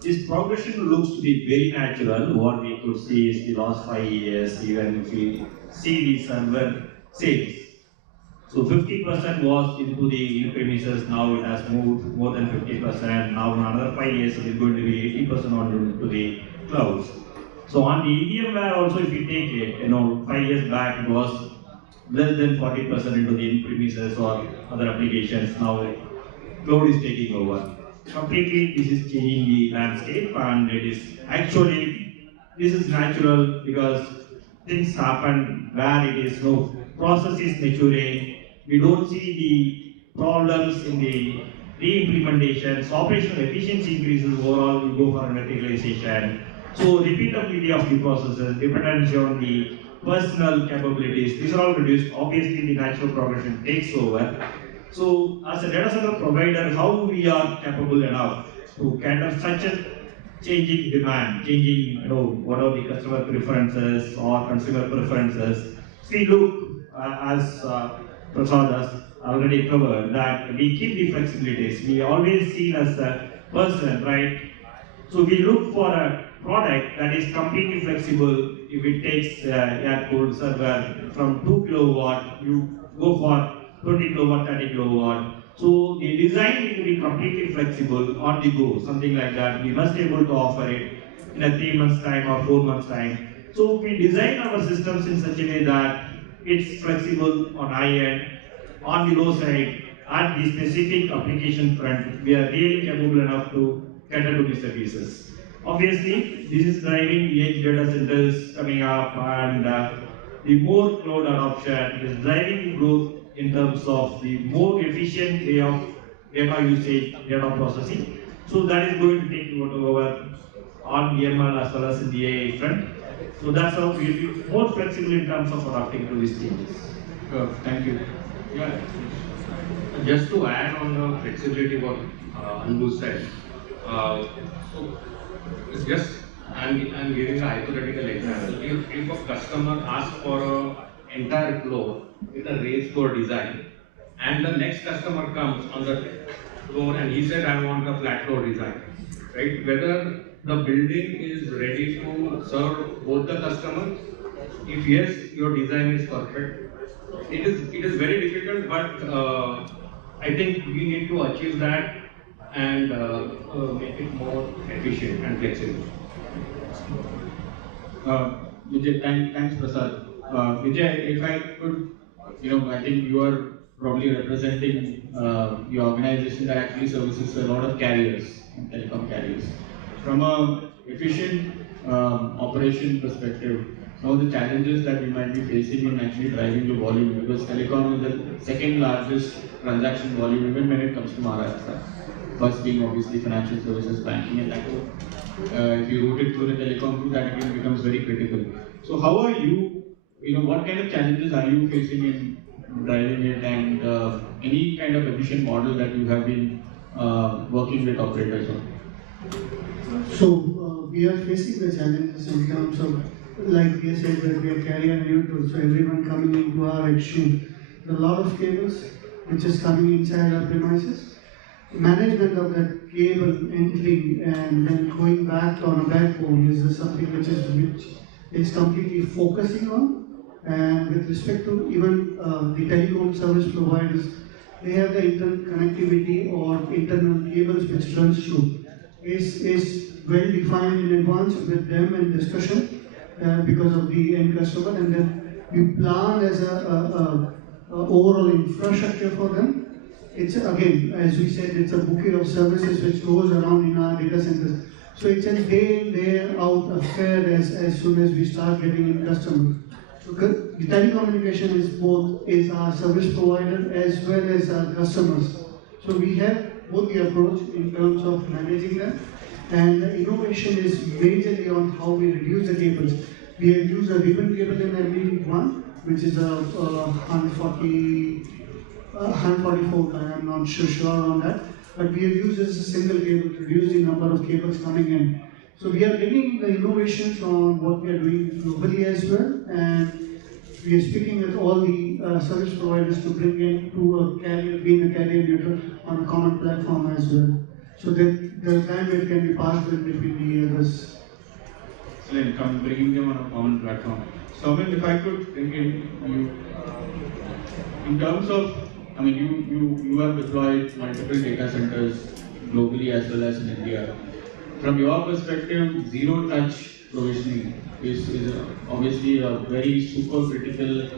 This progression looks to be very natural. What we could see is the last 5 years, even if we see the server sales. So 50% was into the in-premises, now it has moved more than 50%. Now in another 5 years, it is going to be 80% on into the clouds. So on the EVMware also, if you take it, 5 years back it was less than 40% into the in-premises or other applications. Now cloud is taking over. Completely, this is changing the landscape, and it is actually, this is natural because things happen where it is process is maturing. We don't see the problems in the re-implementations. Operational efficiency increases overall, we go for verticalization. So repeatability of the processes, dependency on the personal capabilities. These are all reduced. Obviously, the natural progression takes over. So, as a data center provider, how we are capable enough to cater such a changing demand, changing, what are the customer preferences or consumer preferences. We look, as Prasad has already covered, that we keep the flexibilities. We always see as a person, right? So we look for a product that is completely flexible. If it takes air-cooled server from 2 kilowatt, you go for 20 kilowatt, 30 kilowatt. So the design needs to be completely flexible on the go, something like that. We must be able to offer it in a 3 months time or 4 months time. So we design our systems in such a way that it's flexible on high end, on the low side, at the specific application front. We are really capable enough to cater to these services. Obviously, this is driving the edge data centers coming up, and the more cloud adoption is driving the growth in terms of the more efficient way of data usage, data processing. So that is going to take over on the ML as well as in the AI front. So that's how we will be more flexible in terms of adapting to these changes. Thank you. Yeah. Just to add on the flexibility what Anbu said. So it's just I'm giving a hypothetical example. If a customer asks for an entire floor with a raised floor design, and the next customer comes on the floor and he said, I want a flat floor design, right? Whether the building is ready to serve both the customers, if yes, your design is perfect. It is very difficult, but I think we need to achieve that and make it more efficient and flexible. Vijay, thanks Prasad. Vijay, if I could, I think you are probably representing the organization that actually services a lot of carriers and telecom carriers. From a efficient operation perspective, some of the challenges that we might be facing in actually driving the volume, because telecom is the second largest transaction volume even when it comes to Maharashtra. First being obviously financial services, banking, and that too. If you route it through the telecom route, that again becomes very critical. So how are you, what kind of challenges are you facing in driving it, and any kind of efficient model that you have been working with operators on? So we are facing the challenges in terms of, like we said, that we are carrier neutral, so everyone coming into our exchange. There are a lot of cables which is coming inside our premises. Management of that cable entering and then going back on a backbone is something which is completely focusing on. And with respect to even the telecom service providers, they have the internal connectivity or internal cables which runs through. Is well defined in advance with them in discussion because of the end customer, and then we plan as a overall infrastructure for them. It's again, as we said, it's a bouquet of services which goes around in our data centers. So it's a day in, day out affair as soon as we start getting in customers. So the telecommunication is our service provider as well as our customers. So we have both the approach in terms of managing them, and the innovation is majorly on how we reduce the cables. We have used a ribbon cable in ME1, which is a 144, I am not sure on that, but we have used as a single cable to reduce the number of cables coming in. So we are bringing the innovations on what we are doing globally as well, and we are speaking with all the service providers to bring in to a carrier, being a carrier neutral on a common platform as well, so that the bandwidth can be passed in between the others. Excellent, bringing them on a common platform. So, if I could bring in you, in terms of, you have deployed multiple data centers globally as well as in India. From your perspective, zero touch provisioning is obviously a very super critical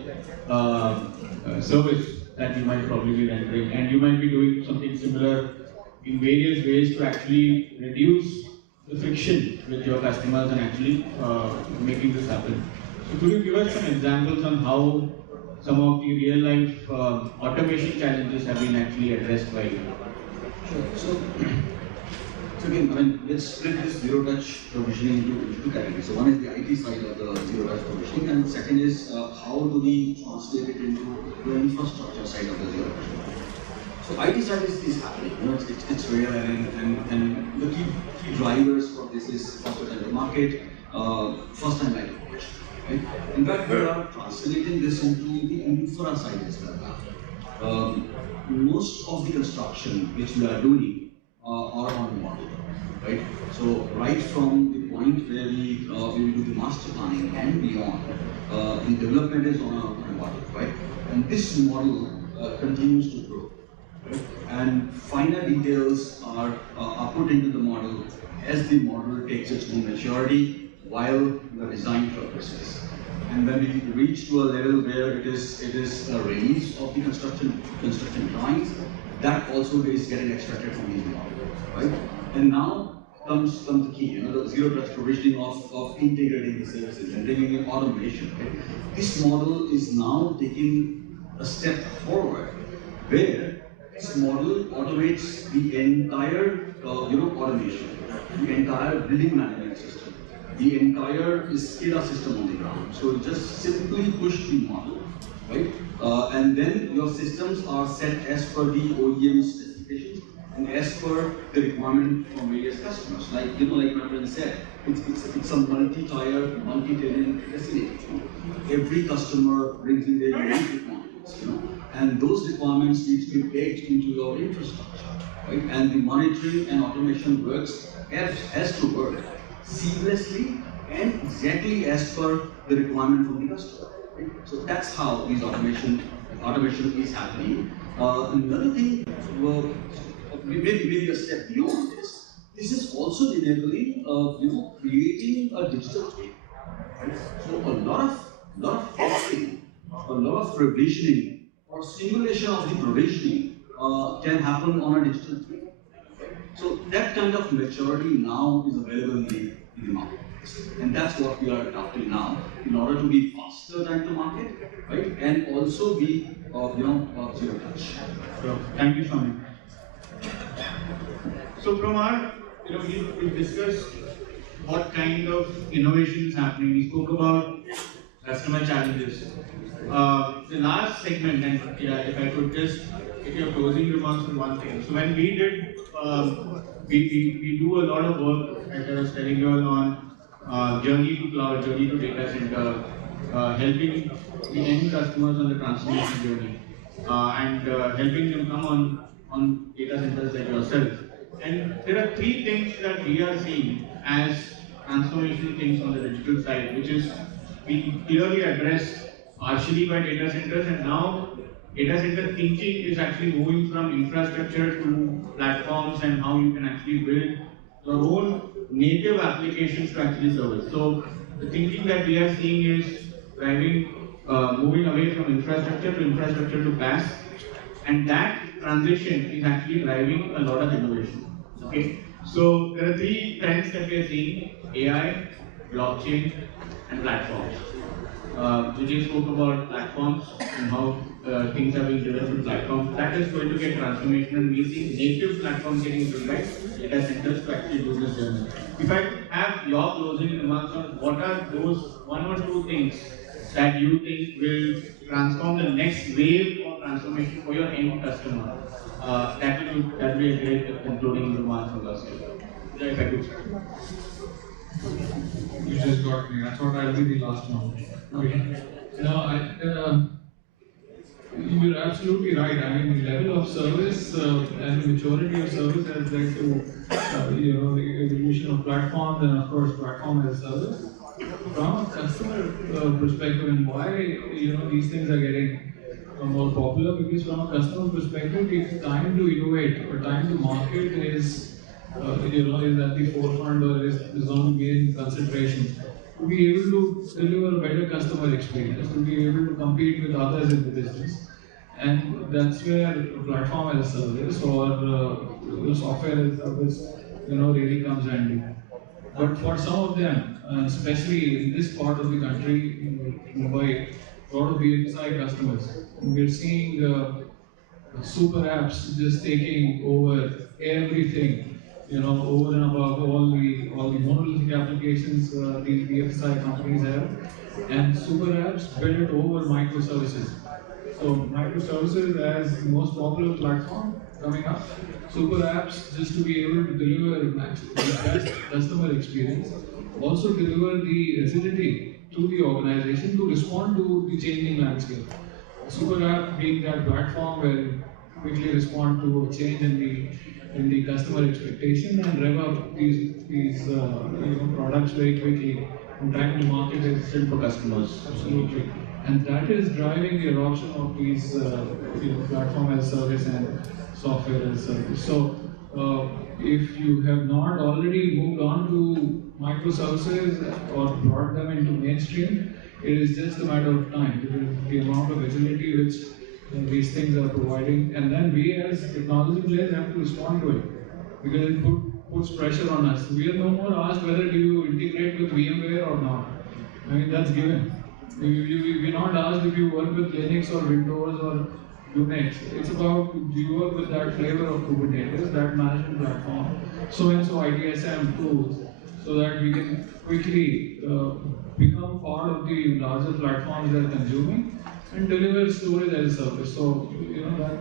service that you might probably be rendering, and you might be doing something similar in various ways to actually reduce the friction with your customers and actually making this happen. So could you give us some examples on how some of the real life automation challenges have been actually addressed by you? Sure. So again, I mean, let's split this zero-touch provisioning into two categories. So one is the IT side of the zero-touch provisioning, and second is how do we translate it into the infrastructure side of the zero-touch provisioning. So IT side is happening, it's real, and the key drivers for this is faster time to market, first time light operation, right? In fact, we are translating this into the infra side as well. Most of the construction which we are doing are on model, right? So right from the point where we do the master planning and beyond, the development is on a model, right? And this model continues to grow. Right? And finer details are put into the model as the model takes its own maturity while the design progresses. And when we reach to a level where it is a release of the construction drawings, that also is getting extracted from these models, right? And now comes the key, the zero-touch provisioning of integrating the services and bringing in automation. Right? This model is now taking a step forward where this model automates the entire automation, the entire building management system, the entire SCADA system on the ground. So you just simply push the model, right? And then your systems are set as per the OEM specifications and as per the requirement from various customers. Like like my friend said, it's a multi-tier, multi-tenant facility. Every customer brings in their unique requirements, and those requirements need to be baked into your infrastructure, right? And the monitoring and automation has to work seamlessly and exactly as per the requirement from the customer. Right? So that's how this automation is happening. Another thing, maybe a step beyond this. This is also enabling, creating a digital twin. Right? So a lot of testing, a lot of provisioning or simulation of the provisioning can happen on a digital twin. So that kind of maturity now is available in the market. And that's what we are adopting now in order to be faster time to market, right? And also be, zero touch. So, thank you, Swami. So from our, we discussed what kind of innovation is happening. We spoke about customer challenges. The last segment, and if I could just get your closing remarks on one thing. So when we did, we do a lot of work, as I was telling you all, on journey to cloud, journey to data center, helping the end customers on the transformation journey, and helping them come on data centers like yourself. And there are three things that we are seeing as transformational things on the digital side, which is being clearly addressed partially by data centers, and now data center thinking is actually moving from infrastructure to platforms and how you can actually build your own native applications to actually service. So the thinking that we are seeing is driving, moving away from infrastructure to PaaS, and that transition is actually driving a lot of innovation. Okay, so there are three trends that we are seeing: AI, blockchain, and platforms. Vijay spoke about platforms and how things are being driven to platforms. That is going to get transformation, and we see native platforms getting built by data centers to actually do this journey. If I have your closing remarks on what are those one or two things that you think will transform the next wave of transformation for your end customer, that will be a great concluding remark from us. If I could. You just got me. I thought I'll be the last one. Okay. No, you're absolutely right. I mean, the level of service and the maturity of service has led to, the evolution of platforms and, of course, platform as a service. From a customer perspective, and why these things are getting more popular, because from a customer perspective, the time to innovate or time to market is is at the forefront or is going to be in consideration. To be able to deliver a better customer experience, to be able to compete with others in the business. And that's where a platform as a service or software as a service, really comes handy. But for some of them, especially in this part of the country, in Mumbai, a lot of BFSI customers, we're seeing super apps just taking over everything. over and above all the monolithic applications these BFSI companies have, and super apps built over microservices. So microservices as the most popular platform coming up. Super apps just to be able to deliver the best customer experience, also deliver the agility to the organization to respond to the changing landscape. Super app being that platform where you quickly respond to a change in the customer expectation and rev up these products very quickly. And time to market is For customers. absolutely, and that is driving the adoption of these platform as service and software as service. So if you have not already moved on to microservices or brought them into mainstream, it is just a matter of time because the amount of agility which these things are providing, and then we as technology players have to respond to it because it puts pressure on us. We are no more asked whether do you integrate with VMware or not. I mean, that's given. We're not asked if you work with Linux or Windows or Unix. It's about do you work with that flavor of Kubernetes, that management platform, so and so ITSM tools, so that we can quickly become part of the larger platforms they're consuming and deliver storage as a service. So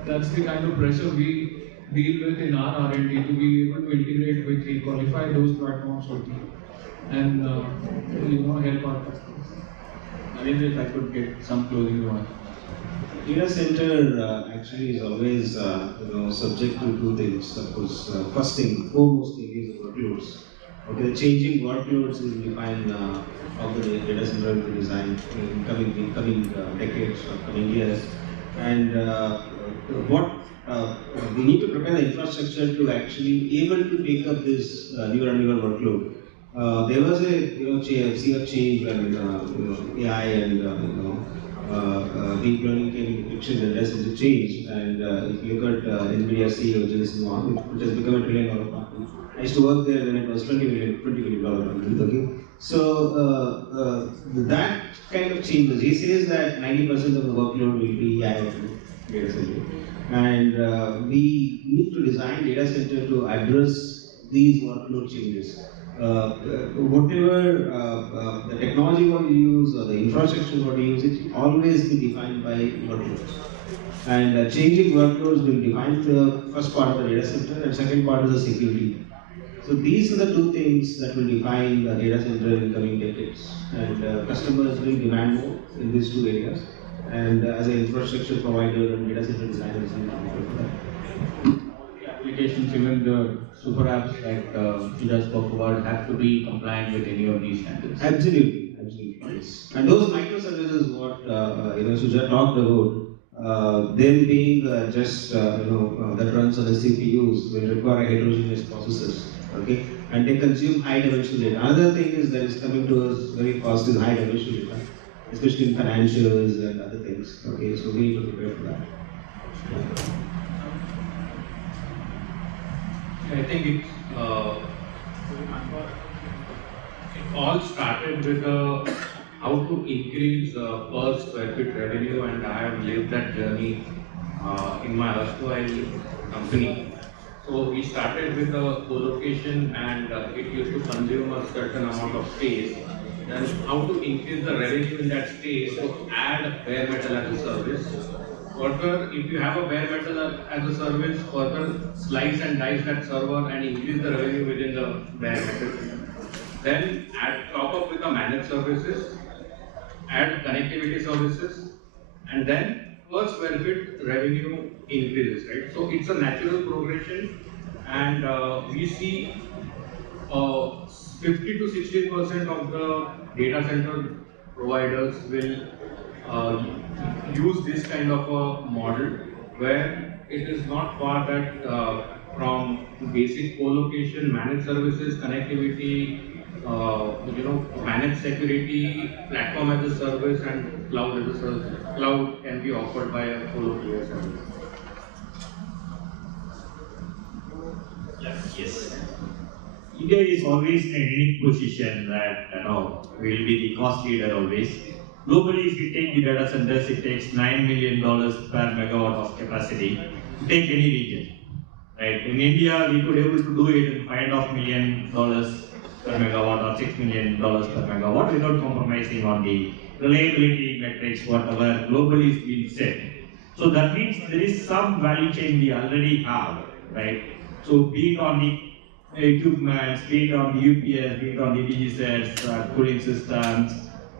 that's the kind of pressure we deal with in our R&D to be able to integrate quickly, qualify those platforms quickly, and help our customers. If I could get some closing remarks. Data center actually is always subject to two things. Of course, first thing, foremost thing is workloads. Okay, the changing workloads will define how the data center will be designed in coming decades or coming years. And what we need to prepare the infrastructure to actually able to take up this newer and newer workload. There was a sea of change when AI and deep learning came into picture, the rest is a change. And if you look at NVIDIA CEO Jensen Huang, which has become $1 trillion company. I used to work there when it was $20 million company. Okay, so that kind of changes. He says that 90% of the workload will be AI data center, and we need to design data center to address these workload changes. Whatever the technology what you use or the infrastructure what you use, it will always be defined by workloads. And changing workloads will define the first part of the data center, and second part is the security. So these are the two things that will define the data center in coming decades. And customers will demand more in these two areas. And as an infrastructure provider and data center designers, we need for that. Applications, even the super apps like Sudha spoke about, have to be compliant with any of these standards. Absolutely, absolutely. Yes. And those microservices, what Sudha talked about, them being that runs on the CPUs will require heterogeneous processors. Okay, and they consume high dimensional data. Another thing is that is coming to us very fast is high dimensional data, especially in financials and other things. Okay, so we need to prepare for that. I think it all started with how to increase per square feet revenue, and I have lived that journey in my erstwhile company. So we started with a co-location, and it used to consume a certain amount of space. Then how to increase the revenue in that space, so add bare metal as a service. Further, if you have a bare metal as a service, further slice and dice that server and increase the revenue within the bare metal. Then top up with the managed services, add connectivity services, and then per square feet revenue increases, right? So it's a natural progression, and we see 50 to 60% of the data center providers will use this kind of a model, where it is not far that from basic co-location, managed services, connectivity, managed security, platform as a service, and cloud as a service. Cloud can be offered by a co-location service. Yes. India is always in a unique position that will be the cost leader always. Globally, if you take the data centers, it takes $9 million per megawatt of capacity to take any region. Right? In India, we could able to do it in $5.5 million per megawatt or $6 million per megawatt without compromising on the reliability metrics, whatever globally is being set. So that means there is some value chain we already have, right? So be it on the equipment, be it on the UPS, be it on the DG sets, cooling systems.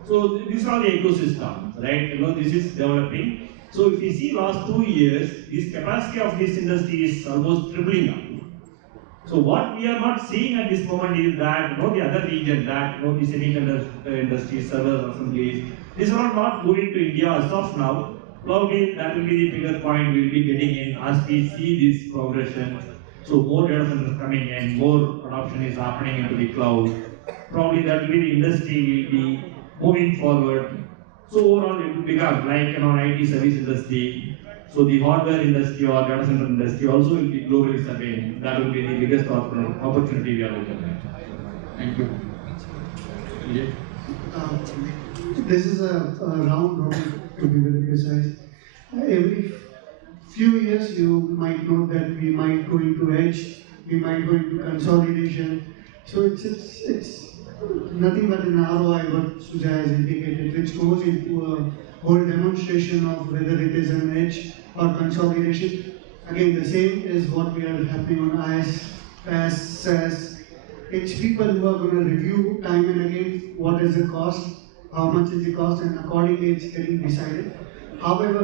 So these are the ecosystems, right? You know, this is developing. So if you see last 2 years, this capacity of this industry is almost tripling up. So what we are not seeing at this moment is that, the other region, that, the semiconductor industry, server assemblies, these are not moving to India as of now. Probably that will be the bigger point we will be getting in as we see this progression. So more data centers coming in, more adoption is happening into the cloud. Probably that will be the industry will be moving forward. So overall it will become like IT service industry. So the hardware industry or data center industry also will be globally surveying. That will be the biggest opportunity we are looking at. Thank you. This is a round robin, to be very precise. Every few years you might know that we might go into edge, we might go into consolidation. So it's nothing but an ROI, what Suja has indicated, which goes into a whole demonstration of whether it is an edge or consolidation. Again, the same is what we are happening on IS, PAS, SAS. It's people who are going to review time and again what is the cost, how much is the cost, and accordingly it's getting decided. However,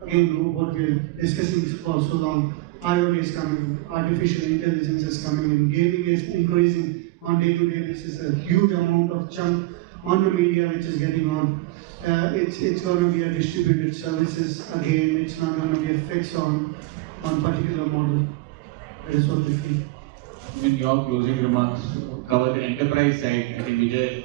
again, what we are discussing for so long, IoT is coming, artificial intelligence is coming in, gaming is increasing on day-to-day basis, a huge amount of chunk on the media which is getting on. It's going to be a distributed services again, it's not going to be a fixed on particular model. That is what we feel. In your closing remarks, cover the enterprise side. I think Vijay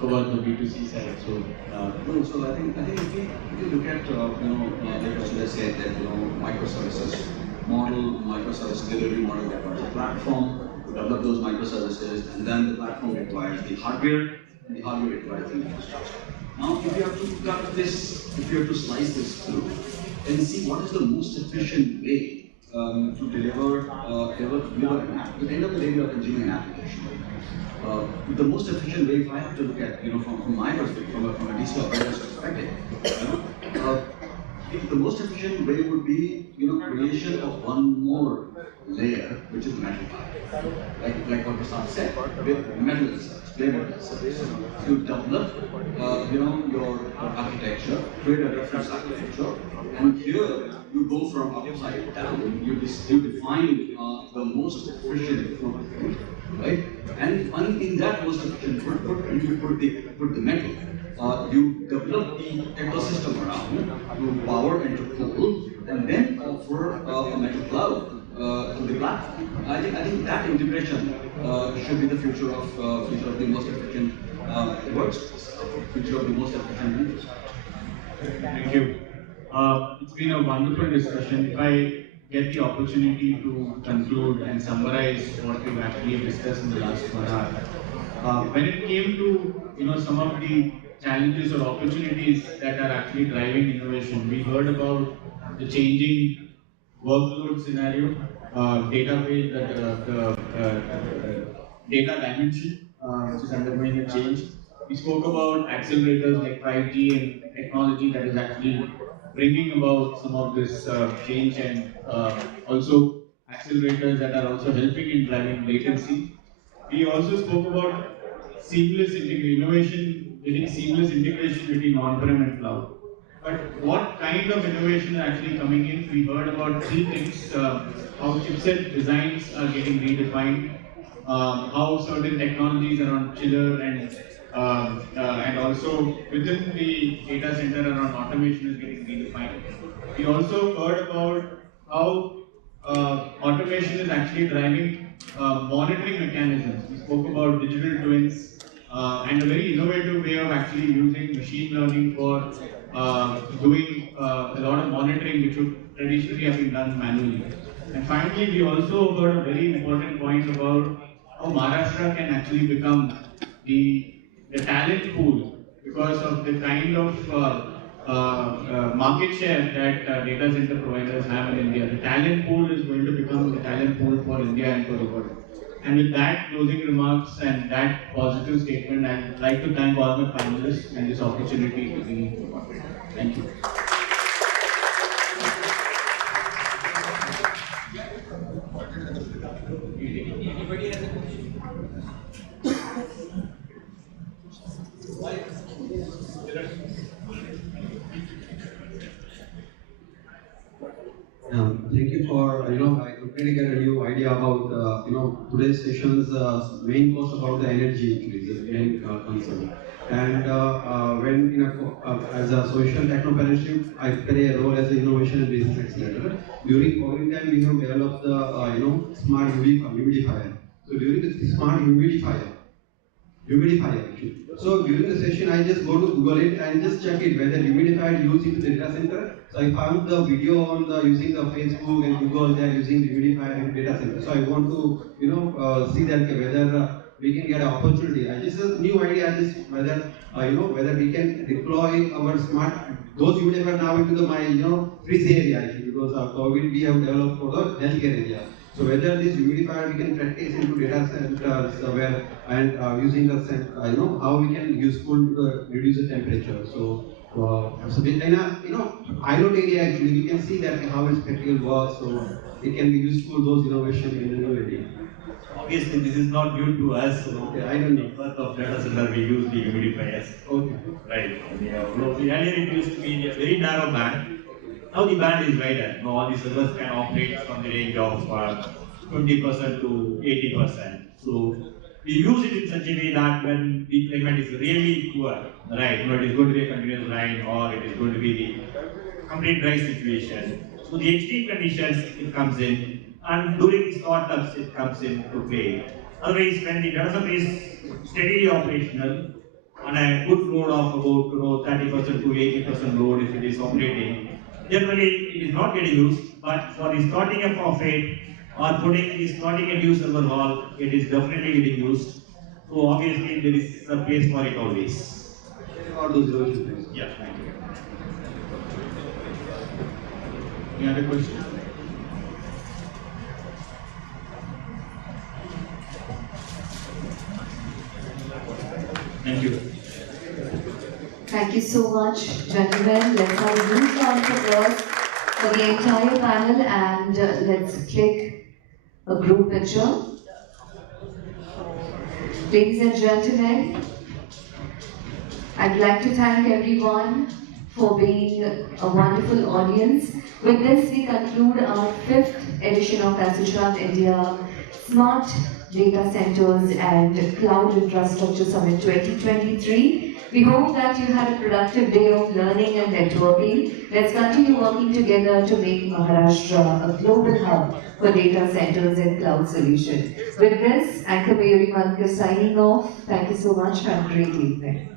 covered the B2C side. So I think if you look at like Ashish said that microservices model, microservice delivery model requires a platform to develop those microservices, and then the platform requires the hardware, and the hardware requires the infrastructure. Now, if you have to cut this, if you have to slice this through, and see what is the most efficient way to deliver an app. At the end of the day, you are consuming an application. The most efficient way, if I have to look at, from my perspective, from a DC operator's perspective, the most efficient way would be, creation of one more layer, which is metal. Like what Prasad said, with metal research, metal research. You develop, your architecture, create a reference architecture, and here you go from upside down. You define the most efficient footprint, right? And in that most efficient footprint, you put the metal. You develop the ecosystem around to power and to cool, and then offer a metal cloud to the platform. I think that integration should be the future of the most efficient workspace, future of the most efficient infrastructure. Thank you. It's been a wonderful discussion. If I get the opportunity to conclude and summarize what we've actually discussed in the last 1 hour, when it came to some of the challenges or opportunities that are actually driving innovation, we heard about the changing workload scenario, database, the data dimension, which is undergoing a change. We spoke about accelerators like 5G and technology that is actually bringing about some of this change, and also accelerators that are also helping in driving latency. We also spoke about seamless innovation, getting seamless integration between on-prem and cloud. But what kind of innovation is actually coming in? We heard about 3 things: how chipset designs are getting redefined, how certain technologies around chiller and also within the data center around automation is getting redefined. We also heard about how automation is actually driving monitoring mechanisms. We spoke about digital twins and a very innovative way of actually using machine learning for doing a lot of monitoring which would traditionally have been done manually. And finally, we also heard a very important point about how Maharashtra can actually become the talent pool because of the kind of market share that data center providers have in India. The talent pool is going to become the talent pool for India and for the world. And with that closing remarks and that positive statement, I'd like to thank all the panelists and this opportunity to be moderated. Thank you. Thank you for, I completely get a new idea about, today's session's main course about the energy increase, the main concern. And as a social technopreneurship, I play a role as an innovation and business accelerator. During COVID time, we have developed the, smart humidifier. So during the smart humidifier actually. So during the session, I just go to Google it and just check it whether humidifier used in the data center. So I found the video on the using the Facebook and Google, they are using humidifier in data center. So I want to see that whether we can get an opportunity. I just a new idea. I just whether whether we can deploy our smart those humidifier now into the my freeze area actually, because COVID we have developed for the healthcare area. So whether this humidifier we can practice into data centers where and using the how we can useful to reduce the temperature. So in a IoT area actually we can see that how its practical works. So it can be useful those innovation in a new area. Obviously, this is not new to us. Okay, I don't know. First of data center, we use the humidifiers. Okay. Right. Earlier it used to be a very narrow band. Now the band is wider. Now all the servers can operate from the range of 20% to 80%. So we use it in such a way that when the climate is really poor, right? It is going to be a continuous line or it is going to be the complete dry situation. So the extreme conditions it comes in. And during the startups, it comes into play. Otherwise, when the data center is steadily operational on a good load of about 30% to 80% load, if it is operating, generally it is not getting used. But for the starting up of it or putting the starting a new server hall, it is definitely getting used. So obviously, there is a place for it always. About those innovations. Yeah, thank you. Any other questions? Thank you. Thank you so much, gentlemen. Let's have a huge round of applause for the entire panel and let's click a group picture. Ladies and gentlemen, I'd like to thank everyone for being a wonderful audience. With this, we conclude our 5th edition of ASSOCHAM India Smart Data Centers and Cloud Infrastructure Summit 2023. We hope that you had a productive day of learning and networking. Let's continue working together to make Maharashtra a global hub for data centers and cloud solutions. With this, Anchor Mayuri Malka signing off. Thank you so much. Have a great evening.